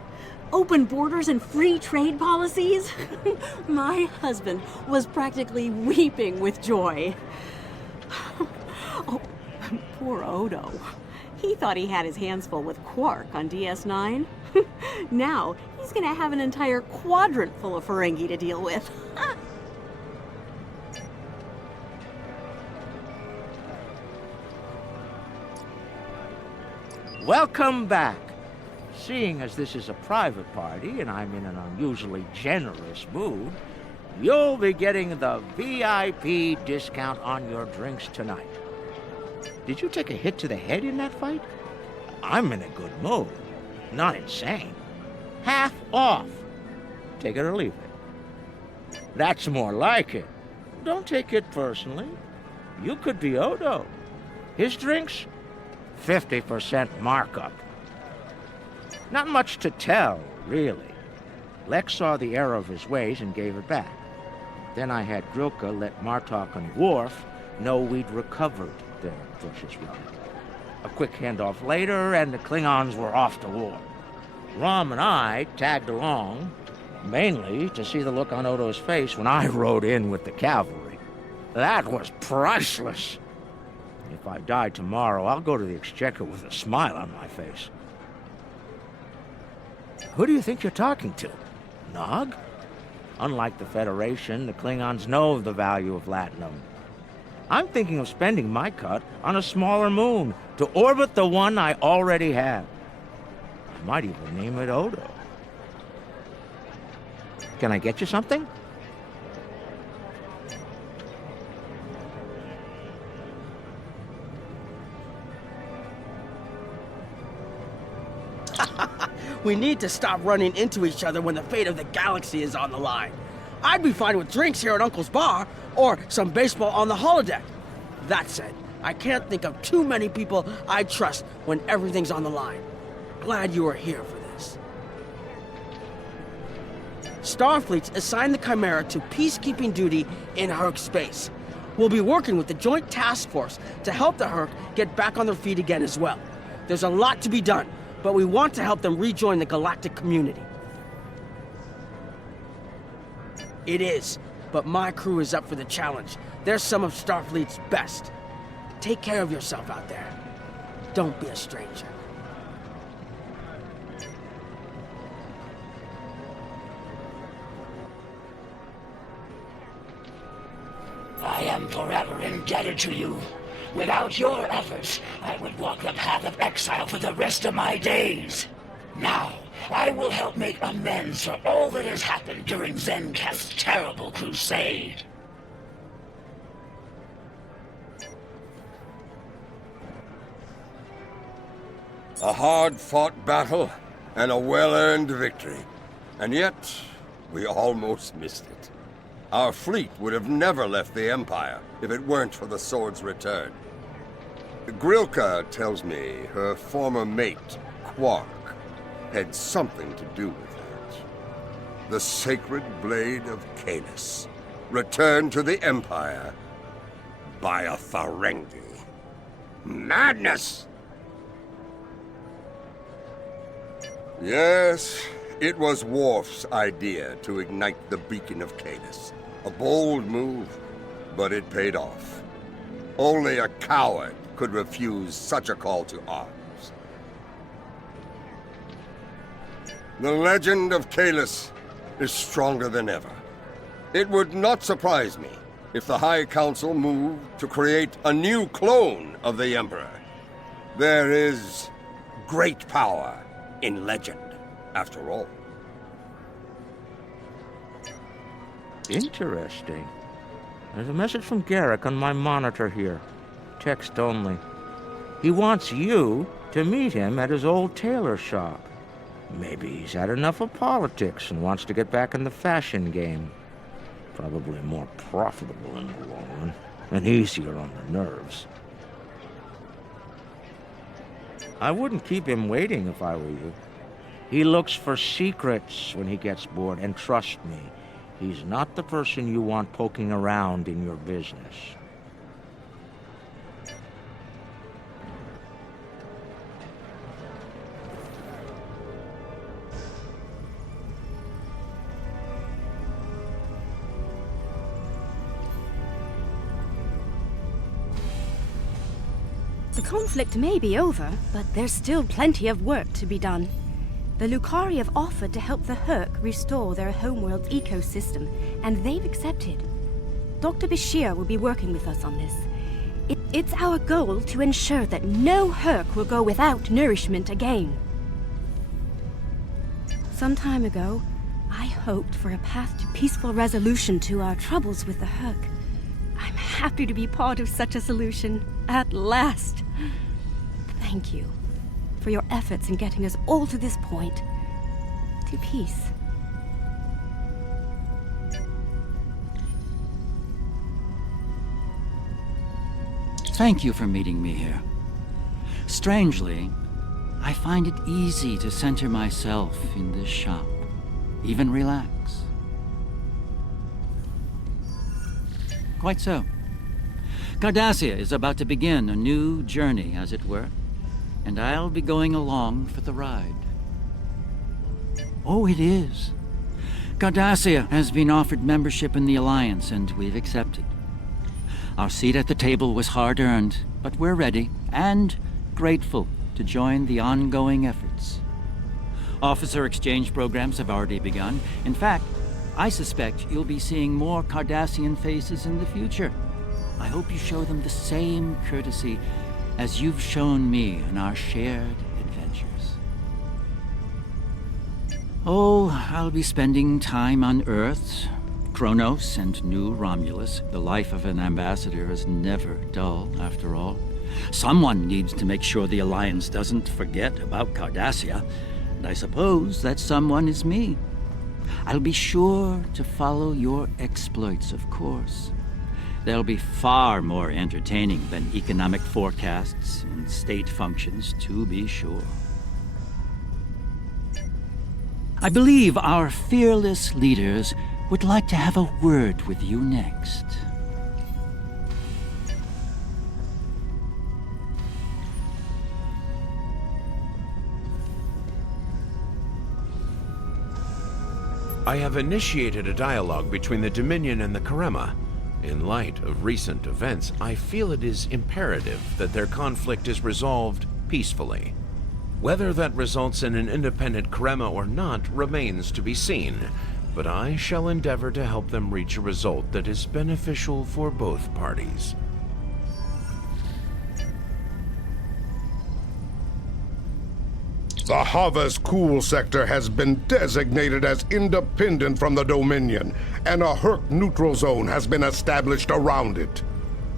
Open borders and free trade policies? My husband was practically weeping with joy. Oh, poor Odo. He thought he had his hands full with Quark on DS9. Now, he's gonna have an entire quadrant full of Ferengi to deal with. Welcome back. Seeing as this is a private party and I'm in an unusually generous mood, you'll be getting the VIP discount on your drinks tonight. Did you take a hit to the head in that fight? I'm in a good mood. Not insane. Half off. Take it or leave it. That's more like it. Don't take it personally. You could be Odo. His drinks, 50% markup. Not much to tell, really. Lex saw the error of his ways and gave it back. Then I had Grilka let Martok and Worf know we'd recovered their precious relic. A quick handoff later, and the Klingons were off to war. Rom and I tagged along, mainly to see the look on Odo's face when I rode in with the cavalry. That was priceless. If I die tomorrow, I'll go to the Exchequer with a smile on my face. Who do you think you're talking to? Nog? Unlike the Federation, the Klingons know the value of Latinum. I'm thinking of spending my cut on a smaller moon to orbit the one I already have. I might even name it Odo. Can I get you something? We need to stop running into each other when the fate of the galaxy is on the line. I'd be fine with drinks here at Uncle's bar, or some baseball on the holodeck. That said, I can't think of too many people I trust when everything's on the line. Glad you are here for this. Starfleet's assigned the Chimera to peacekeeping duty in Herc space. We'll be working with the Joint Task Force to help the Herc get back on their feet again as well. There's a lot to be done, but we want to help them rejoin the galactic community. It is, but my crew is up for the challenge. They're some of Starfleet's best. Take care of yourself out there. Don't be a stranger. I am forever indebted to you. Without your efforts, I would walk the path of exile for the rest of my days. Now, I will help make amends for all that has happened during Zencast's terrible crusade. A hard-fought battle and a well-earned victory. And yet, we almost missed it. Our fleet would have never left the Empire if it weren't for the sword's return. Grilka tells me her former mate, Quark, had something to do with that. The sacred blade of Kahless, returned to the Empire by a Ferengi. Madness! Yes, it was Worf's idea to ignite the beacon of Kahless. A bold move, but it paid off. Only a coward could refuse such a call to arms. The legend of Kahless is stronger than ever. It would not surprise me if the High Council moved to create a new clone of the Emperor. There is great power in legend, after all. Interesting. There's a message from Garrick on my monitor here. Text only. He wants you to meet him at his old tailor shop. Maybe he's had enough of politics and wants to get back in the fashion game. Probably more profitable in the long run, and easier on the nerves. I wouldn't keep him waiting if I were you. He looks for secrets when he gets bored, and trust me, he's not the person you want poking around in your business. The conflict may be over, but there's still plenty of work to be done. The Lukari have offered to help the Herc restore their homeworld's ecosystem, and they've accepted. Dr. Bashir will be working with us on this. It's our goal to ensure that no Herc will go without nourishment again. Some time ago, I hoped for a path to peaceful resolution to our troubles with the Herc. I'm happy to be part of such a solution, at last. Thank you for your efforts in getting us all to this point, to peace. Thank you for meeting me here. Strangely, I find it easy to center myself in this shop, even relax. Quite so. Cardassia is about to begin a new journey, as it were, and I'll be going along for the ride. Oh, it is. Cardassia has been offered membership in the Alliance, and we've accepted. Our seat at the table was hard-earned, but we're ready and grateful to join the ongoing efforts. Officer exchange programs have already begun. In fact, I suspect you'll be seeing more Cardassian faces in the future. I hope you show them the same courtesy as you've shown me in our shared adventures. Oh, I'll be spending time on Earth, Kronos, and New Romulus. The life of an ambassador is never dull, after all. Someone needs to make sure the Alliance doesn't forget about Cardassia. I suppose that someone is me. I'll be sure to follow your exploits, of course. They'll be far more entertaining than economic forecasts and state functions, to be sure. I believe our fearless leaders would like to have a word with you next. I have initiated a dialogue between the Dominion and the Karema. In light of recent events, I feel it is imperative that their conflict is resolved peacefully. Whether that results in an independent Karema or not remains to be seen, but I shall endeavor to help them reach a result that is beneficial for both parties. The Havas Cool sector has been designated as independent from the Dominion, and a Herc neutral zone has been established around it.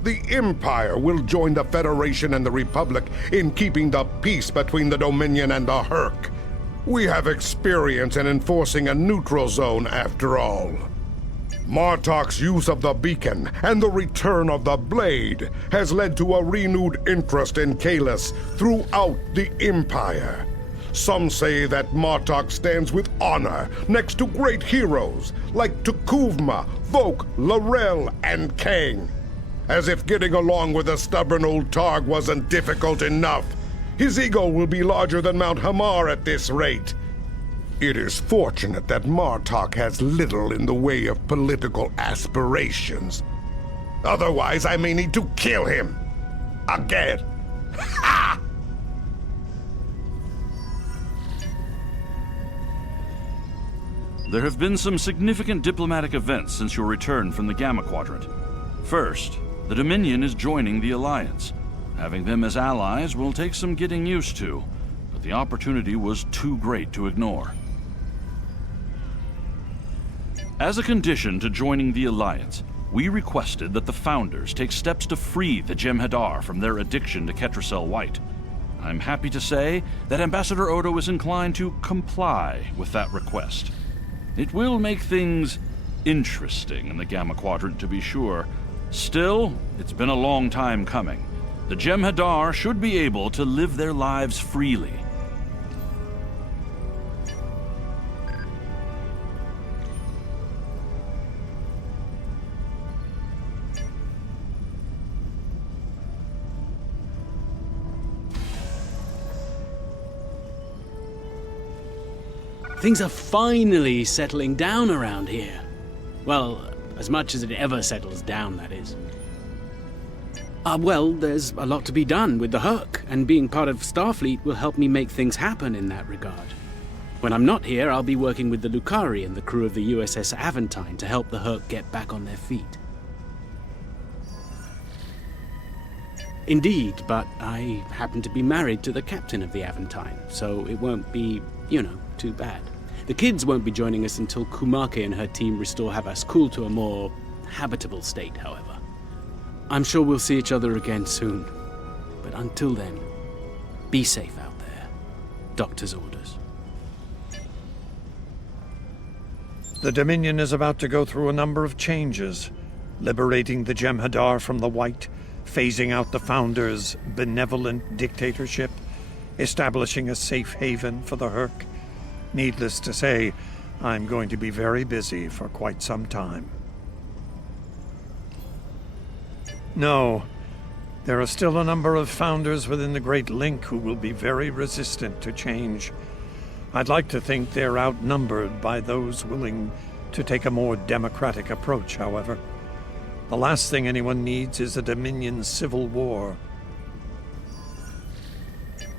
The Empire will join the Federation and the Republic in keeping the peace between the Dominion and the Herc. We have experience in enforcing a neutral zone after all. Martok's use of the beacon and the return of the blade has led to a renewed interest in Kahless throughout the Empire. Some say that Martok stands with honor next to great heroes like T'Kuvma, Voke, L'Rell, and Kang. As if getting along with the stubborn old Targ wasn't difficult enough, his ego will be larger than Mount Hamar at this rate. It is fortunate that Martok has little in the way of political aspirations. Otherwise, I may need to kill him. Again. Ha! There have been some significant diplomatic events since your return from the Gamma Quadrant. First, the Dominion is joining the Alliance. Having them as allies will take some getting used to, but the opportunity was too great to ignore. As a condition to joining the Alliance, we requested that the Founders take steps to free the Jem'Hadar from their addiction to Ketracel White. I'm happy to say that Ambassador Odo is inclined to comply with that request. It will make things interesting in the Gamma Quadrant, to be sure. Still, it's been a long time coming. The Jem'Hadar should be able to live their lives freely. Things are finally settling down around here. Well, as much as it ever settles down, that is. Well, there's a lot to be done with the Herc, and being part of Starfleet will help me make things happen in that regard. When I'm not here, I'll be working with the Lukari and the crew of the USS Aventine to help the Herc get back on their feet. Indeed, but I happen to be married to the captain of the Aventine, so it won't be, too bad. The kids won't be joining us until Kumake and her team restore Havas Cool to a more habitable state, however. I'm sure we'll see each other again soon. But until then, be safe out there. Doctor's orders. The Dominion is about to go through a number of changes, liberating the Jem'Hadar from the White, phasing out the Founders' benevolent dictatorship, establishing a safe haven for the Herc. Needless to say, I'm going to be very busy for quite some time. No, there are still a number of Founders within the Great Link who will be very resistant to change. I'd like to think they're outnumbered by those willing to take a more democratic approach, however. The last thing anyone needs is a Dominion civil war.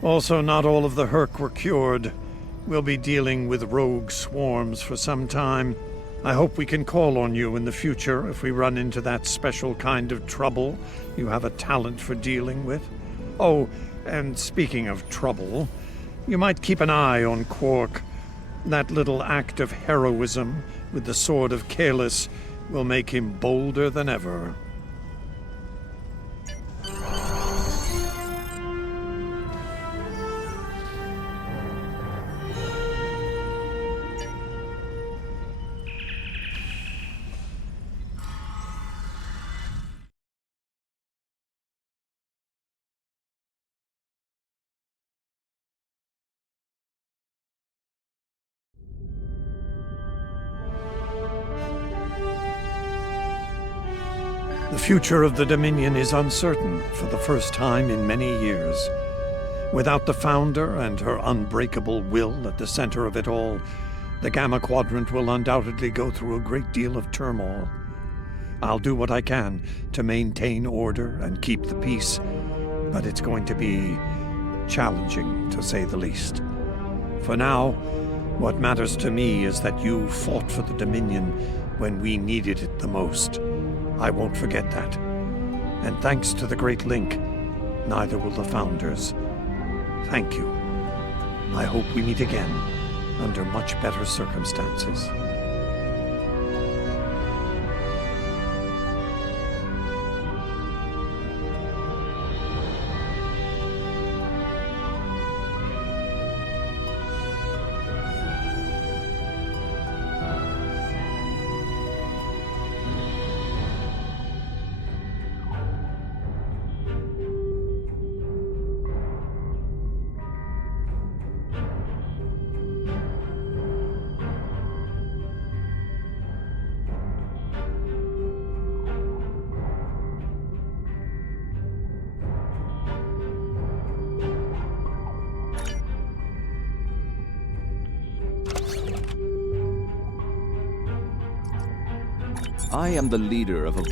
Also, not all of the Herc were cured. We'll be dealing with rogue swarms for some time. I hope we can call on you in the future if we run into that special kind of trouble you have a talent for dealing with. Oh, and speaking of trouble, you might keep an eye on Quark. That little act of heroism with the Sword of Kahless will make him bolder than ever. The future of the Dominion is uncertain for the first time in many years. Without the Founder and her unbreakable will at the center of it all, the Gamma Quadrant will undoubtedly go through a great deal of turmoil. I'll do what I can to maintain order and keep the peace, but it's going to be challenging, to say the least. For now, what matters to me is that you fought for the Dominion when we needed it the most. I won't forget that. And thanks to the Great Link, neither will the Founders. Thank you. I hope we meet again under much better circumstances. I am the leader of a